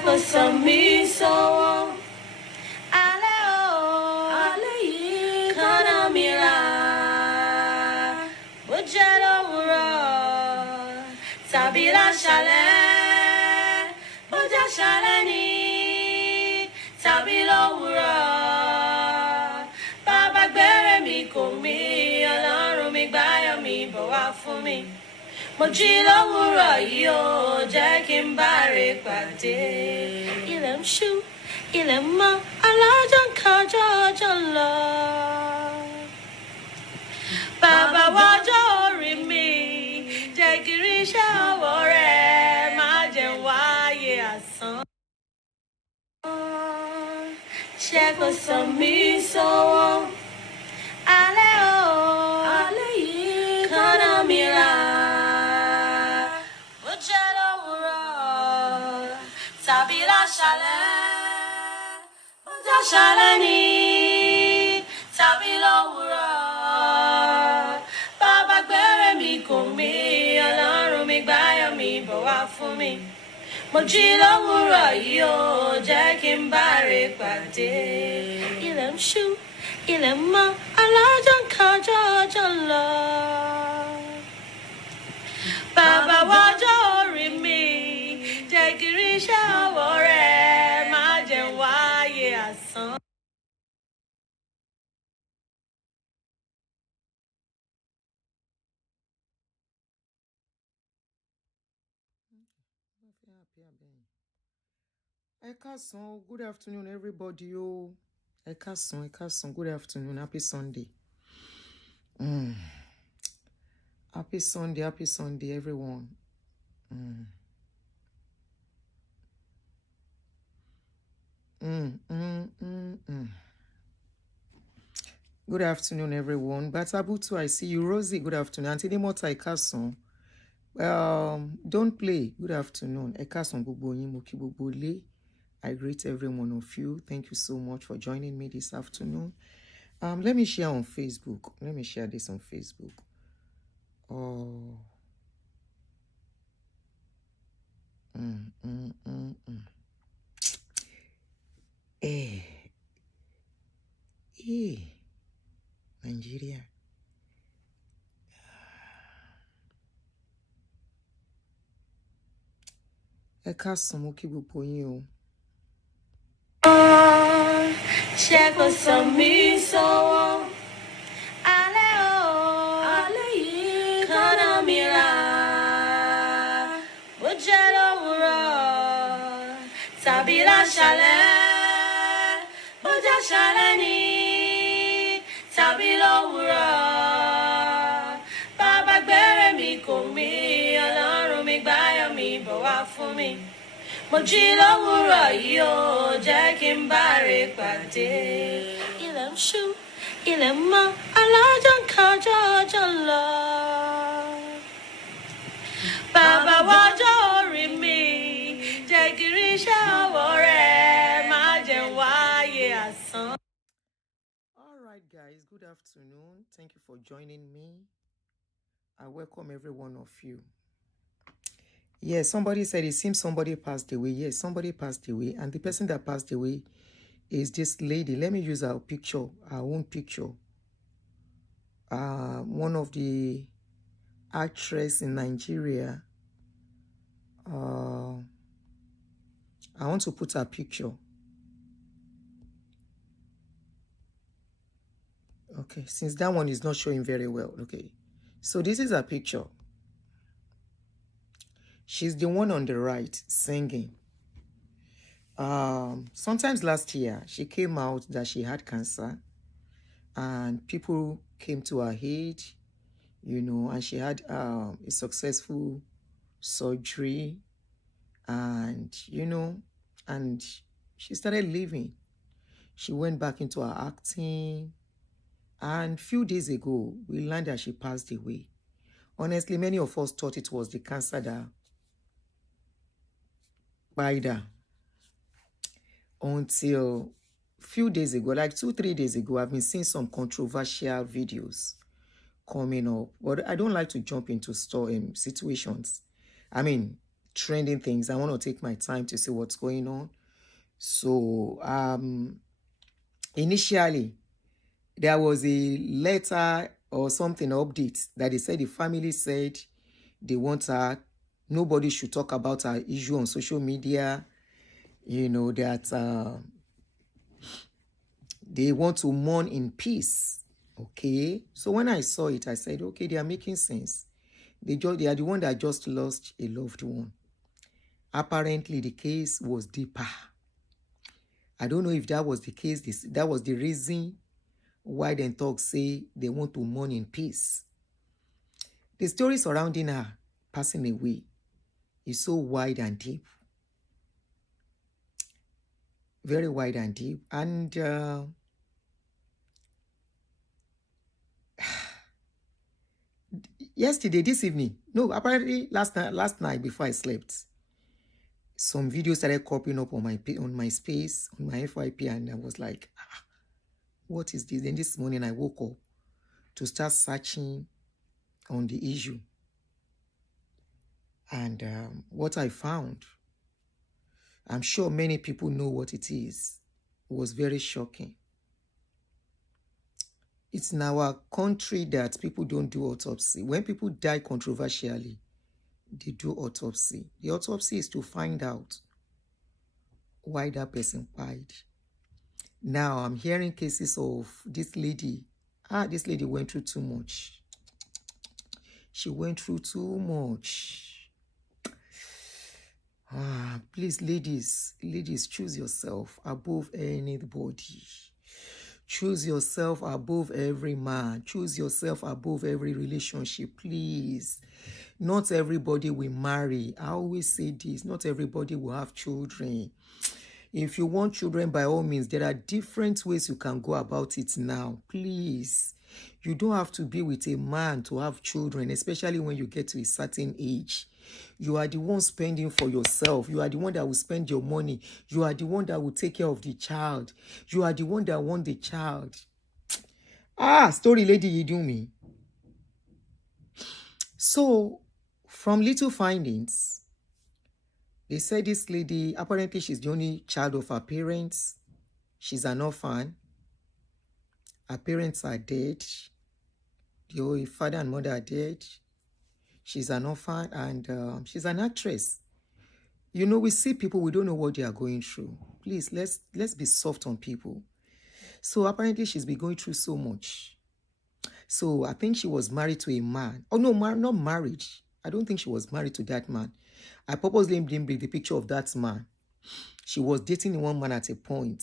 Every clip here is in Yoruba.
check for some me so ale kana mira bojelo wuro tabila shale boja shale ni tabilo wuro baba gbere mi ko mi Ọlọ́run mi gbayo mi bọ̀ wá fún mi mo jí lówùúrọ̀ yìí ó jẹ́ kí n bá rè pàdé. Ilẹ̀ ń ṣú, ilẹ̀ ń mọ́, alájọ ń kọjọ́ ọjọ́ lọ. Bàbá wájọ́ orí mi, jẹ́ kí rí iṣẹ́ ọwọ́ rẹ̀, má jẹ́ wáyé asán. Ṣé kò sọ mí sọ́wọ́? Alẹ́ o, alẹ́ yìí kọ́nà mi là. Shalani tabilo wuro baba gbere mi ko mi Ọlọ́run mi gbayo mi bọ̀ wá fún mi mo jí lówùúrọ̀ yìí ó jẹ́ kí n bá rè pàdé. Ilẹ̀ ń ṣú ilẹ̀ ń mọ́ alájọ ń kọjọ́ ọjọ́ lọ. Bàbá wájọ́ orí mi jẹ́ kí rí iṣẹ́ ọwọ́ rẹ̀ má jẹ́ wáyé asán. Good afternoon, everybody. Good afternoon. Happy Sunday. Happy Sunday, everyone. Good afternoon, everyone. Batabutu, I see you. Rosie, good afternoon. Auntie Demota, Ekason. Don't play. Good afternoon. Ekason Bubo Yimoki Bubole. I greet every one of you. Thank you so much for joining me this afternoon. Let me share on Facebook. Let me share this on Facebook. Nigeria. Ekason Moki Bubo Yimoki. Check for some me so ale kana mira bojelo wuro tabila shale boja shale ni tabilo wuro baba gbere mi ko mi Ọlọ́run mi gbayo mi bọ̀ wá fún mi mo jí lówùúrọ̀ yìí ó jẹ́ kí n bá rè pàdé. Ilẹ̀ ń ṣú ilẹ̀ ń mọ́ alájọ ń kọjọ́ ọjọ́ lọ. Bàbá wájọ́ orí mi jẹ́ kí rí iṣẹ́ ọwọ́ rẹ̀ má jẹ́ wáyé asán. All right, guys. Good afternoon. Thank you for joining me. I welcome every one of you. Yes, somebody said it seems somebody passed away. Yes, somebody passed away. And the person that passed away is this lady. Let me use our picture, our own picture. One of the actress in Nigeria. I want to put her picture. Okay, since that one is not showing very well. Okay, so this is her picture. She's the one on the right singing. Sometimes last year, she came out that she had cancer and people came to her aid, you know, and she had a successful surgery and, you know, and she started living. She went back into her acting and a few days ago, we learned that she passed away. Honestly, many of us thought it was the cancer that died her. Until a few days ago, like 2-3 days ago, I've been seeing some controversial videos coming up. But I don't like to jump into situations. I mean, trending things. I want to take my time to see what's going on. So initially, there was a letter or something update that they said the family said they want her. Nobody should talk about her issue on social media. You know, that they want to mourn in peace. Okay. So when I saw it, I said, okay, they are making sense. They are the one that just lost a loved one. Apparently, the case was deeper. I don't know if that was the case. That was the reason why then talk say they want to mourn in peace. The story surrounding her passing away is so wide and deep. Very wide and deep. And yesterday, this evening, no, apparently last night before I slept, some videos started cropping up on my space, on my FYP, and I was like, what is this? Then this morning I woke up to start searching on the issue. And what I found, I'm sure many people know what it is, was very shocking. It's in our country that people don't do autopsy. When people die controversially, they do autopsy. The autopsy is to find out why that person died. Now, I'm hearing cases of this lady. This lady went through too much. She went through too much. Please, ladies, choose yourself above anybody. Choose yourself above every man. Choose yourself above every relationship, please. Not everybody will marry. I always say this. Not everybody will have children. If you want children, by all means, there are different ways you can go about it now. Please. You don't have to be with a man to have children, especially when you get to a certain age. You are the one spending for yourself. You are the one that will spend your money. You are the one that will take care of the child. You are the one that want the child. Story lady, you do me. So, from little findings, they said this lady, apparently she's the only child of her parents. She's an orphan. Her parents are dead. The father and mother are dead. She's an orphan, and she's an actress. You know, we see people, we don't know what they are going through. Please, let's be soft on people. So apparently she's been going through so much. So I think she was married to a man. Oh no, not married. I don't think she was married to that man. I purposely didn't bring the picture of that man. She was dating one man at a point.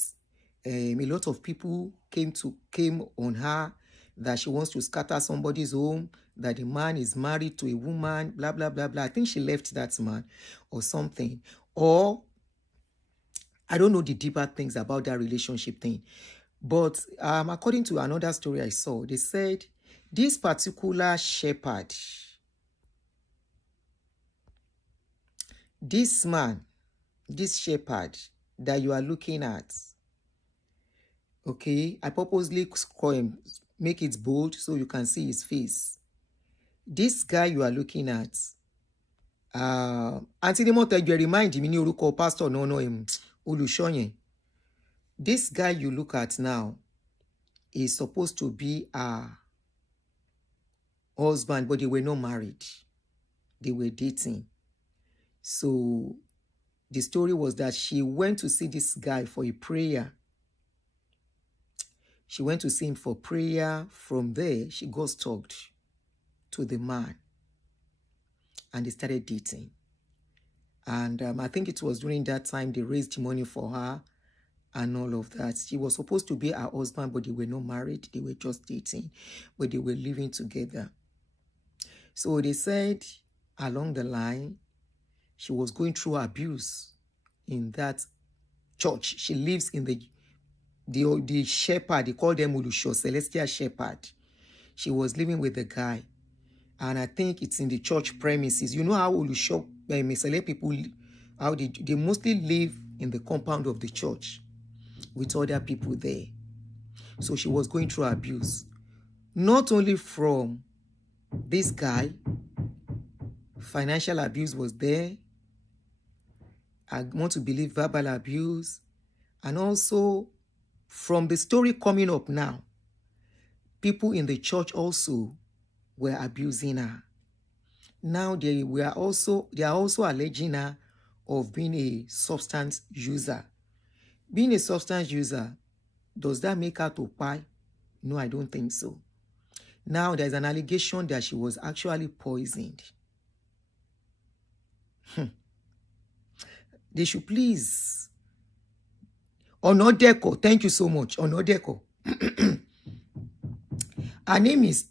A lot of people came on her that she wants to scatter somebody's home, that the man is married to a woman, blah, blah, blah, blah. I think she left that man or something. Or I don't know the deeper things about that relationship thing. But according to another story I saw, they said this particular shepherd, this man, this shepherd that you are looking at, okay, I purposely call him, make it bold so you can see his face. This guy you are looking at, Auntie Demote, you remind me ni oruko pastor no Olushoyen. This guy you look at now is supposed to be a husband, but they were not married. They were dating. So the story was that she went to see this guy for a prayer. She went to see him for prayer. From there, she got talked to the man. And they started dating. And I think it was during that time they raised money for her and all of that. She was supposed to be her husband, but they were not married. They were just dating, but they were living together. So they said along the line, she was going through abuse in that church. She lives in the shepherd, they call them Ulusho, Celestial Shepherd. She was living with the guy. And I think it's in the church premises. You know how Ulusho, Mesele people, how they mostly live in the compound of the church with other people there. So she was going through abuse. Not only from this guy, financial abuse was there. I want to believe verbal abuse. And also, from the story coming up now, people in the church also were abusing her. Now they are also alleging her of being a substance user. Being a substance user, does that make her to pie? No, I don't think so. Now there's an allegation that she was actually poisoned. They should please. Onodeko, thank you so much. Onodeko. Her name is,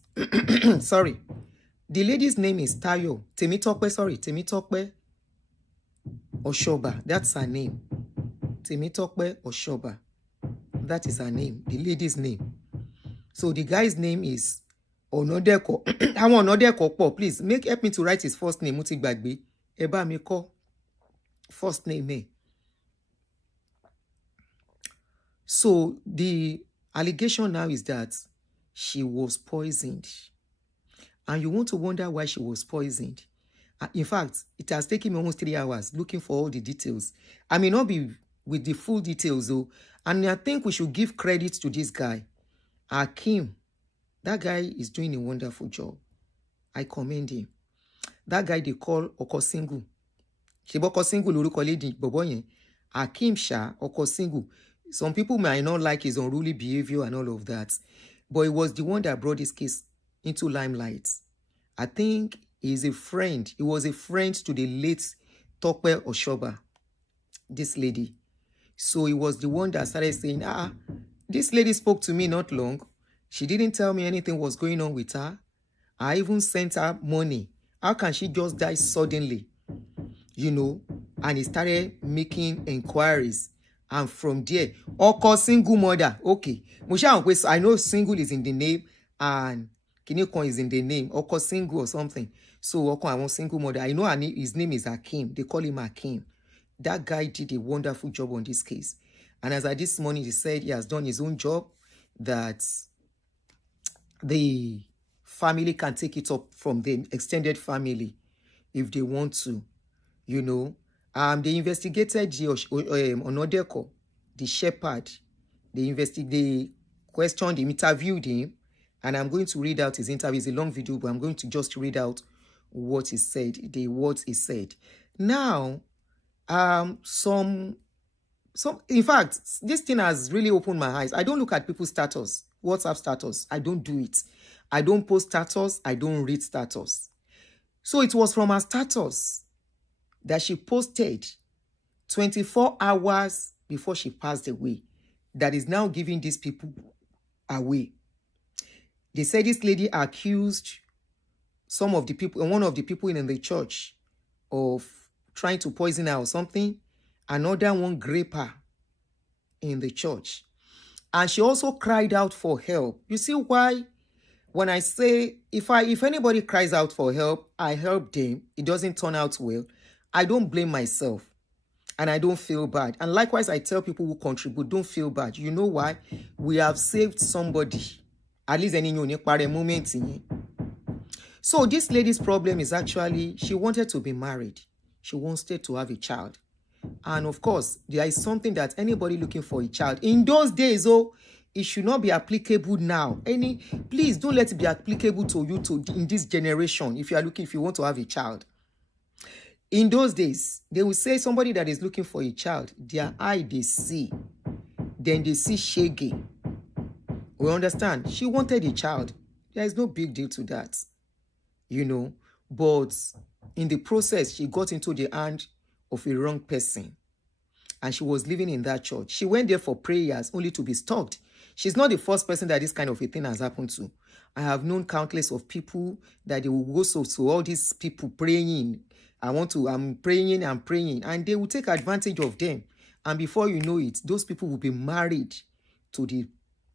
sorry. The lady's name is Tayo. Temitope Osoba. That's her name. Temitope Osoba. That is her name. The lady's name. So the guy's name is Onodeko. I want Onodeko, please help me to write his first name. Mutigbagbe. Eba mi ko. First name. So the allegation now is that she was poisoned. And you want to wonder why she was poisoned. In fact, it has taken me almost 3 hours looking for all the details. I may not be with the full details though. And I think we should give credit to this guy. Akim. That guy is doing a wonderful job. I commend him. That guy they call Okosingu. Okosingu lorúkọ lady bobo yen. Akim Shah Okosingu. Some people might not like his unruly behavior and all of that. But he was the one that brought this case into limelight. I think he's a friend. He was a friend to the late Tope Osoba, this lady. So he was the one that started saying, this lady spoke to me not long. She didn't tell me anything was going on with her. I even sent her money. How can she just die suddenly? You know, and he started making inquiries. And from there, Oko single mother. Okay. I know single is in the name and Kinekon is in the name. Oko single or something. So Oko, I want single mother. I know his name is Hakim. They call him Hakim. That guy did a wonderful job on this case. And as of this morning, he said he has done his own job, that the family can take it up from the extended family if they want to, you know. They investigated Onodeko, the shepherd. They questioned him, interviewed him, and I'm going to read out his interview. It's a long video, but I'm going to just read out what he said, the words he said. Now, in fact, this thing has really opened my eyes. I don't look at people's status, WhatsApp status. I don't do it. I don't post status. I don't read status. So it was from her status that she posted 24 hours before she passed away that is now giving these people away. They said this lady accused one of the people in the church of trying to poison her or something. Another one grape her in the church. And she also cried out for help. You see why when I say if anybody cries out for help, I help them, it doesn't turn out well, I don't blame myself and I don't feel bad. And likewise, I tell people who contribute, don't feel bad. You know why? We have saved somebody. At least any moment. So this lady's problem is actually she wanted to be married. She wanted to have a child. And of course, there is something that anybody looking for a child in those days, it should not be applicable now. Please don't let it be applicable to you in this generation. If you want to have a child. In those days, they will say somebody that is looking for a child, their eye they see, then they see shaggy. We understand. She wanted a child. There is no big deal to that, you know. But in the process, she got into the hand of a wrong person. And she was living in that church. She went there for prayers only to be stalked. She's not the first person that this kind of a thing has happened to. I have known countless of people that they will go to all these people praying. I'm praying, and they will take advantage of them. And before you know it, those people will be married to the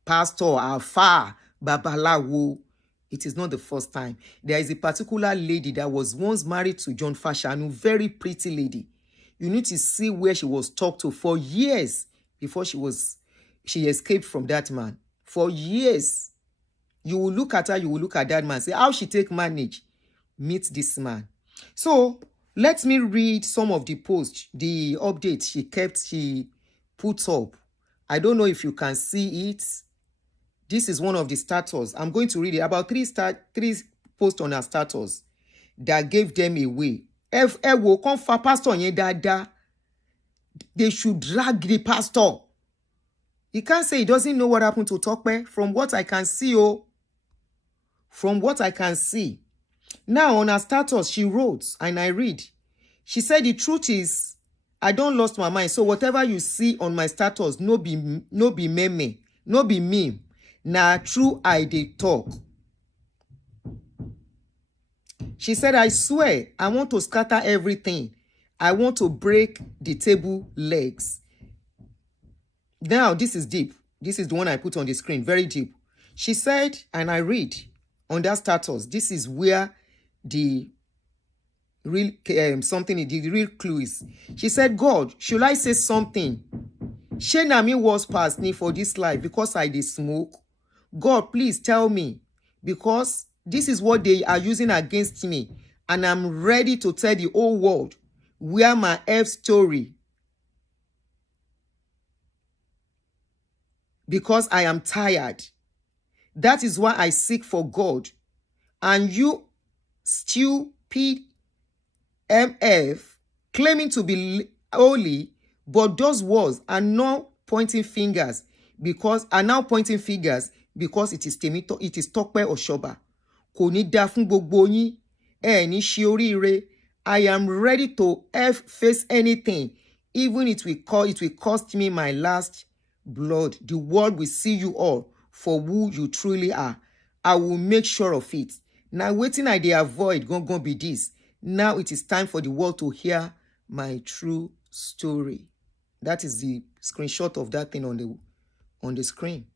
pastor, Alfa, Babalawo. It is not the first time. There is a particular lady that was once married to John Fashanu, very pretty lady. You need to see where she was talked to for years before she escaped from that man. For years. You will look at her, you will look at that man, say, how she take manage? Meet this man. So, Let me read some of the posts, the updates she put up. I don't know if you can see it. This is one of the status. I'm going to read it. About three posts on her status that gave them away. Wo kon fa pastor yen dada. They should drag the pastor. He can't say he doesn't know what happened to Tope. From what I can see, from what I can see. Now on her status, she wrote, and I read. She said, the truth is, I don't lost my mind. So whatever you see on my status, no be meme, no be meme. Na true I dey talk. She said, I swear, I want to scatter everything. I want to break the table legs. Now, this is deep. This is the one I put on the screen, very deep. She said, and I read on that status, this is where the real the real clue is. She said, God, should I say something? Shey na me was past me for this life because I dey smoke. God, please tell me, because this is what they are using against me, and I'm ready to tell the whole world where my F story, because I am tired. That is why I seek for God. And you stupid MF claiming to be holy, but those words are now pointing fingers because it is Tope Osoba. Kò ní dá fún gbogbo yín, ẹ ní ṣe oríire. I am ready to face anything, even it will cost me my last blood. The world will see you all for who you truly are. I will make sure of it. Now, waiting I dey avoid gonna be this. Now it is time for the world to hear my true story. That is the screenshot of that thing on the screen.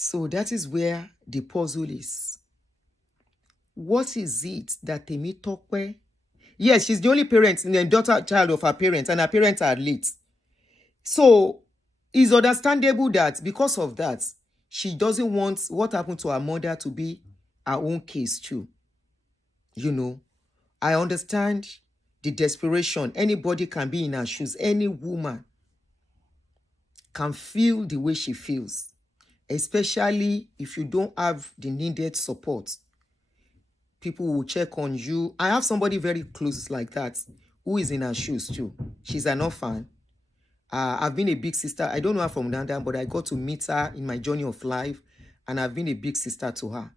So that is where the puzzle is. What is it that Temi Tope? Yes, she's the only parent, the child of her parents, and her parents are late. So it's understandable that because of that, she doesn't want what happened to her mother to be her own case too. You know, I understand the desperation. Anybody can be in her shoes. Any woman can feel the way she feels, especially if you don't have the needed support. People will check on you. I have somebody very close like that who is in her shoes too. She's an orphan. I've been a big sister. I don't know her from London, but I got to meet her in my journey of life, and I've been a big sister to her,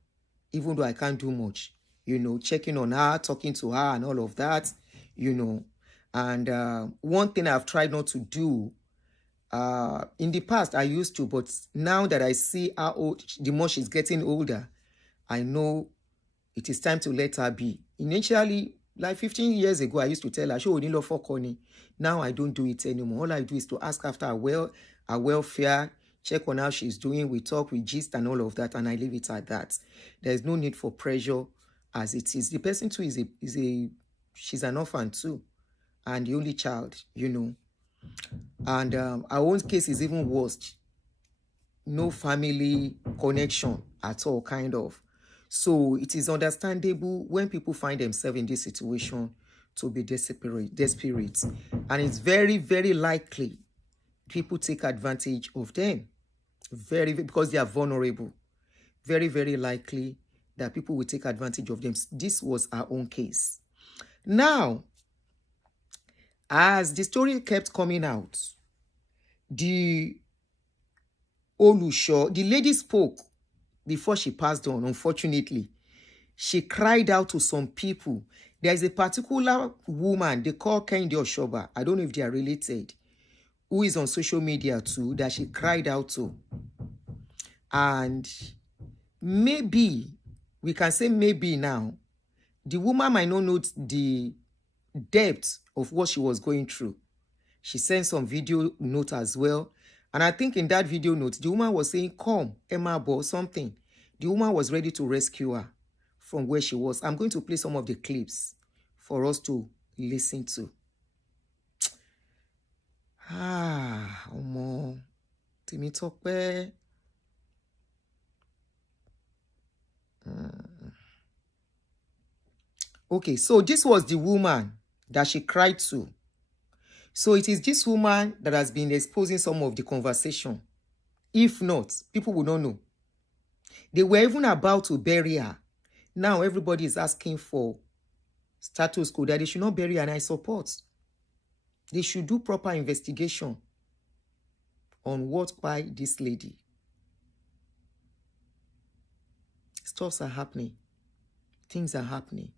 even though I can't do much. You know, checking on her, talking to her, and all of that. You know, and one thing I've tried not to do. In the past, I used to, but now that I see how old, the more she's getting older, I know it is time to let her be. Initially, like 15 years ago, I used to tell her, "Show you love for Connie." Now I don't do it anymore. All I do is to ask after her welfare, check on how she's doing. We talk, we gist, and all of that, and I leave it at that. There's no need for pressure, as it is. The person too she's an orphan too, and the only child, you know. And our own case is even worse. No family connection at all, kind of. So it is understandable when people find themselves in this situation to be desperate. And it's very, very likely people take advantage of them. Because they are vulnerable. Very, very likely that people will take advantage of them. This was our own case. Now, as the story kept coming out, the lady spoke before she passed on, unfortunately. She cried out to some people. There is a particular woman, they call Kehinde Osoba. I don't know if they are related, who is on social media too, that she cried out to. And maybe, we can say maybe now, the woman might not know the depth of what she was going through. She sent some video note as well. And I think in that video note, the woman was saying, "Come, Emma Bo," something. The woman was ready to rescue her from where she was. I'm going to play some of the clips for us to listen to. Ọmọ tèmi Tope. Okay, so this was the woman that she cried to. So it is this woman that has been exposing some of the conversation. If not, people will not know. They were even about to bury her. Now everybody is asking for status quo that they should not bury her, and I support. They should do proper investigation on what by this lady. Stuffs are happening. Things are happening.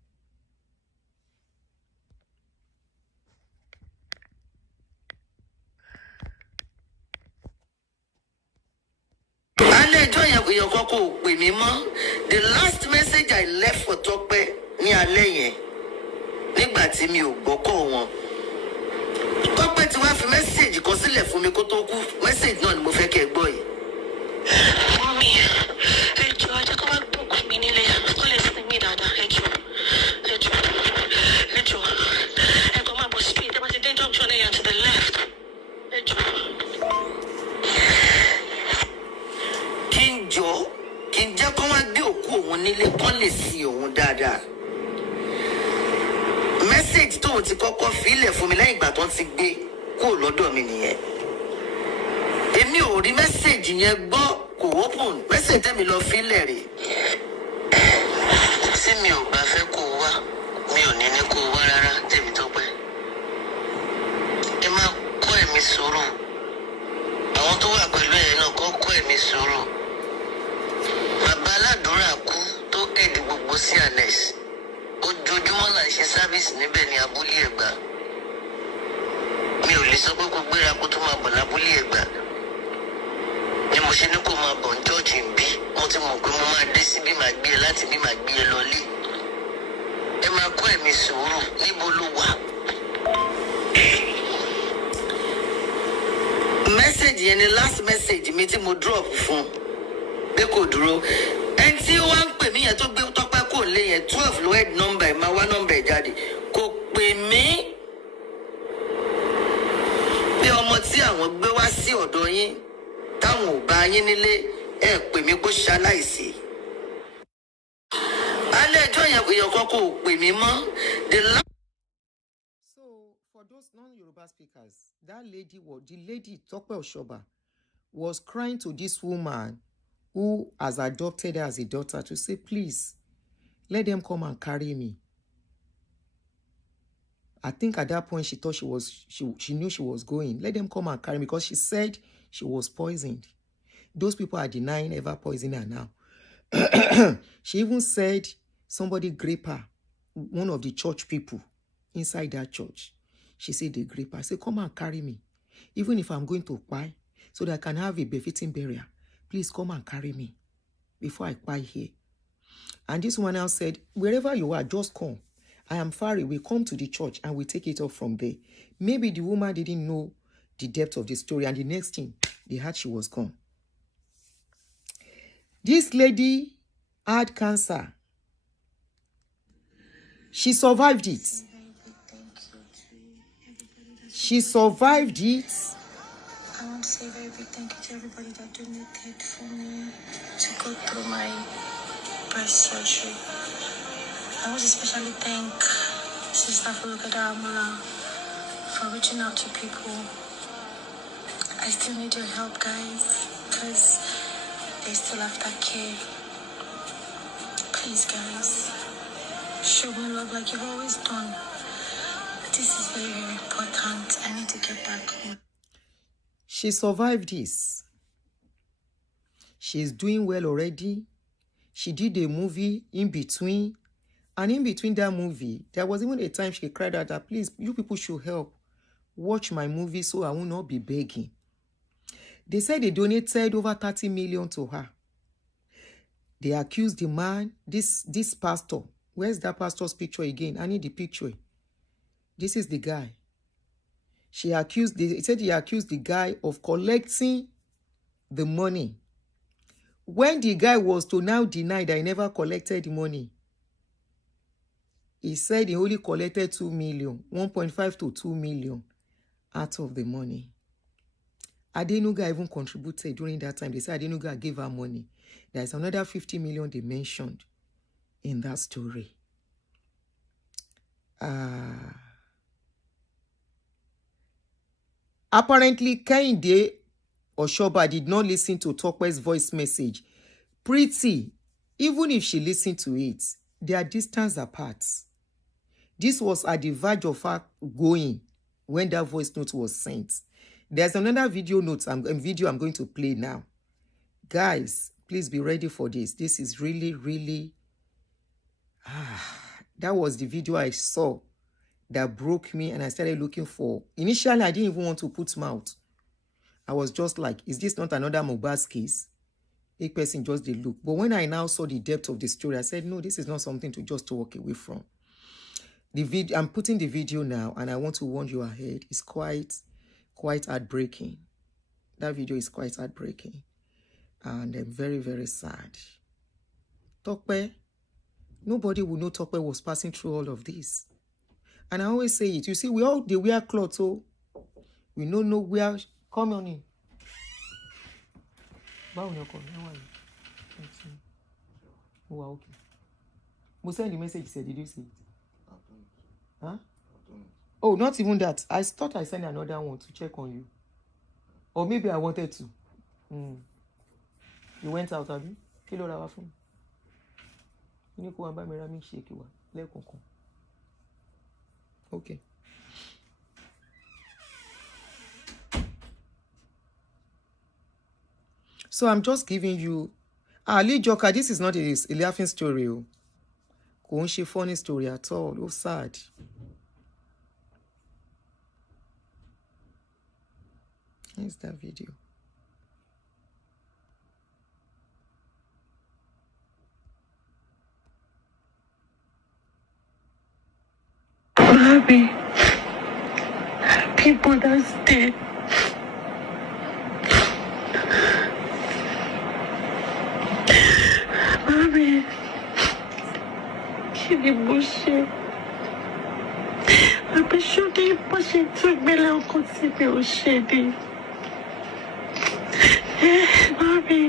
The last message I left for Tope ní alẹ́ yẹn nígbà tí mi ò gbọ́kọ̀ wọn. Tope ti wá fi message kan sílẹ̀ fún mi kó tó kú. Message náà ni mo fẹ́ kẹ́ gbọ́ yìí. Mọ́mí, ẹ jọ̀ọ́ ẹ jẹ́ kó wá gbókùn mi nílé kó lè sin mí dáadáa. Ẹ jọ̀ọ́, ẹ jọ̀ọ́, ẹ jọ̀ọ́. Ẹ kàn máa bọ̀ street, ẹ bá ti dé junction ẹ̀yà to the left. Ẹ jọ̀ọ́. Kí n jẹ́ kó wá gbé òkú òun nílé kán lè sin òun dáadáa. Message tóun ti kọ́kọ́ fílẹ̀ fún mi lẹ́yìn ìgbà tó ń ti gbé kúrò lọ́dọ̀ mi nìyẹn. Èmi ò rí message yẹn gbọ́, kò open. Message tẹ́mi lọ fílẹ̀ rè. Tí mi ò bá fẹ́ kó wá, mi ò ní kó wá rárá tèmi Tope. Ẹ máa kọ́ ẹ̀mí sùúrù. Àwọn tó wà pẹ̀lú ẹ̀ náà kọ́ ẹ̀mí sùúrù. Bàbá aládùúrà kú tó ẹ̀dì gbogbo sí Alex. Ojoojúmọ́ là ń ṣe sáfíìsì níbẹ̀ ní abúlé Ẹ̀gbá. Mi ò lè sọ pé kó gbéra kó tó máa bọ̀ lábúlé Ẹ̀gbá. Ni mo ṣe ní kó máa bọ̀ ní chọ́ọ̀chì ń bí. Mo ti mọ̀ pé mo máa dé sí bí màá gbé ẹ láti bí màá gbé ẹ lọlé. Ẹ máa kọ́ ẹ̀mí sùúrù níbo ló wà. Message yẹn ni last message mi tí mo drop fún pé kò dúró. Ẹni tí ó wá ń pè mí yẹn tó gbé Tope kò lé yẹn 12 ló head number ẹ̀ máa wá number ẹ̀ jáde. Kò pè mí pé ọmọ tí àwọn gbé wá sí ọ̀dọ̀ yín táwọn ò bá yín nílé ẹ̀ pè mí kó ṣaláìsí. Alẹ́ ẹjọ́ yẹn èèyàn kan kò pè mí mọ́. So for those non-Yoruba speakers, that lady the lady Tope Osoba was crying to this woman who has adopted her as a daughter to say, please, let them come and carry me. I think at that point she thought she knew she was going. Let them come and carry me, because she said she was poisoned. Those people are denying ever poisoning her now. She even said somebody grape her, one of the church people inside that church. She said they grape her. I said, come and carry me. Even if I'm going to Pai, so that I can have a befitting burial, please come and carry me before I Pai here. And this one now said, wherever you are, just come. I am far away. Come to the church and we take it off from there. Maybe the woman didn't know the depth of the story, and the next thing they heard, she was gone. This lady had cancer. She survived it. She survived it. I want to say a very big thank you to everybody that donated for me to go through my breast surgery. I want to especially thank Sister Fulukadamola for reaching out to people. I still need your help, guys, because they still have that care. Please, guys, show me love like you've always done. This is very, very important. I need to get back home. She survived this. She's doing well already. She did a movie in between. And in between that movie, there was even a time she cried out that, please, you people should help. Watch my movie so I will not be begging. They said they donated over 30 million to her. They accused the man, this pastor. Where's that pastor's picture again? I need the picture. This is the guy. They said he accused the guy of collecting the money. When the guy was to now deny that he never collected the money, he said he only collected 2 million, 1.5 to 2 million out of the money. Adenuga even contributed during that time. They said Adenuga gave her money. There's another 50 million they mentioned in that story. Apparently, Kehinde Osoba did not listen to Tope's voice message. Pretty, even if she listened to it, they are distance apart. This was at the verge of her going when that voice note was sent. There's another video I'm going to play now. Guys, please be ready for this. This is really, really... that was the video I saw that broke me, and I started looking for... Initially, I didn't even want to put mouth. I was just like, is this not another Mohbad's case? A person just did look. But when I now saw the depth of the story, I said, no, this is not something to just walk away from. I'm putting the video now, and I want to warn you ahead. It's quite heartbreaking. That video is quite heartbreaking. And very, very sad. Tope, nobody will know Tope was passing through all of this. And I always say it. You see, they wear clothes, so we don't know where... Come on in. How are you? Oh, okay. We send the message, said, did you see it? Huh? Oh, not even that. I thought I sent another one to check on you. Or maybe I wanted to. You went out, have you? Kilo la phone. You need to buy me ramen shake you. Okay. So I'm just giving you... Ali Joker, this is not a laughing story. It's a funny story at all. Oh, sad. Here's that video. Mommy, people that's dead. Mommy, kí ni mo ṣe? Àbí ṣúdí bó ṣe tún gbélé ọkọ tí mi ò ṣe ni. Mommy,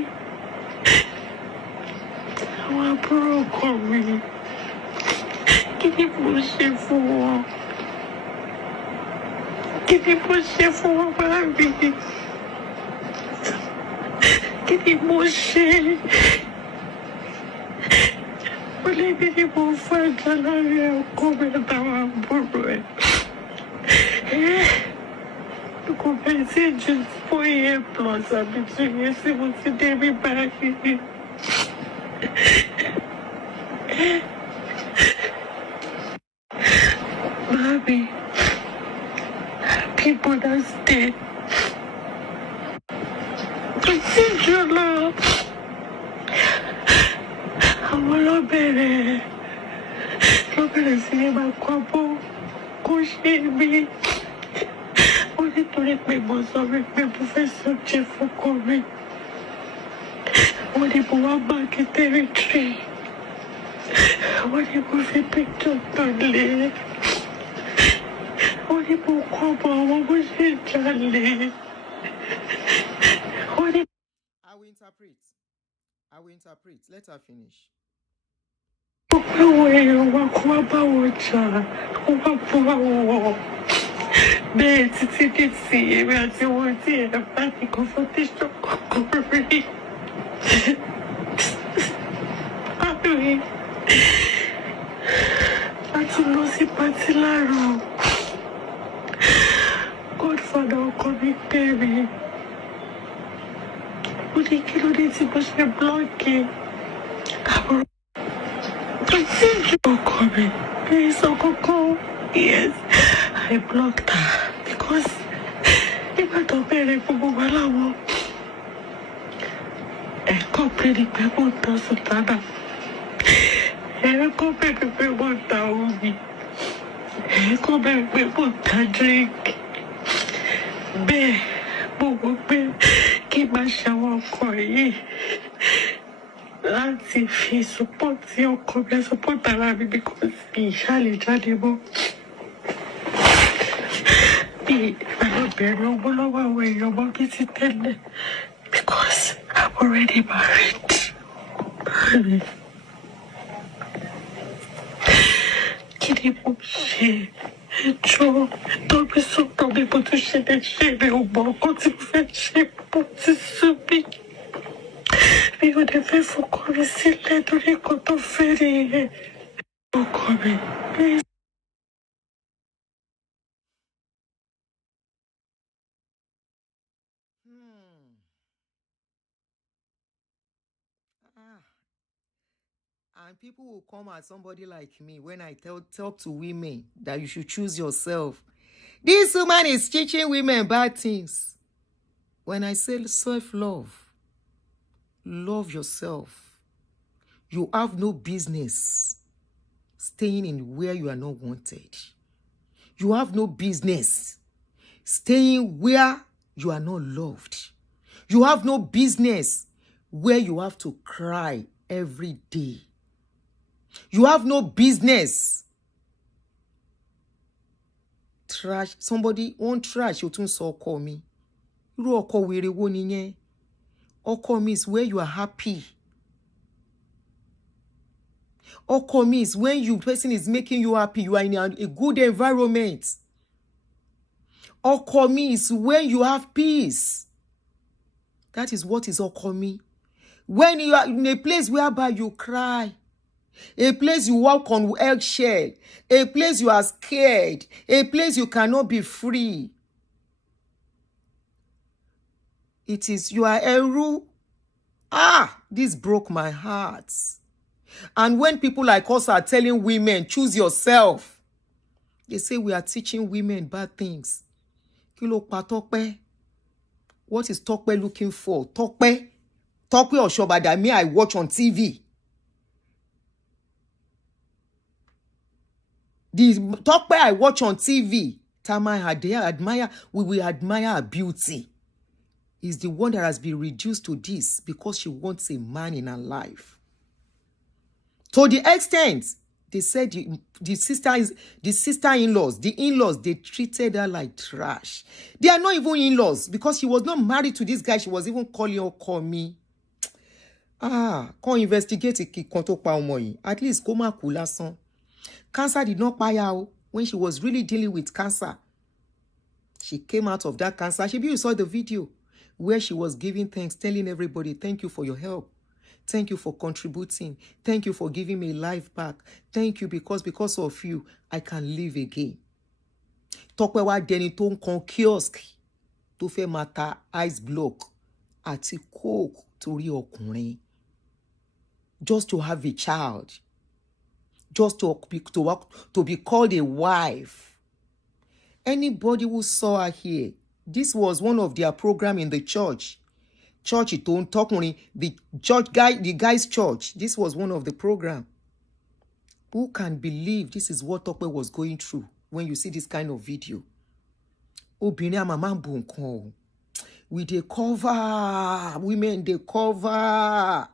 àwọn àbúrò ọkọ mi. Kí ni mo ṣe fún wọn? Kí ni mo ṣe fún wọn, Mommy? Kí ni mo ṣe? Mo lè ní mo fẹ́ jà láàrin ọkọ mi àtàwọn àbúrò ẹ̀. Kò bẹ́ẹ̀ sí ju 4 years plus àbí 2 years tí mo ti dé bí báyìí. Mommy, people that's dead. Kò sí jù lọ. Àwọn lọ́bẹ̀rẹ̀ sí ní máa kọ́ bó kó ṣe mí. Ó nítorí pé mo sọ wípé mo fẹ́ sọ́jẹ́ fọ́kọ mi. Wọ́n ní mo wá báàkì tẹ́rìtìrì. Wọ́n ní mo fi píktọ̀ tó lé. Wọ́n ní mo kọ́ bọ̀ àwọn bó ṣe jalè. Wọ́n ní. I will interpret. Let her finish. Àwọn èèyàn wa kó wá bá wọn jà, kó wá bá wọn. Bẹ́ẹ̀ títí dé sí èmi àti wọn tí ẹ̀ bá ní confrontation kọ̀ọ̀kan rí. Àbí a tún lọ sí pátí láàárọ̀. Godfather ọkọ mi pè mí. Ó ní kí ló dé tí mo ṣe blọ́ọ̀kì àbúrò. Yes, I blocked her because nígbà tó bẹ̀rẹ̀ gbogbo wa láwọn ẹ̀kọ́ bẹ̀rẹ̀ pé mo ta sùtánà, ẹ̀kọ́ bẹ̀rẹ̀ pé mo ta omi, ẹ̀kọ́ bẹ̀rẹ̀ pé mo ta drink. Bẹ́ẹ̀ mo wò pé kí n máa ṣàwọn ọkọ yìí láti fi support ọkọ mi, support ara mi because ìṣàlẹ̀ jáde mọ́. Bí àwọn bẹ̀rẹ̀ owó lọ́wọ́ àwọn èèyàn mọ́ bí ti tẹ́lẹ̀ because I'm already married. Kí ni mo ṣe? Ẹjọ́ tó bí sọ́kàn mi bó tún ṣe lè ṣe mi ò mọ ọkọ tí mo fẹ́ ṣe bó ti sú mi. Mi ò dé fẹ́ fọkàn mi sílẹ̀ torí nǹkan tó fẹ́ nìyẹn. Ọkọ mi, please. And people will come at somebody like me when I talk to women that you should choose yourself. This woman is teaching women bad things. When I say self-love, love yourself. You have no business staying in where you are not wanted. You have no business staying where you are not loved. You have no business where you have to cry every day. You have no business. Trash. Somebody won't trash. You tún sọ ọkọ mi. Irú ọkọ wèrè wo nìyẹn? Ọkọ means where you are happy. Ọkọ means when you person is making you happy, you are in a good environment. Ọkọ means when you have peace. That is what is ọkọ mean. When you are in a place whereby you cry, a place you walk on eggshell, a place you are scared, a place you cannot be free. It is, you are Eru. This broke my heart. And when people like us are telling women, choose yourself, they say we are teaching women bad things. Kí ló pa Tope? What is Tope looking for? Tope Osoba that me I watch on TV. The Tope I watch on TV, we will admire her beauty. Is the one that has been reduced to this because she wants a man in her life. To the extent, they said the sister-in-laws, the in-laws, they treated her like trash. They are not even in-laws because she was not married to this guy. She was even calling her, call me. Come investigate ìkan tó pa ọmọ yìí. At least kó má kú lásán. Cancer did not pay her when she was really dealing with cancer. She came out of that cancer. You saw the video where she was giving thanks, telling everybody, thank you for your help. Thank you for contributing. Thank you for giving me life back. Thank you because of you, I can live again. Tope wa dẹni tó ń kan kiosk tó fẹ́ máa ta ice block àti coke torí ọkùnrin. Just to have a child. Just to be called a wife. Anybody who saw her here, this was one of their program in the church. The church guy, the guy's church. This was one of the program. Who can believe this is what Tope was going through when you see this kind of video? Obìnrin mama bunko. We dey cover. Women dey cover.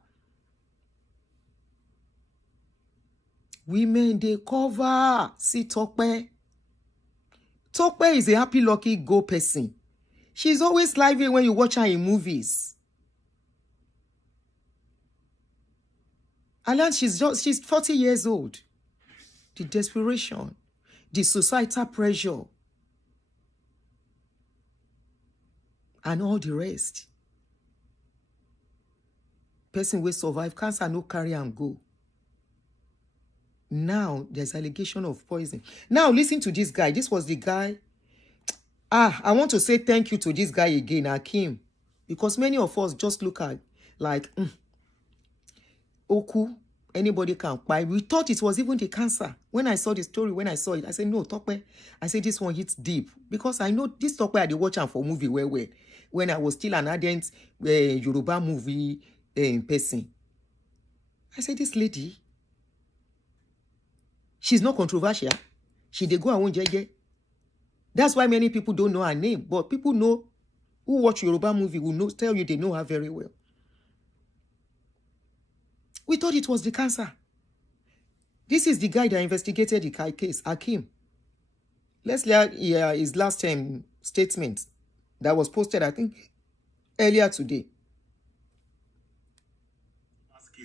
Women dey cover. See Tope. Tope is a happy-lucky-go person. She's always lively when you watch her in movies. And she's 40 years old. The desperation, the societal pressure, and all the rest. Person will survive cancer, no carry and go. Now, there's allegation of poison. Now, listen to this guy. This was the guy. I want to say thank you to this guy again, Hakim. Because many of us just look at, like, Oku, anybody can buy. We thought it was even the cancer. When I saw the story, when I saw it, I said, no, Tope. I said, this one hits deep. Because I know this Tope I did watch him for movie where when I was still an ardent Yoruba movie person. I said, this lady, she's not controversial. She dey go her own jeje. That's why many people don't know her name. But people know who watch Yoruba movie will tell you they know her very well. We thought it was the cancer. This is the guy that investigated the case, Hakim. Let's hear his last statement. that was posted, I think, earlier today.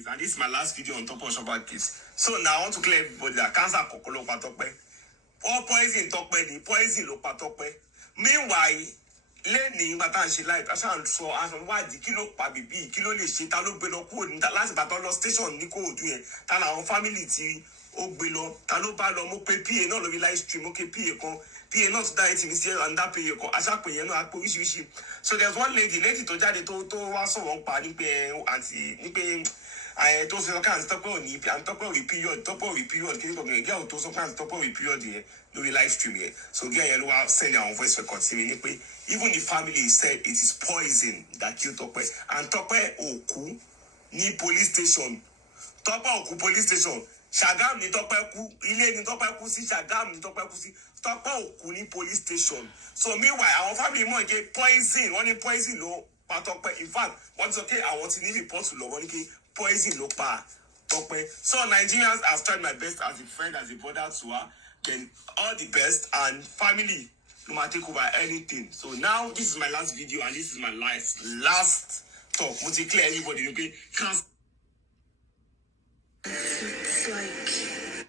And this is my last video on Tope Osoba case. So now I want to clear everybody that cancer kokolo pa Tope. All poison Tope, the poison lo pa Tope. Meanwhile, lẹ́ni ìgbà tá à ń ṣe láì aṣáà ń sọ àwádìí kí ló pa bèbí kí ló lè ṣe ta ló gbé lọ kúrò ní láti bàtọ́ lọ station ní Kòòdú yẹn ta làwọn family tí ó gbé lọ ta ló bá lọ mo pe pa náà lórí live stream mo pe pa kan pa náà tó dá ẹtì mi sí and that pa kan aṣáàpè yẹn náà àpò oríṣiríṣi. So there's one lady tó jáde tó wá sọ̀rọ̀ ń pa ní pé àǹtí ní pé tó sọ káà ní Tope òní àǹtí Tope òní period kí ní kọ̀ọ̀kan gẹ́gẹ́ ò tó sọ káà ní Tope òní period yẹn lórí live stream yẹn. So gẹ́gẹ́ yẹn ló wá send àwọn voice record sí mi ní pé even the family said it is poison that killed Tope, and Tope òkú ní police station. Tope òkú police station. Ṣàgámù ní Tope kú, ilé ní Tope kú sí, Ṣàgámù ní Tope kú sí. Tope òkú ní police station. So meanwhile, our family mọ̀ ike poison, wọ́n ní poison ló pa Tope. In fact, wọ́n ti sọ pé àwọn ti ní report lọ, wọ́n ní pé poison ló pa Tope. So Nigerians, I've tried my best as a friend, as a brother to her. Then all the best, and family no matter take over anything. So now this is my last video and this is my last talk. Must clear anybody, okay? It's like...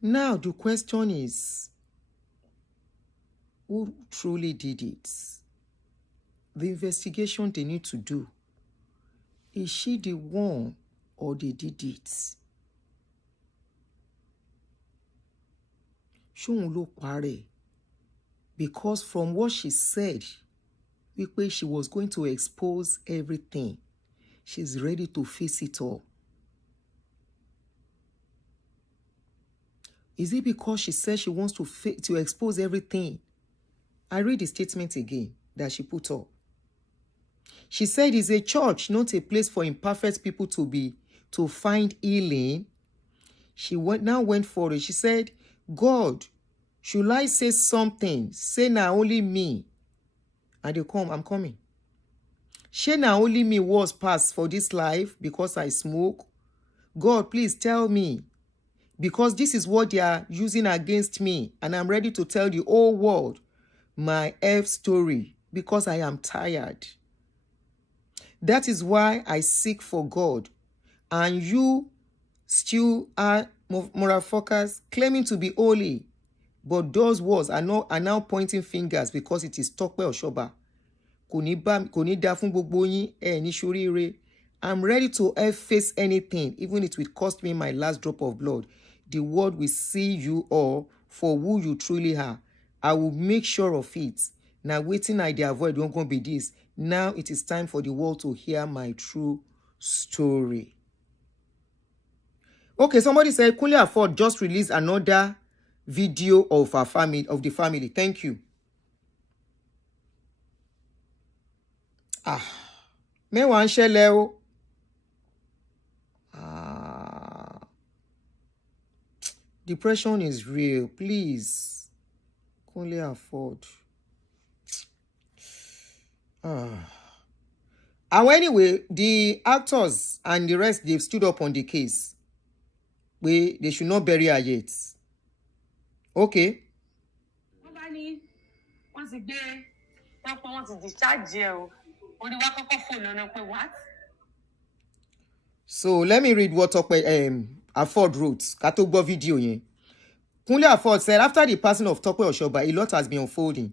Now the question is, who truly did it? The investigation they need to do. Is she the one or they did it? Ṣóun ló parẹ́. Because from what she said, she was going to expose everything. She's ready to face it all. Is it because she said she wants to expose everything? I read the statement again that she put up. She said it's a church, not a place for imperfect people to find healing. She now went for it. She said, God, should I say something? Say now only me. And they come, I'm coming. Say now only me was passed for this life because I smoke. God, please tell me. Because this is what they are using against me. And I'm ready to tell the whole world my F story. Because I am tired. That is why I seek for God. And you still are motherfuckers claiming to be holy. But those words are now pointing fingers because it is Tope Osoba. Kò ní dá fún gbogbo yín, ní ṣoríire. I'm ready to face anything, even if it will cost me my last drop of blood. The world will see you all for who you truly are. I will make sure of it. Now, waiting I dey avoid don't gonna be this. Now it is time for the world to hear my true story. Okay, somebody said Kunle Afod just released another video of our family, of the family. Thank you. Mẹ́wàá ń ṣẹlẹ̀ o. Depression is real. Please. Kunle Afod. And anyway, the actors and the rest, they've stood up on the case. They should not bury her yet. Okay. So let me read what Tope Afod wrote. Katogbo video yen. Kunle Afod said, after the passing of Tope Osoba, a lot has been unfolding.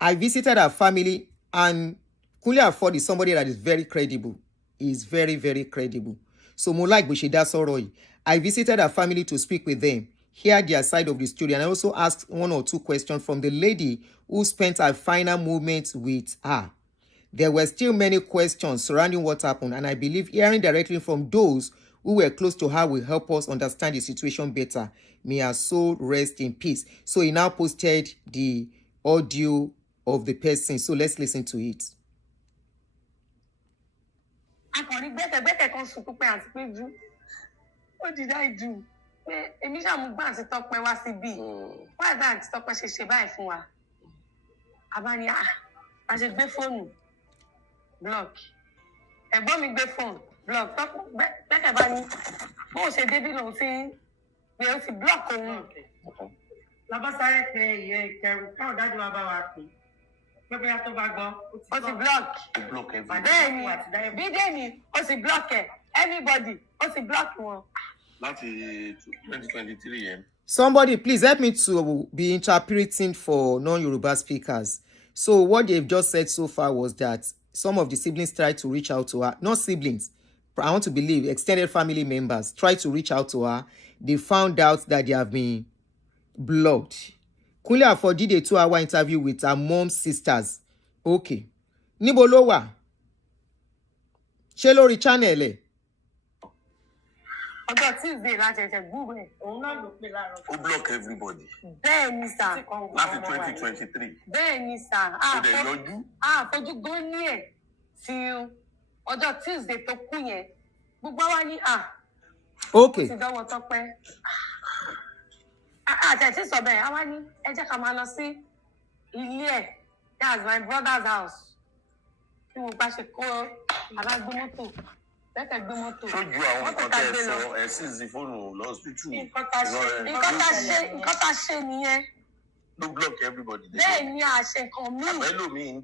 I visited her family, and Kunle Afod is somebody that is very credible. He is very, very credible. So mo like Bushida Soroi. I visited her family to speak with them, hear their side of the story, and I also asked 1 or 2 questions from the lady who spent her final moments with her. There were still many questions surrounding what happened, and I believe hearing directly from those who were close to her will help us understand the situation better. May her soul rest in peace. So he now posted the audio of the person. So let's listen to it. What did I do? Èmi ṣá mú gbà àti Tope wá síbí. Why that Tope ṣe báyìí fún wa? Abani a ṣe gbé fóònù block. Ẹ̀gbọ́n mi gbé fóònù block. Bẹ́ẹ̀ bá ní bó ṣe débí lòun tí bí ó ti block òun. Lọ́bọ̀ sáré pé ìyẹ́ ìkẹrù káwọn dájú wa bá wa pè. Maybe I have to go. Block. Block everybody. Then, Bidemi, what's the block? Everybody, what's the block one? That's 2023, yeah. Somebody, please help me to be interpreting for non-Yoruba speakers. So what they've just said so far was that some of the siblings tried to reach out to her. Not siblings, I want to believe extended family members tried to reach out to her. They found out that they have been blocked. Kunle Afod did a 2-hour interview with her mom's sisters. Okay. Níbo ló wà? Ṣé lórí channel ẹ̀? Ọjọ́ Tuesday la ṣẹ̀ṣẹ̀ gbúrò ẹ̀. Òun náà ló pè láàárọ̀. Ó block everybody. Bẹ́ẹ̀ ni sà. Láti 2023. Bẹ́ẹ̀ ni sà. Àfojú gan ní ẹ̀ tí ọjọ́ Tuesday tó kú yẹn. Gbogbo wa ní Okay. Ó ti dánwò Tọ́pẹ́. Àtẹ̀tí sọ bẹ́ẹ̀, àwa ní ẹ jẹ́ ká máa lọ sí ilé ẹ̀. That's my brother's house. Kí mo bá ṣe kó alágbé mọ́tò. Bẹ́ẹ̀ gbé mọ́tò. Ṣojú àwọn nǹkan tẹ́ ẹ sọ ẹ sì sí fóònù lọ́sítítù. Nǹkan tá a ṣe nìyẹn. Ló block everybody. Bẹ́ẹ̀ ni a ṣe nǹkan míì. Àbẹ́lòmíì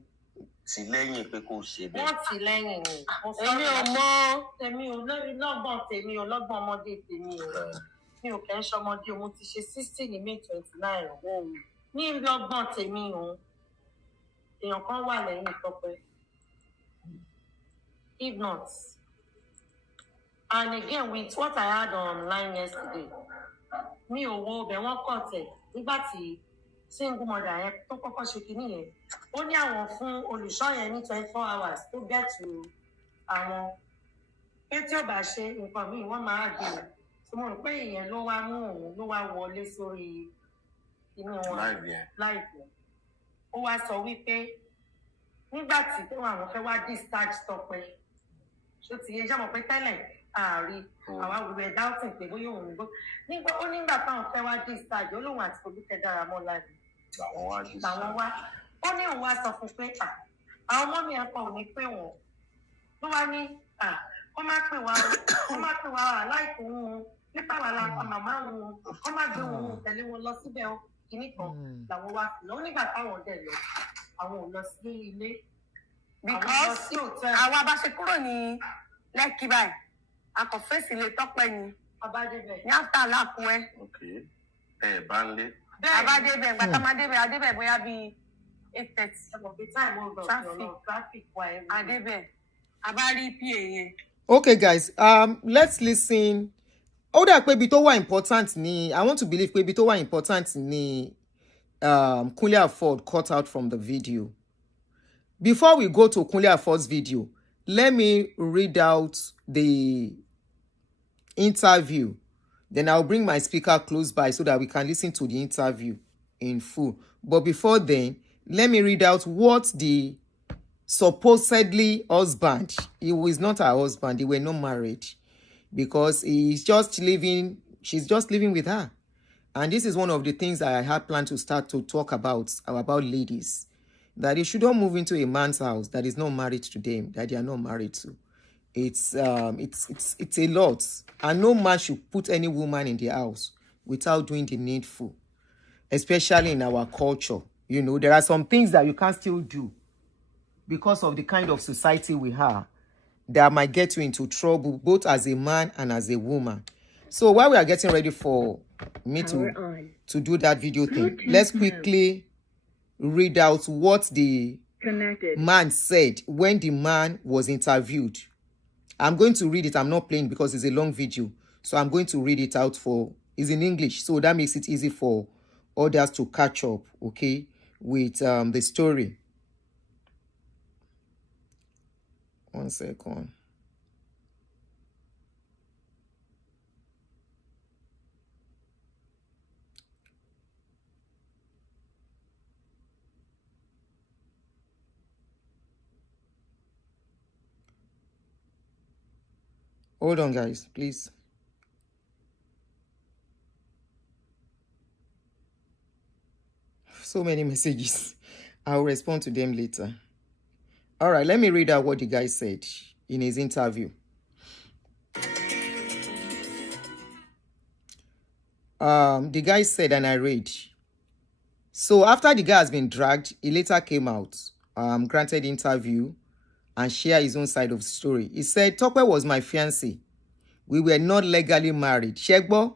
tì lẹ́yìn pé kò ṣe bẹ́ẹ̀. Wọ́n tì lẹ́yìn ni. Èmi ò mọ tèmi ò lọ́gbọ̀n tèmi ò lọ́gbọ̀n ọmọdé tèmi ò. Mi ò kẹ́ ń ṣọmọdé mo ti ṣe 60 ní May 29 ọ̀hún. Ní lọ́gbọ̀n tèmi òun, èèyàn kan wà lẹ́yìn Tọ́pẹ́. If not. And again, with what I had online yesterday, mi ò wo ọbẹ̀ wọn kọ̀ tẹ̀ nígbà tí single mother yẹn tó kọ́kọ́ ṣe kínní yẹn. Ó ní àwọn fún olùṣọ́ yẹn ní 24 hours to get to àwọn. Pé tí ò bá ṣe nǹkan míì wọ́n máa gbé e. So mo rò pé ìyẹn ló wá mú òun ló wá wọlé sórí inú wọn láìpẹ́. Ó wá sọ wípé nígbà tí pé àwọn fẹ́ wá discharge Tọ́pẹ́. Ṣó ti yẹ jámọ̀ pé tẹ́lẹ̀ ààrí àwa wíwẹ̀ doubting pé bóyá òun gbó. Ó nígbà táwọn fẹ́ wá discharge ó lóun àti Olúkẹ́ dára mọ́ láàbì. Àwọn wá. Ó ní òun wá sọ fún pé àwọn ọmọ mi ẹ̀kọ́ ò ní pé wọ́n. Ló wá ní kó má pè wá láìpẹ́ òun nípa wà lápá màmá òun kó má gbé òun tẹ̀lé wọn lọ síbẹ̀ ó kìíní kan làwọn wá sí lọ. Nígbà táwọn dẹ̀ lọ àwọn ò lọ sí ilé. Because àwa bá ṣe kúrò ní Lẹ́kì báyìí akọ̀fẹ́sì lè Tọ́pẹ́ ni Abádébẹ̀. ní after Lákùnẹ́. Ẹ bá ń lé. Abádébẹ̀ gbàtàmádébẹ̀ adébẹ̀ bóyá bíi 8:30. Traffic wà ẹ̀rù. Adébẹ̀ abárí PA yẹn. Okay, guys. Let's listen. Ó dà pé ibi tó wà important ni. I want to believe pé ibi tó wà important ni Kunle Afod cut out from the video. Before we go to Kunle Afod's video, let me read out the interview. Then I'll bring my speaker close by so that we can listen to the interview in full. But before then, let me read out what the supposedly husband, he was not her husband, they were not married, because she's just living with her. And this is one of the things that I had planned to start to talk about ladies. That you shouldn't move into a man's house that is not married to them, that they are not married to. It's a lot. And no man should put any woman in the house without doing the needful. Especially in our culture. You know, there are some things that you can still do because of the kind of society we have that might get you into trouble, both as a man and as a woman. So while we are getting ready for me to do that video thing, let's quickly read out what the man said when the man was interviewed. I'm going to read it. I'm not playing because it's a long video. So I'm going to read it out it's in English. So that makes it easy for others to catch up, okay, with the story. One second. Hold on, guys, please. So many messages. I'll respond to them later. All right, let me read out what the guy said in his interview. The guy said, and I read. So after the guy has been dragged, he later came out granted interview and share his own side of the story. He said, Tope was my fiancé. We were not legally married. Shegbo,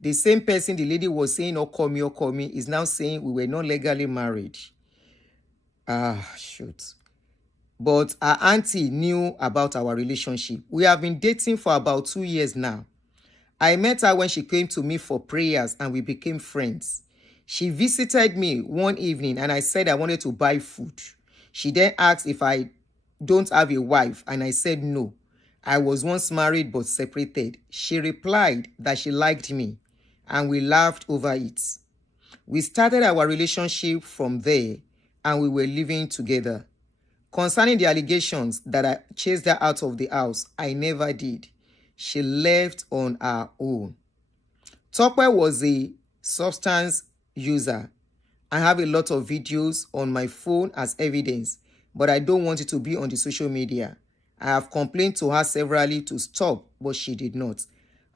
the same person the lady was saying, Okomi, is now saying we were not legally married. Shoot. But our auntie knew about our relationship. We have been dating for about 2 years now. I met her when she came to me for prayers and we became friends. She visited me one evening and I said I wanted to buy food. She then asked if I don't have a wife and I said no. I was once married but separated. She replied that she liked me and we laughed over it. We started our relationship from there and we were living together. Concerning the allegations that I chased her out of the house, I never did. She left on her own. Tope was a substance user. I have a lot of videos on my phone as evidence, but I don't want it to be on the social media. I have complained to her severally to stop, but she did not.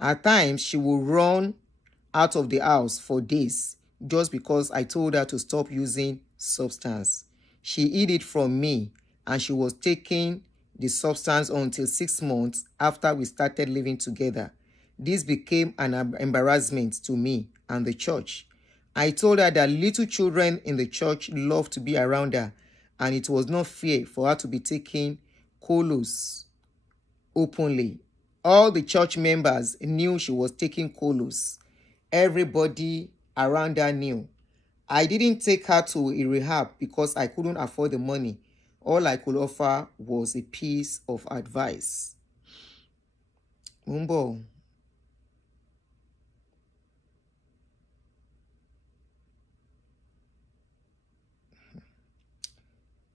At times, she will run out of the house for days just because I told her to stop using substance. She hid it from me and she was taking the substance until 6 months after we started living together. This became an embarrassment to me and the church. I told her that little children in the church love to be around her and it was not fair for her to be taking colos openly. All the church members knew she was taking colos. Everybody around her knew. I didn't take her to a rehab because I couldn't afford the money. All I could offer was a piece of advice. Mumbo.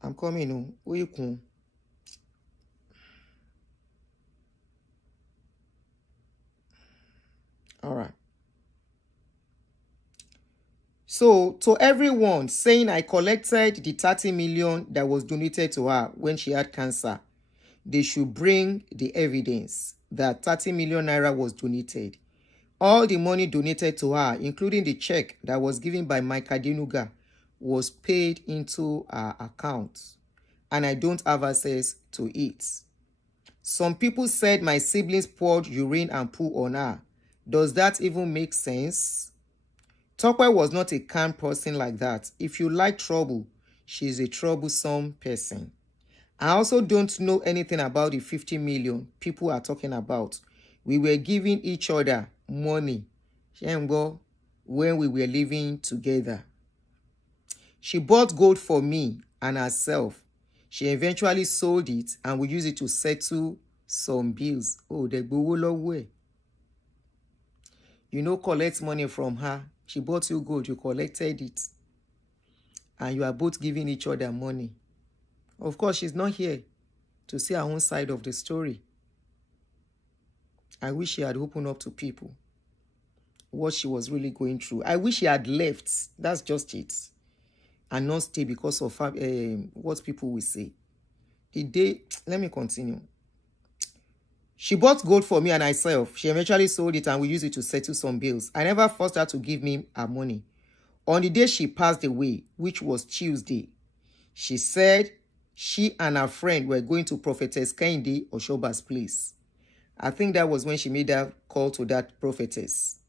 I'm coming. Who you come? All right. So, to everyone saying I collected the 30 million that was donated to her when she had cancer, they should bring the evidence that 30 million naira was donated. All the money donated to her, including the check that was given by Mike Adenuga, was paid into her account, and I don't have access to it. Some people said my siblings poured urine and poo on her. Does that even make sense? Tope was not a calm person like that. If you like trouble, she's a troublesome person. I also don't know anything about the 50 million people are talking about. We were giving each other money when we were living together. She bought gold for me and herself. She eventually sold it and we used it to settle some bills. Oh, they go away. Collect money from her. She bought you gold, you collected it. And you are both giving each other money. Of course, she's not here to see her own side of the story. I wish she had opened up to people what she was really going through. I wish she had left. That's just it. And not stay because of what people will say. Let me continue. She bought gold for me and myself. She eventually sold it and we used it to settle some bills. I never forced her to give me her money. On the day she passed away, which was Tuesday, she said she and her friend were going to Prophetess Kehinde Osoba's place. I think that was when she made that call to that prophetess.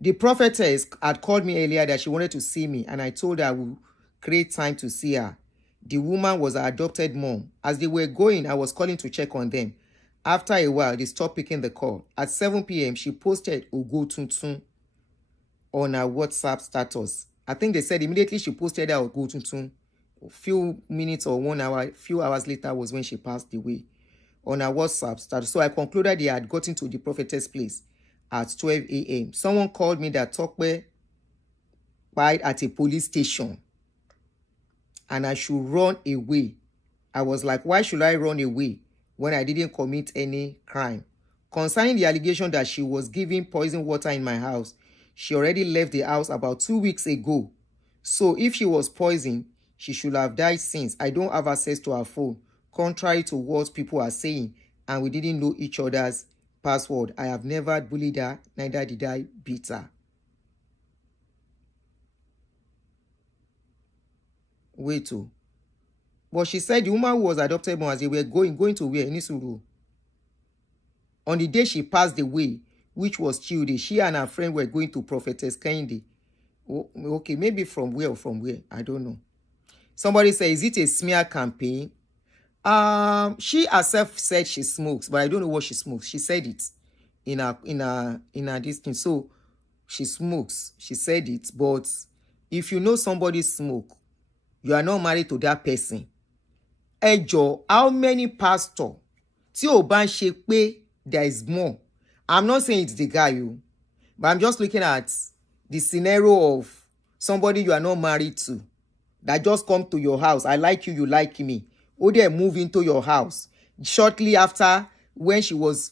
The prophetess had called me earlier that she wanted to see me and I told her I would create time to see her. The woman was her adopted mom. As they were going, I was calling to check on them. After a while, they stopped picking the call. At 7 p.m., she posted Ogo Tuntun on her WhatsApp status. I think they said immediately she posted her Ogo Tuntun. A few minutes or 1 hour, few hours later was when she passed away on her WhatsApp status. So I concluded they had gotten to the prophetess place at 12 a.m. Someone called me that Tope died at a police station and I should run away. I was like, why should I run away when I didn't commit any crime? Concerning the allegation that she was giving poison water in my house, she already left the house about 2 weeks ago. So if she was poisoned, she should have died since. I don't have access to her phone, contrary to what people are saying, and we didn't know each other's password. I have never bullied her, neither did I beat her. Wait, oh. But she said the woman who was adopted as they were going to where? Nisuru. On the day she passed away, which was Tuesday, she and her friend were going to Prophetess Kehinde. Oh, okay, maybe from where or from where? I don't know. Somebody said, is it a smear campaign? She herself said she smokes, but I don't know what she smokes. She said it in her this thing. So she smokes. She said it. But if you know somebody smoke, you are not married to that person. Ejo, how many pastor? Tí ó bá ń ṣe pé there is more. I'm not saying it's the guy, you, but I'm just looking at the scenario of somebody you are not married to that just come to your house. I like you, you like me. Or they move into your house shortly after when she was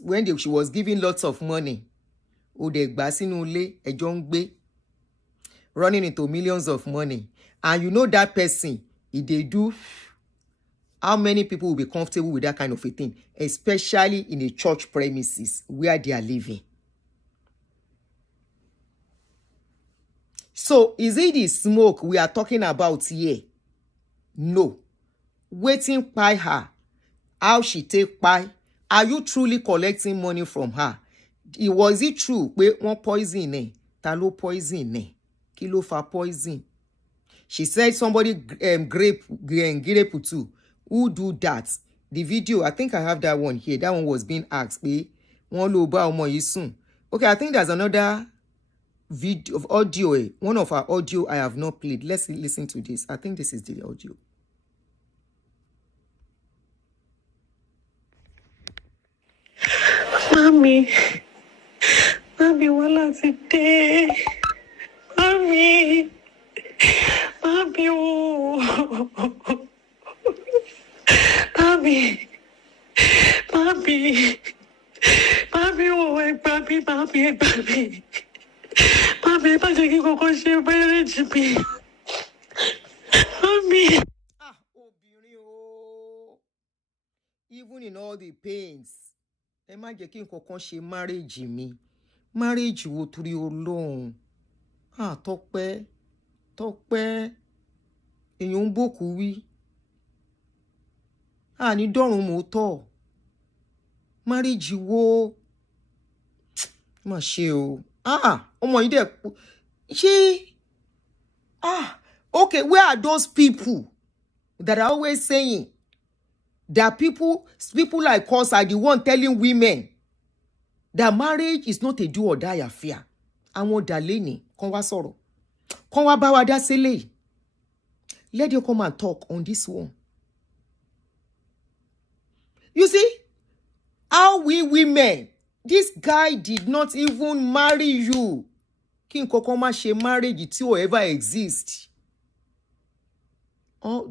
giving lots of money. Or they gbà sínú ilé, ẹjọ́ ń gbé, running into millions of money. And you know that person, if they do, how many people will be comfortable with that kind of a thing, especially in a church premises where they are living? So, is it the smoke we are talking about here? No. Waiting by her. How she take by? Are you truly collecting money from her? Was it true? Pé wọ́n poison eh? Ta ló poison eh? Kí ló fa poison? She said somebody grape too. Who do that? The video, I think I have that one here. That one was being asked. Pé wọ́n ló bá ọmọ yìí sùn. Okay, I think there's another video of audio. One of our audio I have not played. Let's listen to this. I think this is the audio. Mommy, wala today. Mommy, oh. Mommy, oh, Mommy. Mommy, má jẹ́ kí kókó ṣe marriage mi. Mommy. Obìnrin o. Even in all the pains, ẹ má jẹ́ kí nǹkankan ṣe marriage mi. Marriage wo torí Ọlọ́run. Tope. Èyàn ń bòkú wí. Ní dọ́run mo tọ́. Marriage wo. Má ṣe o. Ọmọ yìí dẹ̀ ṣé okay, where are those people that are always saying that people like us are the one telling women that marriage is not a do or die affair? Àwọn dàlẹ́ ni kàn wá sọ̀rọ̀. Kàn wá bá wa dá sílẹ̀. Let you come and talk on this one. You see how we women, this guy did not even marry you. Kí nǹkankan má ṣe marriage tí ó ever exist.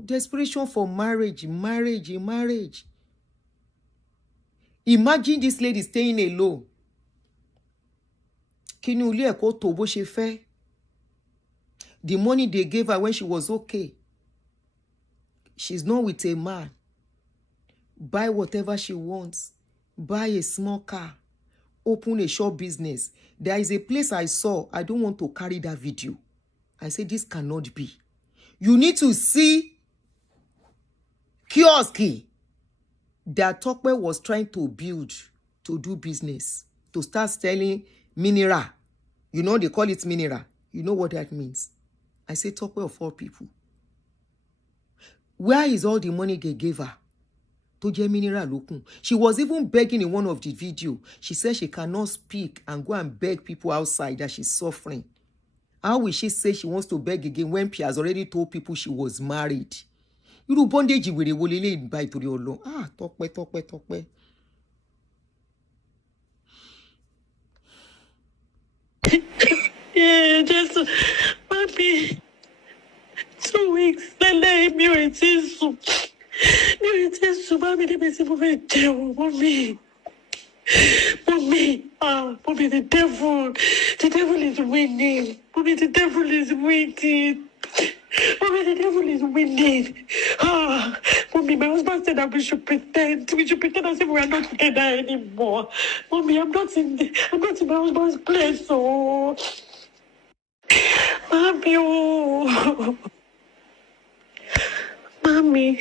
Desperation for marriage. Imagine this lady staying alone. Kí ni ilé ẹ̀kọ́ tó bó ṣe fẹ́. The money they gave her when she was okay. She's not with a man. Buy whatever she wants. Buy a small car. Open a shop business. There is a place I saw. I don't want to carry that video. I said, this cannot be. You need to see kiosk that Tope was trying to build to do business, to start selling mineral. You know, they call it mineral. You know what that means. I say, Tope of all people. Where is all the money they gave her? To jẹ́ mineral lókun. She was even begging in one of the video. She said she cannot speak and go and beg people outside that she's suffering. How will she say she wants to beg again when she has already told people she was married? Irú bondage wèrè wo lélẹ́yìí báyìí torí Ọlọ́run. Tope. Yeah, just Mommy. 2 weeks. Lẹ́lẹ́ mi ò tí ì sùn. Mommy, the devil is winning. Mommy, the devil is winning. Mommy, my husband said that we should pretend as if we are not together anymore. Mommy, I'm not in my husband's place, so. Mommy, oh. Mommy,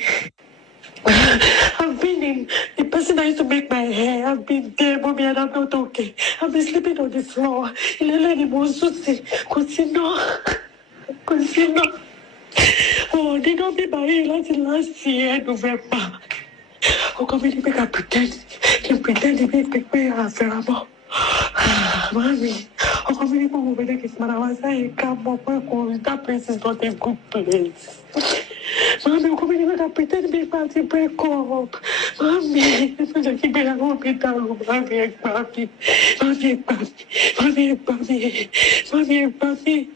I've been in the person that used to make my hair. I've been there, Mommy, and I'm not okay. I've been sleeping on the floor. Ilele mo susi, kusino. Oh, they don't be married last year, November. Oh, come in, make I pretend. They pretend to make me a ceremony. Mommy, oh, come in, mom, when I kiss my house, I can't walk. That place is not a good place. Mommy, come in, make I pretend to be party break up. Mommy, this is a keep it home, be down. Mommy, mommy,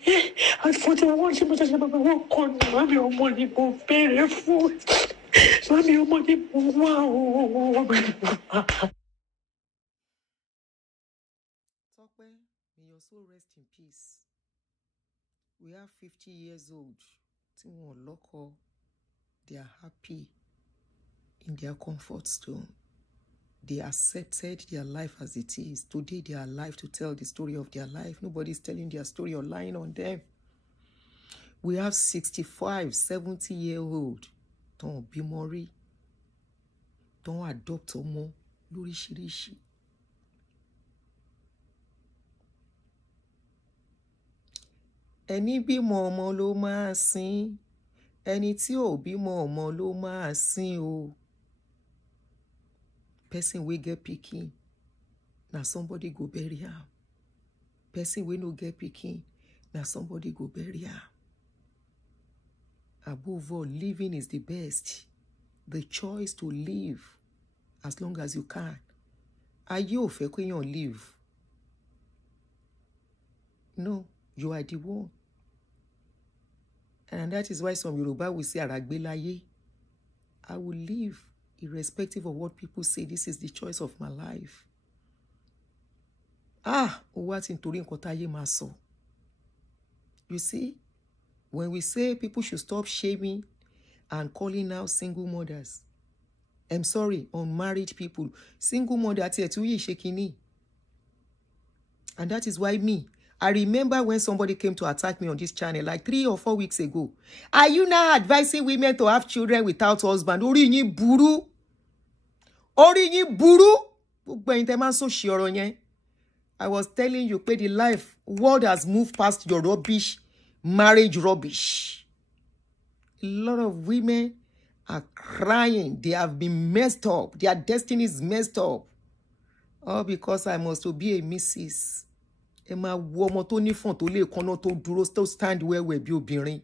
at 41, she must have walk on. Mommy, your money, both very full. Mommy, your money, wow. Tope, may your soul rest in peace. We are 50 years old. Loko, they are happy in their comfort zone. They accepted their life as it is. Today they are alive to tell the story of their life. Nobody's telling their story or lying on them. We have 65, 70-year-old. Don't be mori. Don't adopt omo. Lóríṣiríṣi. Ẹni bímọ ọmọ ló máa sìn. Ẹni tí ò bímọ ọmọ ló máa sìn o. Person wey get pikin, na somebody go bury am. Person wey no get pikin, na somebody go bury am. Above all, living is the best. The choice to live as long as you can. Ayé ò fẹ́ kéèyàn live. No, you are the one. And that is why some Yoruba will say, Àràgbélayé. I will live irrespective of what people say. This is the choice of my life. What in torí nǹkan táyé máa sọ. You see, when we say people should stop shaming and calling out single mothers, I'm sorry, unmarried people, single mother tiẹ̀ tún yìí ṣe kínní. And that is why I remember when somebody came to attack me on this channel like 3 or 4 weeks ago. Are you now advising women to have children without husband? Orí yín burú. Orí yín burú. Gbogbo ẹ̀yin tẹ́ máa ń sọ ṣì ọ̀rọ̀ yẹn. I was telling you, the world has moved past your rubbish, marriage rubbish. A lot of women are crying. They have been messed up. Their destiny is messed up. All because I must be a Mrs. Emma woman tó nífọ̀n tó lè kọ́nà tó dúró tó stand where bí obìnrin.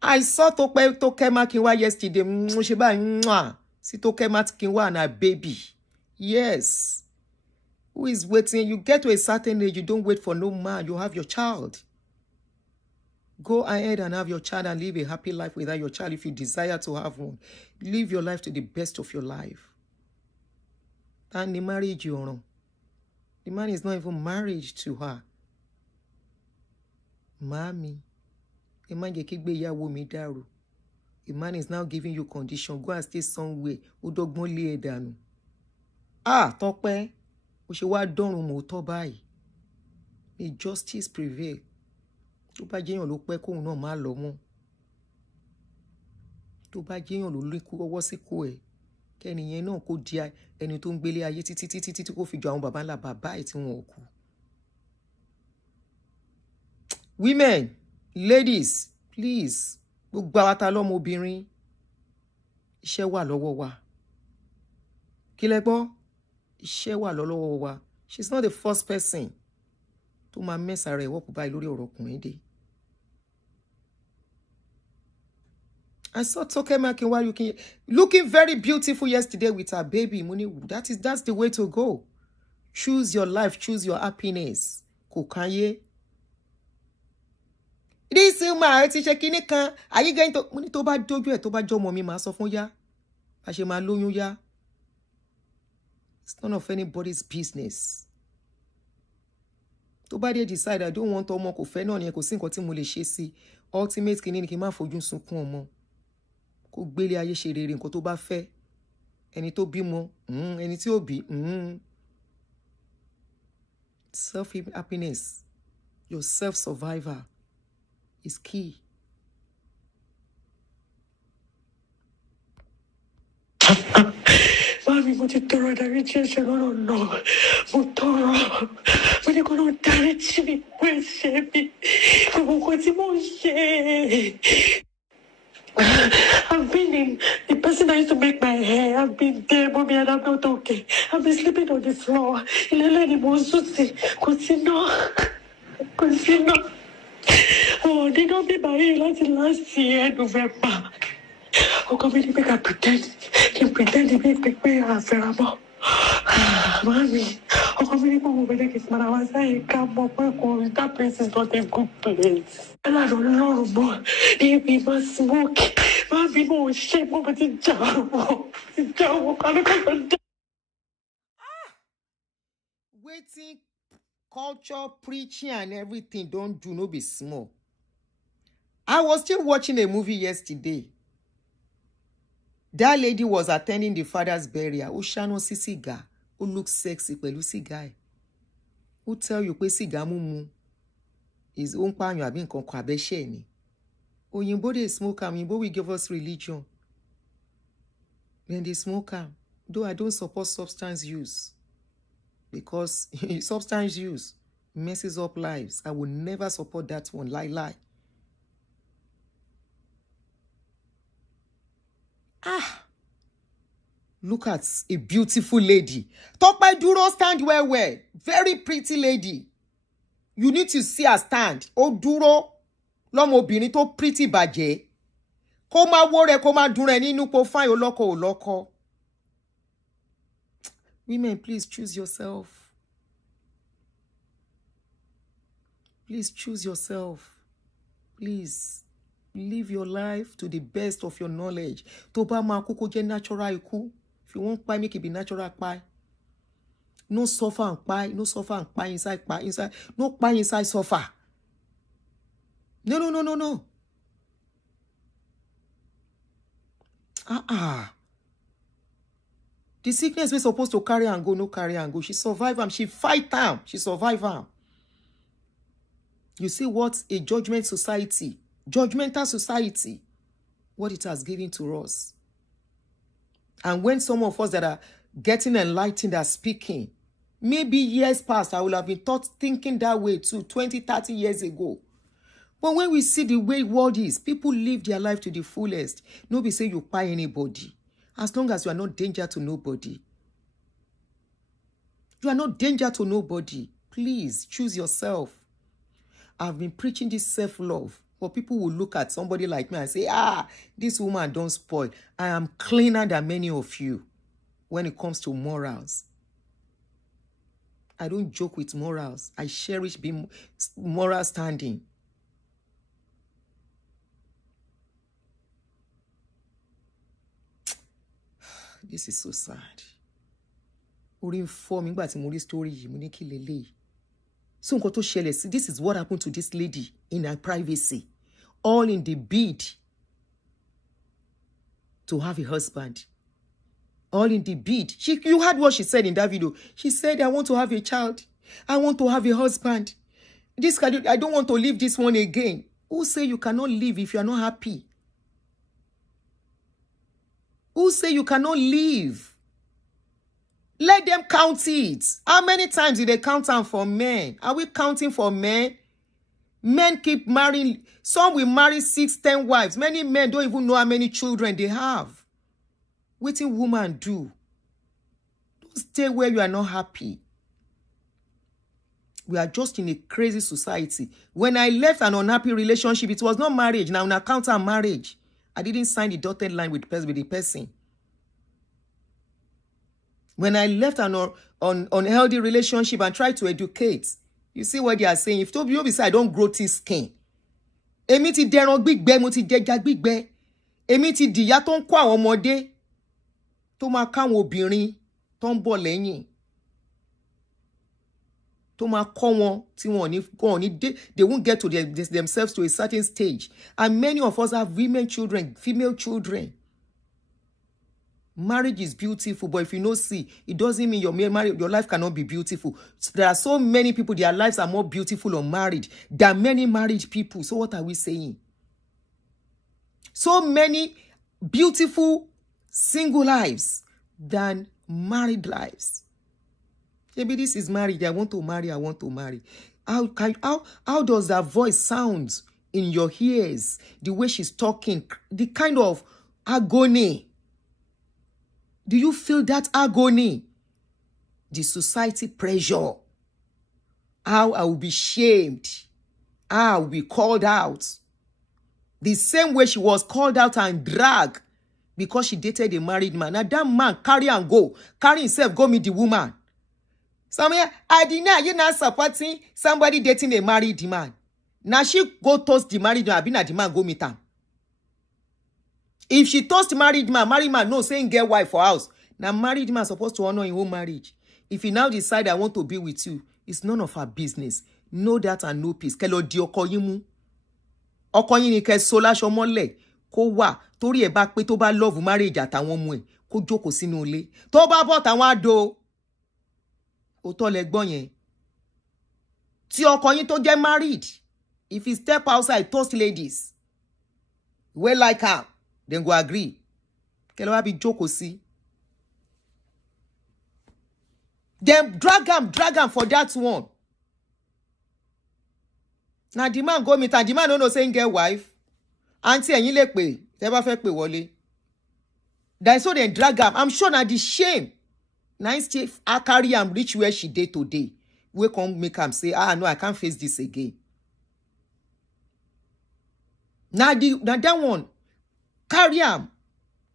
I saw Tope Makinwa yesterday. Ṣe báyìí sí Tope Makinwa and her baby. Yes. Who is waiting? You get to a certain age, you don't wait for no man. You have your child. Go ahead and have your child and live a happy life without your child if you desire to have one. Live your life to the best of your life. And the marriage you on. The man is not even married to her. Mommy, a man the man is now giving you condition. Go and stay somewhere. Odogbon lé ẹ dànù. Tope. Ó ṣe wá dọ́run mọ́ tọ́ báyìí. May justice prevail. Tó bá jẹ́yàn ló pẹ́ kóun náà má lọ mọ́. Tó bá jẹ́yàn ló lé ọwọ́ sí kó ẹ̀. Kẹ́niyẹn náà kó di ẹni tó ń gbélé ayé títí kó fi jọ àwọn bàbá ńlá bàbá ẹ̀ tí wọn ò kú. Women, ladies, please, gbogbo àwa tá lọ́mọ obìnrin, iṣẹ́ wà lọ́wọ́ wa. Kí lẹ gbọ́? Iṣẹ́ wà lọ́wọ́ wa. She's not the first person to máa mess ara ẹ̀ wọ́pọ̀ báyìí lórí ọ̀rọ̀ ọkùnrin dé. I saw Tope Makinwa looking very beautiful yesterday with her baby. That's the way to go. Choose your life, choose your happiness. Kò káyé. This woman ti ṣe kíní kan. Are you going to? Mo ní tó bá dójú ẹ̀ tó bá jọmọ mi máa sọ fún yá. Bá ṣe máa lóyún yá. It's none of anybody's business. Tó bá dé decide I don't want ọmọ kò fẹ́ náà ni kò sí nǹkan tí mo lè ṣe sí. Ultimate kíní ni kí n má fojú sunkún ọmọ. Kó gbélé ayé ṣe rere nǹkan tó bá fẹ́. Ẹni tó bímọ, ẹni tí ò bí, self-happiness, your self-survival is key. Mommy, mo ti tọrọ ìdáríjì ẹ̀ṣẹ̀ lọ́nà náà. Mo tọrọ. Mo ní kó lọ dáríjì mi fún ẹ̀ṣẹ̀ mi. Gbogbo nǹkan tí mo ń ṣe. I've been in the person that used to make my hair. I've been there, Mommy, and I'm not okay. I've been sleeping on the floor. Ilé ni mo sùn sí. Kò sí náà. Kò sí náà. Oh, they don't be married last year, November. Ọkọ mi ní pé ká pretend. Kí n pretend bí pé àfẹ́ra mọ́. Mami, ọkọ mi ní pé mo bẹ̀rẹ̀ kí n mara wá sáyé ká mọ̀ pé kò that place is not a good place. Ẹlá lọ lọ́rùn mọ́. Ibi máa smoke. Mami, mo ṣe mo ti jà wọ́n. Ti jà wọ́n kálukú dá. Waiting, culture, preaching, and everything don't do no be small. I was still watching a movie yesterday. That lady was attending the father's burial. Ó ṣáná sí sìgá. Ó look sexy pẹ̀lú sìgá ẹ̀. Ó tell you pé sìgá mímu is ó ń pààyàn àbí nǹkan kan àbẹ́ṣẹ́ ni. Òyìnbó dey smoke am. Òyìnbó will give us religion. Then they smoke am. Though I don't support substance use. Because substance use messes up lives. I will never support that one. Lie. Look at a beautiful lady. Tope dúró, stand well. Very pretty lady. You need to see her stand. Ó dúró. Lọ́mọbìnrin tó pretty bàjẹ́. Kó má wò rẹ̀, kó má dùn rẹ̀ nínú pò fine olóko. Women, please choose yourself. Please choose yourself. Please live your life to the best of your knowledge. Tó bá máa kú kó jẹ́ natural ikú. If you won't pie, make it be natural pie. No suffer and pie. No suffer and pie inside pie. Inside. No pie inside suffer. No. The sickness we're supposed to carry and go, no carry and go. She survived him. She fight him. She survived him. You see what a judgmental society, what it has given to us. And when some of us that are getting enlightened are speaking, maybe years past, I would have been thinking that way too, 20, 30 years ago. But when we see the way world is, people live their life to the fullest. Nobody say you pay anybody. As long as you are not danger to nobody. You are not danger to nobody. Please choose yourself. I've been preaching this self-love. But people will look at somebody like me and say, this woman don't spoil. I am cleaner than many of you when it comes to morals. I don't joke with morals. I cherish being moral standing. This is so sad. Orí ń fọ́ mi nígbà tí mo rí story yìí, mo ní kí leléyìí. So nǹkan tó ṣẹlẹ̀ sí, this is what happened to this lady in her privacy. All in the bid to have a husband. All in the bid. You heard what she said in that video. She said, I want to have a child. I want to have a husband. I don't want to leave this one again. Who say you cannot live if you are not happy? Who say you cannot live? Let them count it. How many times did they count them for men? Are we counting for men? Men keep marrying. Some will marry 6, 10 wives. Many men don't even know how many children they have. What do women do? Don't stay where you are not happy. We are just in a crazy society. When I left an unhappy relationship, it was not marriage. Now, on account of marriage, I didn't sign the dotted line with the person. When I left an unhealthy relationship and tried to educate, you see what they are saying? If you say I don't grow thick skin, èmi ti dẹran gbígbẹ, mo ti jẹja gbígbẹ. Èmi ti dìyà tó ń kọ́ àwọn ọmọdé tó máa káwọn obìnrin tó ń bọ̀ lẹ́yìn. Tó máa kọ́ wọn tí wọn ní they won't get to themselves to a certain stage. And many of us have children, female children. Marriage is beautiful, but if you don't see, it doesn't mean your life cannot be beautiful. There are so many people, their lives are more beautiful unmarried than many married people. So what are we saying? So many beautiful single lives than married lives. Maybe this is married. I want to marry. I want to marry. How does that voice sound in your ears? The way she's talking, the kind of agony. Do you feel that agony? The society pressure. How I will be shamed. How I will be called out. The same way she was called out and dragged because she dated a married man. Now that man carry and go. Carry himself, go meet the woman. Somewhere, I deny you not supporting somebody dating a married man. Now she go toast the married man, the man go meet him. If she toast married man no saying get wife for house. Now married man supposed to honor his own marriage. If he now decide I want to be with you, it's none of her business. Know that and no peace. Kelo di ọkọ yín mú. Ọkọ yín ni kẹ́ so láṣọ mọ́lẹ̀ kó wà torí ẹ bá pé tó bá love marriage àtàwọn ọmọ ẹ̀ kó jókòó sínú ilé. Tó bá bọ́ tàwọn àdó. Ó tọ́ lẹ gbọ́ yẹn. Tí ọkọ yín tó jẹ́ married, if he step outside, toast ladies, we like her, then go agree. Kẹ́ lọ wá bí jókòó sí. Then drag am for that one. Now the man go meet and the man no saying get wife. Auntie ẹ̀yin lè pè, tẹ́ bá fẹ́ pè wọlé. Then so they drag am. I'm sure na the shame. Nice chief, I carry am reach where she dey today. We come make am say, no, I can't face this again. Now that one, carry am,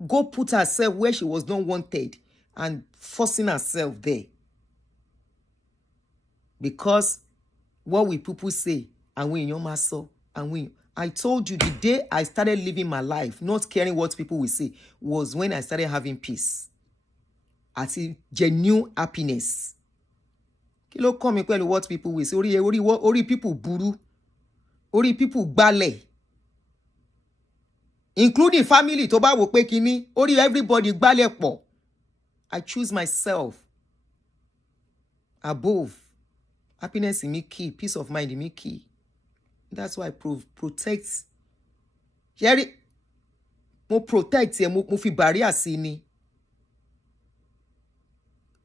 go put herself where she was not wanted and forcing herself there. Because what will people say? And when your master, and when I told you the day I started living my life, not caring what people will say, was when I started having peace. I see genuine happiness. Kí ló kàn mí pẹ̀lú what people will say? Orí people buru. Orí people gbálẹ̀. Including family tó bá wò pé kíní. Orí everybody gbálẹ̀ pọ̀. I choose myself above. Happiness in me key. Peace of mind in me key. That's why I protect. Jerry, mo protect ye, mo fi barrier sí ni.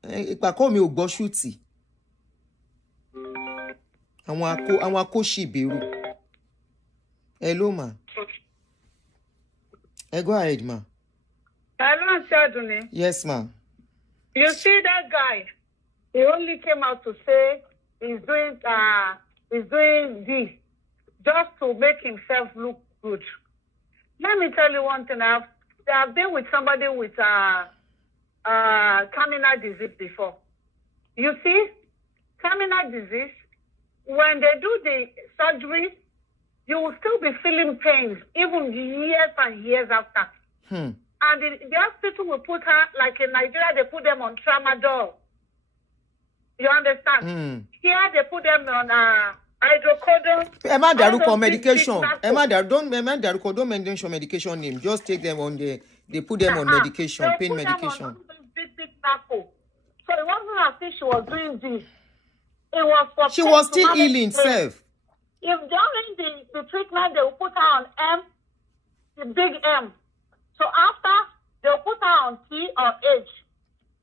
Ìpàkọ́ mi ò gbọ́ ṣúùtì. Àwọn akóṣì ìbẹ̀rù. Hello, ma. Go ahead, ma. Hello, Shaduni. Yes, ma. You see that guy? He only came out to say he's doing this just to make himself look good. Let me tell you one thing. I've been with somebody with terminal disease before. You see, terminal disease, when they do the surgery, you will still be feeling pains, even years and years after. And the hospital will put her, like in Nigeria, they put them on tramadol. You understand? Here, they put them on hydrocodone. Emma Daruko medication. Don't mention medication name. Just take them on they put them on medication, pain medication. So it wasn't as if she was doing this. It was for she was still healing self. If during the treatment they will put her on M, the big M. So after they'll put her on T or H.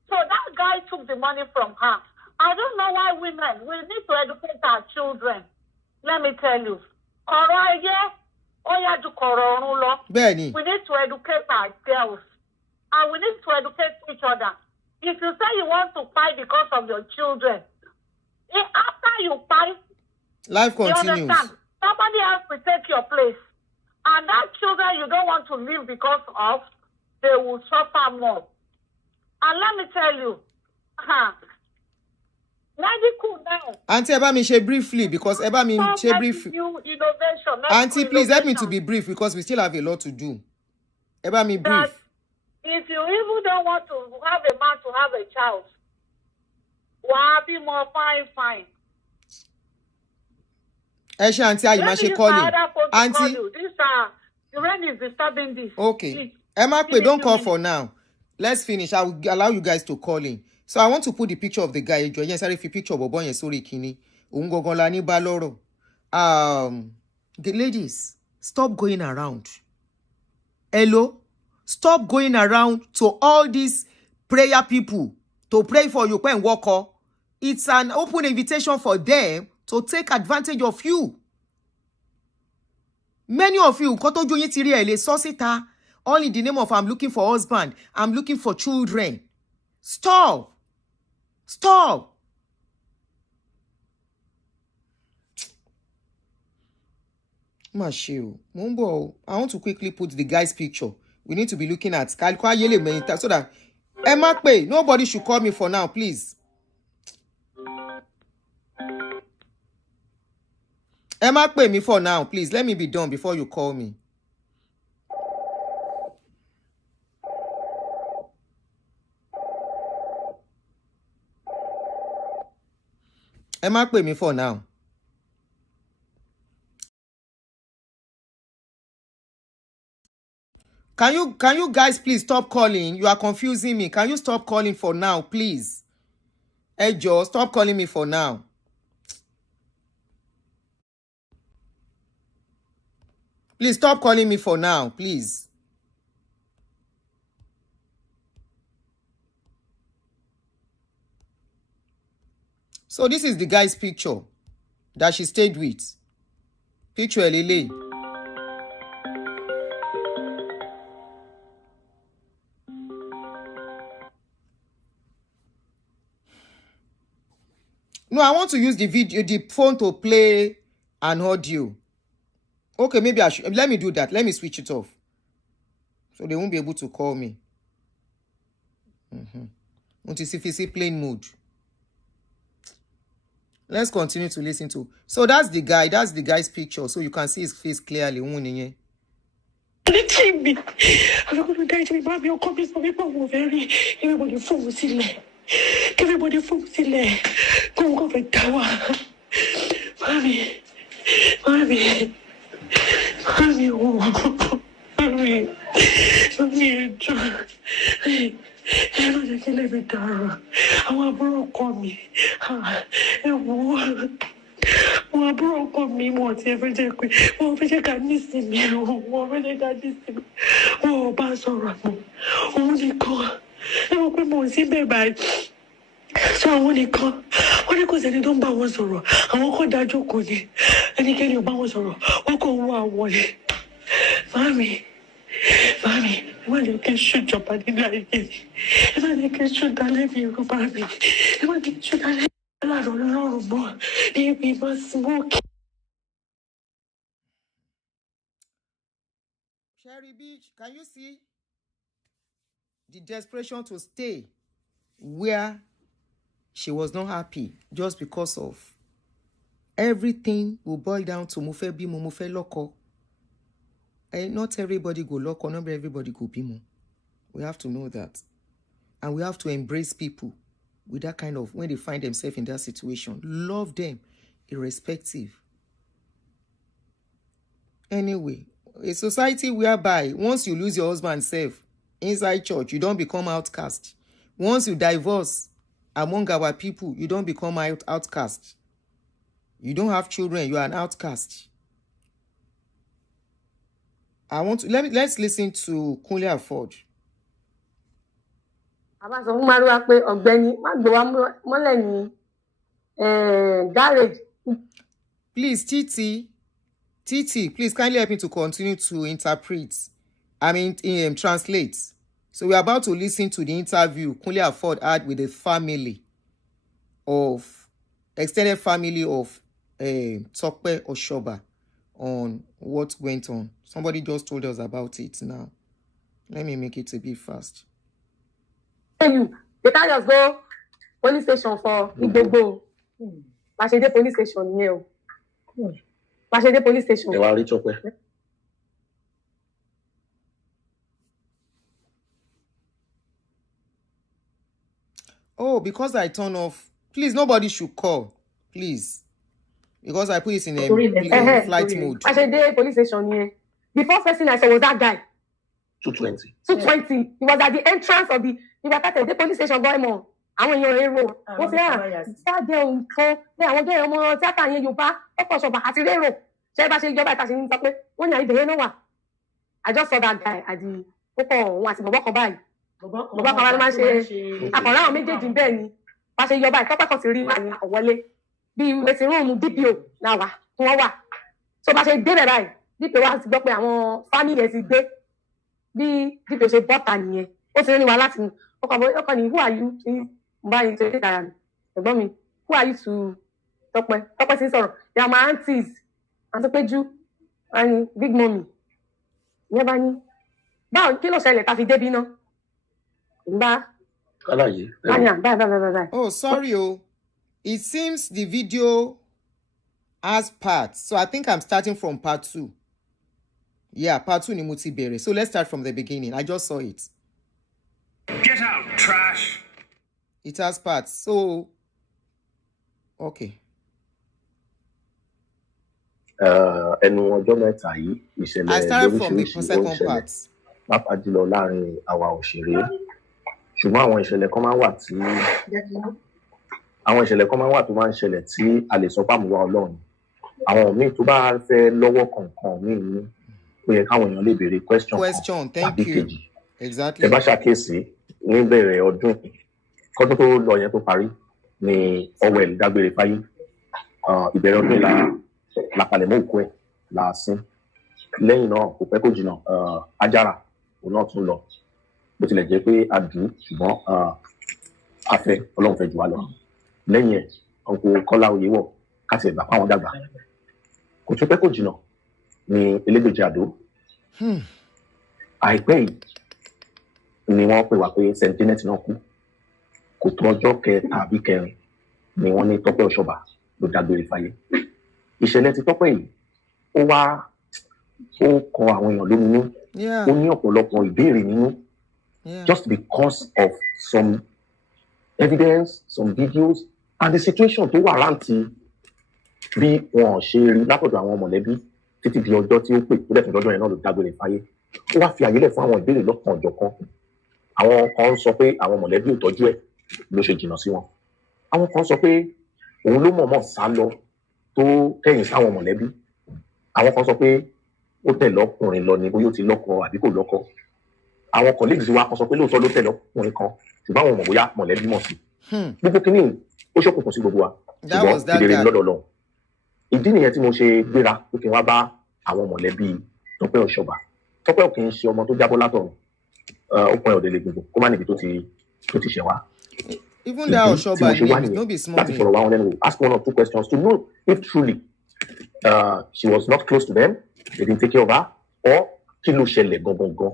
So that guy took the money from her. I don't know why women, we need to educate our children. Let me tell you. We need to educate our girls. And we need to educate each other. If you say you want to fight because of your children, after you fight, life continues. You understand? Somebody else will take your place. And that children you don't want to live because of, they will suffer more. And let me tell you, medical now. Auntie, eba me share briefly because eba me share briefly. New innovation. Auntie, please help me to be brief because we still have a lot to do. Eba me brief. If you even don't want to have a man to have a child, why be more fine? Auntie, you must call you. Auntie, this the rain is disturbing this. Okay. Emma, don't call for now. Let's finish. I will allow you guys to call in. So I want to put the picture of the guy. Yes, sorry, if you picture Bobo and sorry kini. Ungogolani baloro. The ladies, stop going around. Hello? Stop going around to all these prayer people to pray for you and walk up. It's an open invitation for them to take advantage of you. Many of you, all in the name of I'm looking for husband, I'm looking for children. Stop. Stop. Mumbo, I want to quickly put the guy's picture. We need to be looking at so that Emma Pay, nobody should call me for now, please. Emma Pay me for now, please. Let me be done before you call me. Emma Pay me for now. Can you guys please stop calling? You are confusing me. Can you stop calling for now, please? Hey, Joe, stop calling me for now. Please stop calling me for now, please. So this is the guy's picture that she stayed with. Picture Lele. No, I want to use the phone to play an audio. Okay, maybe I should. Let me do that. Let me switch it off. So they won't be able to call me. Want to see if it's plain mode. Let's continue to listen to. So that's the guy. That's the guy's picture. So you can see his face clearly. Everybody falls in there. Go over the tower. Mommy. Everybody can live it down. I want broke on me. I broke on me. Whatever they got missing me. Whatever they got missing me. Oh, Basoramo. Only God. So I want to call. When I say they don't buy one sorrow, I won't call that joke on it. And you can't buy one sorrow. What go on? Mommy, when you can shoot your body like it, if I can shoot, I leave you, mommy. If I can shoot, I leave you. I don't know, boy. They must smoke. Cherry Beach, can you see the desperation to stay where she was not happy just because of everything will boil down to mufe bimo, mufe loko. And not everybody go loko, not everybody go bimo. We have to know that. And we have to embrace people with that kind of, when they find themselves in that situation, love them irrespective. Anyway, a society whereby once you lose your husband self inside church, you don't become outcast. Once you divorce among our people, you don't become outcast. You don't have children, you are an outcast. Let's listen to Kunle Afod. Please, Titi, please kindly help me to continue to interpret. Translate. So we're about to listen to the interview Kunle Afod had with the extended family of Tope Osoba on what went on. Somebody just told us about it now. Let me make it a bit fast. They can't just go police station for Igbogo. Machede police station here. Machede police station. They will reach Tope. Oh, because I turn off. Please, nobody should call. Please. Because I put it in a flight mode. Machede police station here. The first person I saw was that guy. 220. 220. He was at the entrance of the police station going on. Àwọn èèyàn èrò wọ́n fi hàn sáàdé nǹkan ní àwọn ọjọ́ ọmọ tíátà yẹn Yorùbá ọkọ̀ Osoba àti rérò ṣe bá ṣe ìjọba ìtàṣe ní sọ pé wọ́n ní àìdè yẹn náà wà. I just saw that guy at the kókó òun àti bọ̀bọ̀ kan báyìí bàbá kan wá ló máa ń ṣe àkànrá àwọn méjèèjì bẹ́ẹ̀ ni bá ṣe yọba ìtọ́pẹ́ kan ti rí wa ní àwọlé bíi waiting room DPO náà wà tí wọ́n wà tó bá ṣe débẹ̀ báyìí DPO wa ti gbọ́ pé àwọn fámìlì ẹ̀ ti dé bí DPO ṣe bọ́ta nìyẹn ó ti rí wa láti ọkọ̀ ní who are you tí mo bá yín tó dé kára mi ẹ̀gbọ́n mi who are you to Tọ́pẹ́ ti ń sọ̀rọ̀ they are my aunties àti Péjú and big mommy ìyẹn bá ní báwo kí ló ṣẹlẹ̀ tá fi débi náà bye. Oh, sorry. Oh, it seems the video has parts. So I think I'm starting from part 2. Yeah, part 2 ni mo ti bẹ̀rẹ̀. So let's start from the beginning. I just saw it. Get out, trash. It has parts. So, okay. Ẹnu ọjọ́ mẹ́ta yìí ìṣẹ̀lẹ̀ I started from the second ìṣẹ̀lẹ̀ part. pàápàá jùlọ láàrin àwa òṣèré. Ṣùgbọ́n àwọn ìṣẹ̀lẹ̀ kan máa ń wà tó máa ń ṣẹlẹ̀ tí a lè sọ pàmùwà Ọlọ́run. Àwọn míì tó bá fẹ́ lọ́wọ́ kọ̀ọ̀kan míì ní ó yẹ káwọn èèyàn lè béèrè question thank you. kejì. Exactly. Ẹ bá ṣàkíyèsí níbẹ̀rẹ̀ ọdún kọ́dún tó lọ yẹn tó parí ni Orwell dágbére fáyé. Ìbẹ̀rẹ̀ ọdún la palẹ̀mọ́ òkú ẹ̀ la sin. Lẹ́yìn náà kò pẹ́ kò jìnnà Ajára òun náà tún lọ. Bó tilẹ̀ jẹ́ pé a dùn ṣùgbọ́n afẹ́ Ọlọ́run fẹ́ jù wá lọ. Lẹ́yìn ẹ̀ ọkọ̀ Kọ́lá Oyèwọ̀ káti ẹ̀gbà fáwọn dàgbà. Kò tún pẹ́ kò jìnnà ni Elégbèjì Àdó. Àìpẹ́ yìí ni wọ́n pè wá pé St. Janet náà kú. Kò tó ọjọ́ kẹta àbí kẹrin ni wọ́n ní Tọ́pẹ́ Ọ̀ṣọ́bà ló dágbére fáyé. Ìṣẹ̀lẹ̀ ti Tọ́pẹ́ yìí ó kọ àwọn èèyàn lóminú. Ó ní ọ̀pọ̀lọpọ̀ ìbéèrè nínú. Just because of some evidence, some videos, and the situation tó wà rántí bí wọn ṣe rí látọ̀dọ̀ àwọn mọ̀lẹ́bí títí di ọjọ́ tí ó pè tó dẹ̀tún lọ́jọ́ yẹn náà ló dágbére fáyé. Ó wá fi àyè lẹ̀ fún àwọn ìbéèrè lọ́kàn ọ̀jọ̀kan. Àwọn kan sọ pé àwọn mọ̀lẹ́bí ò tọ́jú ẹ̀ ló ṣe jìnnà sí wọn. Àwọn kan sọ pé òun ló mọ̀ọ́mọ̀ sá lọ tó kẹ́yìn sáwọn mọ̀lẹ́bí. Àwọn kan sọ pé ó tẹ̀lé ọkùnrin lọ ni bóyá ó ti lọ́kọ àbí kò lọ́kọ. Àwọn colleagues wa kan sọ pé lóòótọ́ ló tẹ̀lé ọkùnrin kan ṣùgbọ́n àwọn ọmọ bóyá mọ̀lẹ́bí mọ̀ sí. Gbogbo kínní ó ṣókùnkùn sí gbogbo wa ṣùgbọ́n ìdèrè lọ́dọ̀ lọ. Ìdí nìyẹn tí mo ṣe gbéra pé kí n wá bá àwọn mọ̀lẹ́bí Tọ́pẹ́ Ọ̀ṣọ́bà. Tọ́pẹ́ ò kì í ṣe ọmọ tó jábọ́ látọ̀run. Ó pọn ọ̀dẹ̀lẹ̀ gbogbo kó má níbi tó ti ṣẹ̀ wá. Even that Osoba name, no be small name. Ask 1 or 2 questions to know if truly she was not close to them, they didn't take care of her, or kí ló ṣẹlẹ̀ gangan.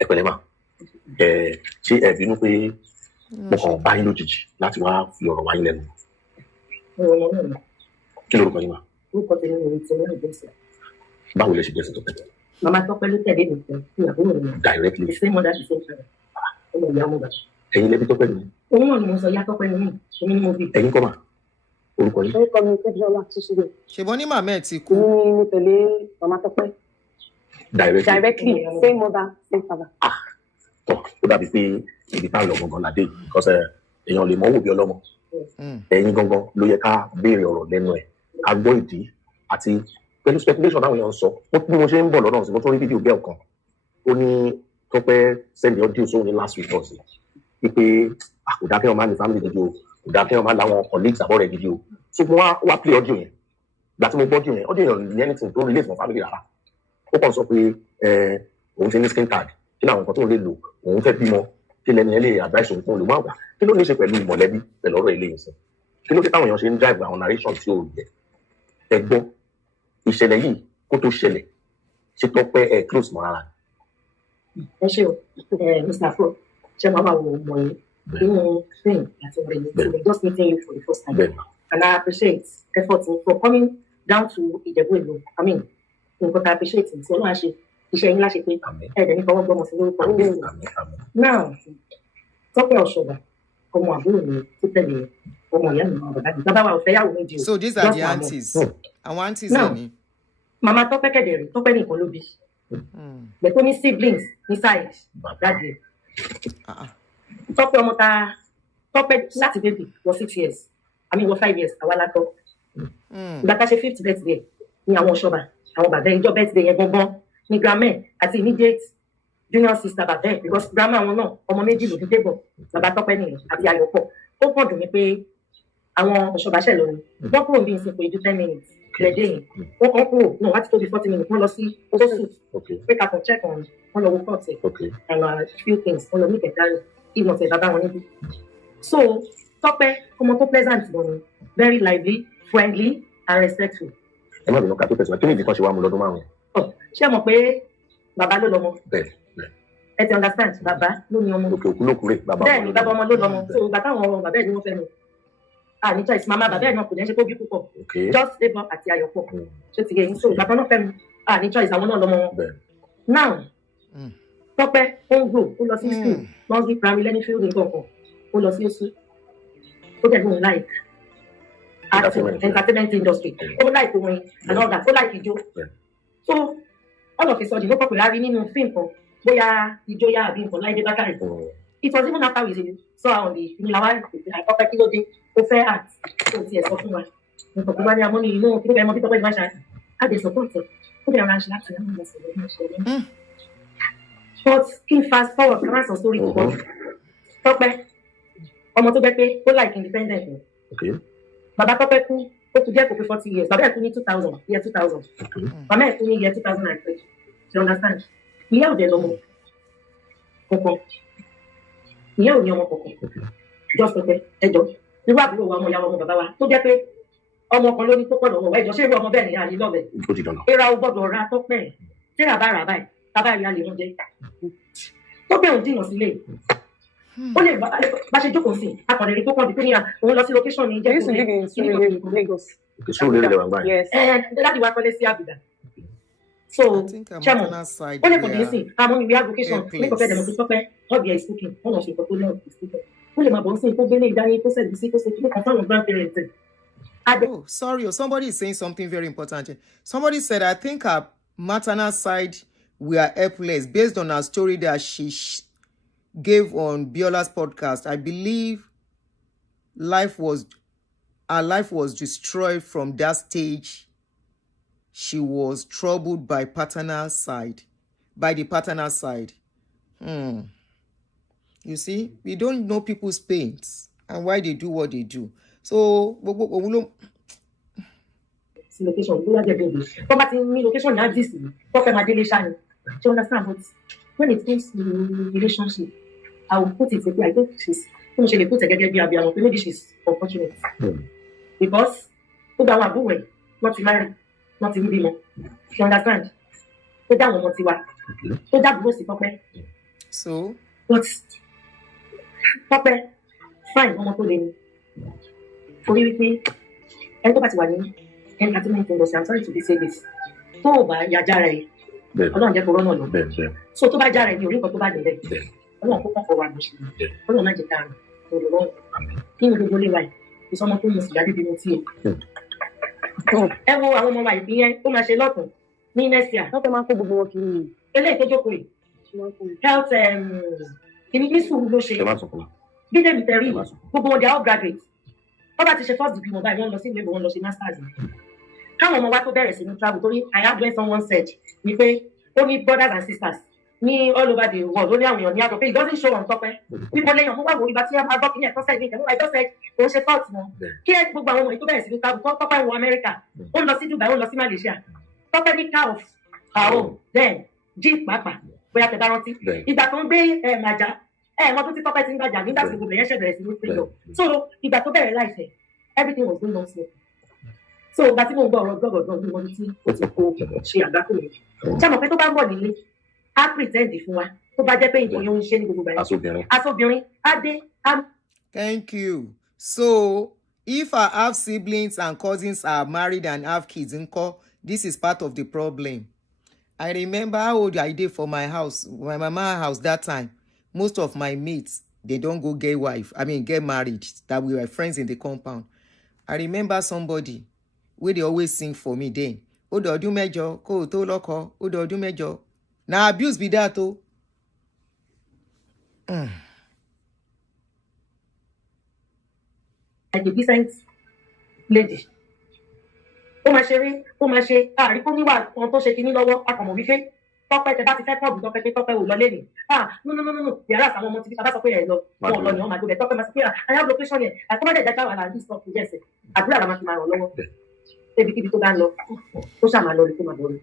Ẹ pẹ̀lẹ́ mà, ṣé ẹ bínú pé mo kàn bá yín lójijì láti wá fi ọ̀rọ̀ wá yín lẹ́nu. Kí lorúkọ yín mà? Orúkọ tèmi ni Tìmọ́nì Jẹ́sẹ̀. Báwo lẹ ṣe jẹ́ sí Tọ́pẹ́? Màmá Tọ́pẹ́ ló tẹ̀lé mi fún ìyàwó mi. Directly. The same mother, the same father. Ọmọ ìyá ọmọ bàbá. Ẹ̀yin lẹbi Tọ́pẹ́ ni. Òun náà ni mo sọ ìyá Tọ́pẹ́ ni mí, èmi ni mo bí. Ẹ̀yin kọ́ mà? Orúkọ yín? Orúkọ mi Tẹ́jọ́lá Ṣíṣúgbè. Ṣèbọn ní màmá ẹ̀ ti kú. Mo tẹ̀lé Màmá Tọ́pẹ́. Directly, same mother, same father. Tọ́ ó dàbí pé ibi tá à ń lọ gangan ládé yìí because èèyàn lè mọ wò bí ọlọ́mọ. Ẹ̀yin gangan ló yẹ ká béèrè ọ̀rọ̀ lẹ́nu ẹ̀ ká gbọ́ ìdí àti pẹ̀lú speculation táwọn èèyàn ń sọ. Bí mo ṣe ń bọ̀ lọ́nà sí mo tún rí fídíò bẹ́ẹ̀ kan. Ó ní Tọ́pẹ́ send audio sóhun ní last week ọ̀sẹ̀. Wípé kò dá kéèyàn máa ní family video, kò dá kéèyàn máa láwọn colleagues àbọ̀rẹ̀ video. So mo wá play audio yẹn. Ìgbà tí mo gbọ́ audio yẹn ní anything tó relate to family rárá. Ó kàn sọ pé òun ti ní skin tag kí làwọn nǹkan tó lè lò òun fẹ́ bímọ kí lẹ́ni ẹ lè advice òun tó lò máa gbà kí ló ní ṣe pẹ̀lú mọ̀lẹ́bí pẹ̀lú ọ̀rọ̀ ilé ìsìn kí ló dé táwọn èèyàn ṣe ń drive àwọn narration tí ò yẹ ẹ gbọ́ ìṣẹ̀lẹ̀ yìí kó tó ṣẹlẹ̀ ṣe Tọ́pẹ́ ẹ close mọ́ ara. Ẹ ṣe o Mr. Afro ṣé máa máa wo ọmọ yìí nínú film àti ọ̀rẹ́ yìí so we're just meeting you for the first time and I appreciate effort for coming down to Ìjẹ̀bú Ìlú I mean nǹkan tá a appreciate ní sọ náà ṣe iṣẹ́ yín láṣẹ pé ẹ̀ẹ́dẹ̀ ní fọwọ́ gbọ́mọ sí lórúkọ ó léwu. Now Tọ́pẹ́ Ọ̀ṣọ́bà ọmọ àbúrò mi tó tẹ̀lé ọmọ ìyá mi ọmọ bàbá mi bàbá wa ò fẹ́ yàwó méjì o. So these are the aunties. Àwọn aunties ẹ̀ ni. Màmá Tọ́pẹ́ kẹ̀dẹ̀rẹ̀ Tọ́pẹ́ nìkan ló bí. Bẹ̀ tó ní siblings ní side dáadé. Tọ́pẹ́ ọmọ ta Tọ́pẹ́ láti baby wọ 6 years I mean wọ 5 years àwa látọ̀. Ìgbà tá a ṣe 5th birthday ní àwọn Ọ̀ṣọ́bà àwọn bàbá ìjọ birthday yẹn gbọ́ngbọ́n ní grandma àti immediate junior sister bàbá ẹ̀ because grandma wọn náà ọmọ méjì ló fi débọ̀ bàbá Tọ́pẹ́ nìyẹn àti Ayọ̀pọ̀ ó kàn dùn mí pé àwọn ọ̀ṣọ́bàṣẹ́ lọ ni wọ́n kúrò bí n sin pé ju 10 minutes lẹ́dẹ̀ yìí wọ́n kàn kúrò náà wá ti tó bí 40 minutes wọ́n lọ sí oṣooṣù pé ká kàn check on wọ́n lọ wo court ẹ̀ and a few things wọ́n lọ ní kẹ̀kẹ́ rẹ̀ ìwọ̀n tẹ̀ bàbá wọn níbí. So Tọ́pẹ́ ọmọ tó pleasant gan ni very lively friendly and respectful. ẹ má bínú ká tó tẹ̀síwájú kí ni ìdí kan ṣe wá mú lọ́dún márùn-ún. ṣé mọ̀ pé bàbá ló lọ́mọ. ẹ ti understand bàbá ló ní ọmọ. òkè òkú ló kúrè bàbá. bẹ́ẹ̀ ni bàbá ọmọ ló lọ́mọ so bàbá àwọn ọmọ bàbá ẹ̀ ni wọ́n fẹ́ mi. ní choice mama bàbá ẹ̀ náà kò ní ṣe kó bí púpọ̀ just labour àti Ayọ̀pọ̀ ṣé ti yẹ yín so bàbá náà fẹ́ mi ní choice àwọn náà lọ́mọ wọn. now Tọ́pẹ́ ó ń grow ó lọ sí school nursery primary learning field nǹkan kan ó lọ sí oṣù ó tẹ̀ lóun like entertainment industry ó like orin and all that ó like ijó so all of a sudden ló popular rí nínú fíìmù kan bóyá ijó yá àbí nǹkan Láìdé Bákàrè it was even after we saw on the ìlàwá Tọ́pẹ́ kí ló dé ó fẹ́ art tó tiẹ̀ sọ fún wa nǹkan tó bá ní amóni inú kí ló fẹ́ mọ bí Tọ́pẹ́ ti máa ṣe á dé support ẹ̀ ó bẹ̀rẹ̀ ránṣẹ́ láti rán lọ sí ọ̀rẹ́ but kí n fast forward kí n má sọ story púpọ̀ Tọ́pẹ́ ọmọ tó bẹ́ pé ó like independent bàbá Tọ́pẹ́ kú ó kú jẹ́ kó pé 40 years bàbá ẹ̀ kú ní 2000 year 2000 màmá ẹ̀ kú ní year 2003 you understand ìyá ò dẹ̀ lọ́mọ kọ̀ọ̀kan ìyá ò ní ọmọ kọ̀ọ̀kan just Tọ́pẹ́ ẹjọ́ irú àbúrò wa ọmọ ìyá ọmọ bàbá wa tó jẹ́ pé ọmọ kan ló ní tó pọ̀lọ̀ ọmọ ẹjọ́ ṣé irú ọmọ bẹ́ẹ̀ ni àní lọ́bẹ̀ ìra ò gbọ́dọ̀ ra Tọ́pẹ́ tí ra bá rà báyìí bàbá ìyá lè wọ́n jẹ́ Tọ́pẹ́ ò dìnà sílé ó lè bá ṣe jókòó sí akọ̀dẹ̀ rí tó kàn di pé ní òun lọ sí location ní jẹ́ láti wá pẹ́lẹ́ sí Àbújá so chairman ó lè kọ̀dẹ̀ sí àmọ́ ní real vocation ní kọ̀fẹ́ dẹ̀mọ̀ tó Tọ́pẹ́ hobby is cooking wọ́n lọ ṣe nǹkan tó lẹ́wọ̀n tó sí ó lè máa bọ̀ sí kó gbélé ìdání tó sẹ́ẹ̀dì sí tó ṣe kí ló kàn fáwọn grandparents. Oh, sorry, somebody is saying something very important. Somebody said, I think her maternal side were helpless based on her story that she gave on Biola's podcast. I believe her life was destroyed from that stage. She was troubled by the paternal side. You see, we don't know people's pains and why they do what they do. So, location, location now this you understand? But when it comes to relationship, I will put it I think she's maybe she's unfortunate. Because not married, not in you understand? So but Tope, fine, for you, everybody was entertainment industry. I'm sorry to say this. Toba Yajare. Ọlọ́run jẹ́ corona lọ. So tó bá jára ẹni orí nǹkan tó bá dé bẹ́ẹ̀. Ọlọ́run kó kọ́kọ́ wà lóṣù. Ọlọ́run má jẹ́ ká rìn. Olùrọ̀ kí ni gbogbo lè wáyé? Ìsọmọ tó mú sìgá bíbí mu tí o. Ẹ wo àwọn ọmọ wa ìpínyẹn ó máa ṣe lọ́tún ní next year. Wọ́n fẹ́ máa kó gbogbo wọn kiri yìí. Eléyìí tó jókòó yìí. Health kìíní ní sùúrù ló ṣe. Bídé mi tẹ̀rí gbogbo wọn they are all graduates. Wọ́n bá ti ṣe first degree wọn báyìí wọ́n lọ sí ìwé wọn lọ ṣe masters. Káwọn ọmọ wa tó bẹ̀rẹ̀ sí ní travel torí I have when someone said ni pé ó ní brothers and sisters ní all over the world ó ní àwọn èèyàn ní àtọ̀ pé it doesn't show on Tọ́pẹ́ wípé lẹ́yìn ọmọ wà wò ìgbà tí a máa gbọ́ kíní ẹ̀tọ́ sẹ́yìn ìtẹ̀mú ẹ̀tọ́ sẹ́yìn kò ń ṣe fault wọn kí ẹ gbogbo àwọn ọmọ yìí tó bẹ̀rẹ̀ sí ní travel Tọ́pẹ́ wọ America ó ń lọ sí Dubai ó ń lọ sí Malaysia Tọ́pẹ́ ní car of our own then jeep pàápàá bóyá tẹ bá rántí ìgbà tó ń gbé màjá wọn tó ti Tọ́pẹ́ ti ń gbàjà nígbà tí gbogbo yẹn ṣẹ̀ bẹ̀rẹ̀ sí ní freedom so ìgbà tó bẹ̀rẹ̀ láìpẹ́ everything was going on slow so ìgbà tí mo ń gbọ́ ọ̀rọ̀ gbọ́gbọ̀gbọ́ ní wọn tí ó ti kó ṣe àgbákò rẹ̀ ṣé àmọ̀ pé tó bá ń bọ̀ nílé á pretend fún wa tó bá jẹ́ pé nǹkan yóò ń ṣe ní gbogbo báyìí aṣọ́bìnrin á dé á. Thank you. So if I have siblings and cousins are married and have kids, this is part of the problem. I remember how old I did for my house, my mama house that time. Most of my mates, they don't go get married, that we were friends in the compound. I remember somebody where they always sing for me then. Odo ọdún mẹ́jọ kó tó lọ́kọ, odo ọdún mẹ́jọ. Na abuse be that o. Like a decent lady. Ó máa ṣeré, ó máa ṣe àríkó níwà kan tó ṣe kinní lọ́wọ́, akọ̀mọ̀ wípé Tope tẹ́ bá ti fẹ́ pọ̀ Tope pé Tope ò lọ lé ní no yàrá àwọn ọmọ tí bá sọ pé ẹ lọ wọn lọ ni wọ́n máa gbé Tope máa sọ pé I have location yẹn àkọ́mọ́ dẹ̀ jáwà là ń stop yes àdúrà la máa fi máa ràn lọ́wọ́ débi tó bá ń lọ tó ṣáà máa lọ rí tó máa lọ rí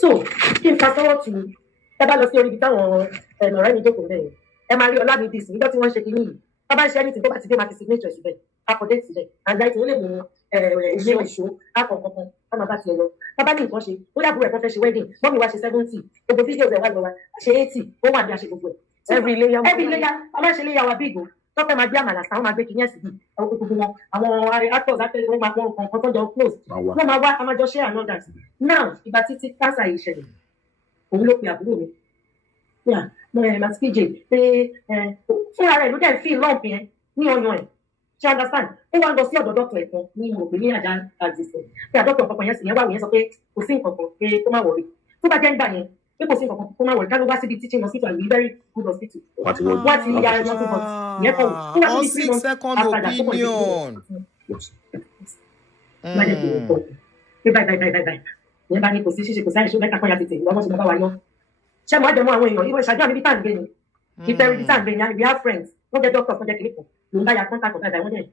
so kí n fa sọ́wọ́ tù ẹ bá lọ sí orí ibi táwọn ọ̀rẹ́ mi jókòó bẹ́ẹ̀ ẹ máa rí Ọlámídì sí nígbà tí wọ́n ń ṣe kínní yìí tá bá ń ṣe anything tó bá ti dé máa fi signature síbẹ̀ akọ̀dé síbẹ̀ àgbáyé tí ó lè mú ilé ìṣó akọ̀kọ̀kan ká máa bá tiẹ̀ lọ tá bá ní nǹkan ṣe ó dàbúrò ẹ̀kọ́ fẹ́ ṣe wedding mọ́mí wa ṣe 70 gbogbo fídíò ẹ̀ wá lọ wa ṣe 80 ó wà bí a ṣe gbogbo ẹ̀ every layer a máa ṣe layer wa big o Tope máa gbé àmàlà sáwọn máa gbé kìíní ẹ̀sìn bíi àwọn gbogbo wọn àwọn actors actors wọn máa wọn nǹkan tó jọ close wọn máa wá a máa jọ share and all that now ìgbà títí cancer yìí ṣẹlẹ̀ òun ló pe àbúrò mi maskij pé fúnra rẹ̀ ló dẹ̀ fi lump yẹn ní ọyàn ẹ̀ ṣe understand ó wá lọ sí ọ̀dọ̀ dọ́kítọ̀ ẹ̀ kan ní ìmọ̀ pé ní àjà àdìsẹ̀ pé àdọ́kítọ̀ kankan yẹn sì yẹn wà wọ́n yẹn sọ pé kò sí nǹkan kan pé kó má wọrí tó bá jẹ́ ń gbà yẹn pé kò sí nǹkan kan kó má wọrí ká ló wá síbi teaching hospital ní very good hospital wọ́n ti ya ẹran tó bọ̀ yẹn kọ́ all 6 second opinion. pé báyìí ìyẹn bá ní kò sí ṣíṣe kò sáyẹn ṣó mẹ́ta kan ya tètè ìwọ́n mọ̀ ṣe máa bá wa yán ṣé mo á jẹ́ mọ́ àwọn èèyàn ìwọ ìṣàjọ́ àbí tá à ń gbé ni ìtẹ̀rù ibi tá à ń gbé ni we have friends wọ́n jẹ́ doctors wọ́n jẹ́ kìnìkan lòun bá ya contact ọ̀gá ìdáwọ́n jẹ́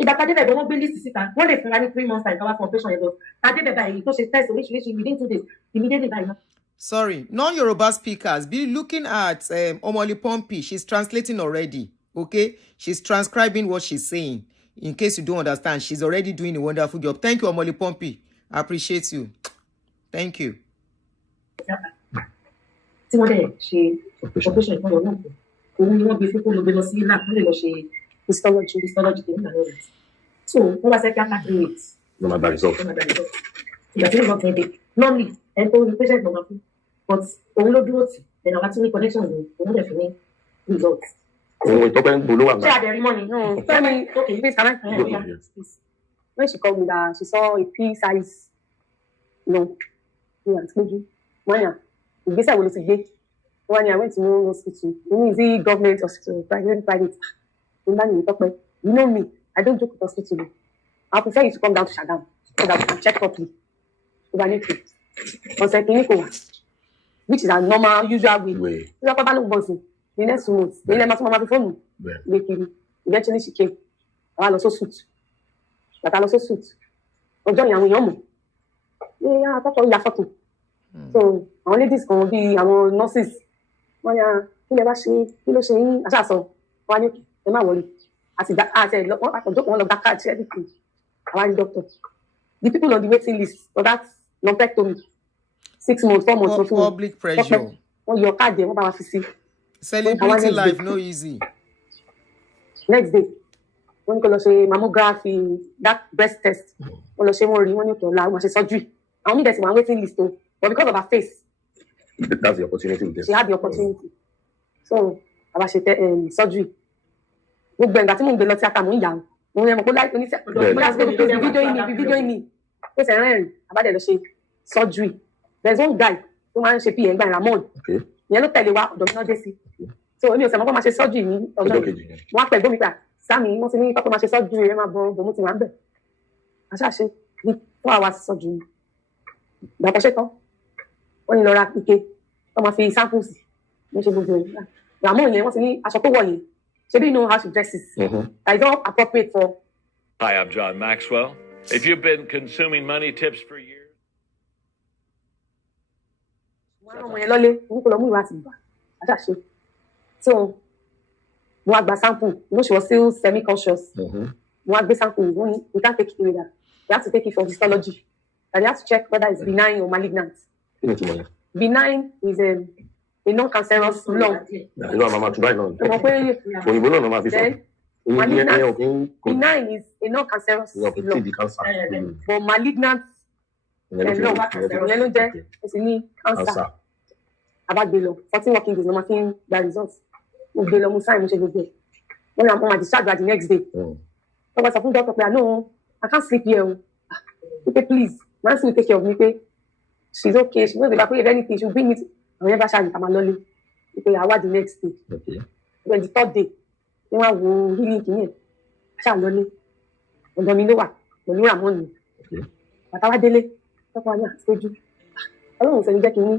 ìgbà tá a débẹ̀ wọ́n gbé list síta wọ́n lè fún wa ní 3 months time káwá fún operation yẹn lọ tá a débẹ̀ báyìí tó ṣe test oríṣiríṣi within 2 days immediately báyìí. Sorry, non-Yoruba speakers, be looking at Omoli Pompi. She's translating already, okay? She's transcribing what she's saying. In case you don't understand, she's already doing a wonderful job. Thank you, Omoli Pompi. I appreciate you. Thank you. Tí wọ́n dẹ̀ ṣe operation ìfọ̀n ọ̀nà ọ̀pọ̀, òun ni wọ́n gbé fún kó lọ gbé lọ sí lab, wọ́n lè lọ ṣe histology tó ń bá lọ́rẹ̀. So, wọ́n wá sẹ́kẹ́ after 3 weeks. No matter result. Ìgbà tí wọ́n fẹ́ dé, normally, ẹni tó ní patient number 2, but òun ló dúró tì, then àwọn tí ní connection ní òun dẹ̀ fi ní result. Òun Tope ń gbolo wà náà. Ṣé àdẹ̀rí mọ́ ni? Okay, please, can I come here? When she called me that she saw a pea-size lump ní àtúnjú mọ́yà ìgbésẹ̀ wo ló ti gbé wọ́n ní I went to no hospital ní is it government hospital private ní bá nìyí Tope you know me I don't joke with hospital I prefer you to come down to Shagam so that we can check properly over nítò ọ̀sẹ̀ kìíní kò wà which is a normal usual way tí wọ́n bá ló ń bọ̀ sí the next month ní ilẹ̀ máa tún máa fi fóònù gbé kiri eventually she came àwa lọ sọ suit bàtà lọ sọ suit ọjọ́ yẹn àwọn èèyàn mọ̀ ní àkọ́kọ́ ya fọ́tò so àwọn ladies kan bíi àwọn nurses wọ́n yà kí lè bá ṣe kí ló ṣe yín aṣáàṣọ wọn á ní ẹ má wọlé àti wọ́n àtọ̀jọ́ wọn lọ gba káàdì everything àwọn àrí doctor the people on the waiting list for that lumpectomy 6 months 4 months fún public pressure wọ́n yọ káàdì wọ́n bá wa fi sí. celebrity life no easy. Next day wọ́n ní kó lọ ṣe mammography that breast test wọ́n lọ ṣe wọ́n rí wọ́n ní òkè ọ̀la wọ́n ṣe surgery àwọn mídẹ̀ẹ́ ti wà waiting list o but because of her face that's the opportunity she had the opportunity so àwa ṣe surgery gbogbo ẹ̀ǹgbà tí mò ń gbé lọ tíátà mò ń yà mo yẹ mọ̀ kó láì oníṣẹ́ fídíò yìí mi ó ṣe rẹ́rìn àbádẹ́ lọ ṣe surgery there is one guy tó máa ń ṣe pm gbà Ramon ìyẹn ló tẹ̀lé wa ọ̀dọ̀ mi náà dé sí so èmi ò sẹ̀ mọ́ kó máa ṣe surgery ní ọjọ́ wọn á pẹ̀ gbómi gbà sáàmì wọ́n ti ní kọ́kọ́ máa ṣe surgery ẹ máa bọ̀ bòmú ti wà ń bẹ̀ àṣàṣe ní 4 hours surgery gbàtọ́ ṣe tán wọ́n ní lọ ra ike wọ́n máa fi samples ní ṣe gbogbo ẹ̀ Ramon yẹn wọ́n ti ní aṣọ tó wọ̀ yẹn ṣebí you know how to dress it that is not appropriate for. Hi, I'm John Maxwell. If you've been consuming money tips for years. wọ́n ọmọ yẹn lọ́lé orúkọ lọ́mú ìwà àti ìgbà àṣàṣe so mo wá gba sample you know she was still semi-conscious mo wá gbé sample wọ́n ní we can't take it away that we have to take it for histology and you have to check whether it's benign or malignant. Benign is a non-cancerous lump. Ìlú àwọn máa tún báyìí náà. Òyìnbó náà máa fi sọ. Benign is a non-cancerous lump. But malignant lump ìyẹn ló jẹ́ ẹ̀sìn ní cancer. Àbágbé lọ 14 working days ló máa fi ń gba results. Mo gbé lọ mo sign mo ṣe gbogbo ẹ̀. Wọ́n ní àwọn máa discharge by the next day. Wọ́n bá sọ fún doctor pé I can't sleep here o. Pé please, man still take care of me pé she's okay she knows if anything she'll bring me to àwọn yẹn bá ṣáà ní kàmá lọ́lé pé àwa the next day then the 3rd day ni wọ́n á wo healing kìíní ẹ̀ ṣáà lọ́lé ọ̀dọ̀ mi ló wà pẹ̀lú Ramon ni bàtà wá délé tọ́kọ wa ní àtìkéjú ọlọ́run sẹ́ni jẹ́ kí ní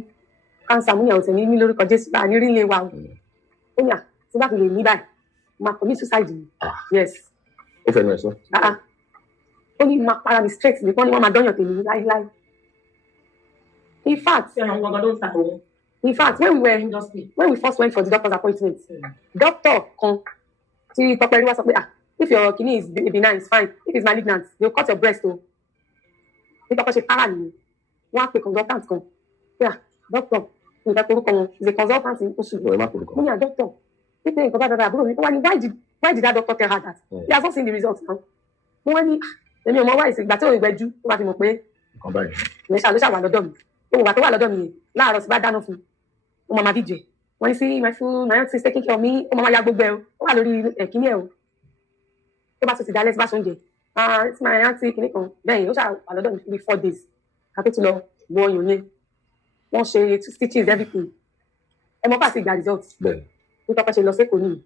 cancer mo ní àwọn tẹ̀mí ní lórúkọ Jésù bá ní rí ilé wa o ó ní à tí bá fi lè ní báyìí máa commit suicide ni yes ó fẹ́ nu ẹ̀ sọ. ó ní máa para mi straight ní wọ́n ní wọ́n máa dọ́yàn tèmi láíláí. In fact, when we first went for the doctor's appointment, doctor kan tí Tope rí wá sọ pé if your kidney is benign, it's fine. If it's malignant, they'll cut your breast o. Ní Tope ṣe para nìyẹn. Wọ́n á pe consultant kan. Doctor, nǹkan torúkọ wọn is a consultant in Oṣù. Mo ní doctor, nítorí nǹkan bá dáadáa àbúrò mi, wọ́n ní why did that doctor tell her that? He has not seen the results now. Mo wá ní èmi ò mọ wá ìsìgbà tí òun ìgbẹ́jú ó bá fi mọ̀ pé ìyẹn ṣàló ṣàwà lọ́dọ̀ mi. Òun ìgbà tó wà lọ́dọ̀ mi yẹn láàárọ̀ sí bá dáná fún un ó máa fídíò ẹ̀ wọ́n ní sí my aunt is taking care of me ó máa ya gbogbo ẹ̀ ó wà lórí ẹ̀kíní ẹ̀ o tó bá tún ti dalẹ̀ sí bá ṣe oúnjẹ it's my aunt kìíní kan bẹ́ẹ̀ ó ṣàwà lọ́dọ̀ mi fún 4 days ká tó tún lọ wọ ọyàn yẹn wọ́n ṣe stitches everything ẹ mọ́ pàṣẹ ìgbà result ní Tope ṣe lọ sí Èkó nìyí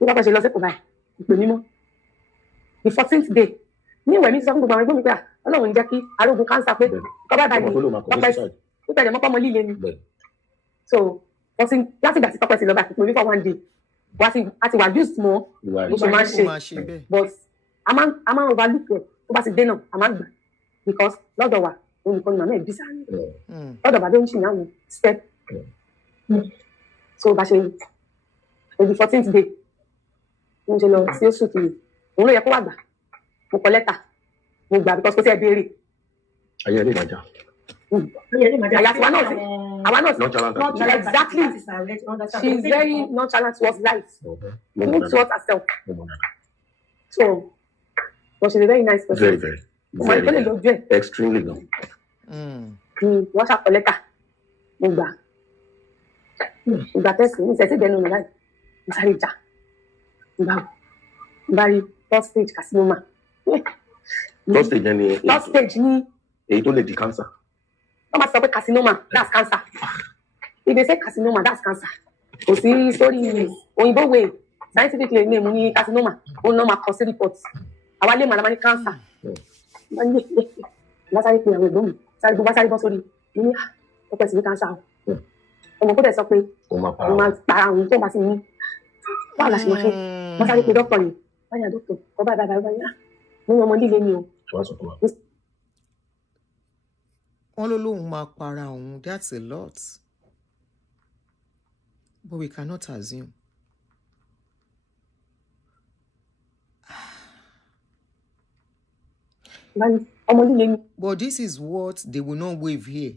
ní Tope ṣe lọ sí Èkó báyìí ìpè mímọ́ the 14th day ní ìwẹ̀ mi sọ fún gbogbo àwọn ẹgbẹ́ mi pé Ọlọ́run jẹ́ kí arógun cancer pé Tope báyìí Tope ó tẹ̀lé mọ́pọ́ ọmọ líle ni so láti ìgbà tí Tope ti lọ bá ìpè mi for 1 day wá sí àti wà used mọ́ bó ṣe máa ń ṣe but a máa ń overlook ẹ̀ tó bá ti dé náà a máa ń gbà because lọ́dọ̀ wa òun nìkan ni màmá ẹ̀ bí sáà lọ́dọ̀ bàbá oníṣìí náà step so bá ṣe the 14th day mo ṣe lọ sí Oṣù kìíní òun ló yẹ kó wà gbà mo kọ lẹ́tà mo gbà because kò sí ẹ béèrè. ayé ẹni ìdájà. àyàfọ̀ àwa náà not exactly she is very nonchalant towards life even towards herself so but she is a very nice person. very extremely no. wọ́n ṣàkọ lẹ́tà mo gbà ìgbà tẹ́sí ní ìṣẹ́sí ìdẹ́nu mi láì mo sáré jà ìgbà rí first stage carcinoma. First stage ni èyí tó lè di cancer. wọ́n máa sọ pé carcinoma that's cancer if they say carcinoma that's cancer kò sí story òyìnbó way scientifically ní èmu ní carcinoma òun náà máa kọ sí report àwa lè màdàmá ní cancer. wọ́n sáré pe àwọn ẹ̀gbọ́n mi sáré bọ́ sórí mi ní Tope sí ní cancer ọmọ kó dẹ̀ sọ pé òun máa para òun tó bá sí ní wàhálà ṣe máa ṣe wọ́n sáré pe dókítà yìí báyà dókítà kọ́ báyìí mo ní ọmọ líle ni o. wọ́n ló lóun máa para òun that's a lot but we cannot assume. But this is what they will not waive here.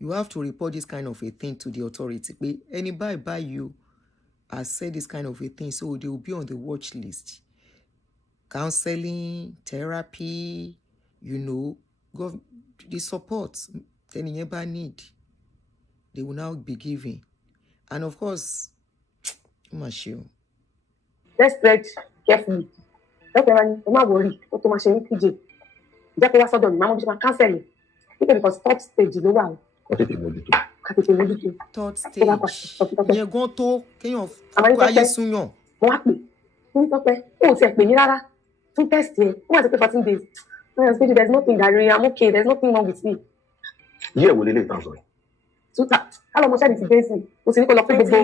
You have to report this kind of a thing to the authority. But anybody by you has said this kind of a thing, so they will be on the watch list. Counseling, therapy, the support any neighbor need, they will now be giving. And of course, let's tread carefully. Don't worry. Jẹ́ kó wá sọ́dọ̀ mi, máa mọ́ bí ṣe máa cancel because third stage ló wà o. Kàtètè mójútó. Third stage. Ìyẹn gan tó kéèyàn kó ayé súnyàn. Mo wá pè ní Tope, ó ti ẹ̀ pè ní rárá fún test yẹn. Ó wà sí pé 14 days. There's nothing that I'm okay, there's nothing wrong with me. Yẹ́ wo lélẹ̀ ìtàn sọ̀rọ̀? Kálọ̀ mo ṣáàdì ti dé sí. Mo sì ní kó lọ pé gbogbo.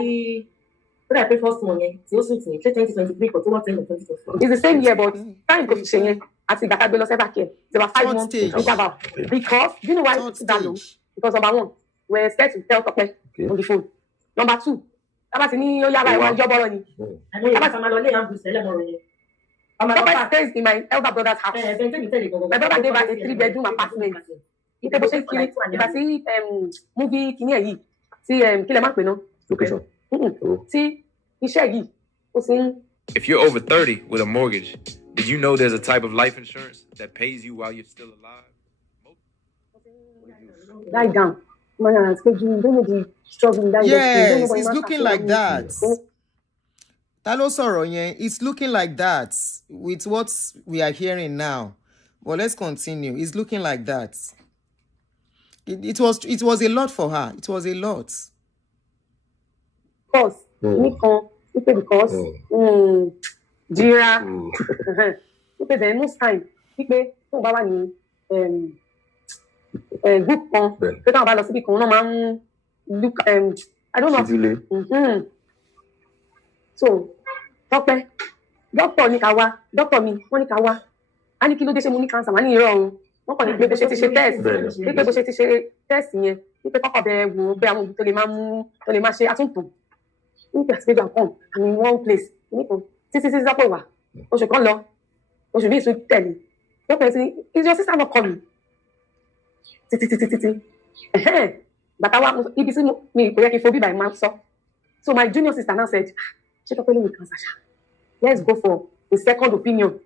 Ó dà pé first one yẹn tí ó sùn tì ní 2023 kò tó wọ́n 2024. It's the same year but time kò fi ṣe yẹn. Àti ìgbà kágbé lọ sẹ́fà kí ẹ̀ there were 5 months interval because you know why it's that low because number 1 we were scared to tell Tope on the phone. Number 2 tábà ti ní ó yára ìwà ìjọ bọ́rọ̀ ni. Tábà ti máa lọ lé àwọn gbèsè lẹ́mọ̀rọ̀ yẹn. Tope stays in my elder brother's house. My brother gave her a 3-bedroom apartment. Ìpè bó ṣe kiri ìgbà tí movie kìíní ẹ̀ yìí tí kí lè má pè náà. Location. Tí iṣẹ́ yìí ó sì ń. If you're over 30 with a mortgage, did you know there's a type of life insurance that pays you while you're still alive? Lie down. Yes, it's looking like that. Talo sọ̀rọ̀ yẹn, it's looking like that with what we are hearing now. But let's continue. It's looking like that. It was a lot for her. It was a lot. Of course, because Jira, because there most time, people tó bá wà ní group kan, tó táwọn bá lọ síbi kan, wọ́n máa ń look, I don't know. So, Tope, doctor ní ká wá, doctor mi, wọ́n ní ká wá. A ní kí ló dé ṣe mo ní cancer, wọ́n ní irọ́ o. Wọ́n kàn ní pé bó ṣe ti ṣe test, pé bó ṣe ti ṣe test yẹn, pé kọ́kọ́ bẹ wo pé àwọn òbí tó lè máa ṣe àtúntò. Ní pé àtìgbà kan, I'm in one place. Títí sọ́pọ̀ wà, oṣù kan lọ, oṣù bí ìṣú tẹ̀lé. Doctor ní, is your sister not coming? Títí. Bàtà wa ibi tí mi kò yẹ kí n fo bíbá ẹ̀ máa sọ. So my junior sister now said, ṣé Tope ló ní cancer ṣá? Let's go for a second opinion.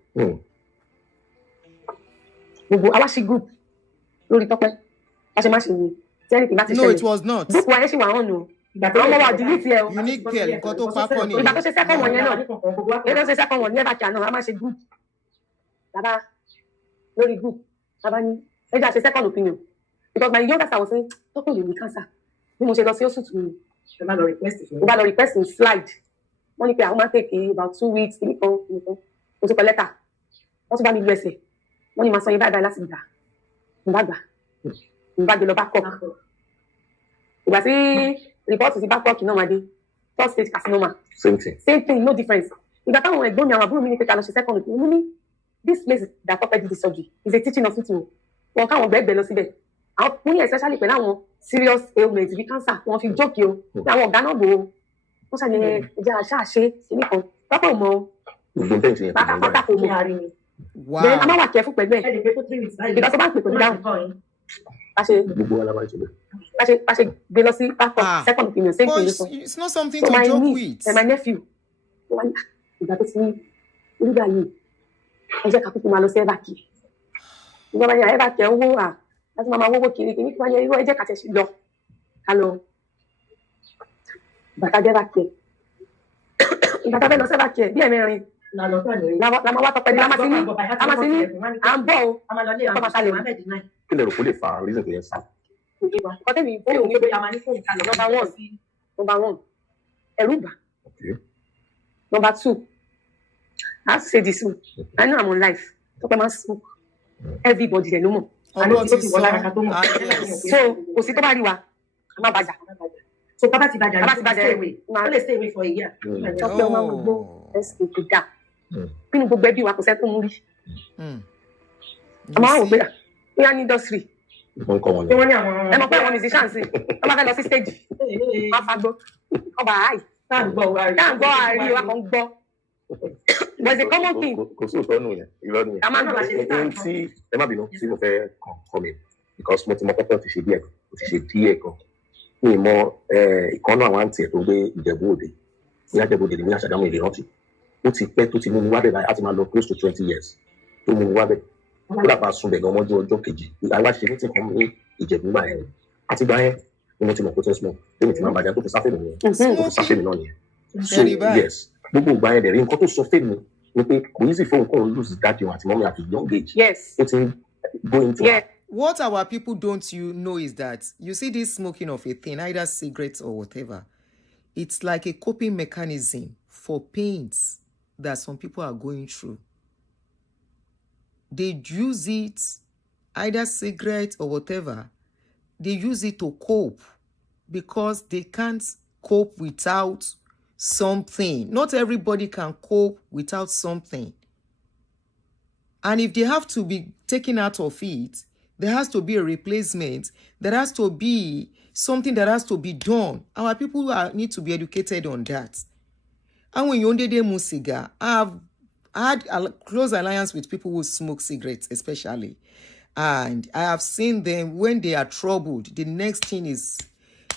Gbogbo àwa ṣe group lórí Tope. A ṣe má ṣe ni. No, it was not. Group wa yẹn ṣì wà hàn nù. Ìgbà tó ọmọ wa delete ẹ o. Unique girl, nǹkan tó pápọ̀ ni. Ìgbà tó ṣe second one yẹn náà. Ìgbà tó ṣe second one never can náà, a máa ṣe group. Bàbá lórí group, bàbá ní ẹ jẹ́ a ṣe second opinion. Because my younger sister was saying, Tope lè ní cancer. Bí mo ṣe lọ sí hospital mi. Mo bá lọ request in slide. Wọ́n ní pé àwọn máa ń take about 2 weeks nìkan. Mo ti kọ lẹ́tà. Wọ́n tún bá mi lu ẹsẹ̀. Wọ́n ní máa san yín báyìí láti gbà. Mo bá gbà. Mo bá gbé lọ back up. Ìgbà tí report ti back up náà máa dé. Third stage carcinoma. Same thing, no difference. Ìgbà táwọn ẹ̀gbọ́n mi àwọn àbúrò mi ní pé ká lọ ṣe second opinion. Mo ní this place that Tope did the surgery is a teaching hospital. Wọ́n káwọn gbẹ́gbẹ́ lọ síbẹ̀. Àwọn mo ní especially pẹ̀lú àwọn serious ailment bíi cancer wọ́n fi jókè o. Àwọn ọ̀gá náà bò ó. Wọ́n ṣàlẹ̀ ẹja àṣàṣe nìkan. Pápá ò mọ o. Pápá kò mọ. Then a máa wà kẹ́fù pẹ̀lú ẹ̀. Ìgbà tó bá ń pè pẹ̀lú dáhùn. A ṣe gbé lọ sí pastor second opinion same thing. It's not something to joke with. My nephew. Ìgbà tó ti ní orígbà yìí. Ẹ jẹ́ ká kúkú máa lọ sí ẹ̀bà kì. Ìjọba yẹn ẹ̀bà kẹ́ owó à láti máa wọ́wọ́ kiri kìíní kí wọ́n yẹ irú ẹ jẹ́ ká tẹ̀ lọ. Ká lọ. Bàtà jẹ́ ẹ̀bà kẹ́. Ìgbà tá a fẹ́ lọ sí ẹ̀bà kẹ́ bí ẹ̀mẹ́rin. La máa wá Tope ní a máa ti ní à ń bọ̀ o. Ọkọ̀ máa kalẹ̀ o. Kí lè rò kó lè fa reason tó yẹ sá? Ọ̀tẹ́ mi fóònù ní pé a máa ní fóònù kalẹ̀. Number one, ẹ̀rù bà. Number two, I have to say this one. I know I'm on life. Tope máa ń smoke. Everybody dẹ̀ ló mọ̀. So kò sí tó bá rí wa, a máa bàjá. So bàbá ti bàjá ó lè stay away for a year. Tope ọmọ gbogbo ẹsẹ̀ tó dà. Nínú gbogbo ẹbí wa kò sẹ́ tó mú rí. Àmọ́ àwọn òpè bóyá ní industry. Ẹ mọ̀ pé àwọn musicians wọ́n bá fẹ́ lọ sí stage. Wọ́n fa gbọ́. Ọba àì. Táà ń gbọ́ àárí wa kan gbọ́. But it's a common thing. Kò sí òótọ́ nù yẹn, irọ́ nìyẹn. Ohun tí ẹ má bínú tí mo fẹ́ kàn mi because mo ti mọ pẹ́pẹ́ ti ṣe díẹ̀ gan. Mi mọ ìkànnà àwọn àǹtí ẹ̀ tó gbé Ìjẹ̀bú Òde. Ní Ìjẹ̀bú Òde ní Àṣàdámù ìlú rántí. Ó ti pẹ́ tó ti mú mi wábẹ̀ báyìí, á ti máa lọ close to 20 years. Tó mú mi wábẹ̀. Ó dàbà sun bẹ̀ gan ọmọdé ọjọ́ kejì. Aláṣẹ ní ti kàn ní Ìjẹ̀bú gbà yẹn. Àti gbà yẹn ni mo ti mọ̀ pé tó ń smoke. Tèmi ti máa bàjẹ́ tó fi sáfẹ́ mi nìyẹn. Tó fi sáfẹ́ mi náà nìyẹn. So yes, gbogbo ìgbà yẹn dẹ̀ rí nǹkan tó sọ fẹ́ mi ni pé kò easy fóun kò lose daddy àti mommy at a young age. Yes. Ó ti ń go into it. What our people don't know is that you see this smoking of a thing, either cigarettes or whatever, it's like a coping mechanism for pains that some people are going through. They use it, either cigarettes or whatever, they use it to cope because they can't cope without something. Not everybody can cope without something. And if they have to be taken out of it, there has to be a replacement. There has to be something that has to be done. Our people need to be educated on that. And when you only do cigar, I've had a close alliance with people who smoke cigarettes, especially. And I have seen them when they are troubled. The next thing is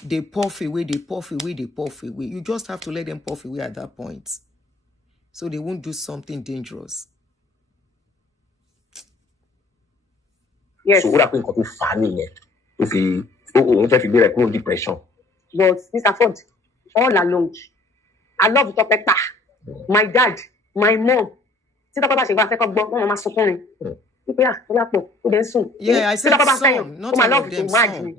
they puff away, they puff away, they puff away. You just have to let them puff away at that point. So they won't do something dangerous. Yes. So what happened to funny? If he no depression. But Mr. Ford, all along, I love Tope. My dad, my mom. Yeah, I said some, not all of them, some.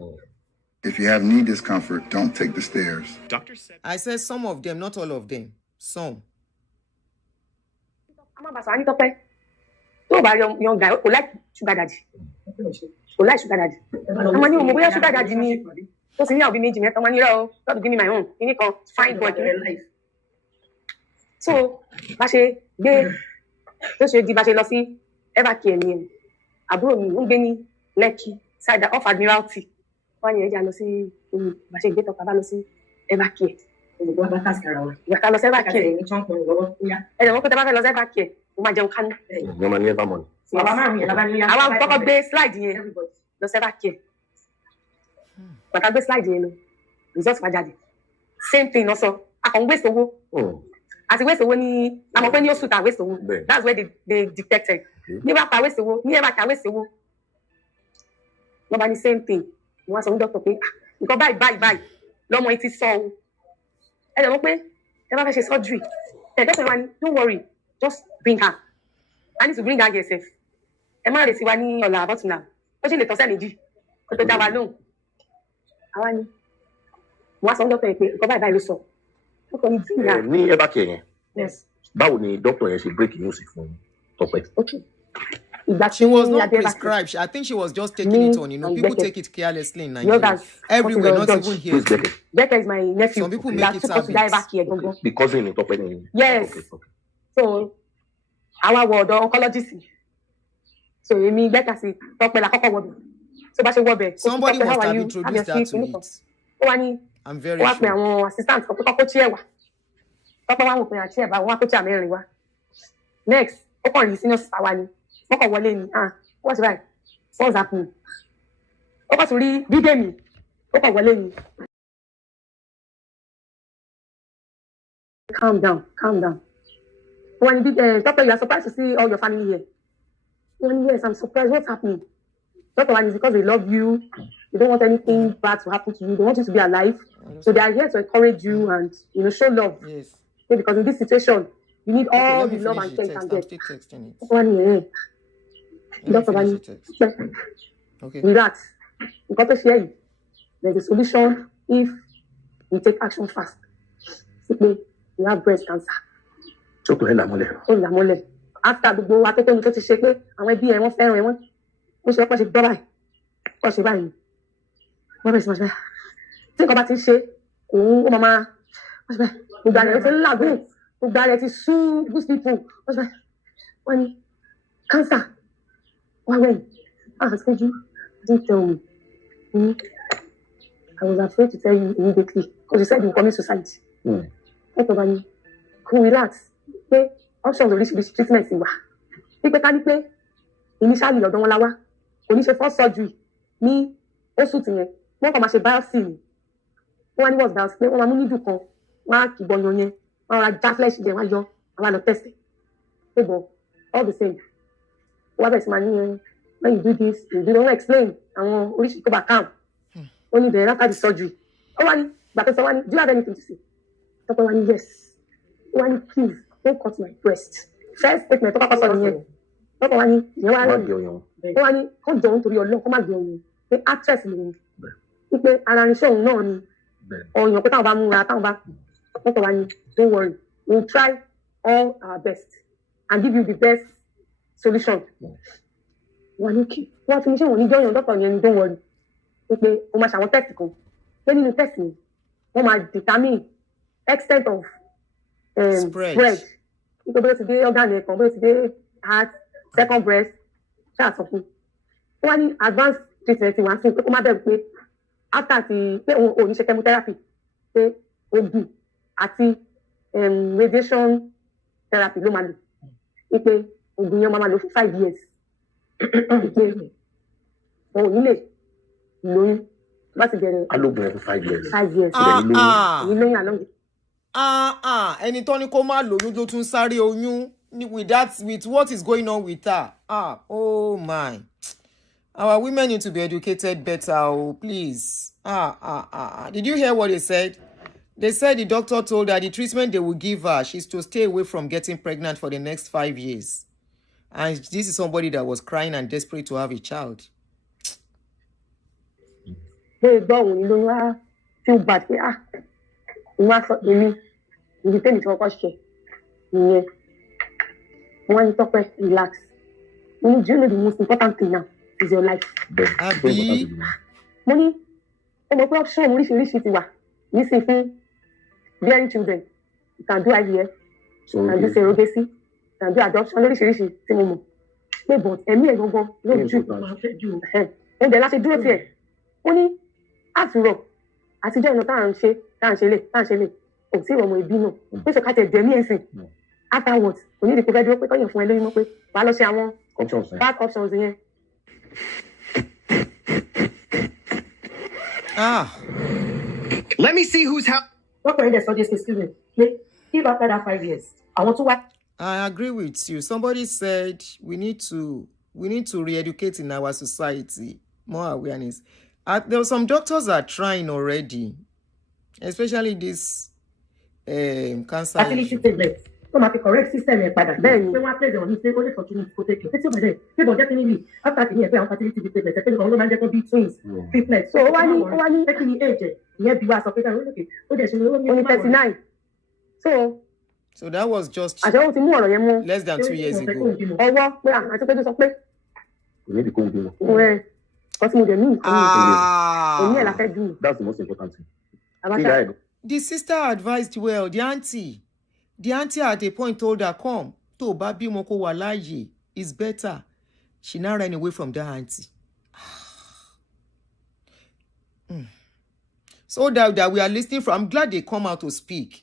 If you have knee discomfort, don't take the stairs. Doctor said. I said some of them, not all of them. Some. Young guy, who like sugar daddy. Who like sugar daddy. Sugar daddy ó sì ní àwọn bí méjì mẹ́ta wọn ní rẹ o God give me my own kíní kan fine boy life. So bá ṣe gbé tó ṣe di bá ṣe lọ sí evercare ni àbúrò mi ń gbé ní Lekki side off Admiralty wọn ni ẹja lọ sí bá ṣe gbé tọpa bá lọ sí evercare ìgbà tá lọ sí evercare ẹ̀rọ wọn kó tẹ bá fẹ́ lọ sí evercare mo máa jẹun kánú. wọ́n máa ní ever money. àwọn kọ́kọ́ gbé slide yẹn lọ sí evercare bàtà gbé slide yẹn lọ result wá jáde same thing also akọ̀ ń waste owó àti waste owó ní àmọ́ pé ní oṣù tà waste owó that's where they detected ní bá pa waste owó ní ẹ̀ bá ta waste owó wọ́n bá ní same thing wọ́n sọ fún doctor pé nǹkan báyìí lọ́mọ yìí ti sọ o ẹ lè mọ̀ pé ẹ bá fẹ́ ṣe surgery ẹ doctor wa ní don't worry just bring her I need to bring her yourself ẹ má retí wa ní ọ̀la àbọ̀túnla ó sì lè tọ́sẹ̀ méjì kó tó dá wa lóhùn àwa ni wọ́n sọ fún doctor yẹn pé nǹkan báyìí ló sọ doctor ní bring her. ní evercare yẹn báwo ni doctor yẹn ṣe break news fún Tope. She was not prescribed. I think she was just taking it on. You know, people take it carelessly in Nigeria. Everywhere, not even here. Becca is my nephew. Some people make it habit. Because in Tope. Yes. So, our ward oncologist. So, me Becca say Tope la koko ward. So, ba se ward. Somebody must have introduced that to it. I'm very sure. Àwọn assistant ko koko chair wa. Tope wa mo pe a chair ba wọ́n ko chair mẹ́rin wa. Next, ó kàn rí senior sister wa ni. Wọ́n kàn wọlé ni what's right what's happening ó kàn tún rí dídé mi ó kàn wọlé ni. Calm down wọ́n ní Tope you are surprised to see all your family here. Wọ́n ní yes I'm surprised what's happening. Doctor one is because they love you they don't want anything bad to happen to you they want you to be alive so they are here to encourage you and show love. Yes. Because in this situation you need all the love and care you can get. Wọ́n ní Doctor Bani, relax. There's a solution if we take action fast. You have breast cancer. After the go, I take on to shake it, and we be a one fair one. We shall pass it by. Pass it by. What is my think about it, shake. Oh, Mama. You got it. Lagoon. You got it. Sue good people. What's my one cancer? Why? I told you. Didn't tell me. I was afraid to tell you immediately because you said you commit suicide. Who relax? Pé options oríṣiríṣi treatment wà. Pé ká ní pé initially ọ̀dọ̀ wọn la wá. Kò ní ṣe first surgery ní oṣù tìyẹn. Wọ́n kàn máa ṣe biopsy ni. Wọ́n wá ní what's biopsy pé wọ́n máa mú nídùú kan. Wọ́n á kì bọ̀yàn yẹn. Wọ́n á já flesh jẹ wọ́n á yọ. Àwọn àlọ́ test. Pé bọ̀ all the same. What is my name? When you do this, you don't explain. And we should go back down. Only then after the surgery. Oh, Wani, but someone, do you have anything to say? Dr. Wani, yes. Wani, please don't cut my breast. First statement, Dr. Wani, you are Wani, come down to your law, come again. The actress, you know, and show no, or you put out Dr. Wani, don't worry. We'll try all our best and give you the best solution. Wọ́n ti ní ṣé wọ́n ní jọ́yàn dọ́tọ̀ yẹn don't worry pé o máa ṣàwọn test kan pé nínú test yẹn wọ́n máa determine extent of spread nítorí bí ó ti dé organ ẹ̀kan bí ó ti dé heart second breast ṣáà sọ fún wọ́n ní advanced treatment wà fún pé kó má bẹ̀rù pé after ti pé òun ò ní ṣe chemotherapy pé oògùn àti radiation therapy ló máa lò wípé oògùn yẹn máa lò fún 5 years. Wọn ò ní lè lóyún láti bẹ̀rẹ̀. Alógun ẹ̀ fún 5 years. 5 years. Lóyún àlọ́. Ẹni tó ní kó má lóyún ló tún sáré oyún with what is going on with her. Oh my. Our women need to be educated better, oh please. Did you hear what they said? They said the doctor told her the treatment they will give her, she's to stay away from getting pregnant for the next 5 years. And this is somebody that was crying and desperate to have a child. They go in the feel bad. You are for me. You tell me to question. Yeah. One Tope, relax. You know the most important thing now is your life. Abi. Money. ọmọ pé option oríṣiríṣi ti wà nísìnyí fún bearing children. You can do IVF, you can do surrogacy, you can do adoption lóríṣiríṣi tí mo mọ̀. Pé but ẹ̀mí ẹ̀ gangan lójú ẹ̀ǹdẹ̀ láti dúró tiẹ̀. Ó ní àtúrọ̀ àtijọ́ ìnáwó tá à ń ṣe lè kò sí ọmọ ìbí náà. Ó ṣe ká tẹ̀ dẹ̀mí ẹ̀sìn. Afterwards, kò ní ìdíkò fẹ́ dúró pé kọ́yìn fún ẹ lóyún mọ́ pé wàá lọ ṣe àwọn back options yẹn. Let me see who's how. What in the studies, excuse me. If after that 5 years, I want to what? I agree with you. Somebody said we need to re-educate in our society, more awareness. There are some doctors that are trying already, especially this cancer. So my correct system is bad. Then when I play the mistake only for 2 minutes to take it. People definitely after the year fertility treatment, they can only manage to be twins, triplets. So one taking the age, yeah, be was okay. Only 39. So that was just less than 2 years ago. That's the most important thing. The sister advised well, the auntie at a point told her, come, to babi moko walaye is better. She now ran away from that auntie. So that we are listening from, I'm glad they come out to speak,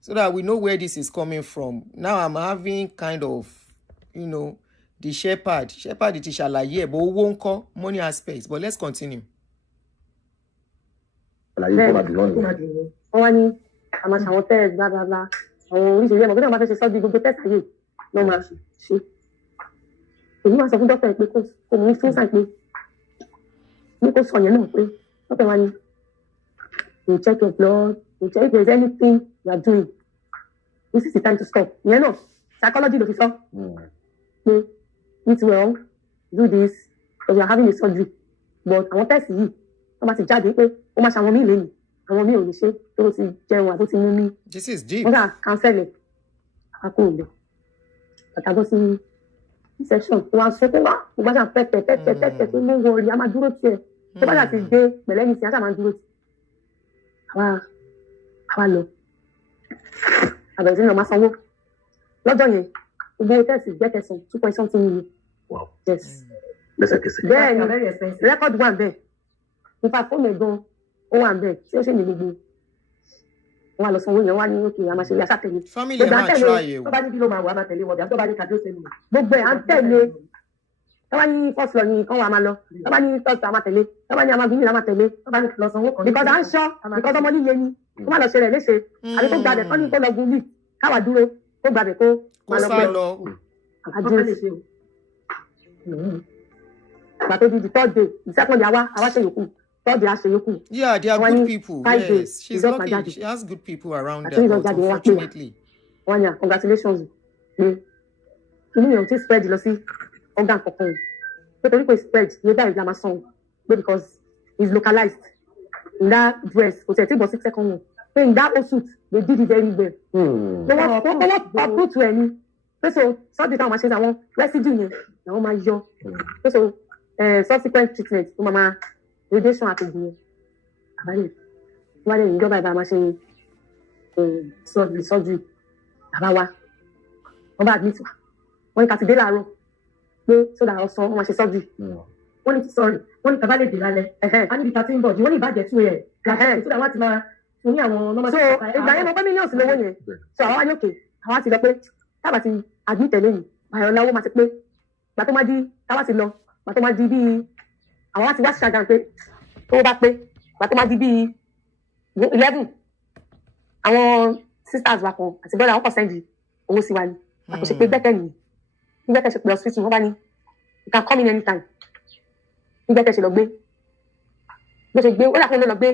so that we know where this is coming from. Now I'm having kind of, the shepherd it is shalaye, but won't call money aspects. But let's continue. Àmọ́ àwọn test bla bla bla àwọn oríṣiríṣi ẹ̀mọ́ gbọ́dọ̀ máa fẹ́ ṣe sọ́jú gbogbo test ayé lọ́ máa ṣe. Èyí máa sọ fún dókítà pé kò mú fún sàn pé kò sọ yẹn náà pé dókítà wa ni you check your blood, you check if there is anything you are doing. This is the time to stop. Ìyẹn náà psychology ló fi sọ pé eat well, do this because you are having a surgery. But àwọn test yìí wọ́n bá ti jáde pé ó máa ṣe àwọn míì lẹ́yìn. Àwọn mi ò ní ṣe tó ti jẹun àbó ti mú mi. This is deep. Wọ́n kà kánsẹ́lẹ̀ àkókò ìlú. Àtàbọ̀ sí section tó wá sọ pé wá mo bá ṣà pẹ́pẹ́ tó mú wọ rí a máa dúró tiẹ̀. Tó bá ṣà ti dé pẹ̀lẹ́ ní sí a ṣà máa dúró tiẹ̀. Àwa lọ. Àbẹ̀rẹ̀ sí ní ọmọ sanwó. Lọ́jọ́ yẹn, gbogbo tẹ̀sí jẹ́ kẹsàn 2.something million. Wow. Yes. Lẹ́sẹ̀kẹsẹ̀. Bẹ́ẹ̀ ni rẹ́kọ̀dù wà bẹ́ẹ̀. Nípa fóònù ẹ̀ gan-an. Ó wà bẹ́ẹ̀ tí ó ṣe ní gbogbo wọn á lọ sanwó yẹn wá ní òkè àmà ṣe yàtọ̀ tẹ̀lé. Family ẹ̀ máa try ẹ̀ o. Tó bá níbi ló máa wà á máa tẹ̀lé wọ̀dà tó bá ní kàdó sẹ́nu. Gbogbo ẹ̀ à ń tẹ̀lé. Tó bá ní first floor ni kán wà á máa lọ. Tó bá ní third floor a máa tẹ̀lé. Tó bá ní amagini la máa tẹ̀lé. Tó bá ní lọ sanwó kan. Because à ń ṣọ́ because ọmọ líle ni. Kó má lọ ṣe rẹ̀ léṣe. Àbí kó gbàbẹ̀ kán ní kó lọ gun lì. Káwa dúró kó gbàbẹ̀ kó máa lọ gbẹ. Àdúró ṣe o. Ìgbà tó di the third day, the second day àwa ṣe yòókù. Yeah, they are good people. Yes, she's lucky. She has good people around her. Unfortunately. Congratulations. You know, this spread you see organ for but when spread, you die in song because it's localized in that dress. Okay, take about 6 seconds. In that suit, they did it very well. What put to any? So the time machines I want residue. Now my job. So subsequent treatment. Mama. Radiation àtògùn àbáyé wọ́n lè ìjọba ìbá máa ṣe surgery àbá wa wọ́n bá admit wa wọ́n ní ká ti dé láàárọ̀ pé sódà ọ̀sán wọ́n máa ṣe surgery wọ́n ní sorry wọ́n ní tàbá lè dè lálẹ́ á níbi 13 bọ̀dì wọ́n ní ìbàjẹ́ 2 ẹ̀ láti sódà wọ́n ti máa fún ní àwọn normal. So ìgbà yẹn mo pé millions lówó yẹn so àwọn wáyé òkè àwọn ti lọ pé tábà ti admit ẹ̀ lẹ́yìn àyọ̀ láwọ́ máa ti pé gbà tó máa di tábà ti lọ gbà tó máa di bíi àwọn láti wá ṣàgàn pé tó bá pé gbà tó máa di bíi 11 àwọn sisters wa kan àti brother wọn kàn sẹ́ndì owó sí wa ni àkọsí pé gbẹ́kẹ̀ nìyí ní gbẹ́kẹ̀ ṣe pé hospital wọn bá ní you can come in anytime ní gbẹ́kẹ̀ ṣe lọ gbé bó ṣe gbé ó dàpọ̀ ló lọ gbé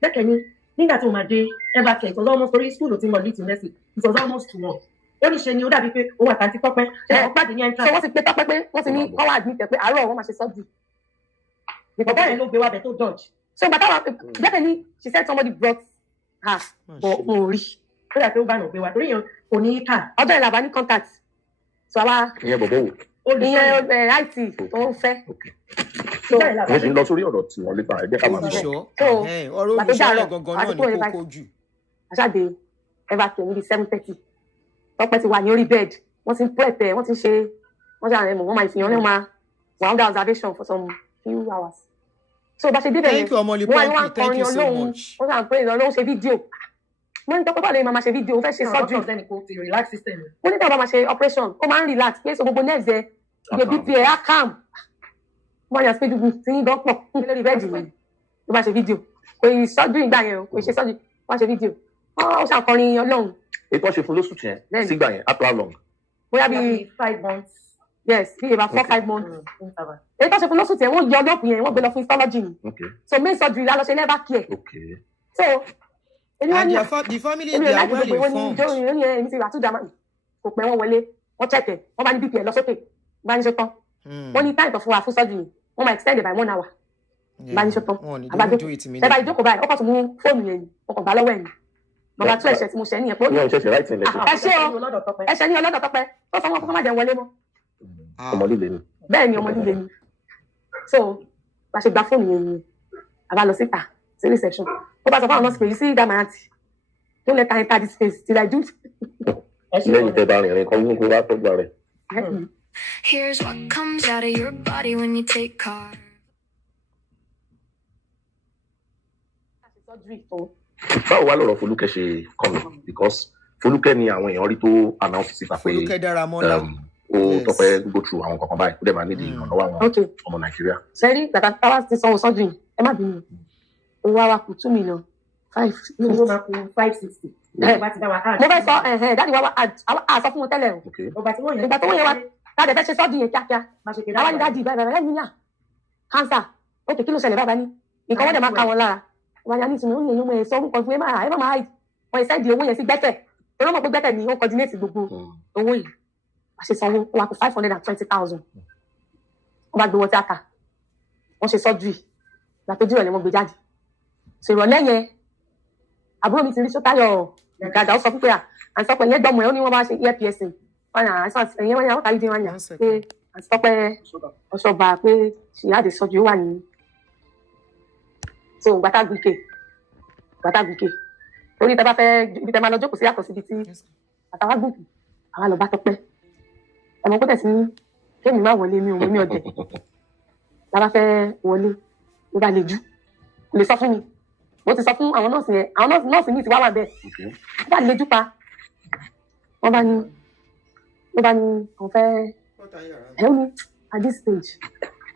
gbẹ́kẹ̀ ní nígbà tí mo máa dé evercare it was almost torí school tí mo lead to mercy it was almost to one ó ní ṣe ni ó dàbí pé òun àtàntí Tọ́pẹ́ ṣe wọ́n pàdé ní entrance. So wọ́n ti pé Tọ́pẹ́ pé wọ́n ti ní kọ́ wá admit pé àárọ̀ wọ́n máa ṣe surgery. Bọ̀bọ̀ yẹn ló gbé wá bẹ̀ tó dodge. So bàtà wa definitely she said somebody brought her but mo rí. Ó dà pé ó bá nà gbé wá torí yẹn kò ní ká. Ọjọ́ ìlàbà ní contact. So àwa. Ìyẹn bọ̀bọ̀ wò. Ìyẹn IT tó ń fẹ́. Ẹ ṣe ń lọ sórí ọ̀rọ̀ tí wọ́n lè bá ẹ jẹ́ ká máa sọ. Ọ̀rọ̀ olùṣọ́ yẹn gangan náà ní kókó jù. Àṣàdé everton níbi 7:30 Tọ́pẹ́ ti wà ní orí bed wọ́n ti ń prepare wọ́n ti ń ṣe wọ́n ṣe àrẹ̀mọ̀ wọ́n máa ìfihàn ní wọ́n máa wà under observation for some few hours. So bá ṣe débẹ̀ yẹn wọ́n wá kọrin Ọlọ́run wọ́n ṣàn pé Ọlọ́run ṣe fídíò mo ní Tọ́pẹ́ bá lè máa ṣe fídíò ó fẹ́ ṣe surgery mo ní Tọ́pẹ́ máa ṣe operation ó máa ń relax pé so gbogbo nerves ẹ̀ ìgbè bp ẹ̀ á calm wọ́n yà sí pé dùgbù tí ń dọ́pọ̀ lórí bẹ́ẹ̀dì mi ló bá ṣe fídíò kò ì surgery ìgbà yẹn o kò ì ṣe surgery wọ́n ṣe fídíò ó ṣàkọrin Ọlọ́run. Ètò ṣe fún lóṣù yẹn sígbà yẹn after how long? Bóyá bíi 5 months. Yes, bíi about 4-5 months. Ètò ṣe fún lóṣù yẹn wọ́n yọ ọlọ́pù yẹn wọ́n gbé lọ fún histology ni. So main surgery la lọ ṣe never care. So and the family they are well informed. Èmi ti rà tún dàmà kò pẹ́ wọ́n wọlé wọ́n check ẹ̀ wọ́n bá ní bp ẹ̀ lọ sókè bá ní ṣe tán. Wọ́n ní time tó fún wa fún surgery wọ́n máa extend it by 1 hour. Bá ní ṣe tán. Ẹ bá ìjókòó báyìí ọkọ̀ tó mú fóònù yẹn ni ọkọ̀ gbà lọ́wọ́ ẹ̀ ni. Bàbá tún ẹ̀ṣẹ̀ tí mo ṣẹ̀ nìyẹn pé ó ní ẹ ṣe o ẹ̀ṣẹ̀ ní ọlọ́dọ̀ Tọ́pẹ́ tó sọ wọn kó má jẹun wọlé mọ́. Ọmọ líle ni. Bẹ́ẹ̀ ni ọmọ líle ni. So bá ṣe gba fóònù yẹn ni a bá lọ síta sí reception ó bá sọ fún àwọn nọ́ọ̀sì pé yìí sí dàmà àǹtì don't let her enter this space till I do. Lẹ́yìn tẹ́ bá rìnrìn kan ní kó wá tọ́jú rẹ̀. Here's what comes out of your body when you take car. Báwo wá lọ̀rọ̀ Folúkẹ́ ṣe kọ́ mi because Folúkẹ́ ni àwọn èèyàn rí tó announce síta pé Folúkẹ́ Dáramọ́lá ó Tọ́pẹ́ go through àwọn kankan báyìí ó dẹ̀ máa nídìí ìrànlọ́wọ́ àwọn ọmọ Nàìjíríà. Sẹ́rí gbàgbà táwa ti sanwó surgery ẹ má bínú owó wa kù 2 million 560. Mo fẹ́ sọ dáàdi wa a sọ fún wọn tẹ́lẹ̀ o ìgbà tó wọ́n yẹn wa dáàdi fẹ́ ṣe surgery yẹn kíákíá àwa ní dáàdi báyìí báyìí ní yà cancer ó kì kí ló ṣẹlẹ̀ báyìí ní nǹkan wọ́n dẹ̀ máa ká wọn lára wọ́n yà ní ìtumọ̀ ó yẹn yóò mọ̀ ẹ̀ sọ orúkọ fún ẹ má hide wọ́n ẹ̀ sẹ́ẹ̀dì owó yẹn sí gbẹ́kẹ̀ torí wọ́n mọ̀ pé gbẹ́kẹ̀ ni ó coordinate gbogbo owó yìí àṣẹ sanwó ó wà kó 520,000 wọ́n bá gbowó tíátà wọ́n ṣe surgery látọjú ẹ̀ ni wọ́n gbé jáde so ìrọ̀lẹ́ yẹn àbúrò mi ti rí Sótáyọ̀ gàdá ó sọ fún pé àǹtí Tọ́pẹ́ yẹn gbọ́mọ ẹ̀ ó ní wọ́n bá ṣe ear piercing wọn ẹ̀yẹn wọn yà wọ́n kàrí dín wọn yà pé àǹtí Tọ́pẹ́ Ọ̀ṣọ́ba pé she had a surgery ó wà ní so gbàtàgùkè torí tẹ́ bá fẹ́ ibi tẹ́ máa lọ jókòó sí yàtọ̀ síbi tí àtàwágùnkù àwa lọ bá Tọ́pẹ́ ẹ̀mọ́ kó tẹ̀sí kéèmì má wọlé mi òun ní ọ̀dẹ̀ lábá fẹ́ wọlé ló bá le jù kò lè sọ fún mi mo ti sọ fún àwọn nọ́ọ̀sì yẹn àwọn nọ́ọ̀sì mi ti wá wà bẹ́ẹ̀ wọ́n bá le jù pa wọ́n bá ní àwọn fẹ́ help me at this stage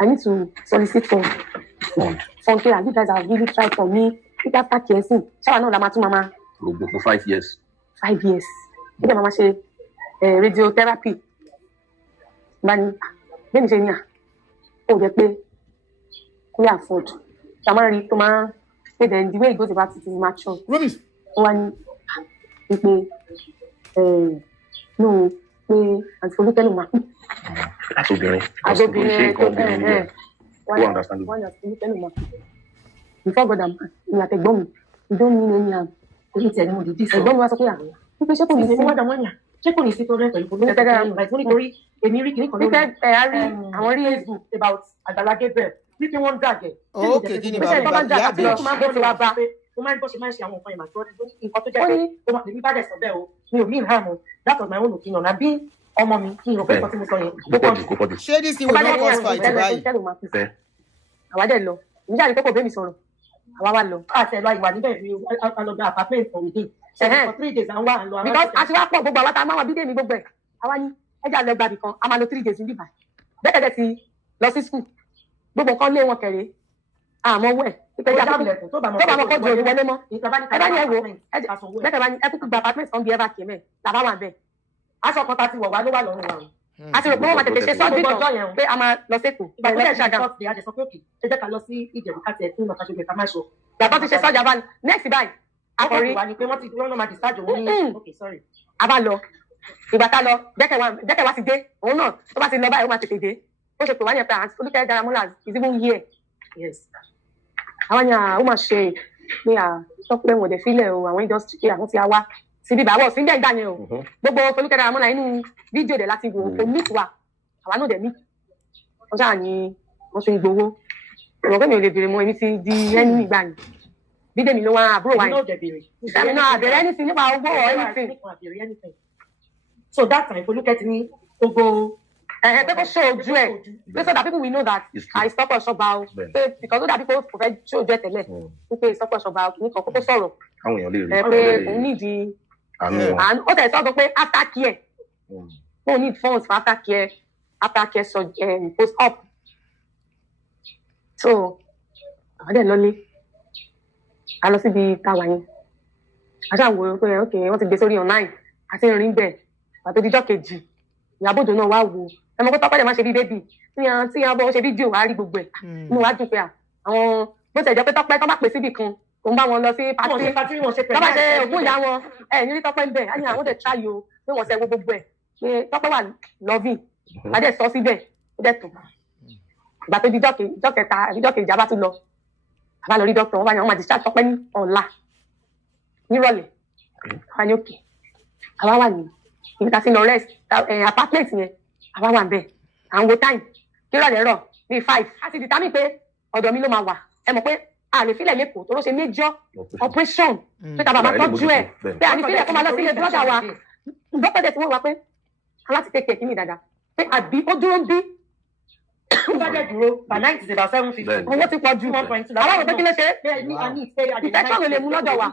I need to solicit for fund care you guys have really tried for me nígbà tá kí ẹ sìn ṣáwa náà la máa tún máa. Gbogbo fún 5 years. 5 years nígbà máa ṣe radiotherapy bá ní bẹ́ẹ̀ ni ṣe ní à ó jẹ́ pé kó yà afford ṣàmárí tó máa ń pè then the way it goes about it is mature. ó wá ní pé no pé àti Folúkẹ́ ló máa kú. Àtobìnrin tó wọ́n yà Folúkẹ́ ló máa kú. Before God and man ni àtẹ̀gbọ́n mi you don't mean any harm. èyí tẹ̀ ni mo dìde sọ. ẹ̀gbọ́n mi wá sọ pé wípé ṣé kò ní sí ṣé kò ní sí problem pẹ̀lú Folúkẹ́ nítorí èmi rí kìnnìkan lórí àwọn rí Facebook about Àgbàlá Gabriel wípé wọ́n ń dàgẹ̀. ok kí ni bàbá ìyá bí mo máa ń bọ́ ṣe máa ń ṣe àwọn nǹkan ìmọ̀ àti nǹkan tó jẹ́ pé ó máa tẹ̀lé bá dẹ̀ sọ bẹ́ẹ̀ o mi ò mean harm o that was my own opinion àbí ọmọ mi kí n rò pé nǹkan tí mo sọ yẹn kó pọ̀ jù. ṣé this thing will not cause fight báyìí. àwa dẹ̀ lọ ìjà ní kókò bẹ́ẹ̀ mi sọ̀rọ̀ àwa wá lọ. àti ẹ̀ lọ ìwà níbẹ̀ ni alọ́gbà apartment for within for 3 days àwọn àlọ́ àwọn. because àti wá pọ̀ gbogbo àwọn tá a máa wọ bídé mi gbogbo ẹ̀ àwa ní ẹja lọ gbàbì kan a máa lo 3 days níbí báyìí bẹ́ẹ̀ ti lọ sí school gbogbo nǹkan lé wọn kẹ̀rẹ́ àmọ́ wẹ̀ tó bá mọ kó ju òru wọlé mọ́ ẹ bá ní ẹ wo bẹ́ẹ̀ bá ní ẹ kúkú gba apartment kan bí ẹ bá kì í mẹ́ làbá wà bẹ́ẹ̀. aṣọ kan ta ti wọ̀ wá ló wà lọ́rùn wa o. a ti rò pé wọ́n máa tètè ṣe sọ́ọ́dì kan pé a máa lọ sẹ́kọ̀ọ́. ìgbà tó dẹ̀ ṣe àjọṣe àjẹsọ pé òkè ṣe jẹ́ ká lọ sí Ìjẹ̀bú ká tiẹ̀ fún ìmọ̀ káṣọ ká má ṣọ. yàtọ̀ ti ṣe sọ́jà bá next báyìí. akọrin wa ni pé wọ́n ti wọ́n máa discharge òun ní okay sorry. a bá lọ ìgbà tá lọ dẹ́kẹ̀ wá ti dé òun náà tó bá ti lọ báyìí ó máa tètè dé ó ṣe pé wá ní ẹ̀pẹ́ àti Folúkẹ́ Dáramọ́lá is even here. yes. àwọn yàn ó máa ṣe pé Tọ́pẹ́ wọn dẹ̀ fílẹ̀ o àwọn industry kí àwọn ti wá síbi ìbáwọ̀ síbẹ̀ ìgbà yẹn o gbogbo Folúkẹ́ Dáramọ́lá inú fídíò dẹ̀ láti wò ó meet wa àwa náà dẹ̀ meet wọ́n ṣáà ní wọ́n ṣe gbowó ọ̀rọ̀ kẹ́mi ò lè béèrè mọ́ èmi ti di ẹni ìgbà ni Bídèmí ló wá àbúrò wa yìí ìsàmì náà àbẹ̀rẹ̀ anything nípa owó or anything. So that time Folúkẹ́ ti ní gbogbo pé kó show ojú ẹ̀ pé so that people will know that I stop Osoba o pé because ó dàbí pé ó fẹ́ show ojú ẹ̀ tẹ́lẹ̀ wípé stop Osoba kìíní kan kó sọ̀rọ̀ pé òun nídìí ó tẹ̀ sọ́dọ̀ pé after care no need funds for after care post up so àwọn dẹ̀ lọ́lé a lọ síbi táwa yẹn aṣáàwò pé ok wọ́n ti gbé sórí online àti ìrìn bẹ́ẹ̀ pàtó díjọ́ kejì ìyàbòjò náà wá wo ẹmọ kó Tọ́pẹ́ dẹ̀ máa ṣe bí bébì tí a bọ́ ṣe fídíò wá rí gbogbo ẹ̀ inú wa dùn pé àwọn bó ṣe jẹ́ pé Tọ́pẹ́ tó bá pè síbì kan tó ń bá wọn lọ sí pátí tó bá ṣe ògùn ìyá wọn nírí Tọ́pẹ́ ń bẹ̀ á ní àwọn dẹ̀ try o pé wọ́n ṣe wo gbogbo ẹ̀ pé Tọ́pẹ́ wà loving a dẹ̀ sọ síbẹ̀ ó dẹ̀ tún ìgbà tó díjọ́ kẹta díjọ́ kejì a bá tún lọ a bá lọ rí dókítà wọn bá ní àwọn máa discharge Tọ́pẹ́ ní ọ̀la nírọ̀lẹ́ àwa ní òkè àwa wà ní ibi tá a ti lọ rest apartment yẹn àwa wà bẹ́ẹ̀ à ń wo time kí rọ̀lẹ́ rọ̀ bíi 5 a ti determine pé ọ̀dọ̀ mi ló máa wà ẹ mọ̀ pé a lè filẹ̀ lẹ́kọ̀ọ́ tó ló ṣe major operation pé tá a bá máa tọ́jú ẹ̀ pé a lè filẹ̀ kó máa lọ sílé brother wa dókítà dẹ̀ tí wọ́n wá pé aláti tẹ̀kẹ̀ kí ni dáadáa pé àbí ó dúró ń bí ó bá dẹ̀ dúró by night is about 750 owó ti pọ̀ ju àwọn àwọn òpin kí ló ṣe infection ló lè mú lọ́dọ̀ wa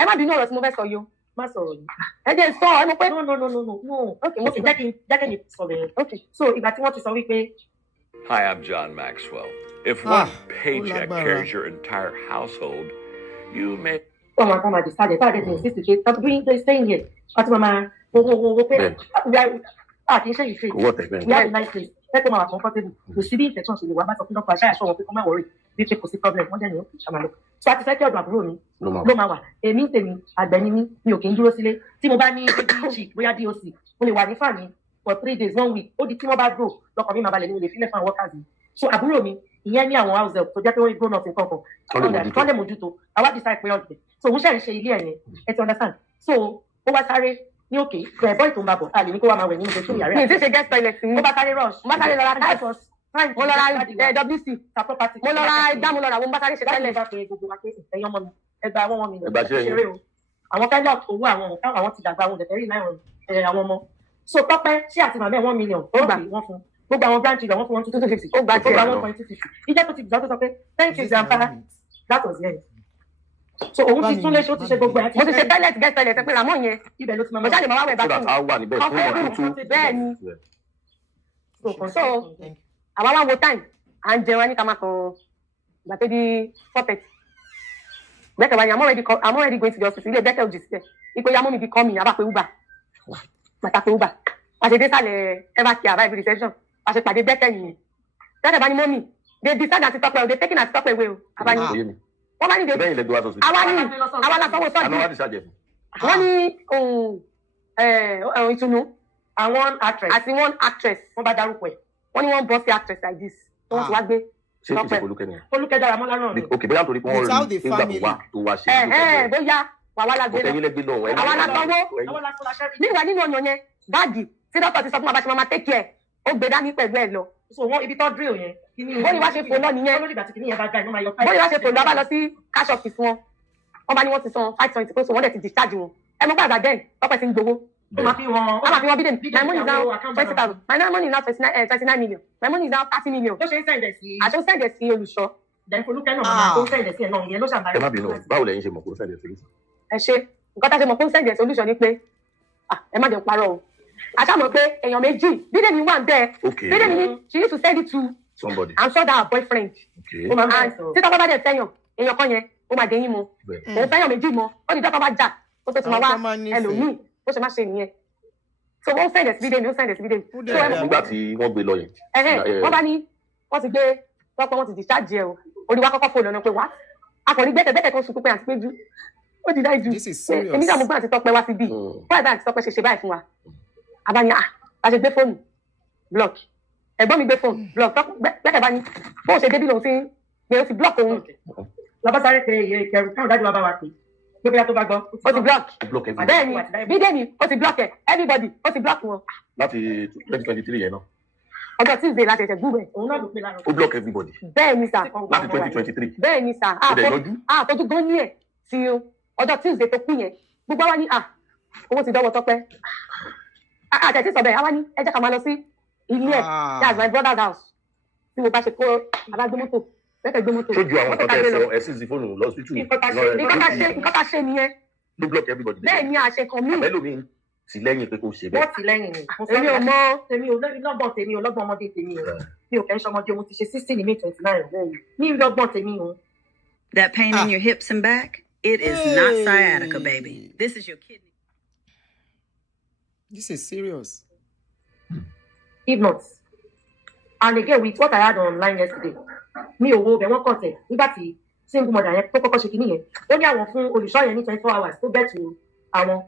ẹ má bínú ọ̀rọ̀ tí mo fẹ́ sọ yìí o má sọ̀rọ̀ yìí ẹ jẹ́ sọ ẹ mọ̀ pé no okay mo ti jẹ́ kí sọ bẹ́ẹ̀ okay so ìgbà tí wọ́n ti sọ wípé. Hi, I'm John Maxwell. If one paycheck carries your entire household, you may. Ọmọ àtàwọn àti sáde tá a dẹ̀ ti insist pé tàbí bí they staying here àti màmá wo pé àti iṣẹ́ yìí ṣe we have a nice place ẹ tó máa wà comfortable kò sí bí infection ṣe lè wá bá sọ fún dọ́kítà aṣáájú aṣọ wọn pé kọ́ máa wọrí bí pé kò sí problem wọ́n dẹ̀ ní òkè ṣàmàlò so àti fẹ́ kí ọ̀dọ̀ àbúrò mi ló máa wà èmi tèmi àgbẹ̀ ni mí mi ò kì í dúró sílé tí mo bá ní bíbí chic bóyá doc mo lè wà ní fàmì for 3 days 1 week ó di tí wọ́n bá grow lọ́kàn mi máa balẹ̀ ní mo lè filẹ̀ fún àwọn workers mi so àbúrò mi ìyẹn ní àwọn house help tó jẹ́ pé wọ́n grown up nǹkan kan tó lè mójútó àwa decide pé ọ̀gbẹ̀ so òun ṣẹ̀ ń ṣe ilé ẹ̀yẹn ẹ ti understand so ó wá sáré ní òkè bẹ́ẹ̀ bọ́ ìtòun bá bọ̀ àlè ní kó wá máa wẹ̀ nínú ìṣòro yàrá mi ti ṣe guest toilet mi ó bá sáré rush mo bá sáré lọ ra tight mo lọ ra WC mo lọ ra ẹgbá mo lọ ra àwọn bá sáré ṣe tẹ́lẹ̀ ẹ̀yọ́ mọ́ mi ẹgbà àwọn ọmọ mi ṣeré o àwọn fẹ́lẹ̀ owó àwọn ti dàgbà àwọn òdẹ̀fẹ́ rí náírà àwọn ọmọ so Tọ́pẹ́ ṣé àti màmá ẹ̀ 1 million ó gbà wọ́n fún gbogbo àwọn grandchildren wọ́n fún 1,250 ó gbà 1.250 ìjẹ́ tó ti gbà tó sọ pé thank you grandpa that was it. So òun ti tún lé ṣó ti ṣe gbogbo ẹ̀. Mo ti ṣe toilet guest toilet pé Ramon yẹn ibẹ̀ ló ti máa mo jáde máa wá wẹ̀ bá fún mi. Bẹ́ẹ̀ ni. So àwa wá wo time à ń jẹun ní ká máa kàn gbà pé di 4:30. Bẹ́ẹ̀kẹ̀ wá ní I'm already going to the hospital ilé bẹ́ẹ̀kẹ̀ òjì síbẹ̀. Ipò ya mú mi bí kọ́ mi àbá pé Uber. Bàtà pé Uber. A ṣe dé sálẹ̀ ever care àbá ibi reception. A ṣe pàdé bẹ́ẹ̀kẹ̀ yìí. Bẹ́ẹ̀kẹ̀ bá ní mọ́mì. They decide àti Tọ́pẹ́ o, they taking àti Tọ́pẹ́ away o. Àbá ní. Wọ́n bá ní de. Àwa la sanwó sọ́ọ̀dì. Wọ́n ní ìtùnú. Àwọn actress. Àti one actress. Wọ́n bá dárúkọ ẹ̀. Wọ́n ní wọ́n bọ́ sí actress like this. Wọ́n ti wá gbé. Ṣé kìí ṣe Folúkẹ́ ni? Folúkẹ́ dára mọ́ lánàá ni. Ok, bóyá nítorí pé wọ́n rí nígbà tó wá ṣe. Bóyá wàá la gbé lọ. Àwa la sanwó. Nígbà nínú ọ̀nà yẹn, báàgì tí dọ́kítà ti sọ fún wa bá ṣe máa take care. Ó gbé dání pẹ̀lú ẹ̀ lọ. So wọ́n ibi tó drill yẹn. Bóyá wá ṣe fò lọ nìyẹn. Bóyá wá ṣe fò lọ abá lọ sí cash office wọn. Wọ́n bá ní wọ́n ti san 520 pé so wọ́n dẹ̀ ti discharge wọn. Ẹ mọ̀ gbàgbà then Tọ́pẹ́ ti ń gbowó. Ó máa fi wọn Bídèmí. My money is now 20,000. My money is now 29 million. My money is now 30 million. Ó ṣe ń sẹ̀ǹdẹ̀ sí. Àṣọ sẹ̀ǹdẹ̀ sí olùṣọ́. Then Folúkẹ́ náà máa tó sẹ̀ǹdẹ̀ sí ẹ̀ náà ìyẹn ló ṣàǹbáyé. Ẹ má bínú, báwo lẹ̀yin ṣe mọ̀ kó sẹ̀ǹdẹ̀ sí? Ẹ ṣe nǹkan tá a ṣe mọ̀ kó sẹ̀ǹdẹ̀ sí olùṣọ́ ni pé ẹ má jẹ́ parọ́ o. Àṣà mọ̀ pé èèyàn méjì Bídèmí wà ń bẹ́ẹ̀. Bídèmí ni she used to send it to somebody. I'm sure that her boyfriend. Ó máa ń títọ́ bá bá dẹ̀ fẹ́yàn èèyàn kan yẹn ó máa dẹ́yìn mọ́. Òun fẹ́yàn méjì mọ́ ó ní dọ́kọ̀ bá jà ó tó ti máa wá ẹlòmíì ó ṣe má ṣe nìyẹn. So wọ́n sẹ̀ǹdẹ̀ sí Bídèmí ó sẹ̀ǹdẹ̀ sí Bídèmí. Nígbà tí wọ́n gbé lọ yẹn. Wọ́n bá ní wọ́n ti gbé Tọ́pẹ́ wọ́n ti discharge ẹ o oníwà kọ́kọ́ fò lọ́nà pé wá akọni gbẹ́kẹ̀ tó sunkún pé àti péjú ó ti dá ìjú èmi náà mo gbọ́n àti Tọ́pẹ́ wá sí bí fúláìbá àti Tọ́pẹ́ ṣe báyìí fún wa àbáni a ṣe gbé fóònù block ẹ̀gbọ́n mi gbé fóònù block gbẹ́kẹ̀ bá ní bó ṣe débí lòun ti gbé ó ti block òun. lọ́bọ̀ sáré pé iye kẹrù káwọn dájú wa bá wa pè é gbé tó bá gbọ́. ó ti block bẹ́ẹ̀ ni Bídèmí ó ti block ẹ̀ everybody ó ti block wọn. láti 2023 yẹn náà. ọjọ́ Tuesday láti ẹ̀ṣẹ̀ gbúgbẹ̀ òun náà ló pé lára. Ó block everybody. Bẹ́ẹ̀ ni sà. Láti 2023. Bẹ́ẹ̀ ni sà. Àtọ́jú gan ní ẹ̀ tí ọjọ́ Tuesday tó kú yẹn gbogbo wa ní owó ti dọ́wọ́ Tọ́pẹ́. Àtẹ̀tí sọ bẹ́ẹ̀ àwa ní ẹ jẹ́ ká máa lọ sí ilé ẹ̀ that's my brother's house tí mo bá ṣe kó alágbé mọ́tò lẹ́tẹ̀ gbé mọ́tò. Ṣojú àwọn kan tẹ́ sọ ẹ̀sìn sí fóònù lọ́sítù. Nǹkan tá ṣe nìyẹn. Ló block everybody. Bẹ́ẹ̀ ni àṣẹ kan mí. Àbẹ́lòmíì ti lẹ́yìn pé kò ṣe bẹ́ẹ̀. Wọ́n ti lẹ́yìn ni. Èmi ò mọ tèmi ò lọ́gbọ̀n tèmi ò lọ́gbọ̀n ọmọdé tèmi ò. Mi ò kẹ́ ṣọmọdé mo ti ṣe 16 ní May 29. Mi ò lọ́gbọ̀n tèmi ò. That pain in your hips and back, it is not sciatica, baby. This is your kidney. This is serious. If not, and again with what I had online yesterday, mi ò wo bẹ̀ wọ́n kọ̀tẹ̀ nígbà tí single mother yẹn tó kọ́kọ́ ṣe kínní yẹn. Ó ní àwọn fún olùṣọ́ yẹn ní 24 hours tó bẹ̀ tù àwọn.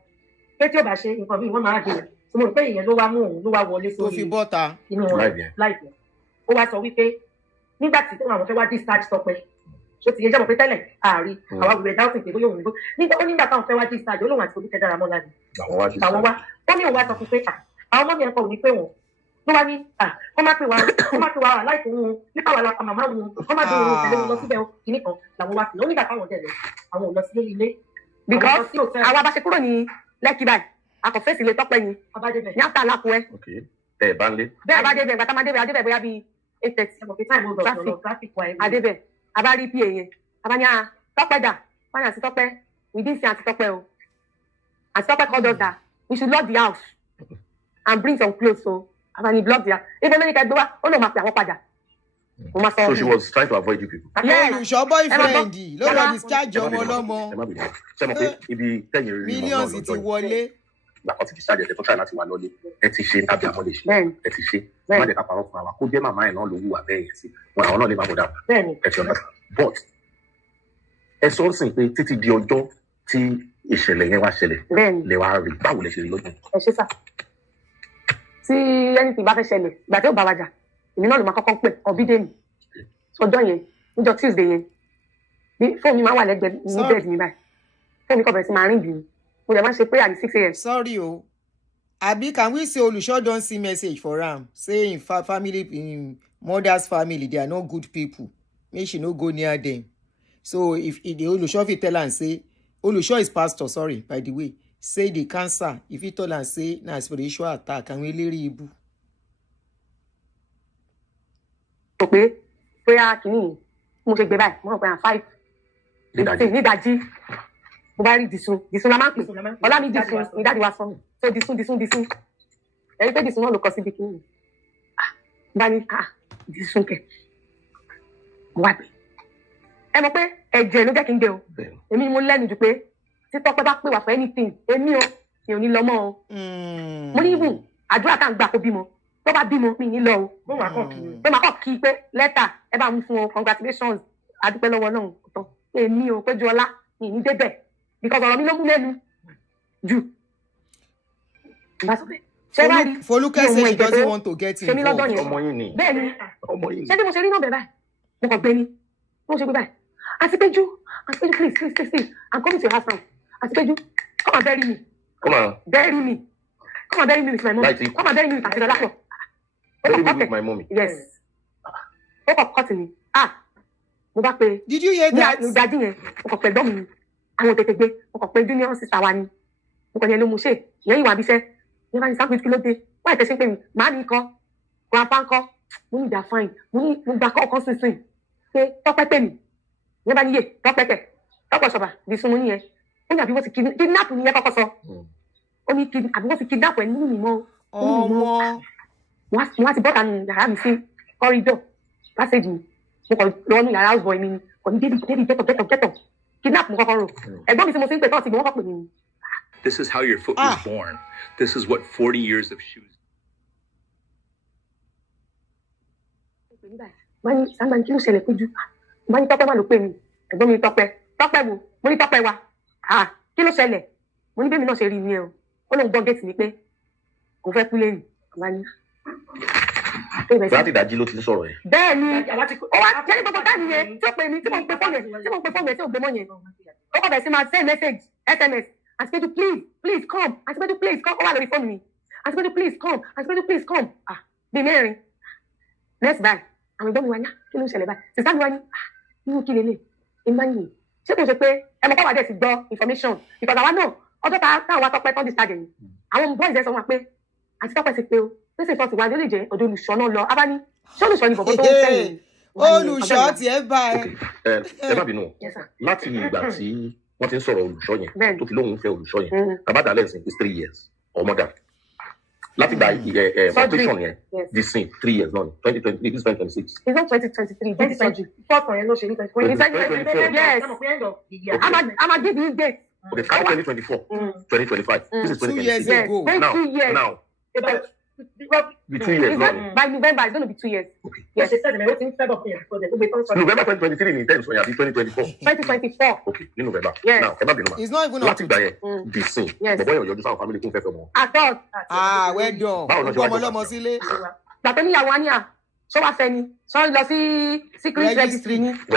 Pé tí ó bá ṣe nǹkan bí wọ́n máa dé yẹn. Mo rò pé ìyẹn ló wá mú òun ló wá wọlé sórí. Tó fi bọ́ta. Inú láìpẹ́. Ó wá sọ wípé nígbà tí àwọn fẹ́ wá discharge Tọ́pẹ́. Ṣé ti yẹ jẹ́ mọ̀ pé tẹ́lẹ̀ àárí àwọn àwùjọ dáhùn pé bóyá òun nígbà táwọn fẹ́ wá discharge olóhùn àti olùkẹ́ dára mọ́ láti. Àwọn wá. Ó ní òun wá sọ fún pé àwọn ọmọ mi ẹ̀kọ́ ò ní pé wọ́n. Ló wá ní wọ́n má pè wá láìpẹ́ wọn nípa wà lápá màmá wọn wọ́n má dé wọn tẹ̀lé wọn lọ síbẹ̀ kìíní kan làwọn wá sí lọ nígbà táwọn tẹ̀lé àwọn ò lọ sí ilé. Because àwọn abáṣe kúrò ní Lẹ́kì báyìí akọ̀fẹ́sì lè Tọ́pẹ́ ni ní àtà alákùnrin. Ẹ bá ń lé. Bẹ́ẹ̀ abádébẹ̀ gbàtà máa débẹ̀ adébẹ̀ bóyá bíi 8:30 traffic adébẹ̀ abárí pa yẹn abáni Tọ́pẹ́ dà wọ́n ní àti Tọ́pẹ́ we didn't see àti Tọ́pẹ́ o àti Tọ́pẹ́ called us that we should lock the house and bring some clothes so abáni block the house ibo lórí kẹgbẹ́ wa ó lè máa pè àwọn padà. So she was trying to avoid you people. Olùṣọ́ boyfriend ló lọ discharge ọmọ ọlọ́mọ. Ṣé mo pé ibi tẹ̀yìn rí millions ti wọlé. Gbàkan ti discharge ẹ̀ tó try láti wà lọ́lé ẹ ti ṣe tàbí àmọ́ lè ṣe ẹ ti ṣe má jẹ́ ká parọ́ fún wa kó jẹ́ màmá ẹ̀ náà ló wúwa bẹ́ẹ̀ yẹn sí wọn àwọn náà lè má bọ̀ dáa ẹ ti ọ̀dà but ẹ sọ sìn pé títí di ọjọ́ tí ìṣẹ̀lẹ̀ yẹn wá ṣẹlẹ̀ lè wá rí báwo lè ṣe rí lọ́dún. Ẹ ṣe sà tí ẹni tí bá fẹ́ ṣẹlẹ̀ ìgbà tí ó bá wa jà èmi náà ló máa kọ́kọ́ pè ọ̀bídé mi ọjọ́ yẹn níjọ́ Tuesday yẹn bí fóònù mi máa wà lẹ́gbẹ̀ẹ́ ní bẹ́ẹ̀dì mi báyìí fóònù mi kọ̀ bẹ̀rẹ̀ sí máa rìn bì mí mo lè máa ṣe prayer ní 6 a.m. Sorry o abi can we say Olùṣọ́ don see message for am say im family im mother's family they are not good people make she no go near them so if the Olùṣọ́ fit tell am say Olùṣọ́ is pastor sorry by the way say the cancer if he tell am say na spiritual attack àwọn eléri ibu. Tó pé bóyá kìíní mo ṣe gbé báyìí mo rò pé 5 nídàjí mo bá rí Dìsun la máa ń pè ọlá mi Dìsun ní dáàdi wa sọ mi so Dìsun ẹni pé Dìsun náà ló kọ síbi kìíní bá ní Dìsun kẹ mo wá pè ẹ mọ̀ pé ẹ̀jẹ̀ ló jẹ́ kí n gbé o èmi mo lẹ́nu jù pé tí Tọ́pẹ́ bá pè wá for anything èmi o mi ò ní lọ mọ́ o mo ní ibùn àdúrà tá à ń gbà kó bímọ tó bá bímọ mi ní lọ o mo máa kọ́ kí pé lẹ́tà ẹ bá mú fún o congratulations adúpẹ́ lọ́wọ́ náà tán èmi o péjú ọlá mi ní débẹ̀ because ọ̀rọ̀ mi ló mú lẹ́nu jù. Folúkẹ́ say she doesn't want to get involved. Ọmọ yín ni. Bẹ́ẹ̀ni ṣé bí mo ṣe rí náà bẹ̀ báyìí mo kàn gbé ni mo ṣe gbé báyìí àti péjú please I'm coming to your house now àti péjú come and bury me bury me with my mom come and bury me with àti lọ́lápọ̀. Bury me with my mommy. Yes ó kàn kọ́tì mi mo bá pe did you hear that ní ìdájí yẹn mo kàn pẹ̀ gbọ́ mi àwọn tètè gbé mo kàn pé junior sister wa ni mo kàn yẹn ló mú ṣe ìyẹn ìwà abiṣẹ́ ní bá ní sáà kí ló dé wáyé tẹ̀sí pé mi màá ní kọ́ grandpa ńkọ́ mo ní ìdá fine mo ní mo gba kọ́ sísìn pé Tọ́pẹ́ pè mí ní bá ní yé Tọ́pẹ́ tẹ̀ Tọ́pẹ́ Osoba Dìsun mo ní yẹn ó ní àbí wọ́n ti kidnap ní yẹn kọ́kọ́ sọ ó ní àbí wọ́n ti kidnap ẹ̀ nínú mi mọ́ wọ́n á ti bọ́ta nù yàrá mi sí corridor passage mi mo kàn lọ́wọ́ nù yàrá house boy mi ni kò ní débi gẹ́tọ̀ kidnap mo kọ́kọ́ rò ẹ̀gbọ́n mi tí mo ti ń pè tọ́ sí mi wọ́n kọ́ pè mí. This is how your foot was born. This is what 40 years of shoes. Wọ́n ní sáńgbà ní kí ló ṣẹlẹ̀ péjú wọ́n ní Tọ́pẹ́ má ló pè mí ẹ̀gbọ́n mi Tọ́pẹ́ wo mo ní Tọ́pẹ́ wa kí ló ṣẹlẹ̀ mo ní bẹ́ẹ̀ mi náà ṣe rí ni ẹ o ó lóun gbọ́ géètì mi pé kò fẹ́ kú lẹ́yìn wọ́n ní. Láti ìdájí ló ti sọ̀rọ̀ yẹn. Bẹ́ẹ̀ ni ó wá jẹ́ ní gbogbo táàmì yẹn tí ó pè mí tí mo ń pe fóònù yẹn tí ò gbé mọ́ yẹn ó kọ̀ bẹ̀ sí máa send message SMS Aunty Peju please come Aunty Peju please come ó wà lórí fóònù mi Aunty Peju please come Aunty Peju please come bí mẹ́rin next by àwọn ìgbọ́n mi wá ní kí ló ń ṣẹlẹ̀ báyìí sísá mi wá ní irú kí lélẹ̀ ìgbà yìí ṣé kò ṣe pé ẹ mọ̀ káwá dẹ̀ ti gbọ́ information because àwa náà ọjọ́ táwọn wa Tọ́pẹ́ tán discharge yìí àwọn boys ẹ̀ sọ wọn pé àti Tọ́pẹ́ ti pé o pèsè ìfọ́ ti wá ló lè jẹ́ ọ̀dọ̀ olùṣọ́ náà lọ abá ní ṣé olùṣọ́ ni bọ̀bọ̀ tó ń sẹ́yìn olùṣọ́ ti ẹ bá ẹ má bínú láti ìgbà tí wọ́n ti ń sọ̀rọ̀ olùṣọ́ yẹn tó fi lóhùn fẹ́ olùṣọ́ yẹn tabata lẹ́sìn is 3 years or more than láti gba operation yẹn di sin 3 years náà 2023 this 2026. it's not 2023 this surgery first one yẹn ló ṣe ní 2024 yes I'm give you date. Okay, 2024, 2025. This is 2026. 2 years ago. Now. Be 2 years. By November, it's going to be 2 years. Okay. Yes, she said, November 2023 in terms of 2024. 2024. Okay, in November. Yes. Now, it's not even up to this thing. Yes. But when you're just family, you confess more. I thought. Well done. Bàtẹ́ níyàwó á ní à ṣó wá fẹ́ ni ṣó lọ sí secret registry ni. Ó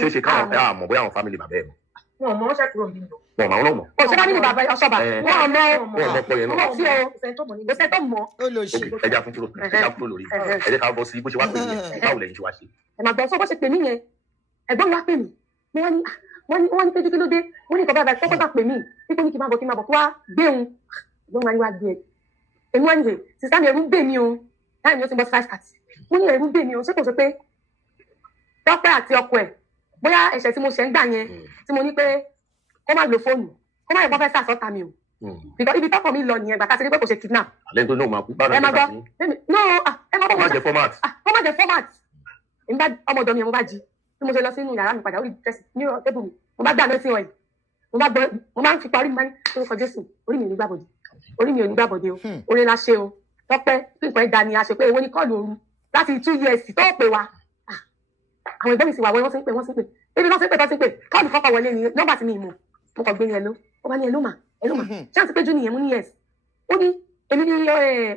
ṣe ṣe káwọn àmọ̀ bóyá àwọn family bàbá ẹ̀ mọ̀. Wọ́n mọ̀ ọ́n ṣẹ́kúrò nínú. Wọ́n mọ̀ ọ́n mọ̀. Ṣé bá nílò bàbá Osoba? Wọ́n mọ̀ pọ̀ yẹn náà. Wọ́n tí o kò sẹ́ tó mọ̀. Ẹja fún kúrò lórí. Ẹ jẹ́ ká bọ́ sí bó ṣe wá pè mí báwo lẹ́yìn ṣe wá ṣe. Ẹ máa gbọ́ sọ bó ṣe pè mí yẹn. Ẹ̀gbọ́n mi wá pè mí. Wọ́n ní péjú kí ló dé? Wọ́n ní ìkọ̀bá ìbáṣẹ́ kọ́kọ́ pè mí. Nípa ní kí n máa bọ̀ kí wá gbé òun. Ẹ̀gbọ́n mi wá gbé ẹ̀. Èmi wá nílé. Sísá mi ẹ̀rú ń gbé mi o. Láì mi ó ti bọ́ sí 5:30. Mo ní ẹ̀rú ń gbé mi o. Ṣé kò ṣe pé Tọ́pẹ́ àti ọkọ ẹ̀ bóyá ẹ̀ṣẹ̀ tí mo ṣẹ̀ ń gbà yẹn tí mo ní pé kó má lo fóònù kó má yẹ kó fẹ́ sàsọ́ta mi o because ibi tọ́kọ̀ mi lọ nìyẹn gbàtà sí pé kò ṣe kidnap. àlẹ́ tó ní òun máa kú bára ẹ máa gbọ́ no ẹ máa gbọ́ má jẹ format. kó má jẹ format nígbà ọmọ ọ̀dọ̀ mi yẹn mo bá jí bí mo ṣe lọ sínú yàrá mi padà ó lè dẹ́sí ní tébù mi mo bá gbà lọ sí ọ̀yìn mo máa ń fi parí mi máa ní orúkọ Jésù orí mi ò ní gbàbọ̀dé o orí la ṣe o Tọ́pẹ́ pípọ̀ ẹ̀dá ni a ṣe pé èwo ni kọ́ọ̀lù ooru láti 2 years tó pè wá àwọn ìgbọ́n mi sì wà wọ́n sì ń pè ebi náà sì ń pè kọ́ọ̀lù kọ́kọ́ wọlé ni nọ́mbà tí mi mọ̀ mo kàn gbé ní ẹló ó bá ní ẹló mà ṣé àti péjú nìyẹn mo ní yes ó ní èmi ní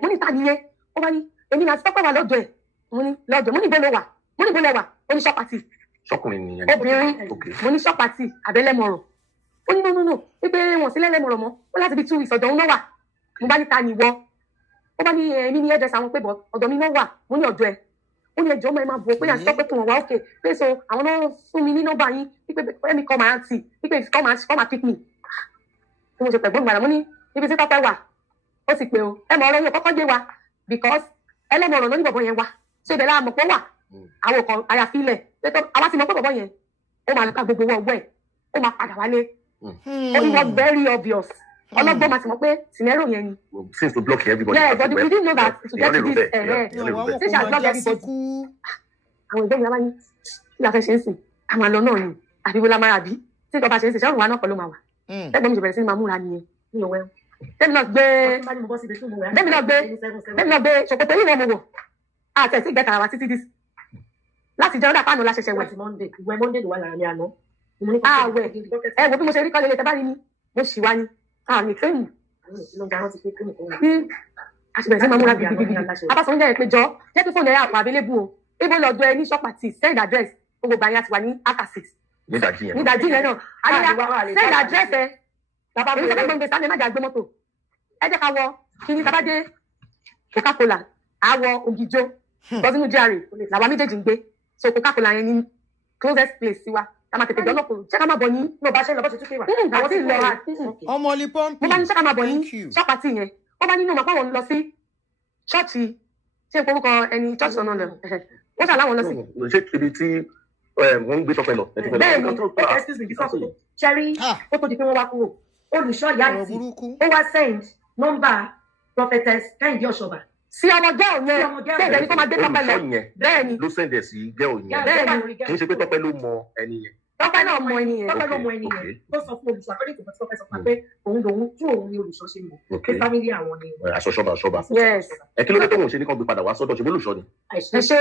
mo ní ta nìyẹn ó bá ní èmi ní àti Tọ́pẹ́ wà lọ́dọ̀ ẹ̀ mo ní lọ́dọ̀ mo ní ibo ló wà ó ní ṣọ́pàtì ṣọkùnrin nìyẹn obìnrin mo ní ṣọ́pàtì àbẹ́lẹ́mọ̀rọ̀ ó ní no wípé wọn sí lẹ́lẹ́mọ̀rọ̀ mọ́ ó láti bí 2 weeks ọ̀dọ̀ òun náà wà mo bá ní ta ni wọ́ ó bá ní èmi ní ẹ̀dẹ̀sà àwọn pé ọ̀dọ̀ mi náà wà mo ní ọ̀dọ̀ ẹ̀ ó ní ẹjọ́ ọmọ ẹ máa bọ̀ pé àti Tọ́pẹ́ fún wọn wá òkè pé so àwọn náà fún mi ní nọ́mbà yín wípé ẹ̀mí kọ́ máa ń tì wípé come and pick me. bí mo ṣe pẹ̀gbọ́n gbàdá mo ní ibi tí Tọ́pẹ́ wà ó ti pé o ẹ mọ̀ ọ̀rọ̀ yóò kọ́kọ́ gbé wa because ẹlẹ́mọ̀ ọ̀rọ̀ ló ní bọ̀bọ̀ yẹn wá ṣé ibẹ̀ láàmọ̀ pé wà àwọn kan àyàfilẹ̀ àwa ti mọ̀ pé bọ̀bọ̀ yẹn ó máa ká gbogbo ọwọ́ ẹ̀ ó máa padà wálé it was very obvious ọlọ́gbọ́n máa ti mọ̀ pé scenario yẹn ni. since to block everybody. yeah but we didn't know that to get to this since I block everybody. àwọn ìgbẹ́ mi wá ní kí la fẹ́ ṣe ń sìn àwọn àlọ́ náà ni àbíwọ́ la máa bí tí ìjọba ṣe ń sìn ṣọ́ọ̀rùn wa náà kọ́ ló máa wà. tẹ́gbọ́n mi ṣe bẹ̀rẹ̀ sí ni máa múra nìyẹn ní òwe. tẹ́mi náà gbé ṣòkòtò yìí wọ́n mo wọ̀ àti ẹ̀sìn ìgbẹ́ta wa títí dis láti jẹ́ ọ́dà fáànù la ṣẹ̀ṣẹ̀ wẹ̀. ìwẹ̀ Monday ló wà lára mi àná. àwẹ̀ ẹ wo bí mo ṣe rí kọ́lé tẹ́ bá rí ni mo ṣì wá ni àmì tírẹ́nì. àṣìbẹ̀rẹ̀ sí máa múra gidigidi abáṣọ jẹ́ pé jọ jẹ́ kí fóònù ẹ̀ àpò àbélébù o ibo lọ́dọ̀ ẹ ní ṣọ́pàtì send address gbogbo gbàyàn àti wà ní after 6. nídàjí yẹn náà àdúrà send address ẹ bàbá mi sọ pé gbọ́ngàn sáà ní má jà gbé mọ́tò ẹ jẹ́ ká wọ kí ni tabadé Coca-Cola àwọ̀ ògìjó lọ́sínú GRA làwọn méjèèjì ń gbé so Coca-Cola yẹn ní closest place sí wa ká máa tètè jọ lọ́kùnrin ṣé ká máa bọ̀ ní. ní ọba ṣe lọ bó ṣe tún pé wà. àwọn tí ń lọ ọmọ olè pọ́ǹpì. mo bá ní ṣé ká máa bọ̀ ní ṣọ́pàtì yẹn wọ́n bá nínú ọmọ pàwọn lọ sí ṣọ́ọ̀ṣì ṣé n porúkọ ẹni ṣọ́ọ̀ṣì ọ̀nà lọ wọ́n ṣàláwọn lọ sí. ṣé ibi tí wọ́n ń gbé Tọ́pẹ́ lọ. bẹ́ẹ̀ ni excuse me before kúrò ṣẹ́rí ó tó di pé wọ́n wá kúrò olùṣọ́ ìyá àti ó wá send nọ́mbà prophetess Kẹ́hìndé Osoba sí ọmọ gẹ́ọ̀ yẹn bẹ́ẹ̀ ni kó máa gbé Tọ́pẹ́ lọ bẹ́ẹ̀ ni ló send ẹ̀ sí gẹ́ọ̀ yẹn kì í ṣe pé Tọ́pẹ́ ló mọ ẹni yẹn. Tọ́pẹ́ náà mọ ẹni yẹn. Tọ́pẹ́ ló mọ ẹni yẹn tó sọ fún olùṣọ́ àkọ́lé ìtòkọ́ tí Tọ́pẹ́ sọ pé òun lòun tí òun ní olùṣọ́ ṣe mọ̀ pé fámílì àwọn ni. Àṣọba. yes. ẹ kí ló dé tó wọn ṣe ní kàn gbé padà wá sọ́dọ̀ ṣe bó olùṣọ́ ni. ẹ ṣe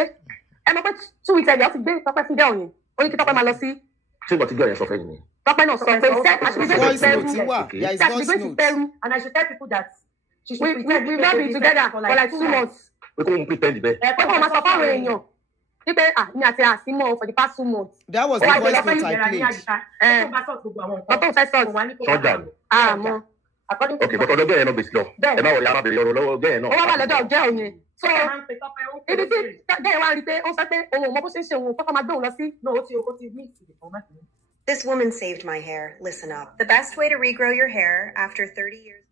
ẹ mọ̀ pé 2 weeks ago ó ti gbé Tọ́pẹ́ fún gẹ́ọ̀ yẹn ó ní kí Tọ́pẹ́ máa lọ sí. ṣé ìgbà tí gẹ́ọ̀ yẹn sọ fẹ́ nìyẹn. Tọ́pẹ́ náà sọ pé and I should tell people that we've not been together for like 2 months. pé kó ń pretend bẹ́ẹ̀. pé kó máa sọ fáwọn èèyàn wípé mi àti àsímọ́ for the past 2 months. that was the voice note I played. ọtún fẹ́ sọ̀tù sọ́jà ni. àmọ́ according to okay, but ọ̀dọ̀ gẹ́yẹn náà gbèsè lọ. Ẹ má wọlé, a máa bèrè ọ̀rọ̀ lọ́wọ́ gẹ́yẹn náà. ó wá wà lọ́dọ̀ gẹ́ òun yẹn. So ibi tí gẹ́yẹn wá rí pé ó sọ pé òun ò mọ bó ṣe ń ṣe òun kọ́kọ́ máa gbé òun lọ sí. This woman saved my hair. Listen up. The best way to regrow your hair after 30 years.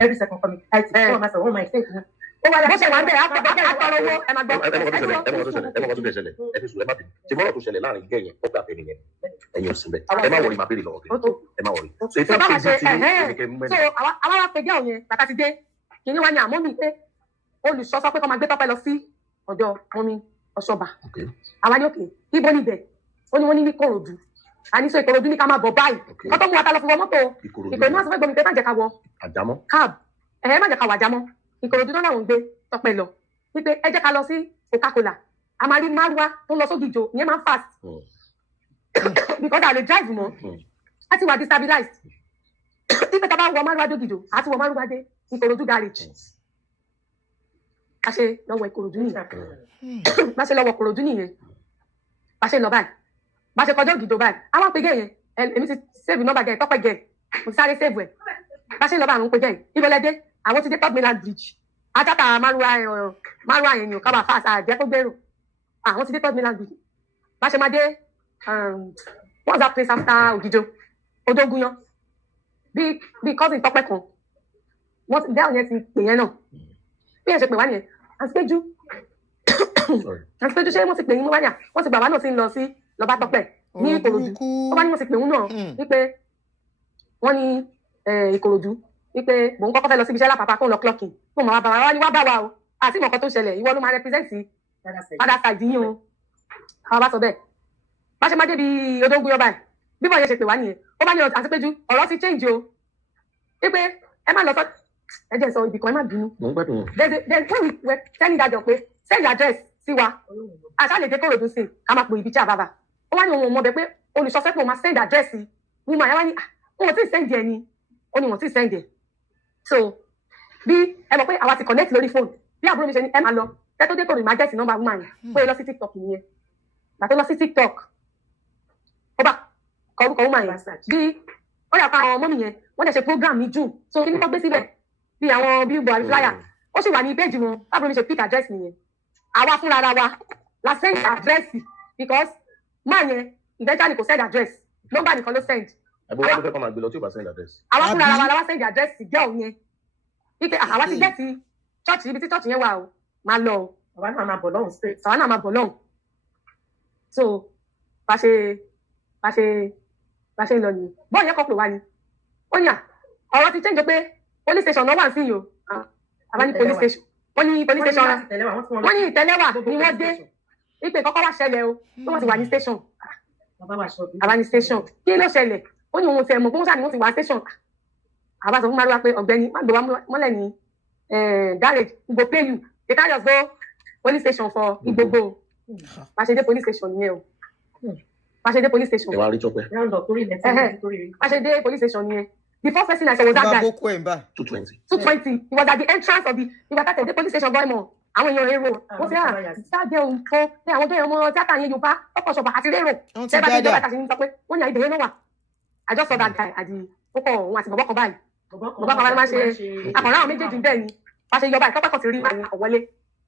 Every second coming. I tell myself, oh my faith. Ó wà lọ́sẹ̀ wà ń bẹ̀ àtọ̀rọ̀ owó ẹ máa gbọ́. Ẹ mọ̀ kọ́ tó ṣẹlẹ̀. Ẹ fi sùn, ẹ má bínú. Ṣé bọ́lá tó ṣẹlẹ̀ láàrin gẹ́yẹn ó gbà pé nìyẹn? Ẹ̀yin ò sí bẹ́ẹ̀. Ẹ má wọrí, máa béèrè lọ́wọ́ kẹ́. Ẹ má wọrí. So ìfẹ́ fi ti so àwa wá pe gẹ́ òun yẹn bàtà ti dé. Kìíní wá ní àmọ́ mi pé olùṣọ́ sọ pé kọ́ máa gbé Tọ́pẹ́ lọ sí ọ̀dọ̀ mọ́mí Ọ̀ṣọ́bà. Àwa ní òkè ibo níbẹ̀ ó ní wọ́n ní ní Ìkòròdú. A ní sọ Ìkòròdú ní ká máa bọ̀ báyìí. Kọ́ tó mú wa ta lọ fi wọ mọ́tò. Ìkòròdú náà sọ pé gbomi pé má jẹ́ ká wọ. Àjámọ́. Cab. Má jẹ́ ká wọ àjámọ́. Ìkòròdú náà làwọn ń gbé Tọ́pẹ́ lọ. Wípé ẹ jẹ́ ká lọ sí Coca-Cola. A máa rí márúwá tó ń lọ sódìjọ ìyẹn máa ń fast. Because a lè drive mọ́. A ti wà destabilized. Ipe tá bá wọ márúwá dódìjọ, a ti wọ márúwá dé Ìkòròdú garage. Bá ṣe lọ́wọ́ Ìkòròdú nìyẹn. Bá ṣe lọ́wọ́ Ìkòròdú nìyẹn. Bá ṣe lọ báyìí. Bá ṣe kọjá ògìdò báyìí. Àwọn pe gẹ̀ yẹn. Èmi ti save nọ́mbà gẹ̀ Tọ́pẹ́ gẹ̀. Mo ti sáré save ẹ̀. Bá ṣe lọ bá àwọn pe gẹ̀ yẹn. Ibẹ̀lẹ̀ àwọn ti dé Third Mainland Bridge. Ajata márùwá yẹn ni ò kábà fáṣà àjẹ́ tó gbèrò. Àwọn ti dé Third Mainland Bridge. Bá ṣe máa dé what's that place after Ògìjò? Odógúnyán. Bí cousin Tọ́pẹ́ kan. Wọ́n ti dẹ́wọ̀n yẹn ti pè yẹn náà. Bí ẹ̀ ṣe pè wá nìyẹn. Àǹtípéjú ṣé wọ́n ti pè yín mú wáyà? Wọ́n ti gbà wá náà sí ń lọ sí lọ́ba Tọ́pẹ́ ní Ìkòròdú. Wọ́n bá ní wọ́n ti pè wọ́n náà wípé wọ́n ní Ìkòròdú wípé mò ń kọ́kọ́ fẹ́ lọ síbi iṣẹ́ lápapá tó ń lọ clocking tó mọ̀ bàbá wa ní wá bá wa o àti ìmọ̀kan tó ṣẹlẹ̀ ìwọ ló máa represent father side yín o àwọn bá sọ bẹ́ẹ̀ bá ṣe má débi Odógúnyán báyìí bí bọ̀ yẹn ṣe pè wá nìyẹn ó bá ní Àǹtípéjú ọ̀rọ̀ ti change o wípé ẹ má lọ sọ ẹ jẹ́ sọ ibì kan ẹ má bínú then when we were telling that job pé send your address sí wa àṣà lè dé Ìkòròdú sí ká máa pò ibi tí a bàbà ó wá ní òun ò mọ̀ bẹ́ẹ̀ pé olùṣọ́fẹ́ pé òun máa send address sí ní màá yá wá ní òun ò tí ì send ẹ̀ ni ó ní wọ́n tí ì send ẹ̀ so bí ẹ mọ̀ pé àwa ti connect lórí phone bí àbúrò mi ṣe ní ẹ máa lọ ẹ tó dé Ìkòròdú máa gẹ̀ẹ́sì nọ́mbà woman yẹn pé lọ sí TikTok nìyẹn gbà tó lọ sí TikTok ó bá kọ orúkọ woman yẹn bí ó yà pa àwọn ọmọ mi yẹn wọ́n dẹ̀ ṣe program ní June so kí ni wọ́n gbé síbẹ̀ bí àwọn billboard flyer ó sì wà ní péjì wọn àbúrò mi ṣe pick address nìyẹn àwa fúnra ara wa la send address because man yẹn eventually kò send address nọ́mbà nìkan ló send. Àbúrò wọn fẹ́ kọ́ máa gbé lọ tí ò bá send address. Àwa fúnra ara wa la wá send address girl yẹn wípé àwa ti gẹ́ ti church ibi tí church yẹn wà o máa lọ o àwa náà máa bọ̀ lọ́hùn straight àwa náà máa bọ̀ lọ́hùn so bá ṣe ń lọ nìyẹn bọ́ọ̀ yẹn kọ́ pè wá ni ó ní ọ̀rọ̀ ti change pé police station náà wà sí yìí o àbá ní police station wọ́n ní police station wọ́n ní ìtẹ́lẹ́wà ni wọ́n dé wípé kọ́kọ́ wá ṣẹlẹ̀ o tí wọ́n ti wà ní station àbá ní station kí ló ṣẹlẹ̀ ó ní òun ti ẹ̀mọ̀ gbóhùnsá ni wọ́n ti wà station àbá sọ fún Márúwá pé ọ̀gbẹ́ni má gbé wa mọ́lẹ̀ ní garage we go pay you they carry us go police station for Igbogbo bá ṣe dé police station yẹn o bá ṣe dé police station ẹ wá rí Tọ́pẹ́ bá ṣe dé police station yẹn the first person I saw was that guy 220 he was at the entrance of the ìgbà tá tẹ̀lé police station boy mọ̀ àwọn èèyàn èrò wọ́n fi hàn ṣáàjẹ́ òun kan ní àwọn gẹ́gẹ́ ọmọ tíátà yẹn Yorùbá ọkọ̀ ṣọ̀bà àti rérò ṣẹ́ bá ti jọba ìtàṣí ní sọ pé wọ́n ní àìbẹ̀rẹ̀ náà wà I just saw that guy àti púpọ̀ òun àti bọ̀bọ̀ kan báyìí bọ̀bọ̀ kan báyìí máa ṣe àkànrà àwọn méjèèjì bẹ́ẹ̀ ni bá ṣe yọba ìtọ́pẹ́ kan ti rí àwọn ọ̀wọ́lé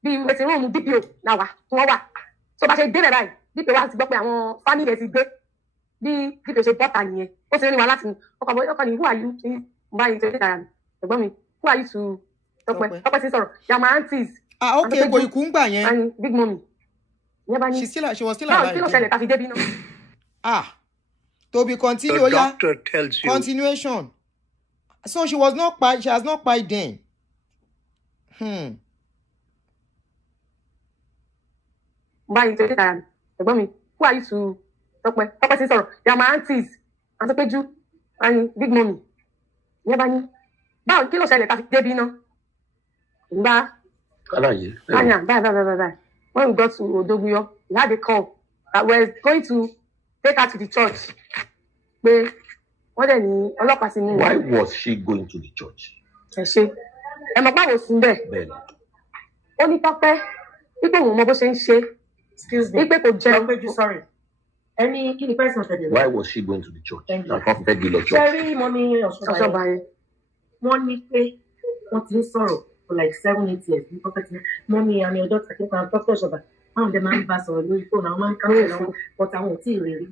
bí waiting room DPO náà wà tí wọ́n wà so bá ṣe débẹ̀ báyìí DPO wa ti gbọ́ pé àwọn family ẹ̀ ti gbé bí DPO ṣe bọ́ta nìyẹn ó ti rí wa láti ọkọ̀ ni who are you báyìí tó dé dára mi ẹ̀gbọ́n mi who are you to Tọ́pẹ́ sí sọ̀rọ̀ yà my aunties okay kò ikú ń gbà yẹn and big mommy yẹn bá ní she was still alive kí ló ṣẹlẹ̀ ká fi débi náà. Toby continue oya continuation so she has not pied then. báyìí tó dé dára mi ẹ̀gbọ́n mi who are you to Tọ́pẹ́ sí sọ̀rọ̀ yà my aunties and Tọ́pẹ́jú and big mommy yẹn bá ní báwo kí ló ṣẹlẹ̀ ká fi débi náà. Bye. When we got to Odógúnyán, we had a call that we're going to take her to the church. Pé wọ́n dẹ̀ ní ọlọ́pàá ti mú wa. Why was she going to the church? Ẹ ṣe ẹ mọ̀ báwo sí bẹ́ẹ̀. Ó ní Tọ́pẹ́ wípé òun mọ bó ṣe ń ṣe wípé kò jẹun. Any key person said Why was she going to the church? I can't beg you, church. Cherry, mommy, Osoba. One week, what you sorrow for like 7-8 years. Mommy, I'm your daughter. I can't talk to Osoba. I'm the man pass or Louis phone. I'm coming, but I won't see really.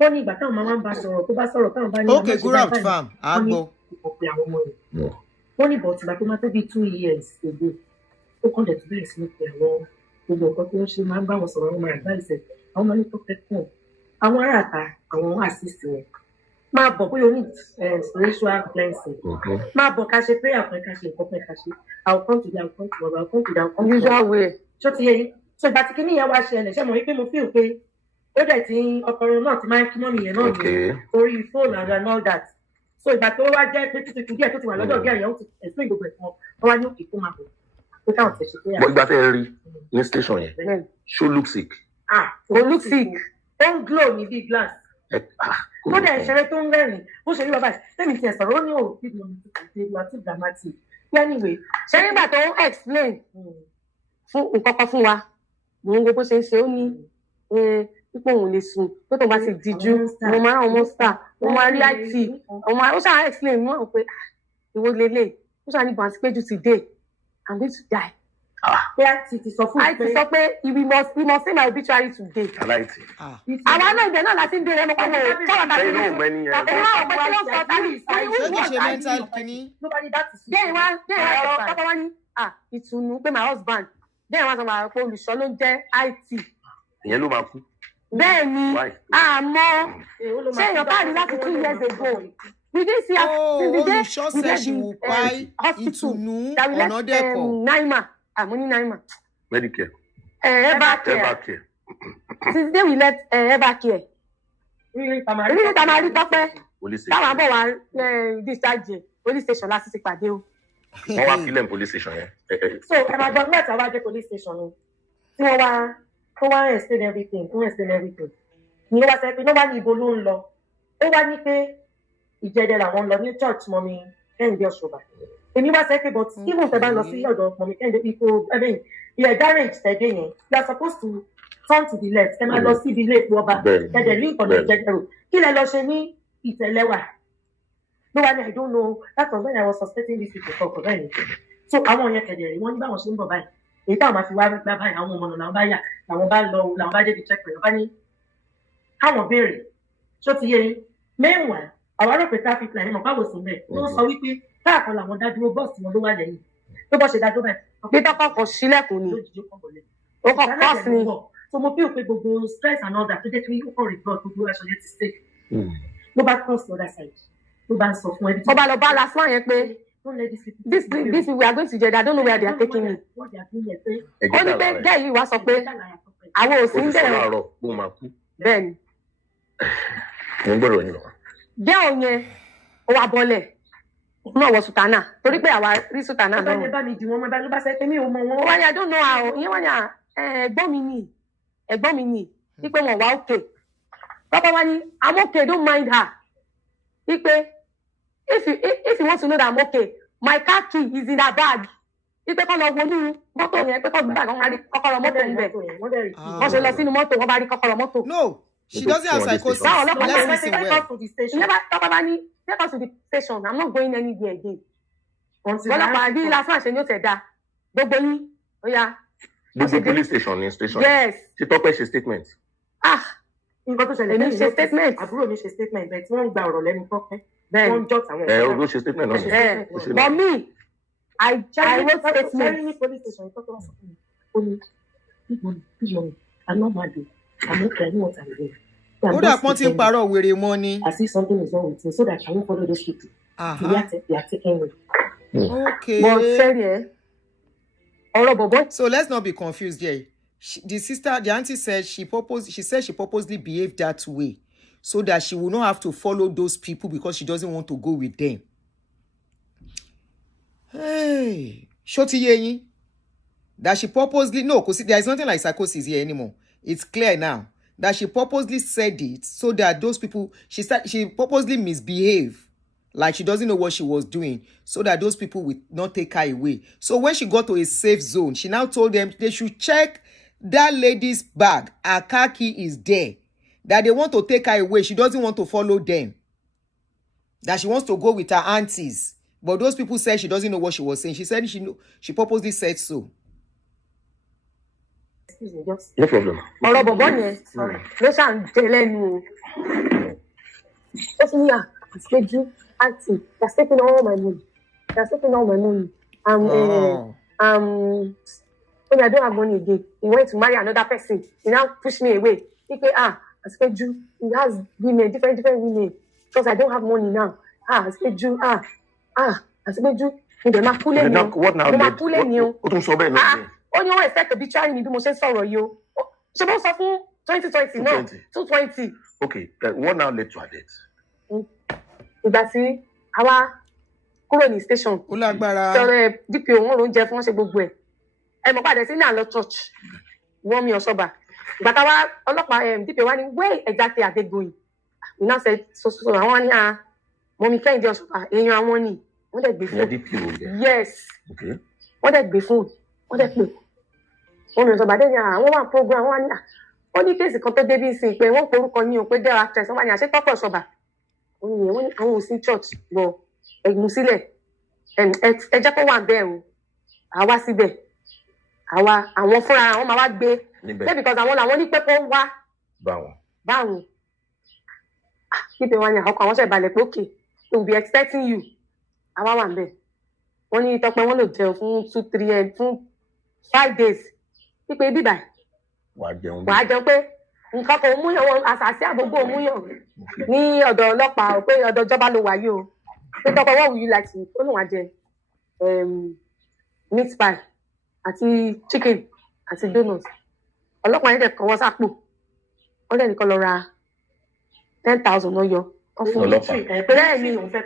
Money, but I'm my pass or okay, go out, fam. I'll go. Money, but like it be 2 years ago. Ó kàn dẹ̀ tún bẹ̀rẹ̀ sí ní pé àwọn gbogbo nǹkan tó ń ṣe máa ń bá wọn sọ̀rọ̀ àwọn ọmọ advice ẹ̀ àwọn máa ní tó fẹ́ fún àwọn ará àta àwọn assist wọn máa bọ̀ bóyá o ní spiritual blessing máa bọ̀ ká ṣe prayer fún ẹ ká ṣe nǹkan fún ẹ ká ṣe I'll come to that I'll come to that usual way ṣó ti yẹ yín so ìgbà tí kinní yẹn wá ṣẹlẹ̀ ṣé mo rí pé mo feel pé ó dẹ̀ tí ọkùnrin náà ti máa ń kí mọ́mì yẹn náà ní orí fóònù and all that so ìgbà tó wá jẹ́ pé títí díẹ̀ tó ti wà lọ́dọ̀ díẹ̀ yẹn ó ti explain gbogbo ẹ̀ fún ọ wọ́n wá ní òkè kó máa bọ̀. But ìgbà tẹ́ rí ní station yẹn, show look sick. Ó look sick. Ó ń glow ní bíi glass. Ó dẹ̀ ṣeré tó ń rẹ́rìn. Ó ṣe rí bàbá ẹ̀. Lẹ́mi ti ẹ̀ sọ̀rọ̀ ó ní òbí mi ti kàdé àti dramatic. Anyway, ṣé nígbà tó ń explain fún nǹkan kan fún wa, mò ń wo bó ṣe ń ṣe ó ní pípọ̀ òun lè sùn tó tó bá ti dijú, mo máa ń monster, mo máa rí IT, ó ṣáà explain mọ́ àwọn pé ìwọ lélẹ̀, ó ṣáà ní bàǹtí péjú ti dé. I'm going to die. We must say my obituary today. I like it. Àwa náà ìdè náà láti ń dèrè ẹnu kan wò. Káwọn bá ti rí ìsìn. Ẹ̀rọ ọ̀pẹ tí ó sọ tàbí ṣe mental kìíní. Bẹ́ẹ̀ wá sọ pápá wá ní ìtùnú pé my husband. Bẹ́ẹ̀ wá sọ pé olùṣọ́ ló ń jẹ́ IT. Ìyẹn ló máa kú. Bẹ́ẹ̀ ni àmọ́ ṣé èèyàn káàdì láti 2 years ago. We didn't see her since the day we get the hospital that we left Naima. Money Naima. Medicare. Evercare. Since the day we left Evercare. Really, Tamari Tope. Táwọn àbọ̀ wá discharge police station láti ti pàdé o. Wọ́n wá kílẹ̀ police station yẹn. So ẹ máa gbọ́ mẹ́ta wá dé police station yẹn. Tí wọ́n wá explain everything. Ní wọ́n wá sẹ́ pé ní wọ́n bá ní ibo ló ń lọ. Ó wá ní pé ìjẹ́dẹ̀ làwọn lọ ní church mọ́mí Kẹ́hìndé Osoba. Èmi wá sẹ́ pé but even tẹ́ bá lọ sí ọ̀dọ̀ mọ́mí Kẹ́hìndé ipò ilẹ̀ garage tẹ̀dé yẹn you are supposed to turn to the left ẹ máa lọ sí ibi ilé epo ọba tẹ̀dẹ̀ link ọ̀nà ìjẹ́dẹ̀rò kí lẹ lọ ṣe ní ìtẹ̀lẹ́wà. No one I don't know that was when I was suspecting this people for bẹ́ẹ̀ ni. So àwọn yẹn tẹ̀dẹ̀ rí wọ́n ní báwọn ṣe ń bọ̀ báyìí èyí táwọn máa fi wá gbá báyìí àwọn ọmọ làwọn bá yà làwọn bá lọ làwọn bá débi check pẹ̀lú bá ní káwọn béèrè ṣó ti yé yín meanwhile àwọn arọ́pẹ̀ traffic line mọ̀ báwo sí bẹ́ẹ̀ wọ́n sọ wípé káàkan làwọn dádúró bọ́ọ̀sì wọn ló wà lẹ́yìn tó bọ́ ṣe dádúró báyìí. Bí tọ́kọ̀ kan sílẹ̀kùn ni ó kọ̀ cross ni. So mo feel pé gbogbo stress and all that tó jẹ́ kí ó kàn report gbogbo aṣọ yẹn ti stay. Ló bá cross the other side ló bá ń sọ fún ẹbí. Ó bá lọ bá last one yẹn pé this people we are going to Jeddah I don't know where they are taking me. Ó ní pé gẹ́ẹ̀ yìí wá sọ pé àwọn ò sí ń bẹ̀rẹ̀. Bẹ́ẹ̀ni. Mo ń gbọ́dọ̀ yín lọ. Jẹ́ òun yẹn ó wá bọ́lẹ̀ náà wọ sùtánà torí pé àwa rí sùtánà náà. Ọba bá mi dì wọ́n mọ́ bá ló bá sẹ́ pé mi ò mọ wọn. Wọ́n yà don't know how ìyẹn wọ́n yà ẹ̀gbọ́n mi nì wípé wọ́n wá òkè. Pápá wá ní I'm okay don't mind her. Wípé if you want to know that I'm okay my car key is in her bag. Wípé kọ́ lọ wọnú mọ́tò yẹn pé kọ́ gbà wọ́n máa rí kọ́kọ́rọ́ mọ́tò ń bẹ̀. Wọ́n ṣe lọ sínú mọ́tò wọ́n bá rí kọ́kọ́rọ́ mọ́tò. No. She doesn't have psychosis. Let's listen well. Take us to the station. I'm not going anywhere again. Ọlọ́pàá bí lásán àṣẹ ni ó tẹ̀ dá. Gbogbo yín, ó yá. Gbogbo police station ni station. Yes. Ṣé Tope ṣe statement? Nǹkan tó ṣẹlẹ̀ ní ṣe statement. Àbúrò mi ṣe statement bẹ́ẹ̀ tí wọ́n ń gba ọ̀rọ̀ lẹ́nu Tope. Wọ́n ń jọ́ àwọn ọ̀rọ̀. Ló ṣe statement náà. But me, I wrote statement. Ṣé ní police station tó wá sọ fún mi? Ó ní big money, I'm not mad o. I'm okay, I know what I'm doing. Ó dà pọ́n ti ń parọ́ wèrè mọ́ ni. I see something is wrong with me so that I won't follow those people. They are taking me. Okay. But so let's not be confused here. The auntie said she purposely behaved that way so that she will not have to follow those people because she doesn't want to go with them. Hey, Shoti Yeyin. That she purposely there is nothing like psychosis here anymore. It's clear now that she purposely said it so that those people she purposely misbehaved, like she doesn't know what she was doing, so that those people would not take her away. So when she got to a safe zone, she now told them they should check that lady's bag. Her car key is there. that they want to take her away. She doesn't want to follow them. That she wants to go with her aunties. But those people said she doesn't know what she was saying. She said she purposely said so. Excuse me, just. No problem. Ọ̀rọ̀ bọ̀bọ̀ yẹn ló ṣà ń jẹ lẹ́nu. Ó fi ní àtìkéjú aunty, they're taking all my money. They're taking all my money. When I don't have money again, he went to marry another person. He now pushed me away. He said, àtìkéjú, he has women, different women. Because I don't have money now. Àtìkéjú, àtìkéjú, ìdè máa kú lẹ́ni o. What now? Mo máa kú lẹ́ni o. Ó tún sọ bẹ́ẹ̀ náà. Ó ní wọ́n expect obituary ni bí mo ṣe ń sọ̀rọ̀ yìí o. Ṣé mo sọ fún 2020 náà? 220. Okay, what now led to her death? Ìgbà tí àwa kúrò ní station. Ó lágbára. Sọ̀rọ̀ DPO wọn ló ń jẹ fún wọn ṣe gbogbo ẹ̀. Ẹ mọ̀ padà sí ní àlọ́ church. Wọ́n mi Osoba. Ìgbà táwa ọlọ́pàá DPO wa ní where exactly are they going? We now said so àwọn ní mọ̀mí Kẹ́hìndé Osoba èèyàn àwọn ni. Wọ́n dẹ̀ gbé fún. Yes. Okay. Wọ́n dẹ̀ gbé fún. Wọ́n dẹ̀ pè. Wọ́n mi Osoba dé ní àwọn wà program wọn ní ó ní kéèsì kan tó débí sí pé wọ́n porúkọ ní o pé dẹ́ actress wọ́n wà ní àṣẹ Tope Osoba. Wọ́n ní àwọn ò sí church bọ̀ ẹ̀gbùn sílẹ̀ ẹ jẹ́ kó wà bẹ́ẹ̀ o àwa síbẹ̀ àwọn fúnra àwọn máa wá gbé bẹ́ẹ̀ because àwọn làwọn ní pé kó wá báwọn níbi wọn ni àkọ́kọ́ àwọn ṣẹ̀ balẹ̀ pé okay they will be expecting you àwa wà bẹ́ẹ̀ wọ́n ní Tope wọ́n lò jẹun fún 5 days pípé bíbà wàá jẹun pé nǹkan kan múyàn wọn àṣàṣì àgbogbo múyàn ní ọ̀dọ̀ ọlọ́pàá pé ọ̀dọ̀ ìjọba ló wáyé o pé Tope what would you like to eat ó lóun á jẹ meat pie àti chicken àti donut ọlọ́pàá yẹn dẹ̀ kọ́ wọ́n sápò wọ́n dẹ̀ nìkan lọ ra 10,000 náà yọ ọ̀fun bẹ́ẹ̀ ni pé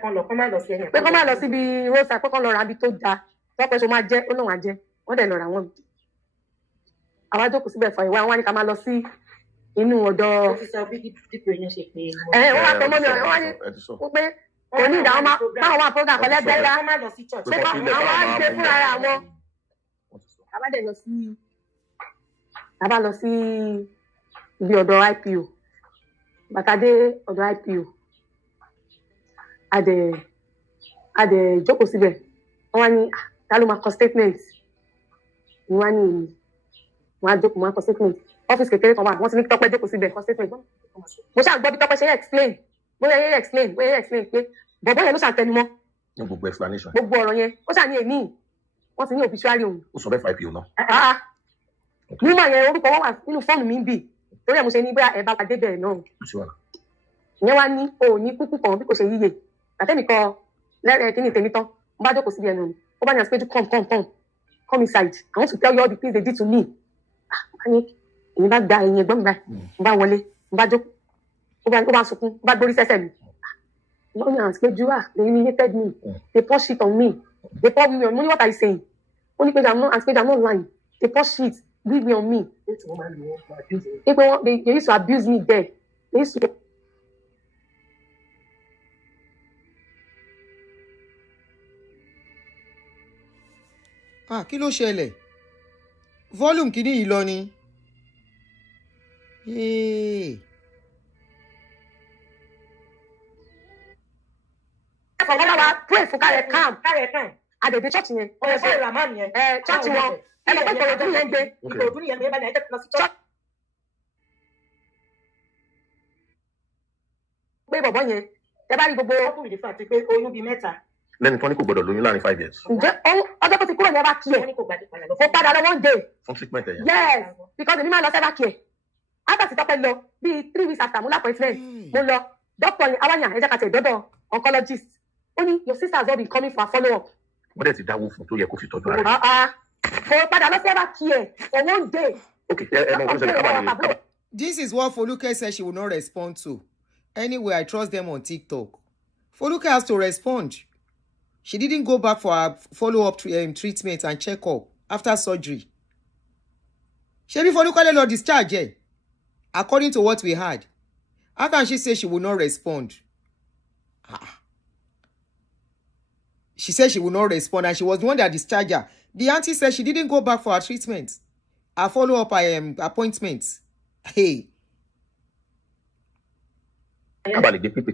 kọ́ máa lọ síbi roadside pé kọ́ lọ ra ibi tó dáa Tope ṣo máa jẹ́ ó lóun á jẹ wọ́n dẹ̀ lọ ra wọn. àwa jókòó síbẹ̀ fọ ìwà wọn ní ká máa lọ sí inú ọ̀dọ̀. wọ́n wá pẹ́ mọ́ mi ọ̀rẹ́ wọ́n ní pé kò ní ìdá báwọn máa program kọ́lẹ́ gbẹ́dá pé àwọn á gbé fúnra ara wọn. àbá lọ sí ibi ọ̀dọ̀ IPO bàtà dé ọ̀dọ̀ IPO adẹ̀ jókòó síbẹ̀ wọ́n wá ní ta ló máa kọ statement ni wọ́n á ní èmi wọ́n á jókòó wọ́n á kọ statement ọ́fíìsì kékeré kan wà wọ́n ti ní Tope jókòó síbẹ̀ kọ statement mo ṣáà gbọ́ bí Tope ṣe yẹ explain pé bọ̀bọ̀ yẹn ló ṣàtẹnumọ́ ní gbogbo explanation gbogbo ọ̀rọ̀ yẹn ó ṣà ní èmi wọ́n ti ní obituary òun. ó sọ bẹ́ẹ̀ fà IPO náà. mímọ yẹn orúkọ wọn wà nínú fóònù mi ń bì torí ẹ̀ mo ṣe ní bóyá ẹ bá wa débẹ̀ náà. ìyẹn wá ní o ní kúkú kan bí kò ṣe yíyẹ àtẹnìkan lẹ́rẹ̀ẹ́ kí ni tèmi tán mo bá jókòó síbi ẹnu mi ó bá ní àsìpéjú come inside I want to tell you all the things they did to me. èmi bá gba ẹ̀yìn ẹ̀gbọ́n mi báyìí mo bá wọlé mo bá jókòó ó bá sunkún ó bá gbórí sẹ́sẹ̀ mi. wọ́n ní àsìpéjú they humiliated me they pour shit on me they pour me on me what are you saying? ó ní pé I'm not lying they pour shit leave me on me. they used to abuse me there they used to. kí ló ṣẹlẹ̀ volume kìíní yìí lọ ni. fọwọ́láwa pray fún kárẹ̀ calm àdèdè church yẹn church wọn ẹ mọ̀ pé Ìkòròdú yẹn gbé Ìkòròdú yẹn gbé bá ní ẹ tẹ́tí lọ sí church. pé bọ̀bọ̀ yẹn ẹ bá rí gbogbo ọkùnrin ìdífà àti pé oyún bíi mẹ́ta. lẹ́ni tó ní kò gbọdọ̀ lóyún láàrin 5 years. ǹjẹ́ ọjọ́ tó ti kúrò ní ẹ bá kí ẹ̀ kó padà lọ 1 day. fún treatment ẹ̀yà. yes because èmi máa lọ sẹ́bà kí ẹ̀ after ti Tope lọ bíi 3 weeks after mo lá appointment mo lọ doctor yẹn awanya ẹ jẹ́ ká tẹ̀ dọ́dọ̀ oncologist ó ní your sister has all been coming for a follow up. wọ́n dẹ̀ ti dáwó fún tó yẹ kó fi tọ́jú ara rẹ̀. kò padà lọ sẹ́bà kí ẹ̀ for 1 day. okay this is what Foluke said she will not respond to. Anyway, I trust them on TikTok. Foluke has to respond. She didn't go back for her follow-up treatment and check-up after surgery. Shebi Foluke let her discharge her, according to what we heard. How can she say she will not respond? She said she will not respond, and she was the one that discharged her. The auntie said she didn't go back for her treatment, her follow-up appointment. Hey. kábàlì dé pípé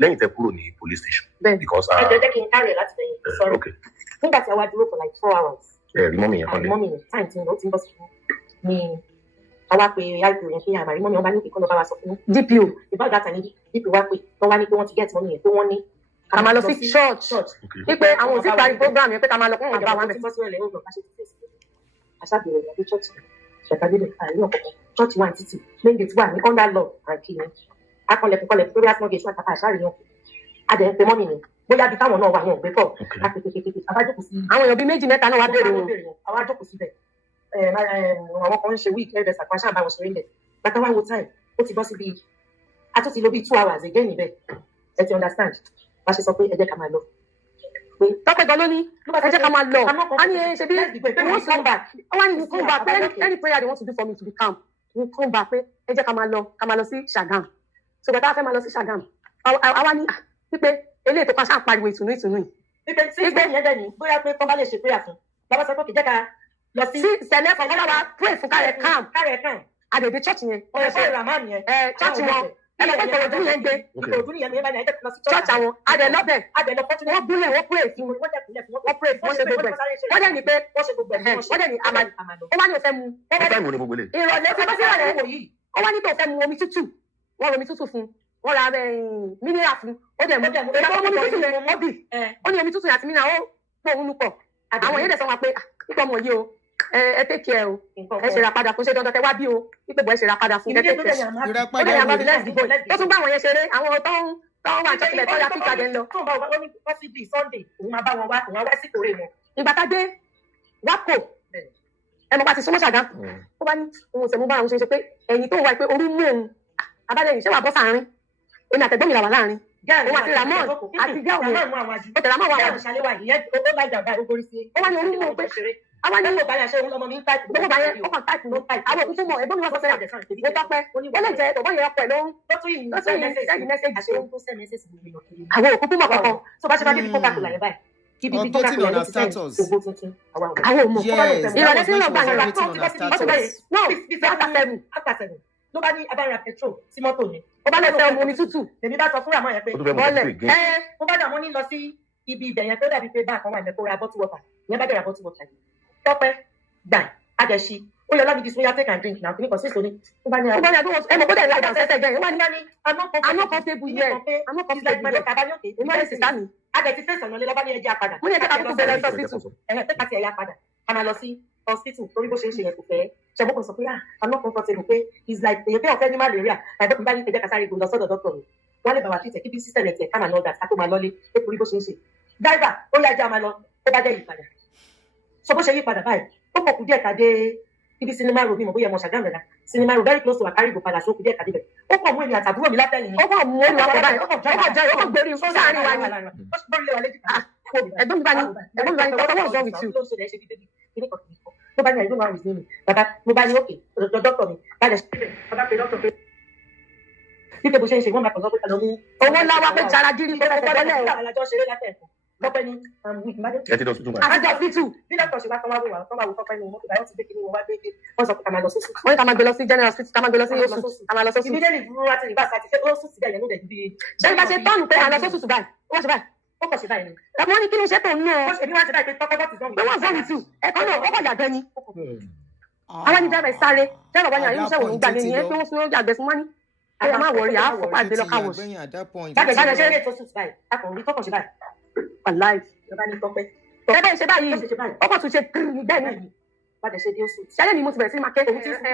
lẹ́yìn tẹ́ kúrò ní police station. Because jẹ́ kí n carry láti fẹ̀yìn sorry nígbà tí a wá dúró for like 4 hours. rí mọ́mì yẹn kan lé. mọ́mì yẹn time tí ó ti ń bọ̀ sí ni àwa pé IPO yẹn ṣe àmàrí mọ́mì wọn bá ní ìkọ́nà bá wa sọ fún DPO ìbá data ní DPO wá pé wọ́n wá ní pé wọ́n ti get mọ́mì yẹn pé wọ́n ní ká máa lọ sí church wípé àwọn òsì parí program yẹn pé ká máa lọ fún ọ̀gá wa mẹ́. àṣàbẹ̀rẹ̀ ìyàgbé church ṣẹ̀kadìlẹ̀ àárín ọ̀pọ̀ church wa títì main gate wà ní under law and key ni akọlẹ̀kùn pé bí a small gate wà kàkà àṣàrí yẹn adẹ̀ pé mọ́mì ni bóyá bí táwọn náà wà wọn ò gbé pọ̀ àpèpèpèpè àbájókòó sí. àwọn èèyàn bíi méjì mẹ́ta náà wá béèrè wọn. àwa jókòó síbẹ̀ àwọn kan ń ṣe week ẹ̀ẹ́dẹ̀ sàkóso àbáwọn ṣeré ńlẹ̀ bàtà wá wo time ó ti bọ́ sí bíi a tún ti lo bíi 2 hours again níbẹ̀ ẹ ti understand bá ṣe sọ pé ẹ jẹ́ ká máa lọ. Tọ́pẹ́ gan ló ní ẹ jẹ́ ká máa lọ a ní ṣe bí wọ́n come back wọ́n ní come back pé any prayer they want to do for me to be calm we come back pé ẹ jẹ́ ká máa lọ sí Ṣàgàm so bàtà fẹ́ máa lọ sí Ṣàgàm àwa ní pípé eléyìí tó kàn ṣáà pariwo ìtùnú yìí. pípé sí ìgbẹ́ yẹn dẹ̀ ní bóyá pé kọ́ bá lè ṣe prayer fún bàbá sọ pé kì í jẹ́ ká lọ sí sẹ̀lẹ̀ fún ọlọ́wà pray fún kárẹ̀ calm àdèdè church yẹn church wọn ẹlẹ́pẹ́ ìkòròdú yẹn gbé ìkòròdú yẹn bá ní ẹ̀jẹ̀ kan lọ sí church àwọn adẹ̀lọ́bẹ̀ wọ́n gúnlẹ̀ wọ́n pray fún wọ́n pray fún wọ́n ṣe gbogbo ẹ̀ wọ́n dẹ̀ ní pé wọ́n dẹ̀ ní àmàlì ó wá ní òfẹ́ mu ìrọ̀lẹ́ tí wọ́n ti rọ̀lẹ́ ó wá ní pé òfẹ́ mu omi tútù wọ́n romi tútù fún wọ́n ra mineral fún ó dẹ̀ mú ìgbà omi tútù yẹn wọ́n bì ó ní omi tútù yẹn àti mineral ó pọ̀ òun pọ̀ àwọn yẹn dẹ̀ sọ wọn pé nípa ọmọ yìí o ẹ take care o ẹ ṣe ra padà fún ṣe dandan tẹ wá bí o wípé bọ́ ẹ ṣe ra padà fún ẹ take care ó dẹ̀ yàgbọ́ bí next boy ó tún bá àwọn yẹn ṣeré àwọn tó ń wà chọ́kìlẹ̀ tó yà píkà dé ń lọ. tó ń bá wọn ní wọ́n sì bíi Sunday òun máa bá wọn wá sí kórè wọn. ìgbà tá a dé wákò ẹ mọ̀ bá ti súnmọ́ Ṣàgám ó bá ní òun ṣe mú bá àwọn ṣe pé ẹ̀yìn tó wà pé orí mú òun abájẹ́ ìṣẹ́ wà bọ́ sáàrin èmi àtẹ̀gbọ́n mi là wà láàrin òun àti Ramon àti gẹ́ọ̀ mi ó tẹ̀ Ramon wà wà ó wá ní orí mú pé àwọn ní gbogbo báyà ṣe òun lọmọ mi ń táìpù gbogbo báyà ó kàn táìpù ló ń táìpù àwọn òkú mọ ẹ̀gbọ́n mi wá sọ fẹ́ mo tọpẹ́ ó lè jẹ ọgbọ́n yẹn pẹ̀ lóhun tó tún yìí sẹ́yìn mẹ́sẹ̀gì ṣe àwọn òkú kú mọ̀ kankan tó bá ṣe bá débi kó kàkùlà yẹn báyìí kíbi bí kó kàkùlà yẹn ti sẹ́yìn ògbó tuntun àwọn òmò ìrọ̀lẹ́ tí ń lọ gbà yẹn rà tó ti bọ́ sí ọ̀sẹ̀ báyìí no after 7 ló bá ní abára petrol sí mọ́tò ni ó bá lẹ́sẹ̀ ọmọ omi tútù èmi bá sọ fún Ramon yẹn pé bọ́ọ̀lẹ̀ mo bá Ramon ní lọ sí ibi ibẹ̀ yẹn tó dàbí pé bá àkànwá ìmẹ̀kọ́ ra bottle water ìyẹn bá bẹ̀rẹ̀ bottle water yìí Tọ́pẹ́ gbà àjẹsí ó yọ lábìdí sóyá take and drink náà kí ní kò sí ìsòní. ó bá ní àdúgbò ẹ mọ̀ bóde ìlàjà ṣẹ̀ṣẹ̀ jẹ́ ìwádìí ní anọ́kọ̀ọ́tébù yẹ anọ́kọ̀ọ́tébù yẹ ìmọ̀ ẹ̀ sísá mi. àjẹsí fẹsẹ̀ lọ lé lọ́ba ní ẹjẹ́ apàdà. mo ní ẹjẹ́ kakúkú bẹ̀rẹ̀ lọ sí hospital ẹ̀hẹ́ pé ẹ̀yà padà a máa lọ sí hospital torí bó ṣe ń ṣe yẹn kò fẹ́ ṣẹ́gbọ́n kan sọ pé anọ́kọ̀ọ́tébù pé is like èyí pé ọ̀fẹ́ ní malaria àìbọ́ mi bá ní ẹjẹ́ kasáré gbòǹdọ̀ sọ́dọ̀ dọ́kítọ̀ mi wọ́n lè bá wa fi tẹ̀ kí bí sísẹ̀ rẹ̀ tẹ̀ ká máa lọ dà ká tó máa lọ́lé pé torí bó ṣe ń ṣe. dáìbà ó yá ẹjẹ́ a máa lọ ó bá jẹ́ ìpadà so bó ṣe yí padà báyìí ó kọ̀ kù díẹ̀ ká dé ibi sinimá ro bí mo bóyá mo Ṣàgámù rẹ̀ sinimá ro very close to Akarigo Palace ó kù díẹ̀ ká débẹ̀ ó kọ̀ mú èmi àtàbúrò mi látẹ̀yìn ó kọ̀ mú èmi àpò báyìí ó kọ̀ gbérí fún sáàrin wa ni ẹ̀gbọ́n mi bá ní tọ́tọ́ wọ́n zọ́ with you ló bá ní àìdúró àwọn ìsinmi bàbá mo bá ní òkè dọ́kítọ̀ mi bá lẹ̀ ṣe bàbá pé dọ́kítọ̀ pé wípé bó ṣe ń ṣe wọ́n máa kàn sọ pé kàlọ́ mú owó ńlá wa pé jara gírí pé kọ́kọ́ lọ́lẹ̀ o àlàjọ ṣeré látẹ̀kọ́ Tọ́pẹ́ ní ẹ ti lọ sí túmọ̀ àti hospital bí dọ́kítọ̀ ṣe bá tán wá wò wá tán wá wò Tọ́pẹ́ ní mọ́tò báyọ̀ ti gbé kí ni wọ́n wá gbé wọ́n sọ pé ká máa lọ sósù wọ́n ní ká máa gbé lọ sí general hospital ká máa gbé lọ sí yóò ká máa lọ sósù ibi dẹ́nì dúró láti rí bá àti ṣe ó sùn síbẹ̀ yẹn ló dẹ̀ bí ṣé bá ṣe tọ́nù pé àlọ́ sósù báyìí wọ́n ṣe báyìí ó kọ̀ ṣe báyìí ni ẹ̀mọ́ ní kí ló ṣe tó ń nù ọ́ èmi wá ṣe báyìí pé Tọ́pẹ́ bọ́ọ̀tì zọ́ọ̀mù wọ́n zọ́ọ̀mù tù ẹ̀kọ́ náà ó kọ̀ yàgbẹ́ ni àwọn ní dábẹ̀ sáré dábẹ̀ bá ní àyè iṣẹ́ òun gbà ní ìyẹn pé wọ́n fún yàgbẹ́ fún mọ́ní àyè máa wọ̀rí àáfọ̀ pàdé lọ káwọ̀ jáde ṣe eré tó sùn báyìí akọ̀rin tó kọ̀ ṣe báyìí wàláì ìjọba ní Tọ́pẹ́ ẹgbẹ́ ṣe báyìí ọkọ̀ tún ṣe bẹ́ẹ̀ ni padà ṣe dé oṣù ṣẹlẹ̀ ni mo ti bẹ̀rẹ̀ sí máa ké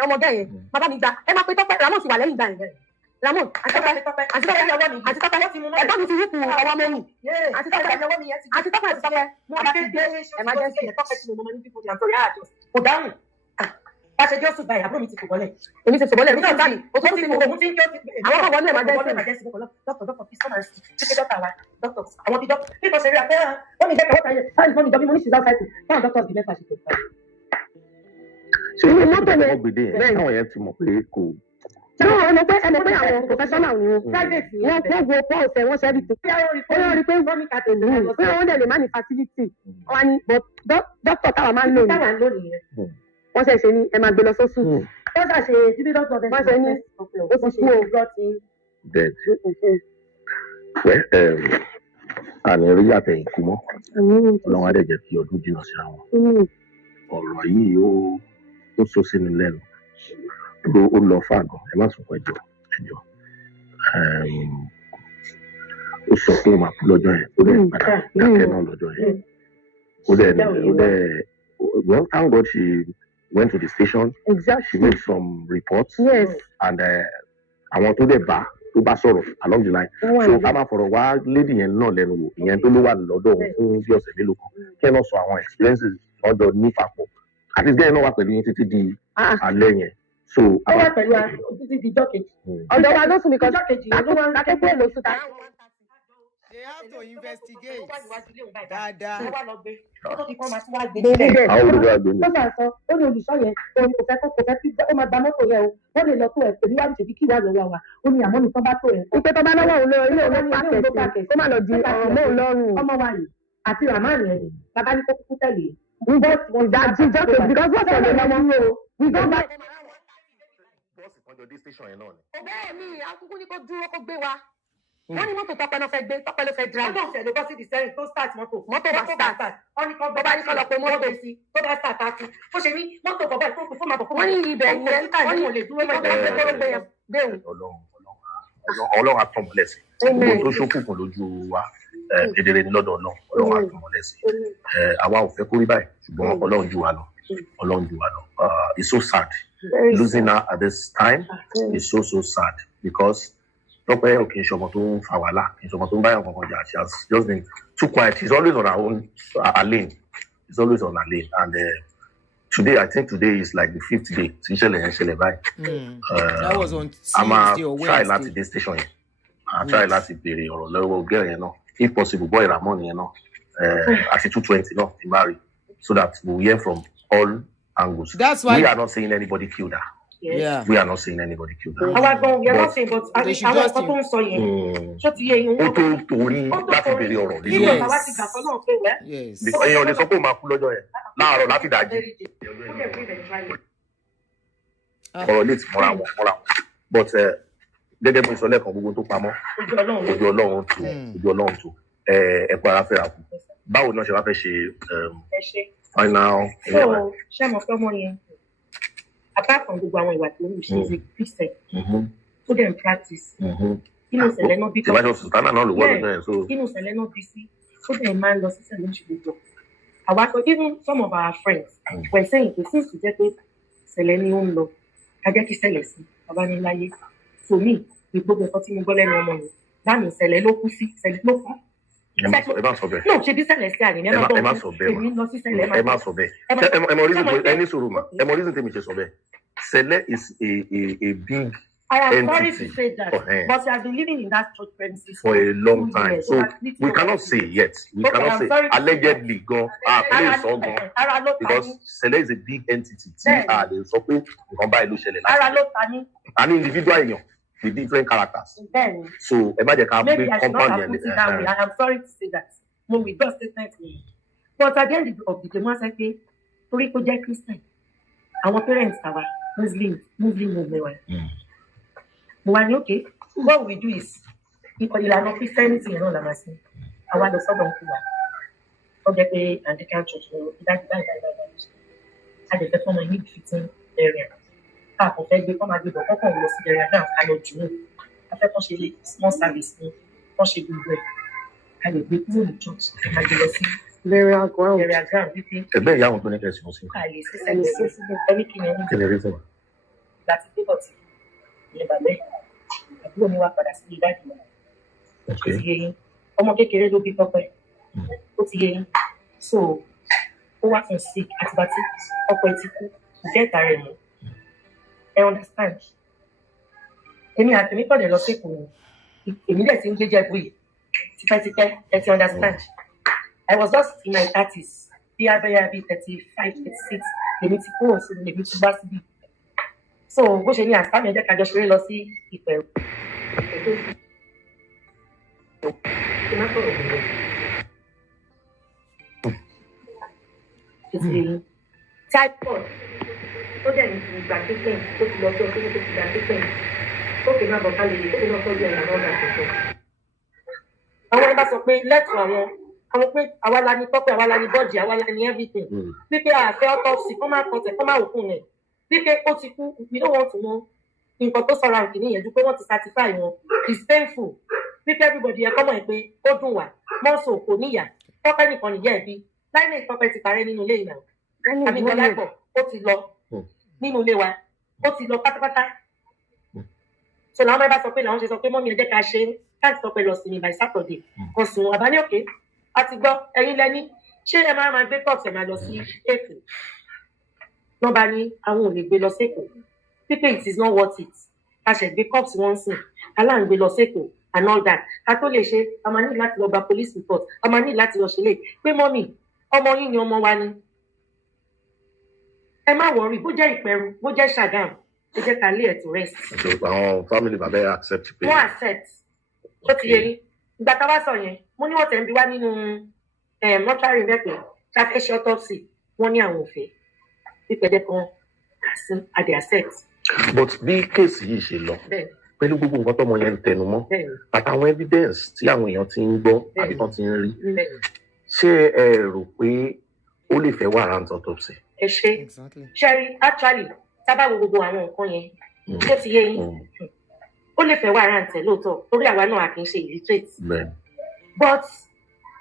ọmọ bẹ́ẹ̀ yẹn bàbá mi gba ẹ máa pe Tọ́pẹ́ Ramon ti wà lẹ́yìn ìgbà yẹn Ramon àti Tọ́pẹ́ ẹ̀gbọ́n mi ti rúkú ọwọ́ mẹ́yìn àti Tọ́pẹ́ mo bá ti dé emergency kò dáhùn pàṣẹ jẹ́ oṣù báyìí àbúrò mi ti fò bọ́lẹ̀ èmi ti fò bọ́lẹ̀ nígbà báyìí o tó ti mú òun tí ń kí ó ti àwọn ọmọ wọlé emergency dọ́kítọ̀ please come and see dọ́kítọ̀ wa dọ́kítọ̀ àwọn bíi dọ́kítọ̀ bí kò ṣe rí àpẹ́ wọ́n mi jẹ́ kẹ́wọ́ tayé láti fún mi jọ bí mo ní ṣìṣẹ́ ṣáìtì báwọn dọ́kítọ̀ di mẹ́fà ṣe tó ìta. ṣé ìwé mọ́tò ni ọgbẹ̀dẹ yẹn táwọn yẹn ti mọ̀ pé kò. ṣé wọn mọ̀ pé àwọn professional ni wọn wọ́n wo pọ́ọ̀sẹ̀ wọ́n ṣẹ́bi tó wọ́n rí pé wọ́n ní kàtẹ́lì pé wọ́n dẹ̀ lè má ní facility wọn ni dọ́kítọ̀ táwa máa ń lò nìyẹn wọ́n ṣe ṣe ní ẹ máa gbé lọ sóṣù wọ́n ṣàṣe títí dọ́kítọ̀ wọ́n ṣe ní oṣù kú o dead. Well, and rí àtẹ̀yìnkù mọ́. Ọlọ́run á dẹ̀ jẹ́ kí ọdún jìnnà síra wọn. Ọ̀rọ̀ yìí ó sọ sínú lẹ́nu. Ó lọ fàgàn, ẹ má sọ pé ẹjọ́. Ó sọ pé ó máa kú lọ́jọ́ yẹn, ó dẹ̀ padà dákẹ́ náà lọ́jọ́ yẹn. Well, thank God she went to the station. Exactly. She made some reports. Yes. And àwọn tó dẹ̀ bá sọ̀rọ̀ along the line. So ká máa fọ̀rọ̀ wá lady yẹn náà lẹ́nu wò, ìyẹn tó ló wà lọ́dọ̀ òun fún bí ọ̀sẹ̀ mélòó kan. Kí ẹ náà sọ àwọn experiences lọ́dọ̀ ní papọ̀. Àti gẹ́gẹ́ náà wà pẹ̀lú yín títí di alẹ́ yẹn. So ó wà pẹ̀lú wa títí di ìjọ́ kejì. Ọ̀dọ̀ wa ló sùn nìkan ìjọ́ kejì ló wá ń kẹ́kọ̀ọ́ èlò sùn. They have to investigate. Dáadáa. How old is that? Ó máa sọ, ó ní olùṣọ́ yẹn, òun kò fẹ́ kí ó máa gba mọ́tò yẹn o. Wọ́n lè lọ tó ẹ̀ pẹ̀lú wàá ṣèbí kí wàá lọ́wọ́ wa. Ó ní àmọ́ nìkan bá tó ẹ̀. Ìpè tó bá lọ́wọ́ òun lọ ilé òun ló pàkẹ́. Kó má lọ di ọmọ òun lọ́rùn. Ọmọ wa yìí àti Rahman yẹn bàbá ní kó kúkú tẹ̀lé. Ìdájí jọ́kè because wọ́n sọ̀rọ̀ lọ́wọ́ we go back. Bọ́ọ̀sì kan jọ dé station yẹn náà ni. Bẹ́ẹ̀ ni akúkú ní kó dúró kó gbé wa. Wọ́n ní mọ́tò Tọ́pẹ́ náà fẹ́ gbé Tọ́pẹ́ ló fẹ́ drive. Ọlọ́run tẹ̀lé bọ́ sí the steering tó start mọ́tò. Mọ́tò bá start. Wọ́n ní kọ́ bọ́bá ní kọ́ lọ pé mọ́tò sí tó bá start àti. Ó ṣe ní mọ́tò bọ́bá ìfowópamọ́ fún màbọ̀. Wọ́n ní ibẹ̀ yẹn wọ́n ní olè dúró mọ́tò bẹ́ẹ̀ tó ló gbé yẹn bẹ́ẹ̀. Ọlọ́run àtọ̀mọ́lẹ̀ sí. Gbogbo tó ṣókùnkùn lójú wa kedere ní lọ́dọ̀ Ọlọ́run àtọ̀mọ́lẹ̀ sí. Àwa ò fẹ́ kó rí báyìí ṣùgbọ́n Ọlọ́run jù wá lọ. It's so sad. Losing her at this time is so sad because Tope okay, ṣọmọ tó ń fa wàhálà, ṣọmọ tó ń báyọ̀ kankan jà. She has just been too quiet. She's always on her own, her lane. She's always on her lane. And today, I think today is like the 5th day. That was on Tuesday or Wednesday. Try láti dé station yẹn. Try láti béèrè ọ̀rọ̀ lọ́wọ́ girl yẹn náà. If possible, boy Ramon yẹn náà. Àti 220 náà ti marry. So that we'll hear from all angles. That's why we are not saying anybody killed her. Yes. Yeah. We are not saying anybody killed her. We are not saying, but I want to say, yes. But gẹ́gẹ́ bí ìsọ̀lẹ̀ kan gbogbo tó pamọ́ ojú Ọlọ́run tó ẹ̀kọ́ ara fẹ́ra kù báwo náà ṣe wá fẹ́ ṣe final. So ṣé mo fẹ́ mọ yẹn apart from gbogbo àwọn ìwà tó ń ṣe ṣe Christian tó dẹ̀ ń practice inú ìṣẹ̀lẹ̀ náà bí inú ìṣẹ̀lẹ̀ náà bí sí tó dẹ̀ máa ń lọ sí ìṣẹ̀lẹ̀ ìṣòro àwa sọ even some of our friends were saying pé since jẹ́ pé ìṣẹ̀lẹ̀ ni ó ń lọ ká jẹ́ kí ìṣẹ̀lẹ̀ sí bàbá ní láyé so me ní gbogbo ẹ̀kọ́ tí mo gbọ́ lẹ́nu ọmọ mi láàmì ìṣẹ̀lẹ̀ ló kú sí ìṣẹ̀lẹ̀ ló kú. Ẹ má sọ bẹ́ẹ̀. No, ṣe bí ṣẹlẹ̀ sí àná. Ẹ má sọ bẹ́ẹ̀. Ẹ má sọ bẹ́ẹ̀. Ẹ mọ reason tèmi ṣe sọ bẹ́ẹ̀. Sẹlẹ is a big I am entity. Sorry to say that, but she has been living in that church premises for a long time. So we cannot say yet. We cannot say allegedly gan. Please so gan. Because Sẹlẹ is a big entity. Tí a lè sọ pé nǹkan báyìí ló ṣẹlẹ̀ láti. Ara ló ta ní. An individual èèyàn with different characters. So ẹ má jẹ́ ká gbé compound yẹn. I am sorry to say that. Mo withdraw statement mi. But at the end of the day, wọ́n sọ pé torí kó jẹ́ Christian, àwọn parents àwa Muslim movement wa. Mo wá ní okay, what we do is ìlànà Christianity yẹn náà la máa ṣe. Àwa lọ sọ́dọ̀ ń kú wa. Wọ́n jẹ́ pé Anglican church ló ìdájú báyìí. A lè fẹ́ fọ́nà ní fitting area. Káàkó fẹ́ gbé kọ́má gbé bọ̀ kọ́kàn lọ sí area náà ká lọ jù ú. A fẹ́ kọ́ ṣe small service ní kọ́ ṣe gbogbo ẹ̀. A lè gbé kúrò ní church ká gbé lọ sí burial ground wípé. Ẹgbẹ́ ìyá àwọn tó ní kẹ́sì mọ́ sí. Ká lè ṣe ẹni kí ni ẹni. Kí ni rí fún wa? Láti dé bọ̀tì ní bàbá ẹ̀ àbúrò mi wá padà sí ìdájọ́ wa. Ó ti yé yín. Ọmọ kékeré ló bí Tọ́pẹ́. Ó ti yé yín. So ó wá fún sick àtìgbà tí ọkọ ẹ̀ ti kú ìfẹ́ ìta rẹ̀ mọ́. I understand. Èmi àti mi pàdé lọ sí Èkó ni. Èmi dẹ̀ ti ń gbé Jẹ̀bú yìí. Tipẹ́tipẹ́ ẹ ti understand. I was just in my 30s. Bí abẹ́yà bíi 35, 36. Èmi ti kúrò sí èmi ti bá síbí. So bó ṣe ní àǹfààní ẹ̀jẹ̀ kájọ ṣeré lọ sí Ìpẹ̀rù. Typhoid tó dẹ̀ ní ìgbà pípẹ́ tó ti lọ sí ọdún tó ti gbà pípẹ́ ó Tope náà bọ̀ kálí Tope náà tọ́jú ẹ̀yà náà dà tó. Àwọn ẹ̀bá sọ pé lẹ́tọ̀ àwọn pé àwa la ní Tope, àwa la ní bọ́ọ̀dì, àwa la ní everything. Wípé àfẹ́ autopsy kọ́ máa kọ̀tẹ̀ kọ́ máa òkun rẹ̀. Wípé ó ti kú, we don't want to know nǹkan tó sọ̀rọ̀ àǹkì nìyẹn ju pé wọ́n ti certify wọn. It's painful. Wípé everybody yẹ kọ́ mọ̀ pé ó dùn wá. Mọ́sọ̀ kò níyà. Tope nìkan nìyá ẹ̀bí. Láìní Tope ti parẹ́ nínú ilé ìyàwó. Àbí Gbọ́lápọ̀ ó ti lọ nínú ilé wa. Ó ti lọ pátápátá. So làwọn ẹ̀bá sọ pé làwọn ṣe sọ pé mọ́mí ẹ jẹ́ ká ṣe káàtì Tope lọ sí mi by Saturday. Kan sùn àbá ní òkè. A ti gbọ́ ẹ̀yin lẹ́ni. Ṣé ẹ máa gbé court ẹ̀ máa lọ sí Èkó? Wọ́n bá ní àwọn ò lè gbé lọ sí Èkó. Pípé it is not worth it. A ṣẹ̀ gbé court wọ́n sìn. Aláǹgbé lọ sí Èkó and all that. Ká tó lè ṣe, a máa ní láti lọ gba police report. A máa ní láti lọ ṣe lè. Pé mọ́mì, ọmọ yín ni ọmọ wa ni. Ẹ má wọrí, bó jẹ́ Ìpẹ̀rù, bó jẹ́ Ṣàgámù, ẹ jẹ́ ká lé ẹ̀ to rest. Àwọn family bàbá ẹ̀ accept pé. Wọ́n accept. Ó ti yẹ yín. Ìgbà tá a wá sọ yẹn, mo ní wọ́n tẹ̀ ń bi wá nínú mọ́tàrí mẹ́pẹ́ ṣáfẹ́ ṣe autopsy, wọ́n ní àwọn òfin. Pípẹ́dẹ́ kan àdé accept. But bí kéèsì yìí ṣe lọ pẹ̀lú gbogbo nǹkan tọ́mọ yẹn ń tẹnu mọ́ àtàwọn evidence tí àwọn èèyàn ti ń gbọ́ àbí tán ti ń rí ṣé ẹ rò pé ó lè fẹ́ warrant autopsy? Ẹ ṣe ṣẹ́rí actually sábà wo gbogbo àwọn nǹkan yẹn tó ti yé yín ó lè fẹ́ warrant ẹ̀ lóòótọ́ torí àwa náà kì í ṣe illiterate but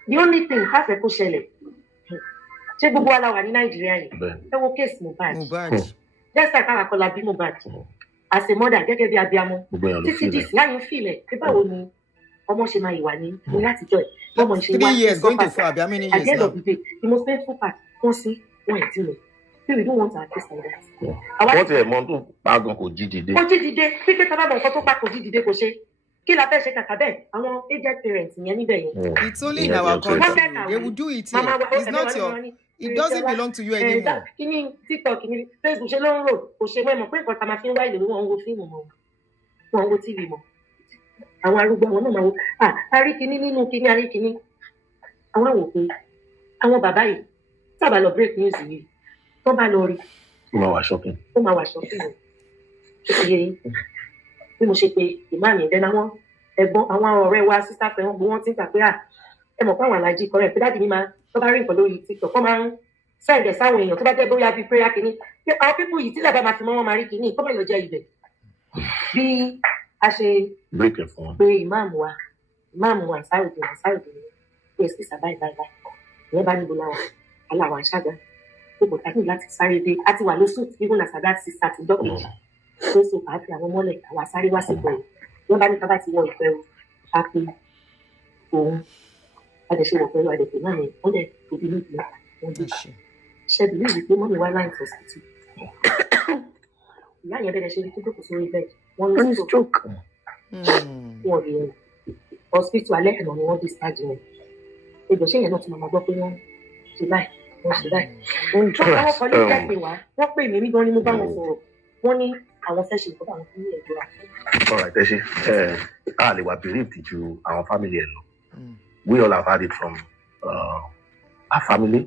the only thing ká fẹ́ kó ṣẹlẹ̀ ṣé gbogbo wa la wà ní Nàìjíríà yìí ẹ wo case Mohbad lẹ́sà káwá kọlá bí Mohbad as a mother gẹ́gẹ́ bí abiyamọ títí di láyé ń filẹ̀ pé báwo ni ọmọ ṣe máa ìwà ní látijọ́ ẹ̀ ọmọ ìṣe wá 3 years going to 4 àbí how many years now? At the end of the day the most painful part wọ́n sí wọ́n ẹ̀ tí lọ we don't want our case like that. wọ́n ti ẹ̀ mọ́ tó pa gan kò jí dìde. kò jí dìde pípé tá a bá mọ nǹkan tó pa kò jí dìde kò ṣe kí la fẹ́ ṣe kàkà bẹ́ẹ̀ àwọn aged parents yẹn níbẹ̀ yẹn. It's only in our country they will do it here it's not your it doesn't belong to you anymore. kíní TikTok kíní Facebook ṣe ló ń rò kò ṣe mọ́ ẹ̀ mọ̀ pé nǹkan tá a máa fi ń wá ìlú wọn ń wo fíìmù mọ́ wọn ń wo TV mọ́ àwọn arúgbó àwọn náà máa wo a rí kíní nínú kíní a rí kíní àwọn àwò pé àwọn bàbá yìí sábà lọ break news yìí tó bá lọ rí ó máa wà shopping o ó ti yé yín bí mo ṣe pé ìmáàmì ẹ̀dẹ́nà wọn ẹ̀gbọ́n àwọn ọ̀rẹ́ wa sísá fẹ́ wọn gbọ́ wọn ti ń gbà pé ẹ mọ̀ pé àwọn alájí kọrẹ́ pé dáàdì mi máa tó bá rí nǹkan lórí TikTok kọ́ máa ń sẹ́ǹdẹ̀ sáwọn èèyàn tó bá jẹ́ bóyá bíi prayer kìíní pé àwọn pípù yìí tí làbá máa fi mọ́ wọn máa rí kìíní kọ́ máa lọ jẹ́ ibẹ̀ bí a ṣe pé ìmáàmù wa sáwùdì pé èsì sábà ìbáyìí ìyẹn bá níbo láwọn aláwọ̀ àṣàgà pé kò tàbí láti sáré dé àti wà lóṣù even as that sister ti dọ́kítà tó so pàápàá àwọn mọ́lẹ̀ àwọn asáré wá sí ìbẹ̀rù wọ́n bá ní ká bá ti wọ Ìpẹ̀rù a pé òun adẹ̀ṣe wọ̀ pẹ̀lú adẹ̀pẹ̀ náà ni wọ́n dẹ̀ tó bí níbi wọn bí ṣẹ́bi ní ìwé pé mọ́mí wá láì hospital ìyá yẹn bẹ̀rẹ̀ ṣe ní kókò sórí bẹ́ẹ̀ wọ́n ní stroke wọ́n rí ẹ̀rù hospital alẹ́ ẹ̀nà ni wọ́n discharge rẹ̀ ẹgbẹ́ ṣé yẹn náà ti máa gbọ́ pé wọ́n ṣe báyìí wọ́n ṣe báyìí àwọn kan ní ìjà pé wá wọ́n pè mí nígbà ní mo bá wọn sọ̀rọ̀ wọ́n ní àwọn fẹ́ ṣe nǹkan àwọn fún ní ẹ̀jọ́ àfẹ́. Alright, ẹ ṣe a lè wà bereaved ju àwọn family ẹ lọ. We all have had it from our family.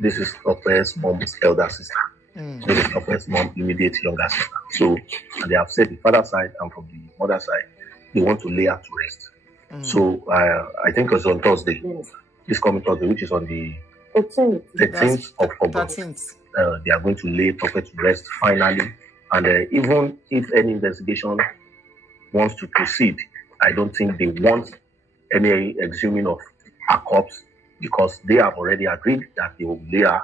This is Tope's mom's elder sister. This is Tope's mom's immediate younger sister. So and they have said the father side and from the mother side they want to lay her to rest. So I think it's on Thursday. This coming Thursday, which is on the 13th of August. They are going to lay Tope to rest finally. And even if any investigation wants to proceed, I don't think they want any exhuming of her corpse because they have already agreed that they will lay her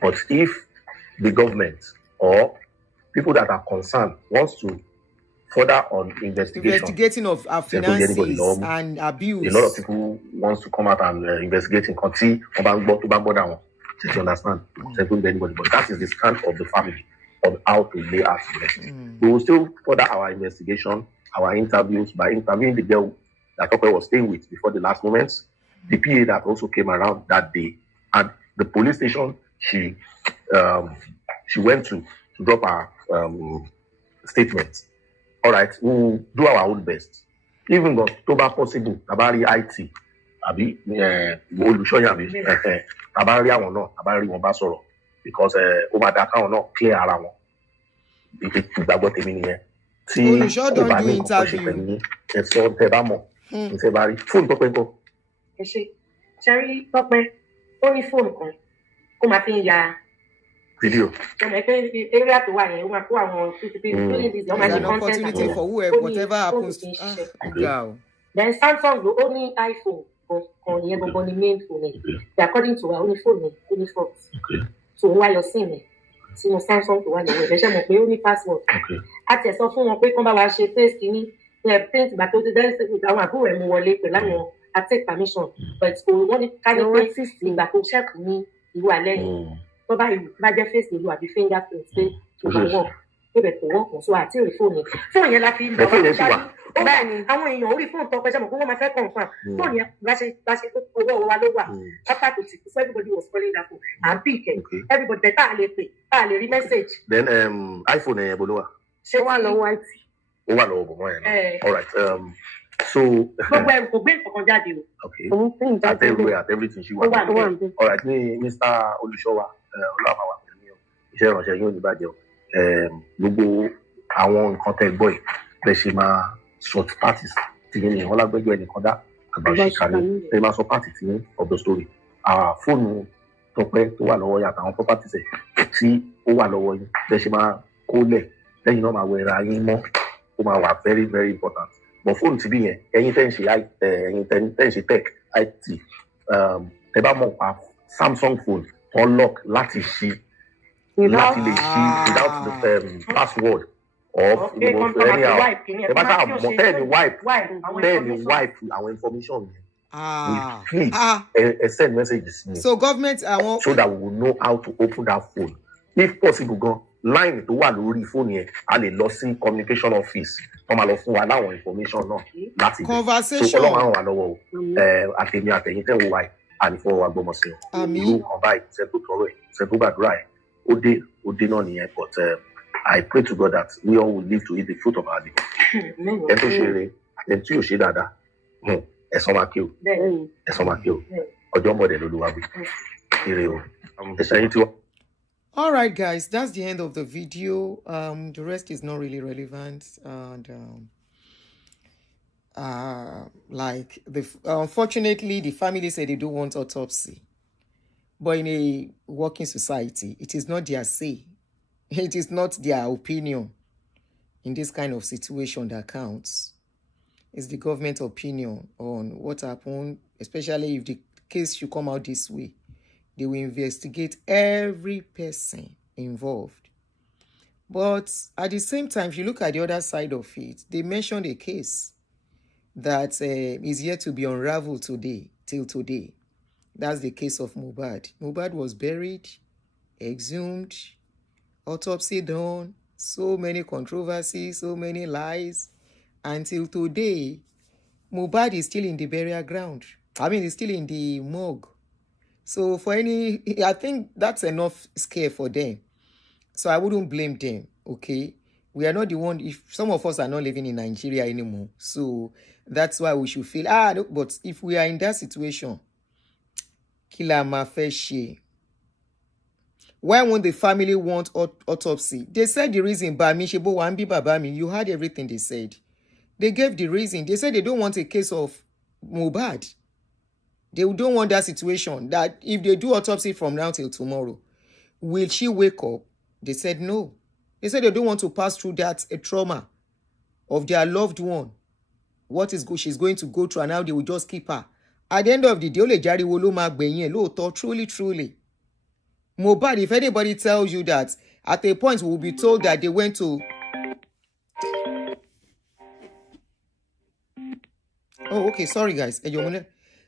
But if the government or people that are concerned wants to further on investigating of finances and abuse, a lot of people wants to come out and investigate in country about you understand? Anybody, but that is the stand of the family on how to lay out to rest. We will still further our investigation, our interviews by interviewing the girl that Tope was staying with before the last moments, the PA that also came around that day, and the police station she went to drop her statement. All right, we'll do our own best. Even though Toba possible, Tabari IT, Abi, Tabari àwọn náà, Tabari wọn bá sọ̀rọ̀ because over that account náà clear ara wọn. ìgbàgbọ́ tèmi nìyẹn. Tí Olùṣọ́ kò don't bá do ní nǹkan kan ṣe interview. pẹ̀lú yín, ẹ sọ tẹ́ bá mọ̀, tẹ́ bá rí fóònù Tọ́pẹ́ ńkọ́. Ẹ ṣe ṣẹ́rí Tọ́pẹ́ ó ní fóònù kan kó máa fi ń ya fídíò. ọmọ ẹgbẹ́ eré àtò wà yẹn ó máa kó àwọn pdp ọmọ It's ẹgbẹ́ an content opportunity for whatever happens. Girl. Then Samsung ló ó ní iPhone kan ìyẹn gbogbo ni main phone ẹ̀ according to wa ó ní fóònù ó ní fault so ó wá lọ sí mi sínú Samsung tó wà lọ́wọ́ ẹ̀ lẹ́sẹ̀ mọ̀ pé ó ní password a tẹ̀ sọ fún wọn pé kán bá wa ṣe face kìíní print ìgbà tó ti dẹ́rẹ́sì àwọn àbúrò ẹ̀ mú wọlé pẹ̀lú àwọn I take permission but wọ́n ní ká ní pé ìgbà tó ṣẹ́kù ní ìlú alẹ́ yìí tó bá jẹ́ face ìlú àbí fingerprint pé kò bá wọ̀ pé bẹ̀ tó wọ̀ kàn so àti rí fóònù yẹn la fi ń bọ̀ wá bẹ́ẹ̀ ni àwọn èèyàn orí fóònù Tọ́pẹ́ ṣe mọ̀ pé wọ́n máa fẹ́ confirm fóònù yẹn bá ṣe owó wa ló wà after tó ti kú so everybody was calling that phone and pick everybody bẹ̀ tá a lè pè tá a lè rí message. Then iPhone yẹn bolo wa. ṣé wà lọ́wọ́ IT. Ó wà lọ́wọ́ bọ̀mọ́ yẹn náà. All right. So. Gbogbo ẹ̀rù kò gbé nǹkan jáde o. Okay. At everything she wà. All right. Ní Mr. Olùṣọ́wà ọlọ́run àwọn àpẹẹrẹ ní iṣẹ́ ìrànṣẹ́ yóò ní bàjẹ́ o. Gbogbo àwọn nǹkan tẹ́ gbọ́ yìí lè ṣe máa short parties tí yẹn wọ́n lágbẹ́jọ́ ẹnìkan dá àbáṣekàlẹ̀ lè máa sọ party tí yẹn of the story. Fóònù Tọ́pẹ́ tó wà lọ́wọ́ yàtọ̀ àwọn properties ẹ̀ tí ó wà lọ́wọ́ yín lè ṣe máa kólẹ̀ lẹ́yìn náà máa wẹ̀ra yín mọ́ ó máa wà very very important. But fóònù ti bí yẹn ẹ̀yin tẹ́ ń ṣe tech IT tẹ́ bá mọ̀ pa Samsung phone unlock láti ṣí láti lè ṣí without the password or anyhow ẹ bá sáà mọ̀ tẹ́ẹ̀ ni wipe àwọn information yẹn we please send messages me so government so that we will know how to open that phone if possible gan line tó wà lórí fóònù yẹn a lè lọ sí communication office wọ́n máa lọ fún wa láwọn information náà láti conversation so ọlọ́run àwọn wà lọ́wọ́ o àtẹ̀mí àtẹ̀yìn tẹ̀ wò wáyé ànífọwọ́ wa gbọ́mọ sí ọ ìlú kan báyìí ṣe tó tọrọ ẹ̀ ṣe tó gbàdúrà ẹ̀ ó dé náà nìyẹn but I pray to God that we all will live to eat the fruit of our labour. Ẹ tó ṣe eré ẹ tí yóò ṣe dáadáa ẹ̀sán máa kí o ẹ̀sán máa kí o ọjọ́ mọ̀dẹ̀ lóluwà bí ire o ẹ̀sán yín tí wọ́n. All right, guys, that's the end of the video. The rest is not really relevant, and unfortunately, the family said they don't want autopsy. But in a working society, it is not their say. It is not their opinion in this kind of situation that counts. It's the government opinion on what happened, especially if the case should come out this way. They will investigate every person involved. But at the same time, if you look at the other side of it, they mentioned a case that is yet to be unraveled till today. That's the case of Mohbad. Mohbad was buried, exhumed, autopsy done, so many controversies, so many lies. Until today, Mohbad is still in the burial ground. I mean, he's still in the morgue. So I think that's enough scare for them. So I wouldn't blame them, okay? We are not the one, if some of us are not living in Nigeria anymore. So that's why we should feel, no, but if we are in that situation, kila ma fe se. Why won't the family want autopsy? They said the reason, you heard everything they said. They gave the reason. They said they don't want a case of Mohbad. They don't want that situation, that if they do autopsy from now till tomorrow, will she wake up? They said no. They said they don't want to pass through that trauma of their loved one. What is she's going to go through, and now they will just keep her. At the end of the day, truly. Mohbad, if anybody tells you that, at a point we will be told that they went to... Oh, okay, sorry guys.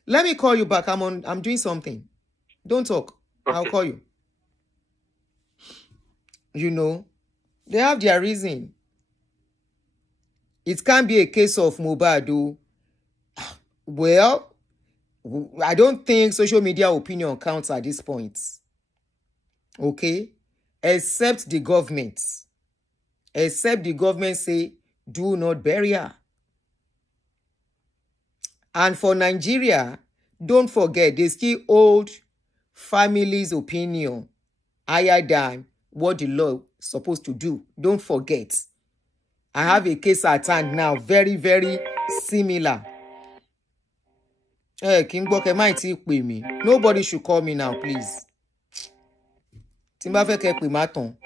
Let me call you back. I'm doing something. Don't talk. Okay. I'll call you. You know, they have their reason. It can't be a case of Mohbad. Well, I don't think social media opinion counts at this point. Okay? Except the government. Except the government say, do not bury her. And for Nigeria, don't forget, they still hold families' opinion higher than what the law supposed to do. Don't forget. I have a case at hand now, very, very similar. King Boke might pay me. Nobody should call me now, please. Timba feke pè maton.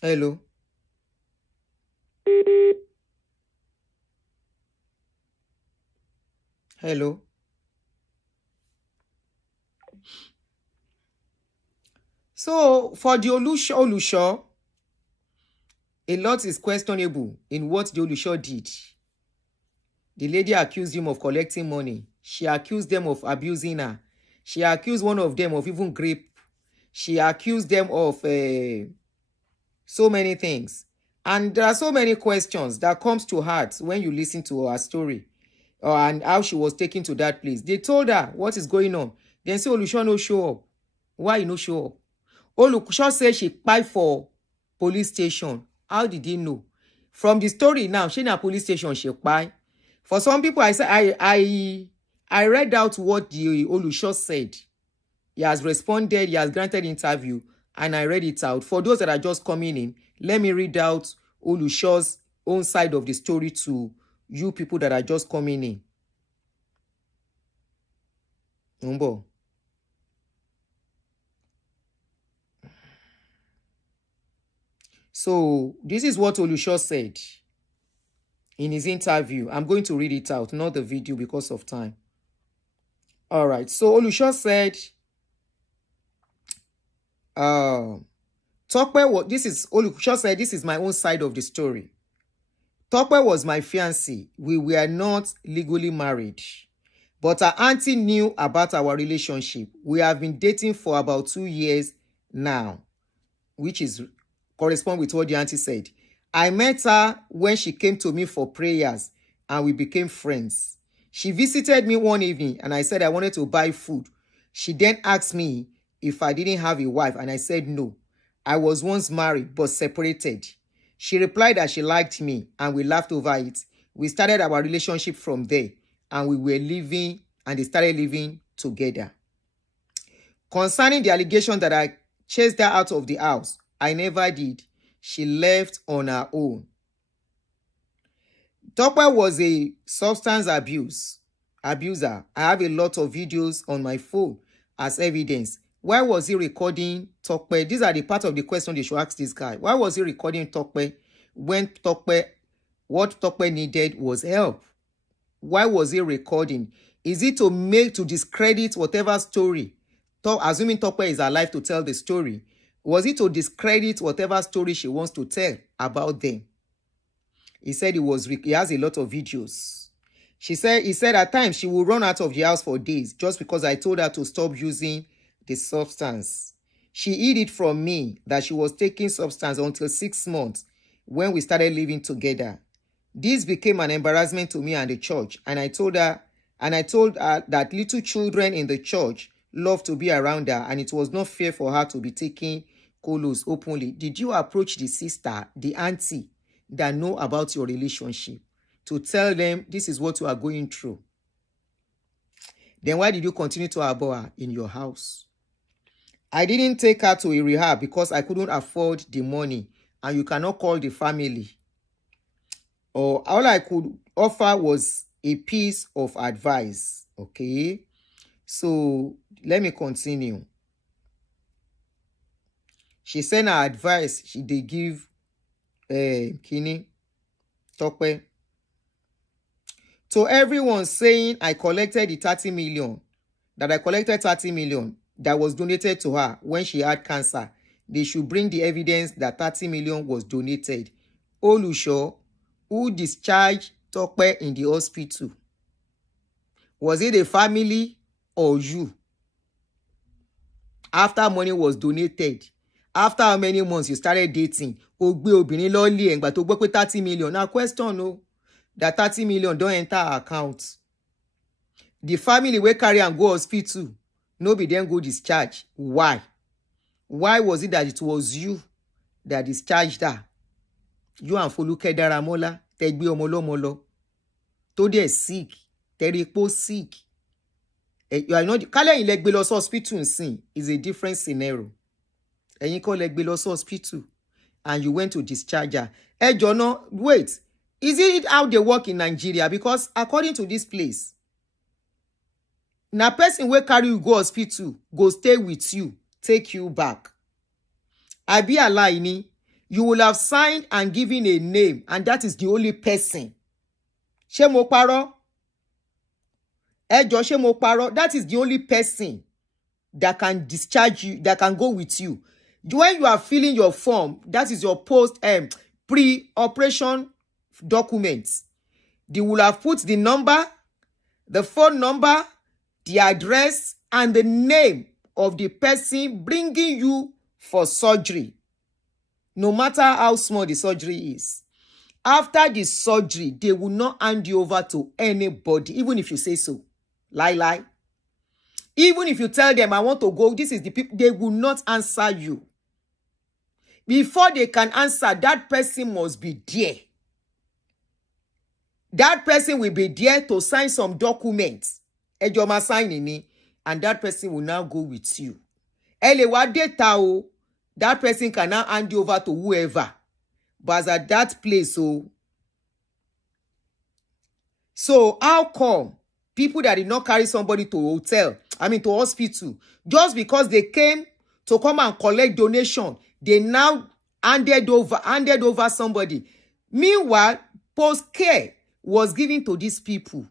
Hello. Hello. So, for the Olusho, a lot is questionable in what the Olusho did. The lady accused him of collecting money. She accused them of abusing her. She accused one of them of even rape. She accused them of so many things. And there are so many questions that comes to heart when you listen to her story and how she was taken to that place. They told her what is going on. Then say Olusho no show up. Why you no show up? Olusho said she applied for police station. How did he know? From the story now, she na police station she applied. For some people, I read out what the Olusho said. He has responded, he has granted interview, and I read it out. For those that are just coming in, let me read out Olusho's own side of the story to you people that are just coming in. Umbo. So, this is what Olusho said in his interview. I'm going to read it out, not the video because of time. All right. So, Olusho said, Tope, this is Olusho said, this is my own side of the story. Tope was my fiancé. We were not legally married, but her auntie knew about our relationship. We have been dating for about 2 years now, which is correspond with what the auntie said. I met her when she came to me for prayers and we became friends. She visited me one evening and I said I wanted to buy food. She then asked me if I didn't have a wife and I said no. I was once married but separated. She replied that she liked me and we laughed over it. We started our relationship from there and we were living and they started living together. Concerning the allegation that I chased her out of the house, I never did. She left on her own. Tope was a substance abuser. I have a lot of videos on my phone as evidence. Why was he recording Tope? These are the part of the question they should ask this guy. Why was he recording Tope when what Tope needed was help? Why was he recording? Is it to discredit whatever story? Assuming Tope is alive to tell the story. Was it to discredit whatever story she wants to tell about them? He said he has a lot of videos. He said at times she will run out of the house for days just because I told her to stop using the substance. She hid it from me that she was taking substance until 6 months when we started living together. This became an embarrassment to me and the church, and I told her that little children in the church love to be around her and it was not fair for her to be taking colos openly. Did you approach the sister, the auntie that know about your relationship to tell them this is what you are going through? Then why did you continue to harbor her in your house? I didn't take her to a rehab because I couldn't afford the money and you cannot call the family. Or all I could offer was a piece of advice. Okay? So let me continue. She said her advice they give Kini Tope to everyone saying I collected the 30 million, that I collected 30 million that was donated to her when she had cancer. They should bring the evidence that 30 million was donated. Olusho, who discharged Tope in the hospital? Was it a family or you? After money was donated, after how many months you started dating, ogbe obìnrin lọ lé ẹ̀ngbà tó gbọ́ pé 30 million. Now question no, that 30 million don't enter her account. The family wey carry am go hospital, no be dem go discharge. Why? Why was it that it was you that discharged her? You and Foluke Daramola, tẹ́ gbé ọmọ lọ́mọ lọ, tó dẹ̀ sick, Teripo sick. You are not kale in leg below hospital nsìn is a different scenario. And you call leg below hospital and you went to discharge her. Hey, Jono, wait. Is it how they work in Nigeria? Because according to this place, na person wey carry you go hospital go stay with you, take you back. I be a lie ni. You will have signed and given a name, and that is the only person. Ṣé mo parọ́? Ṣé mo parọ́? That is the only person that can discharge you, that can go with you. When you are filling your form, that is your pre-operation documents. They will have put the number, the phone number, the address, and the name of the person bringing you for surgery. No matter how small the surgery is. After the surgery, they will not hand you over to anybody, even if you say so. Lie. Even if you tell them, I want to go, this is the people, they will not answer you. Before they can answer, that person must be there. That person will be there to sign some documents. Ejoma signing, and that person will now go with you. Elewa data o. That person can now hand you over to whoever. But at that place, so how come people that did not carry somebody to hospital, just because they came to come and collect donation, they now handed over somebody. Meanwhile, post-care was given to these people.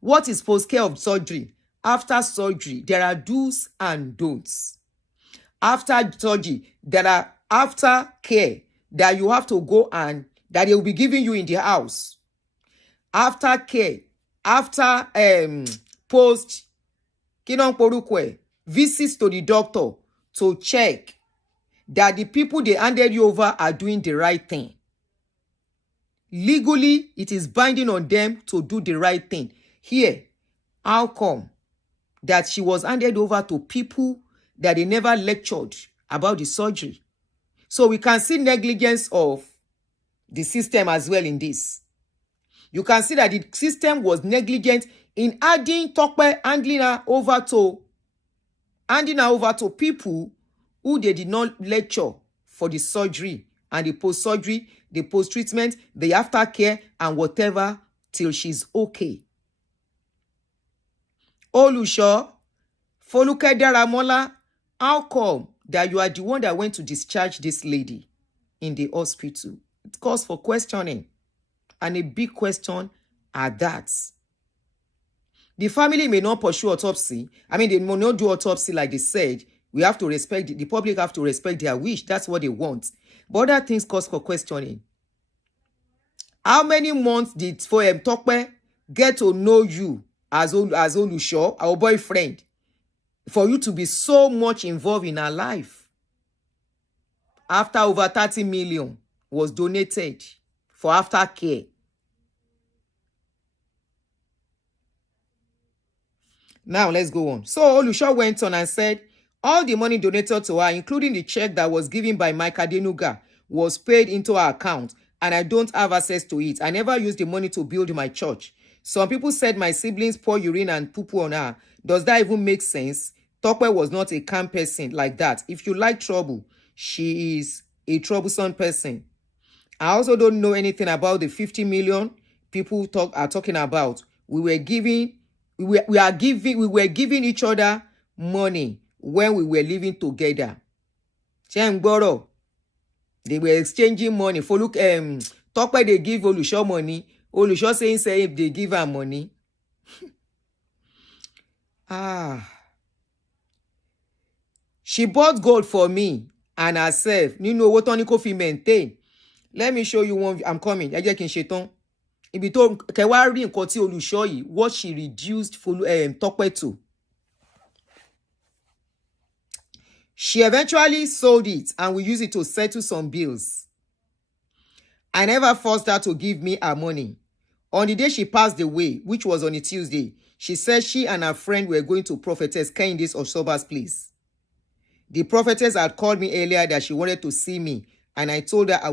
What is post-care of surgery? After surgery, there are do's and don'ts. After surgery, there are after care that you have to go and that they will be giving you in the house. After care, after post visits to the doctor to check that the people they handed you over are doing the right thing. Legally, it is binding on them to do the right thing. Here, how come that she was handed over to people that they never lectured about the surgery? So we can see negligence of the system as well in this. You can see that the system was negligent in handing her over to people who they did not lecture for the surgery and the post-surgery, the post-treatment, the aftercare, and whatever till she's okay. Olusho, Foluke Daramola, how come that you are the one that went to discharge this lady in the hospital? It calls for questioning, and a big question at that. The family may not pursue autopsy. They may not do autopsy like they said. We have to respect, the public have to respect their wish. That's what they want. But other things cause for questioning. How many months did Tope get to know you as Olusho, our boyfriend, for you to be so much involved in her life? After over 30 million was donated for aftercare. Now let's go on. So Olusho went on and said, all the money donated to her, including the check that was given by Mike Adenuga, was paid into her account, and I don't have access to it. I never used the money to build my church. Some people said my siblings pour urine and poo-poo on her. Does that even make sense? Tope was not a calm person like that. If you like trouble, she is a troublesome person. I also don't know anything about the 50 million people are talking about. We were giving each other money when we were living together. Chengboro. They were exchanging money. For look, Tope they give Olusho money. Olusho say if they give her money. She bought gold for me and herself. You know what Tony Kofi maintain. Let me show you one. I'm coming. What she reduced Tope to. She eventually sold it and we used it to settle some bills. I never forced her to give me her money. On the day she passed away, which was on a Tuesday, she said she and her friend were going to Prophetess Kendi's Osoba's place. The prophetess had called me earlier that she wanted to see me, and I told her I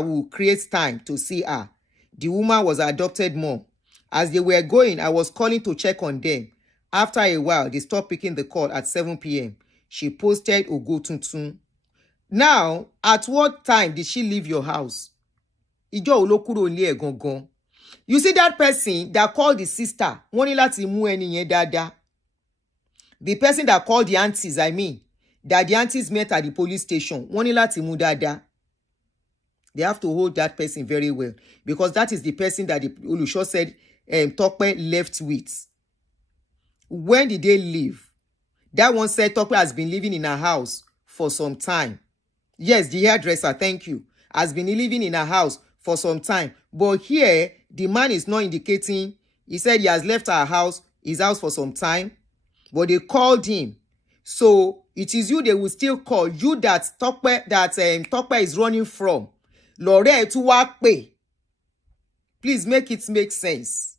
will create time to see her. The woman was her adopted mom. As they were going, I was calling to check on them. After a while, they stopped picking the call at 7 p.m. She posted Ogotuntun. Now, at what time did she leave your house? Ijo olokuro ile gangan. You see that person that called the sister, wọ́n ní láti mú ẹni yẹn dáadáa. The person that called the aunties, I mean, that the aunties met at the police station, wọ́n ní láti mú dáadáa. They have to hold that person very well because that is the person that the Olusho said Tope left with. When did they leave? That one said Tope has been living in her house for some time. Yes, the hairdresser, thank you, has been living in her house for some time. But here, the man is not indicating. He said he has left his house for some time, but they called him. So it is you they will still call. You that Tope is running from. Lore to work pay. Please make it make sense.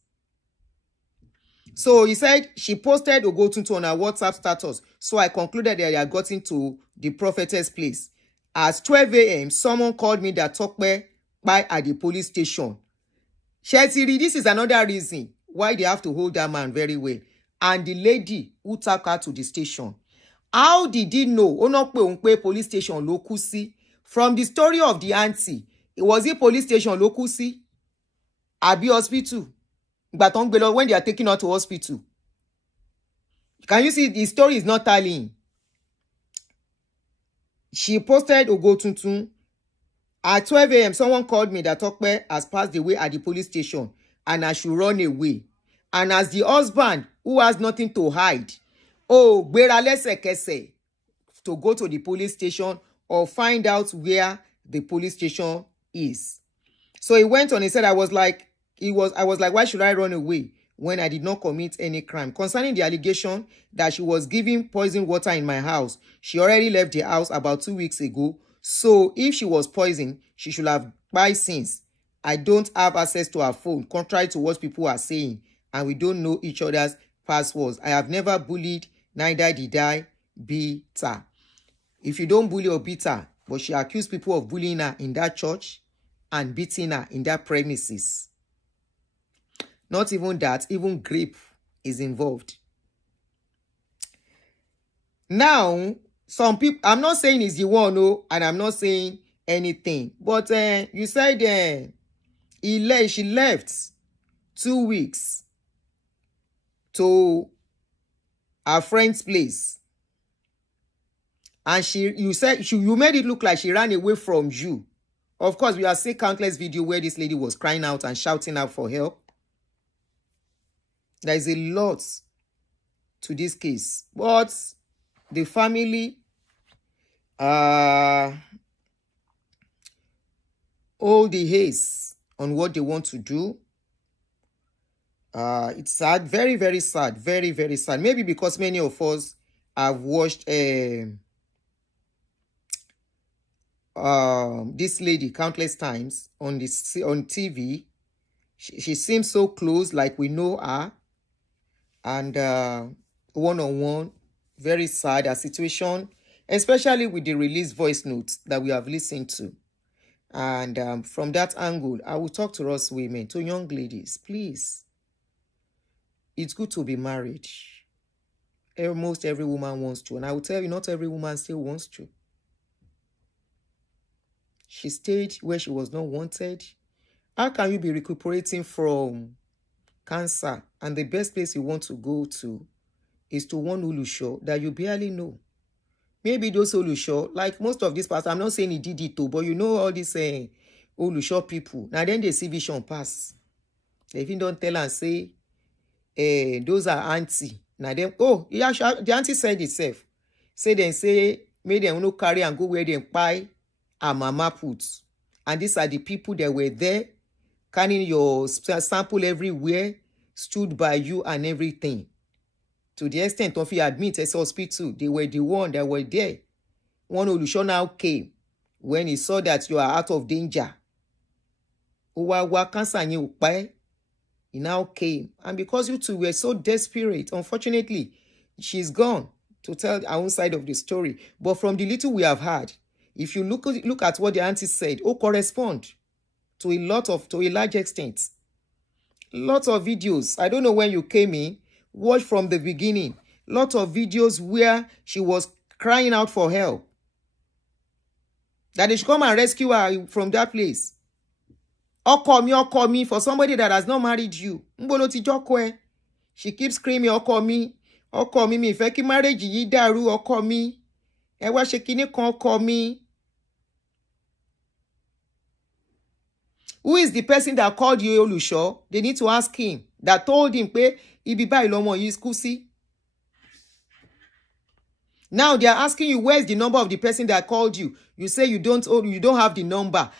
So he said she posted Ogotuntun on her WhatsApp status. So I concluded that I had gotten to the prophetess place. At 12 a.m., someone called me that Tope by at the police station. Shetiri, this is another reason why they have to hold that man very well. And the lady who took her to the station. How did he know? Onokpe police station lokusi. From the story of the auntie, was it police station lokusi? Abi hospital. But when they are taking her to hospital. Can you see the story is not tallying? She posted Ogotuntun. At 12 a.m., someone called me that Tope has passed away at the police station and I should run away. And as the husband who has nothing to hide, gbera lesekese to go to the police station or find out where the police station is. So he went on, he said, I was like, why should I run away when I did not commit any crime? Concerning the allegation that she was giving poison water in my house, she already left the house about 2 weeks ago. So if she was poisoned, she should have died since. I don't have access to her phone, contrary to what people are saying, and we don't know each other's passwords. I have never bullied, neither did I beat her. If you don't bully or beat her, but she accused people of bullying her in that church and beating her in that premises. Not even that, even grape is involved. Now, some people, I'm not saying it's the one, no, and I'm not saying anything. But you said she left 2 weeks to her friend's place. And you made it look like she ran away from you. Of course, we have seen countless videos where this lady was crying out and shouting out for help. There is a lot to this case. But the family all the haste on what they want to do. It's sad, very, very sad, very, very sad. Maybe because many of us have watched this lady countless times on TV. She seems so close, like we know her. And one-on-one, very sad a situation, especially with the released voice notes that we have listened to. And from that angle, I will talk to us women, to young ladies, please. It's good to be married. Almost every woman wants to. And I will tell you, not every woman still wants to. She stayed where she was not wanted. How can you be recuperating from cancer and the best place you want to go to is to one Olusho that you barely know? Maybe those Olusho, like most of these pastors, I'm not saying he did it too, but you know all these Olusho people. Now then they see vision pass. They even don't tell and say, those are auntie. Now then, the auntie said itself. May them no carry and go where they buy a mama puts. And these are the people that were there, carrying your sample everywhere, stood by you and everything. To the extent of you admit as hospital, they were the one that were there. One Olusho now came when he saw that you are out of danger. He now came. And because you two were so desperate, unfortunately, she's gone to tell our own side of the story. But from the little we have heard, if you look at what the auntie said, correspond to a large extent. Lots of videos. I don't know when you came in. Watch from the beginning. Lots of videos where she was crying out for help. That they should come and rescue her from that place. Or call me for somebody that has not married you. She keeps screaming, or call me, mi fẹ́ kí marriage yìí dàrú, or call me. Ẹ wá ṣe kíní kan, call me. Who is the person that called you Olusho? They need to ask him. That told him, pé ibi báyìí lọ́mọ yìí kú sí. Now they are asking you, where's the number of the person that called you? You say you don't have the number.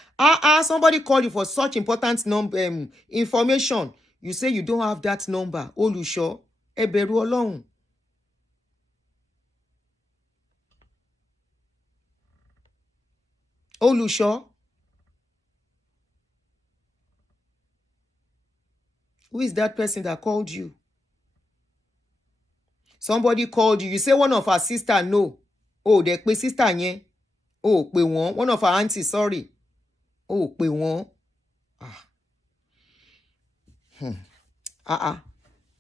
Somebody called you for such important information. You say you don't have that number. Olusho, ẹ bẹ̀rù Ọlọ́run. Olusho. Who is that person that called you? Somebody called you. You say one of our sister, no. Oh, they pe sister yen. Oh, pe won. One of our aunties, sorry. Oh, pe won.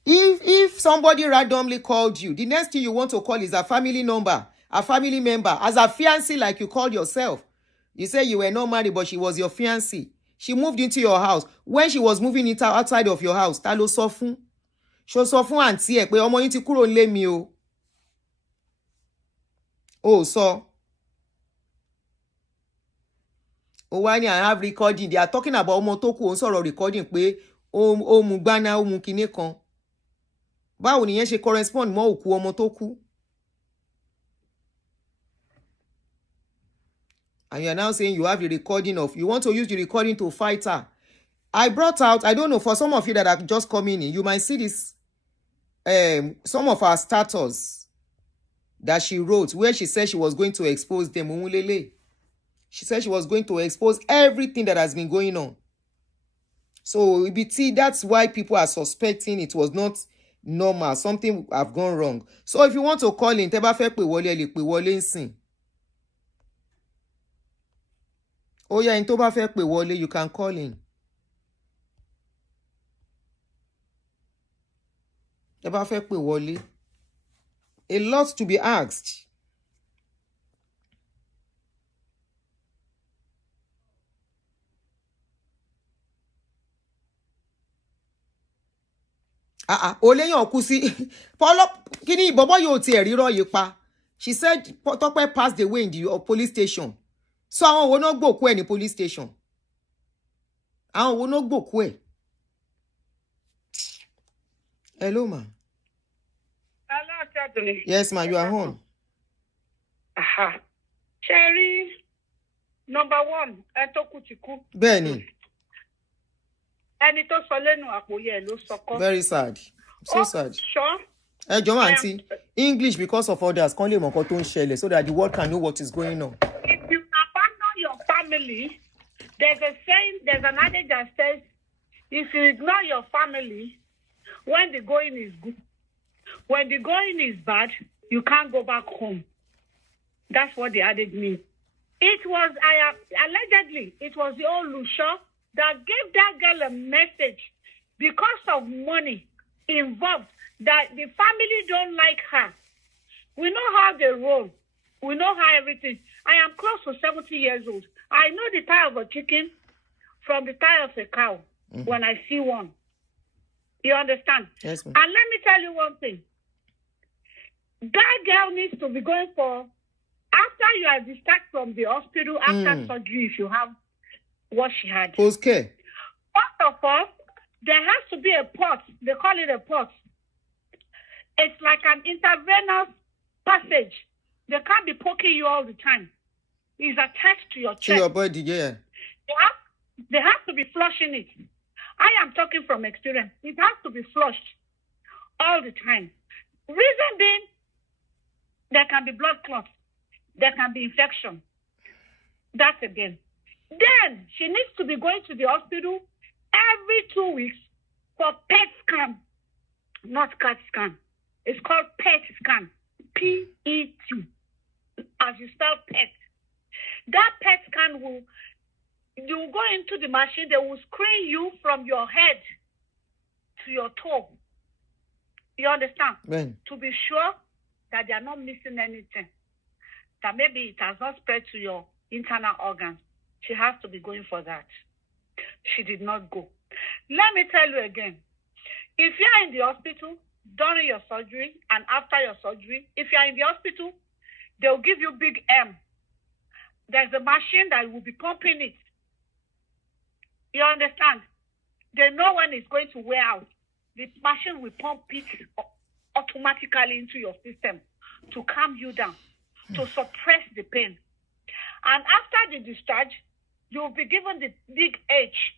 If somebody randomly called you, the next thing you want to call is a family number, a family member, as a fiancé like you called yourself. You say you were not married, but she was your fiancé. She moved into your house. When she was moving into outside of your house, ta ló sọ fún? Ṣó sọ fún àǹtí ẹ̀ pé ọmọ yín ti kúrò nílé mi o. Oh, so. Oh, when I have recording, they are talking about ọmọ tó kú, ó ń sọ̀rọ̀ recording pé ó mu gbáná, ó mu kinní kan. Báwo nìyẹn ṣe correspond mọ́ òkú ọmọ tó kú? And you are now saying you have the recording of, you want to use the recording to fight her. I brought out, I don't know, for some of you that are just coming in, you might see this, some of our status that she wrote, where she said she was going to expose them. She said she was going to expose everything that has been going on. So, that's why people are suspecting it was not normal. Something have gone wrong. So, if you want to call in, tẹ́ bá fẹ́ pè wọlé, ẹ lè pè wọlé nsìn. Oh yeah, in tó bá fẹ́ pè wọlé, you can call in. Tẹ́ bá fẹ́ pè wọlé. A lot to be asked. Oléyàn kú sí Polo kíni ìbọ̀bọ̀ yóò ti ẹ̀rírọ̀ yìí pa. She said Tope passed away in the police station. So àwọn wo náà gbòkú ẹ̀ ní police station? Àwọn wo náà gbòkú ẹ̀? Hello, ma. Hello, Taduli. Yes, ma, you are home. Cherry, number one, Etoku ti kú. Bẹ́ẹ̀ni. Ẹni tó sọ lẹ́nu àpòyẹ ló sọkọ́. Very sad. So sad. Sure. Ẹ jọ̀ọ́ aunty, English because of others, kàn lè mọ̀ nǹkan tó ń ṣẹlẹ̀ so that the world can know what is going on. If you abandon your family, there's a saying, there's an adage that says, if you ignore your family, when the going is good, when the going is bad, you can't go back home. That's what the adage means. It was, allegedly, it was the old Lusha that gave that girl a message because of money involved, that the family don't like her. We know how they roll. We know how everything. I am close to 70 years old. I know the thigh of a chicken from the thigh of a cow when I see one. You understand? Yes, ma'am. And let me tell you one thing. That girl needs to be going for, after you are discharged from the hospital, after surgery, if you have what she had. Post-care. First of all, there has to be a pot. They call it a pot. It's like an intravenous passage. They can't be poking you all the time. It's attached to your chest. To your body, yeah. They have to be flushing it. I am talking from experience. It has to be flushed all the time. Reason being, there can be blood clots. There can be infection. That's again. Then she needs to be going to the hospital every 2 weeks for PET scan, not CAT scan. It's called PET scan. P-E-T. As you spell PET. That PET scan you go into the machine, they will screen you from your head to your toe. You understand? When? To be sure that they are not missing anything. That maybe it has not spread to your internal organs. She has to be going for that. She did not go. Let me tell you again. If you are in the hospital during your surgery and after your surgery, if you are in the hospital, they will give you big M. There's a machine that will be pumping it. You understand? They know when it's going to wear out. The machine will pump it automatically into your system to calm you down, to suppress the pain. And after the discharge, you'll be given the big H.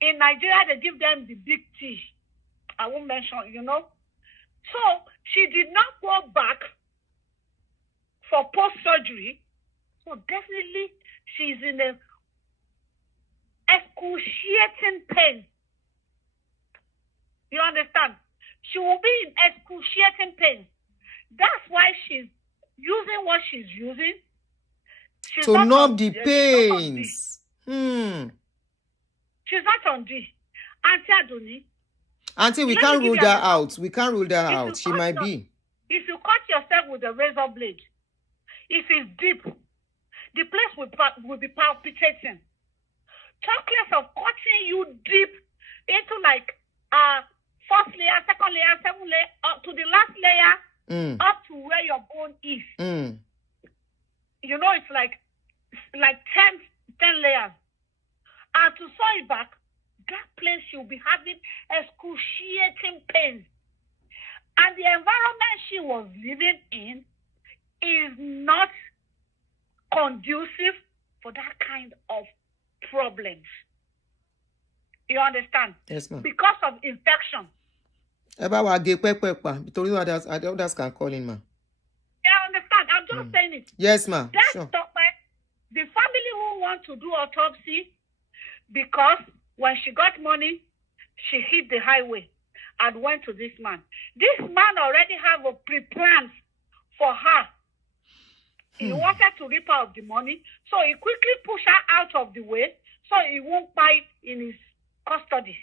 In Nigeria, they give them the big T. I won't mention, So she did not go back for post-surgery. So definitely she's in a excruciating pain. You understand? She will be in excruciating pain. That's why she's using what she's using. She's to numb the pains. She's not on D. Auntie Adoni. Auntie, we can't rule that out. We can't rule that out. She might be. If you cut yourself with a razor blade, if it's deep, the place will be palpitating. Talk less of cutting you deep into like first layer, second layer, second layer, up to the last layer, up to where your bone is. It's like 10 layers. And to sew it back, that place you'll be having excruciating pain. And the environment she was living in is not conducive for that kind of problems. You understand? Yes, ma'am. Because of infection. Others can call in, ma'am. I understand. I'm just saying it. Yes, ma'am. That's sure. The family who want to do autopsy, because when she got money, she hit the highway and went to this man. This man already have a pre-plan for her. He wanted to rip out the money, so he quickly pushed her out of the way so he won't buy in his custody.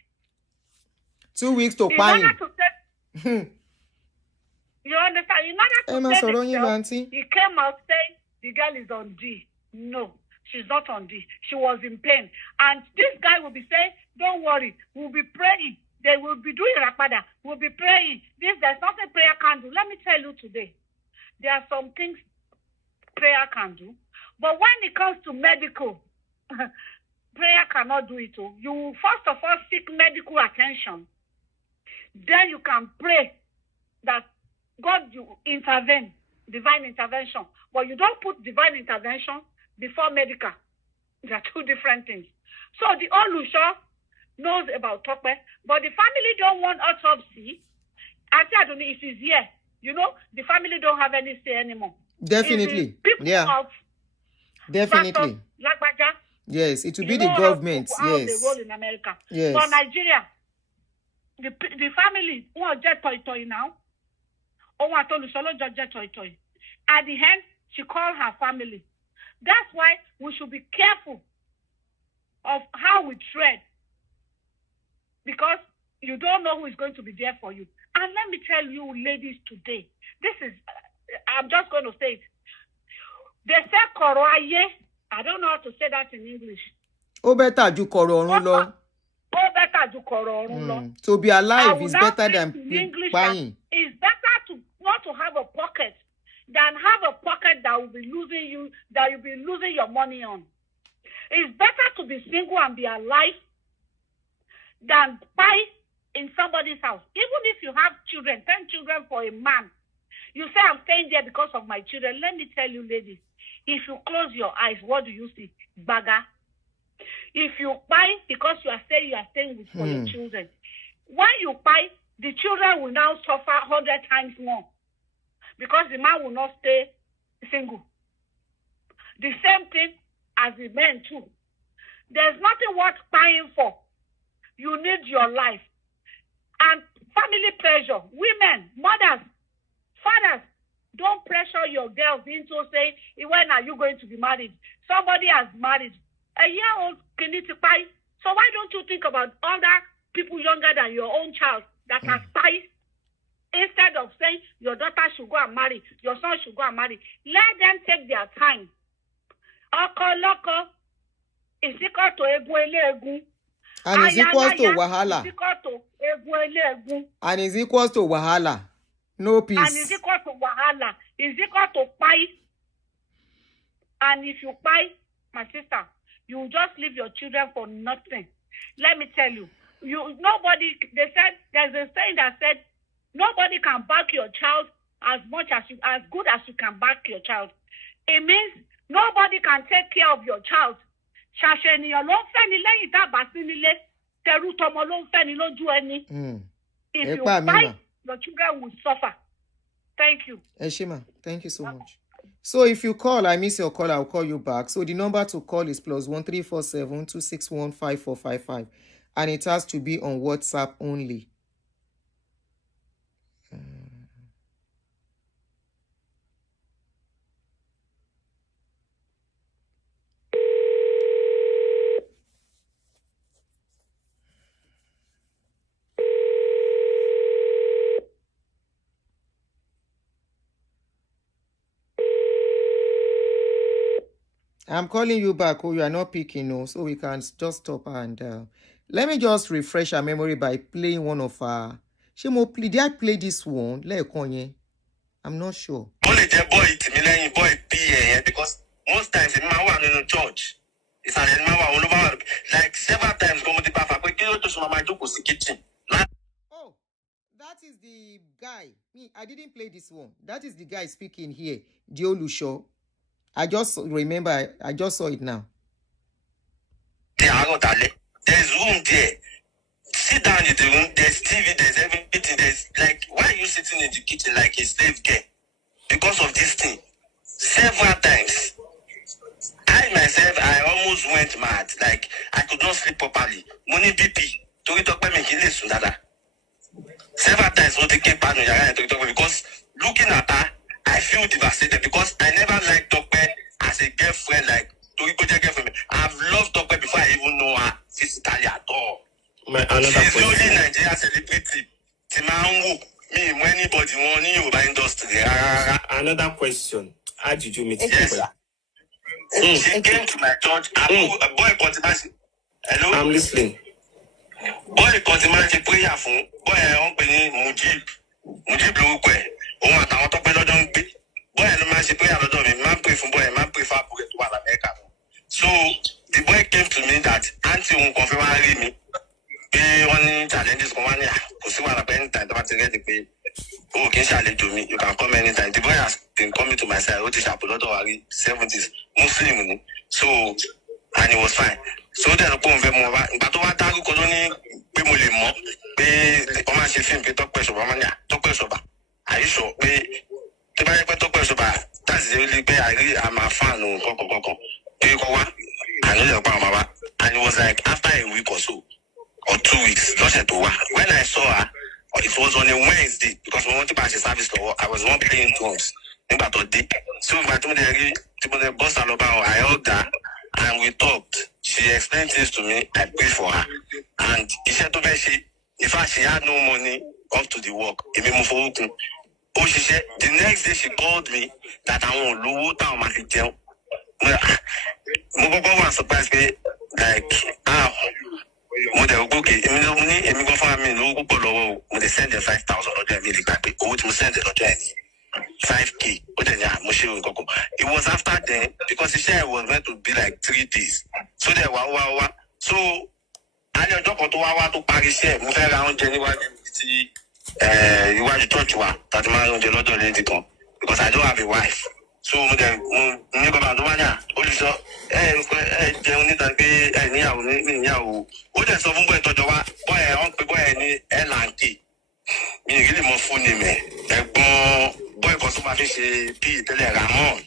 2 weeks to buy him. You understand? In order to save himself, he came out saying the girl is on D. No, she's not on D. She was in pain. And this guy will be saying, don't worry, we'll be praying. They will be doing rapada. We'll be praying. There's nothing prayer can do. Let me tell you today, there are some things prayer can do. But when it comes to medical, prayer cannot do it. You will first of all seek medical attention. Then you can pray that God will intervene, divine intervention. But you don't put divine intervention before medical. They are two different things. So the Olusha knows about Tope, but the family don't want autopsy. I don't know if he's here. The family don't have any say anymore. Definitely. Definitely. Yes, it will be the government. How they roll in America. Yes. But Nigeria, the family won't get toy now. At the end, she called her family. That's why we should be careful of how we tread. Because you don't know who is going to be there for you. And let me tell you, ladies, today, I'm just going to say it. They say koroaye. I don't know how to say that in English. Oh, better ju koro orun lo. Oh, better ju koro orun lo. To be alive is better than buying. It's better to not to have a pocket than have a pocket that will be losing you, that you'll be losing your money on. It's better to be single and be alive than buy in somebody's house. Even if you have children, 10 children for a man, you say, I'm staying there because of my children. Let me tell you, ladies, if you close your eyes, what do you see? Bagger. If you buy because you are staying with for your children, when you buy, the children will now suffer 100 times more because the man will not stay single. The same thing as the men too. There's nothing worth buying for. You need your life. And family pressure, women, mothers, fathers, don't pressure your girls into saying, when are you going to be married? Somebody has married. A year old can need to buy. So why don't you think about other people younger than your own child that are spies. Instead of saying your daughter should go and marry, your son should go and marry, let them take their time. Oko loko is equal to egun. And is equals to wahala. Is equal to egun. And is equals to wahala. No peace. And is equal to wahala. Is equal to pie. And if you pie, my sister, you will just leave your children for nothing. Let me tell you, nobody. They said there's a saying that said nobody can back your child as good as you can back your child. It means nobody can take care of your child. If you fight, your children will suffer. Thank you. Eshima, thank you so much. So if you call, I miss your call, I'll call you back. So the number to call is +1347 261 5455. And it has to be on WhatsApp only. I'm calling you back. Oh, you are not picking, no. So we can just stop and let me just refresh our memory by playing one of our. Did I play this one? I'm not sure. Only the boy PA because most times in my church, it's an like several times go to the kitchen. Oh, that is the guy. Me, I didn't play this one. That is the guy speaking here, Diolusho. I just remember, I just saw it now. There's room there. Sit down in the room, there's TV, there's everything. There's like, why are you sitting in the kitchen like a slave girl? Because of this thing. Several times. I myself, I almost went mad. Like, I could not sleep properly. Money BP. Several times, because looking at her, I feel devastated because I never liked Tope as a girlfriend, like I've loved Tope before I even know her physically at all. She's the only Nigerian celebrity. Me, when anybody wants you by industry. Another question. How did you meet her? Yes, she came to my church. Hello? I'm listening. Boy, continue prayer for boy, I'm Mujib. Mujib Luque. Boy, so the boy came to me that auntie won't confirm me. Only challenges come on here. Oh, you can come anytime. The boy has been coming to my side. 70s Muslim. So and it was fine. So then I put him over. But what I could only be more. Be on my film. Talk question. Are you sure? That's the only way I'm a fan of Coco. And it was like after a week or so, or 2 weeks, when I saw her, it was on a Wednesday because we wanted to pass the service to I was not playing drums. So the boss I hugged her and we talked. She explained things to me. I prayed for her. And she said in fact she had no money up to the work. Oh, she said the next day she called me that I want low down my hotel. I was surprised me like okay, they send the 5,000 or send the 5K. It was after then because she said it was meant to be like 3 days. So there so I don't talk to Paris here. Move around January. You want to talk to her that man on the lot of lady come because I don't have a wife. So then never mind only so only that be anyhow. What is some boy to boy any LNT. Me really more funny me. Boy consumer fish P Ramon.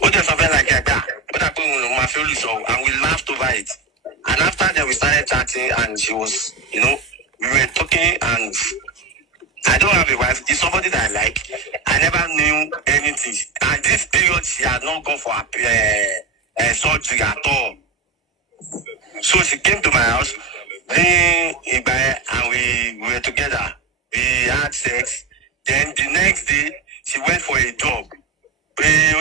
What is something like that? But I put on my family so and we laughed over it. And after that we started chatting and she was, we were talking and I don't have a wife. It's somebody that I like. I never knew anything. And this period, she had not gone for a surgery at all. So she came to my house. And we were together. We had sex. Then the next day, she went for a job. She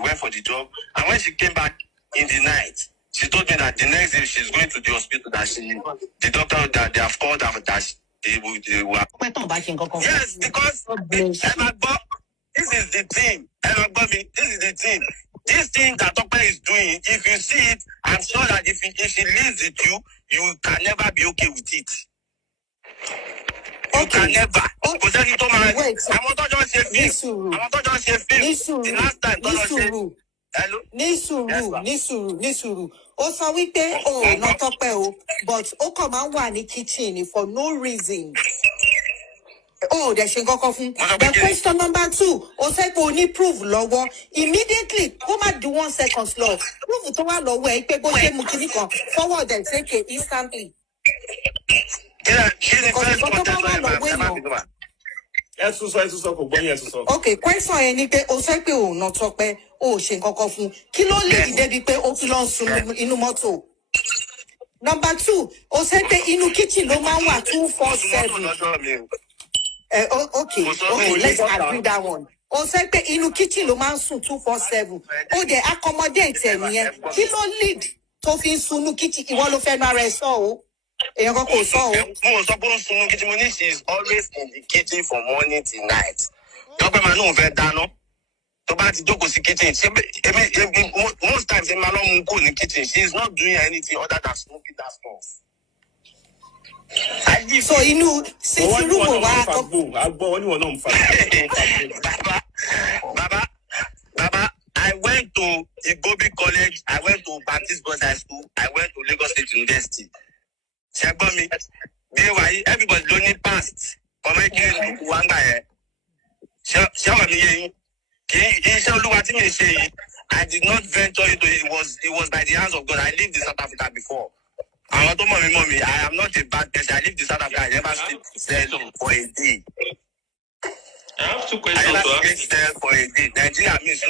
went for the job. And when she came back in the night, she told me that the next day she's going to the hospital, that the doctor, that they have called her, that they were. Yes, because this is the thing. This is the thing. This thing that Tope is doing, if you see it, I'm sure that if she lives with you, you can never be okay with it. You can never. Wait. The last time, hello? Nisuru. Ó sọ wípé not Tope o, but ó kàn máa ń wà ní kitchen for no reason. Oh, there's a fún. The question number 2, ó sẹ́ pé ó ní proof lọ́wọ́. Immediately, come at the 1 second slow. Proof tó wà lọ́wọ́ ẹ pé bó ṣe mú kíní kan forward and take it instantly. Yeah, she's the first Okay, question ẹ ní pé ó sẹ́ pé ó not Tope, ó ṣe nǹkan fún. Kí ló lè dìde bí pé ó fi lọ sùn inú mọ́tò? Number 2, ó sẹ́ pé inú kitchen ló máa ń wà 247. Okay, let's agree that one. O say pé inú kitchen ló máa ń sùn 247. Ó dẹ̀ accommodate ẹ̀ nìyẹn. Kí ló lead tó fi ń sùn inú kitchen? Ìwọ ló fẹ́ nu ara ẹ̀ sọ o. Èèyàn kan kò sọ o. Mo sọ pé ó ń sùn inú kitchen. Mo ní she is always in the kitchen from morning till night. Tọ́pẹ́ máa náà fẹ́ dáná. Tó bá ti jókòó sí kitchen. Most times ẹ máa lọ́ mú kó ní kitchen. She is not doing anything other than smoking that stuff. So inú sitting room wa Baba, I went to Igobi College, I went to Baptist Boys High School, I went to Lagos State University. Everybody don't past. I did not venture into it. It was by the hands of God. I lived in South Africa before. I am not a bad person. I lived in South Africa. I never stayed for a day. I have 2 questions. I never stayed there for a day. Nigeria means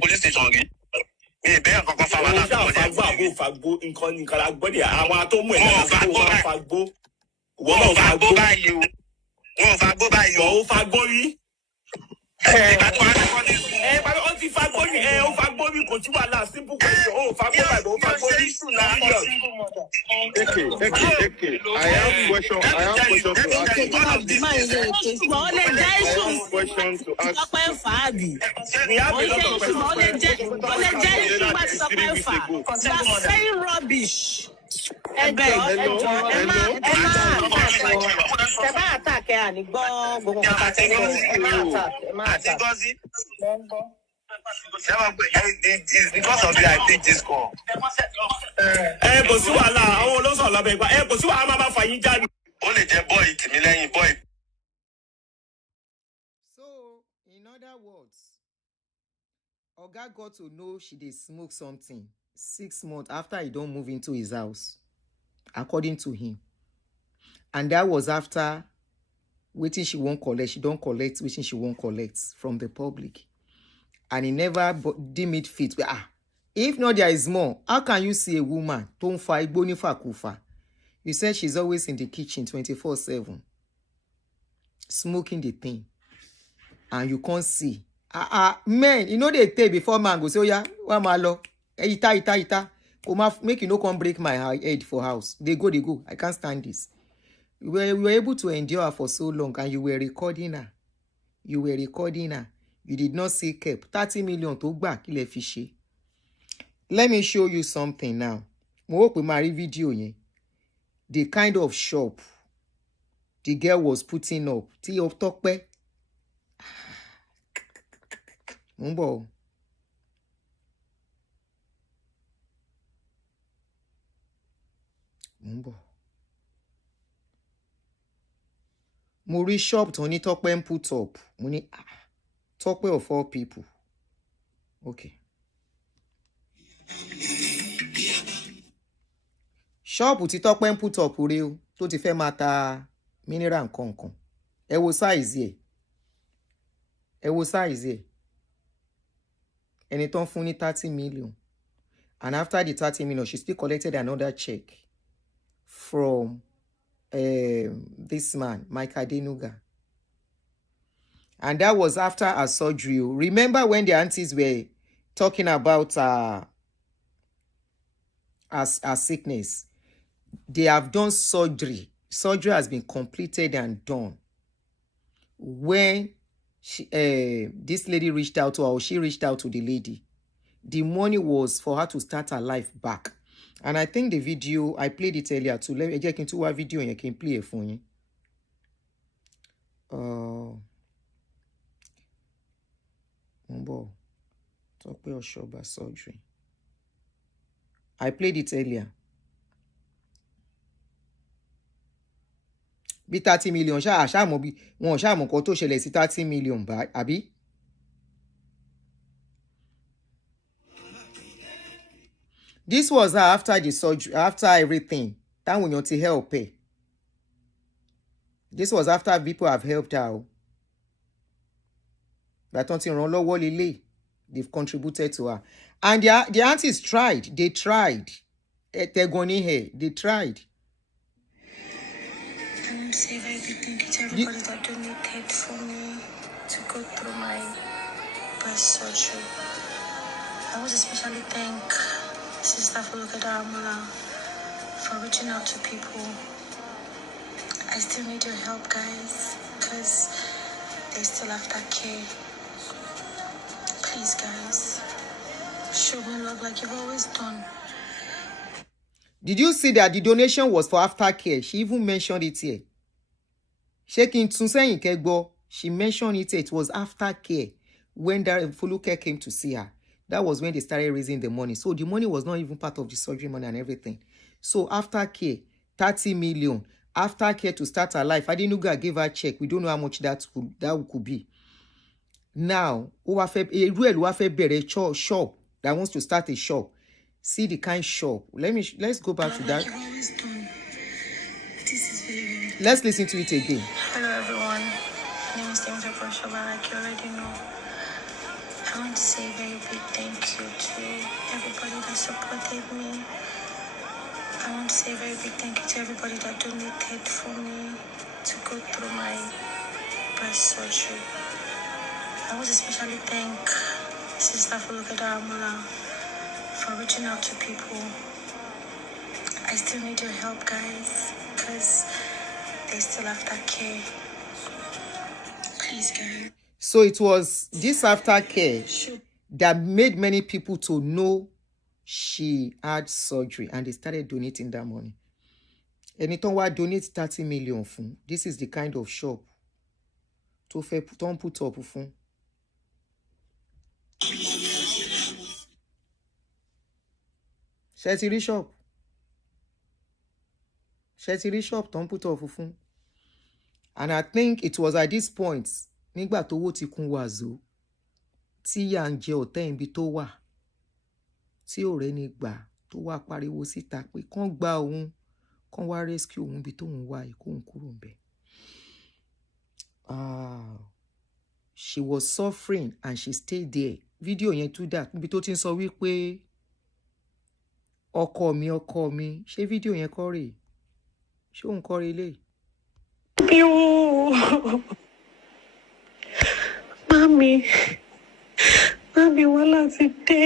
police station. Simple question. I have question to ask. We have a lot of questions. Saying rubbish. Emma. It's because of you I take this call. So, in other words, Oga got to know she did smoke something 6 months after he don't move into his house, according to him. And that was after waiting she won't collect. She don't collect, waiting she won't collect from the public. And he never deemed it fit. If not, there is more. How can you see a woman, Tonfa, Igbonifa, Kufa? You said she's always in the kitchen 24/7, smoking the thing. And you can't see. Men, you know they tell before man go say, oh yeah, what malo? Ita. Make you no come break my head for house. They go. I can't stand this. We were able to endure her for so long, and you were recording her. You did not see kept 30 million to back ile fi. Let me show you something now. Mo hope we marry video yen. The kind of shop the girl was putting up. Ti o Tope. Mumbo. Mo rí shop tó ní Tope ń put up. Mo ní Tope of all people. Okay. Shop tí Tope ń put up rèé o, tó ti fẹ́ máa ta mineral nǹkan. Ẹ wo size ẹ. Ẹni tó ń fún ní 30 million. And after the 30 million, she still collected another check from this man, Mike Adenuga. And that was after her surgery. Remember when the aunties were talking about her sickness? They have done surgery. Surgery has been completed and done. When this lady reached out to her, or she reached out to the lady, the money was for her to start her life back. And I think the video, I played it earlier too. Let me get into a video and you can play it for you. Tope Osoba surgery. I played it earlier. Be 30 million. Sha mo bi won sha mo ko to ṣẹlẹ̀ sí 30 million ba àbí. This was her after the surgery, after everything. That when you help her. This was after people have helped her. But they've contributed to her. And the aunties tried. They tried. They tried. I want to say a very big thank you to everybody that donated for me to go through my breast surgery. I want to especially thank Sister Fulukada Amula for reaching out to people. I still need your help, guys, because they still have that care. Please, guys, show me love like you've always done. Did you see that the donation was for aftercare? She even mentioned it here. She mentioned it here. It was aftercare when that Fuluke came to see her. That was when they started raising the money. So the money was not even part of the surgery money and everything. So aftercare, 30 million. Aftercare to start her life. Adenuga gave her a check. We don't know how much that could be. Now, shop that wants to start a shop. See the kind shop. Let's go back to that. Let's listen to it again. Hello everyone. My name is Tope, like you already know. I want to say a very big thank you to everybody that supported me. I want to say a very big thank you to everybody that donated for me to go through my breast surgery. I want to especially thank Sister Fulukada Amula for reaching out to people. I still need your help, guys, because they still have that care. Please, guys. So it was this aftercare that made many people to know she had surgery, and they started donating that money. Anytime we donate 30 million fun, this is the kind of shop to put up fun. Shetiri shop don't put up fun. And I think it was at this point nígbà tó wó ti kún wàzó tí yà ń jẹ ọ̀tẹ̀ ibi tó wà tí ọ̀rẹ́ ni gbà tó wá pariwo síta pé kán gba òun kán wá rescue òun ibi tóun wà ìkóhun kúrò ńbẹ̀. She was suffering and she stayed there. Video yẹn tún dà níbi tó ti ń sọ wípé ọkọ mi ṣé video yẹn kọ́ rèé ṣé òun kọ́ rèé lè. Mami, wala ti dé.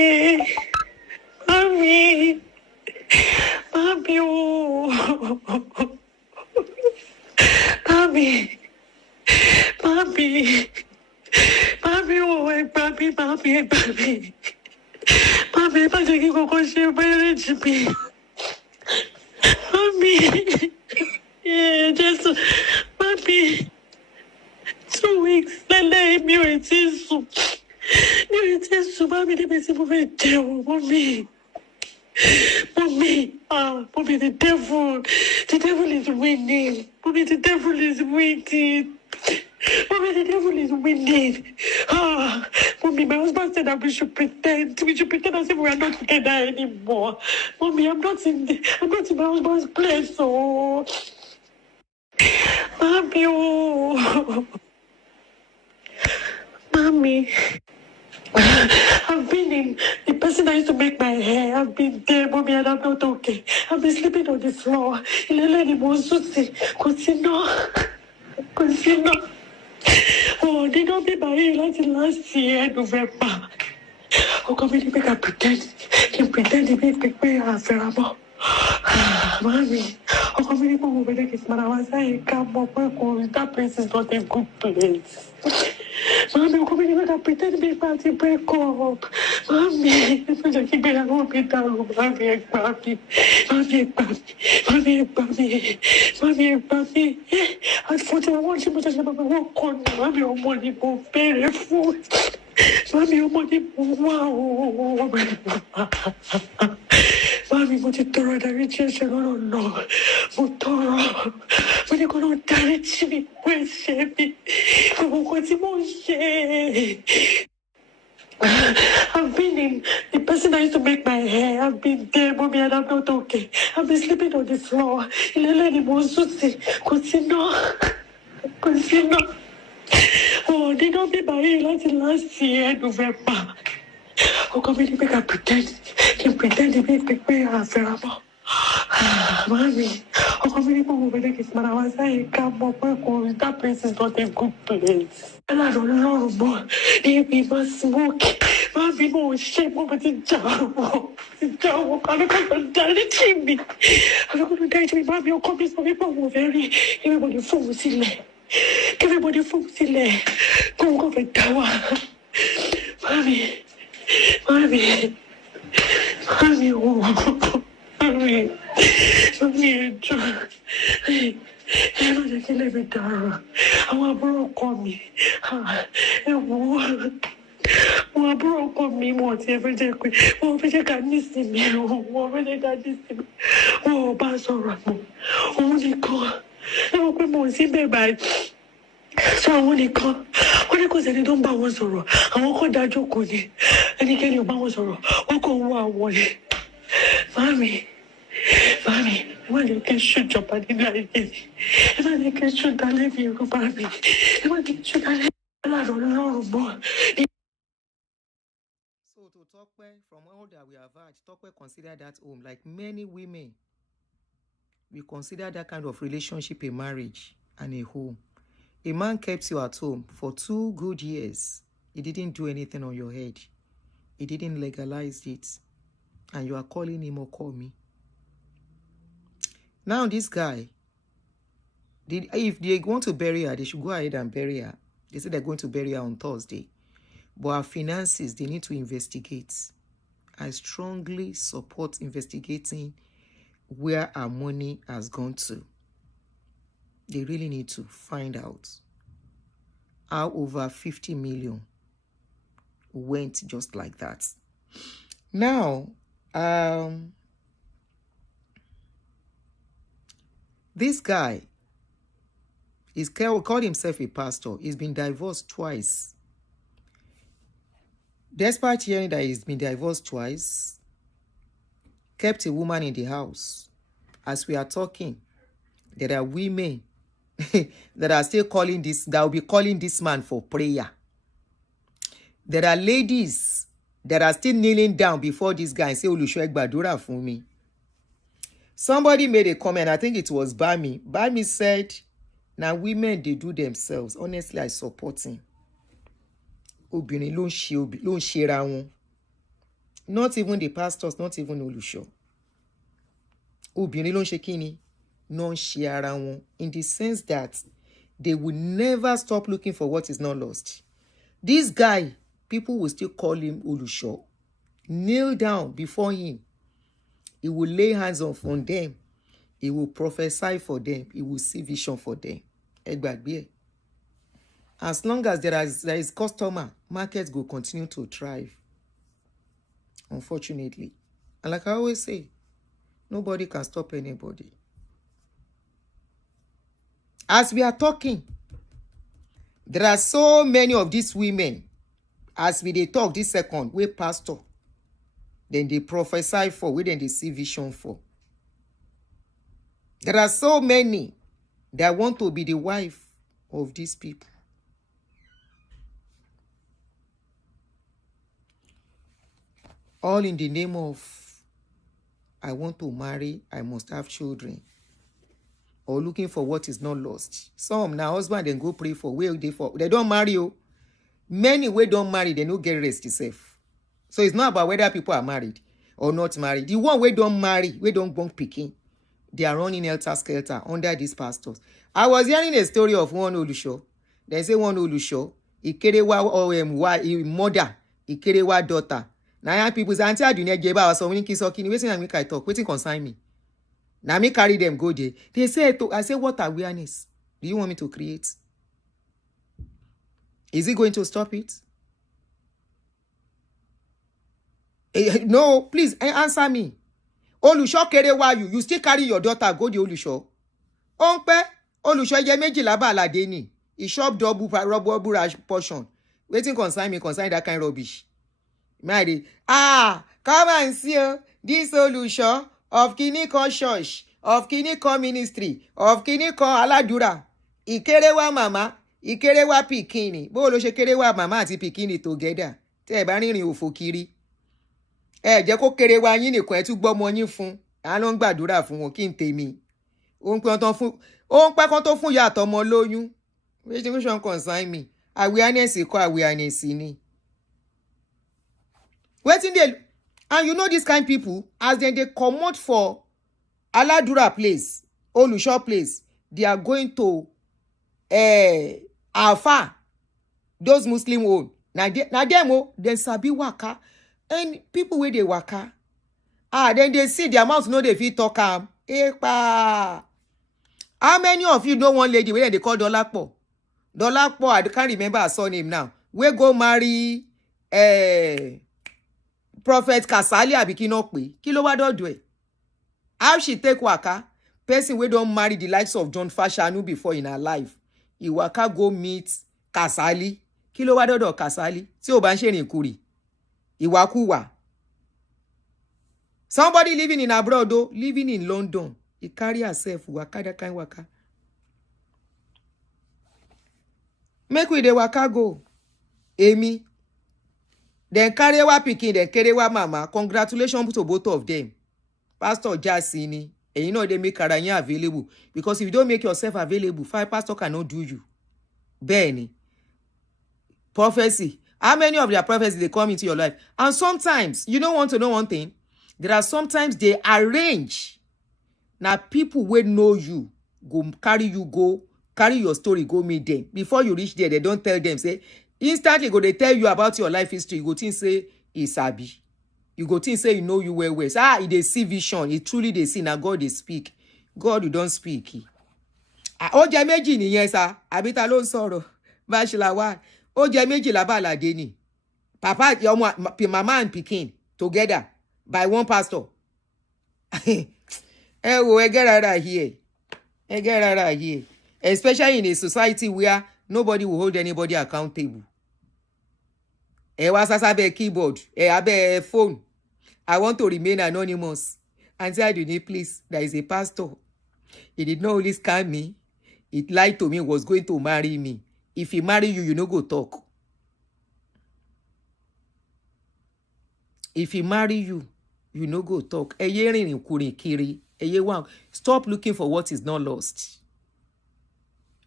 Mami, oh. Mami, oh, ẹ gbà mí. Mami, má jẹ́ kí kókó ṣe marriage mi. Mami, Jésù, mami. 2 weeks lẹ́lẹ́ mi ò tí ì sùn. Mami, níbi tí mo fẹ́ jẹun, mami, the devil is winning. Mami, the devil is winning. Mami, my husband said that we should pretend as if we are not together anymore. Mami, I'm not in my husband's place, so. Mami, oh. Mami, I've been in the person that used to make my hair. I've been there, mommy, and I'm not okay. I've been sleeping on the floor. Cosino. Oh, they don't be married last year, November. Oh, come in, make a pretend. You pretend to make me a fair. Mommy, oh, come in, make it smart. I was like, come up, that place is not a good place. Mommy, come in, make a pretend to make party break up. Mommy, if you just keep it at home, get down, mommy, mommy, mommy. At 41, she must have work on mommy, your money, very full. Mommy, your money, wow. Mami, mo ti tọrọ ìdáríjì ẹ̀ṣẹ̀ lọ́rọ̀ náà. Mo tọrọ. Mo ní kó lọ dáríjì mi fún ẹ̀ṣẹ̀ mi. Gbogbo nǹkan tí mo ń ṣe. I've been in the person that used to make my hair. I've been there, mommy, and I'm not okay. I've been sleeping on the floor. Ilé ni mo sùn sí. Kò sí náà. Oh, they don't be married last year, November. Oh, come in, make a pretend. You pretend to make me a fair. Mommy, oh, come in, make it smart. I was like, come up, that place is not a good place. And I don't know, but they be my smoke. Mommy, no shame over the job. The job, I'm not going to die me. I'm not going to die to me. Mommy, oh, come in, some people were very, everybody falls in there. Everybody falls in there. Go for tower. Mommy, mommy, oh. Mommy, ẹ má jẹ́ kí lè mi dàrú. Àwọn àbúrò ọkọ mi, ẹ wò ó. Àwọn àbúrò ọkọ mi wọ́n ti ẹ fẹ́ jẹ́ pé wọ́n fẹ́ jẹ́ ká nísìmí wọ́n fẹ́ jẹ́ ká nísìmí. Wọ́n ò bá sọ̀rọ̀ mọ́. Òun nìkan. Ẹ mọ̀ pé mo ò sí bẹ́ẹ̀ báyìí. So àwọn nìkan. Wọ́n ní kò sẹ́ni tó ń bá wọn sọ̀rọ̀. Àwọn kan dájú kò ní. Ẹnikẹ́ni ò bá wọn sọ̀rọ̀. Wọ́n kò wọ àwọn ni. Mami, ẹ má jẹ́ kí n ṣèjọba nínú ayé mi. Ẹ má jẹ́ kí n ṣùdá lẹ́bi Yorùbá mi. Ẹ má jẹ́ kí n ṣùdá lẹ́bi Ọlọ́run mọ́. So to Tope, from all that we have heard, Tope consider that home like many women. We consider that kind of relationship a marriage and a home. A man kept you at home for 2 good years. He didn't do anything on your head. He didn't legalize it. And you are calling him or call me. Now this guy, if they want to bury her, they should go ahead and bury her. They say they're going to bury her on Thursday. But our finances, they need to investigate. I strongly support investigating where our money has gone to. They really need to find out how over 50 million went just like that. Now, this guy is called himself a pastor. He's been divorced twice. Despite hearing that he's been divorced twice, kept a woman in the house. As we are talking, there are women that are still calling this, that will be calling this man for prayer. There are ladies that are still kneeling down before this guy and say, Olusho gbàdúrà fún mi. Somebody made a comment, I think it was Bami. Bami said, now women, they do themselves. Honestly, I support him. Obìnrin ló ń ṣera wọn. Not even the pastors, not even Olusho. Obìnrin ló ń ṣe kíni? No ń ṣe ara wọn. In the sense that they will never stop looking for what is not lost. This guy, people will still call him Olusho. Kneel down before him. He will lay hands on them. He will prophesy for them. He will see vision for them. As long as there is customer, markets will continue to thrive. Unfortunately. And like I always say, nobody can stop anybody. As we are talking, there are so many of these women, as they talk this second, we pastor, then they prophesy for, we then they see vision for. There are so many that want to be the wife of these people. All in the name of, I want to marry, I must have children. Or looking for what is not lost. Some now husband then go pray for where they for. They don't marry you. Many way don't marry, they no get rest itself. So it's not about whether people are married or not married. The one we don't marry, we don't born picking. They are running helter-skelter under these pastors. I was hearing a story of one Olusho. They say one Olusho, Ikerewa mother, Ikerewa daughter. Now people say, Auntie Adunia gave us so many kids talking. Waiting and make I talk. Waiting consign me. Now me carry them go there. They say, I say, what awareness do you want me to create? Is it going to stop it? No, please answer me. Olusho kerewa you still carry your daughter go the Olusho. Onpe Olusho ye meji laba alade ni. He shop double portion. Waiting consign that kind of rubbish. Marry. Come and see this Olusho of Kiniko Church, of Kiniko Ministry, of Kiniko Aladura. Ikerewa mama, Ikerewa pikini. Bo lo se kerewa mama àti pikini together. Te bá rìnrìn òfò kiri. Jẹ́ kó kerewa yín nìkan ẹ tún gbọ́ ọmọ yín fún. A ló ń gbàdúrà fún wọn kí n tèmi. Ó ń pẹ́ kan tó fún ìyá àtọmọ lóyún. Which one concern me? Awareness ko awareness ni. Wetin dey, and you know this kind people, as they come out for Aladura place, Olusho place, they are going to Alpha, those Muslim own. Na them then sabi waka, and people where they waka, then they see their mouth no dey fit talk am. Epa. How many of you know one lady where they call Dolapo? Dolapo, I can't remember her surname now. We go marry Prophet Kasali Abikinokwe. Kilo wa do do. How she take waka? Person we don't marry the likes of John Fashanu before in her life. He waka go meet Kasali. Kilo wa do Kasali. Si o ban sherin kuri. Iwakuwa. Somebody living in abroad though, living in London. He carry herself waka that kind waka. Make we the waka go. Amy. Then carry wa pikin, then carry wa mama. Congratulations to both of them. Pastor Jasini. And you know they make Karanya available. Because if you don't make yourself available, 5 pastor cannot do you. Benny. Prophecy. How many of their prophecies they come into your life? And sometimes, you don't want to know one thing. There are sometimes they arrange. Now people will know you. Go carry your story, go meet them. Before you reach there, they don't tell them, say, instantly go they tell you about your life history. You go think say, Isabi. You go think say, you know you well. They see vision. It truly they see. Now God they speak. God you don't speak. Oje méjì nìyẹn sir. Abita ló ń sọ̀rọ̀. Bachelor one. Oje méjì laba alade ni. Papa, mama and pikin together by one pastor. Get out here. Get out here. Especially in a society where nobody will hold anybody accountable. Was a keyboard, a phone. I want to remain anonymous. And say, do you please? There is a pastor. He did not only scam me. It lied to me, was going to marry me. If he marry you, you no go talk. If he marry you, you no go talk. Stop looking for what is not lost.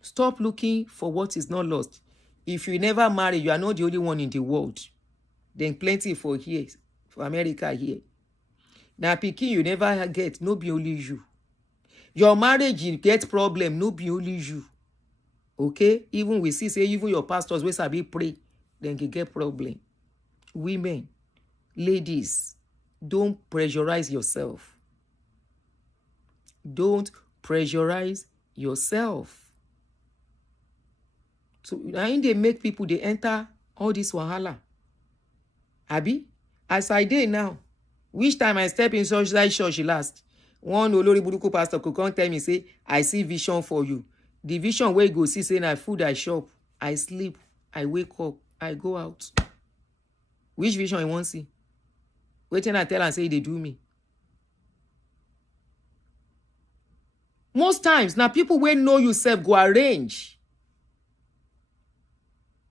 Stop looking for what is not lost. If you never marry, you are not the only one in the world. Then plenty for here, for America here. Now, pikin, you never get, no be only you. Your marriage, you get problem, no be only you. Okay? Even we see, say, even your pastors, we sabi pray, then you get problem. Women, ladies, don't pressurize yourself. Don't pressurize yourself. So, and they make people, they enter all this wahala. Abi, as I did now, which time I step in such that church last, one Olori Buruku pastor could come tell me, say, I see vision for you. The vision where you go see, say, I food, I shop, I sleep, I wake up, I go out. Which vision you want to see? Waiting and tell and say, they do me. Most times, now people will know yourself go arrange.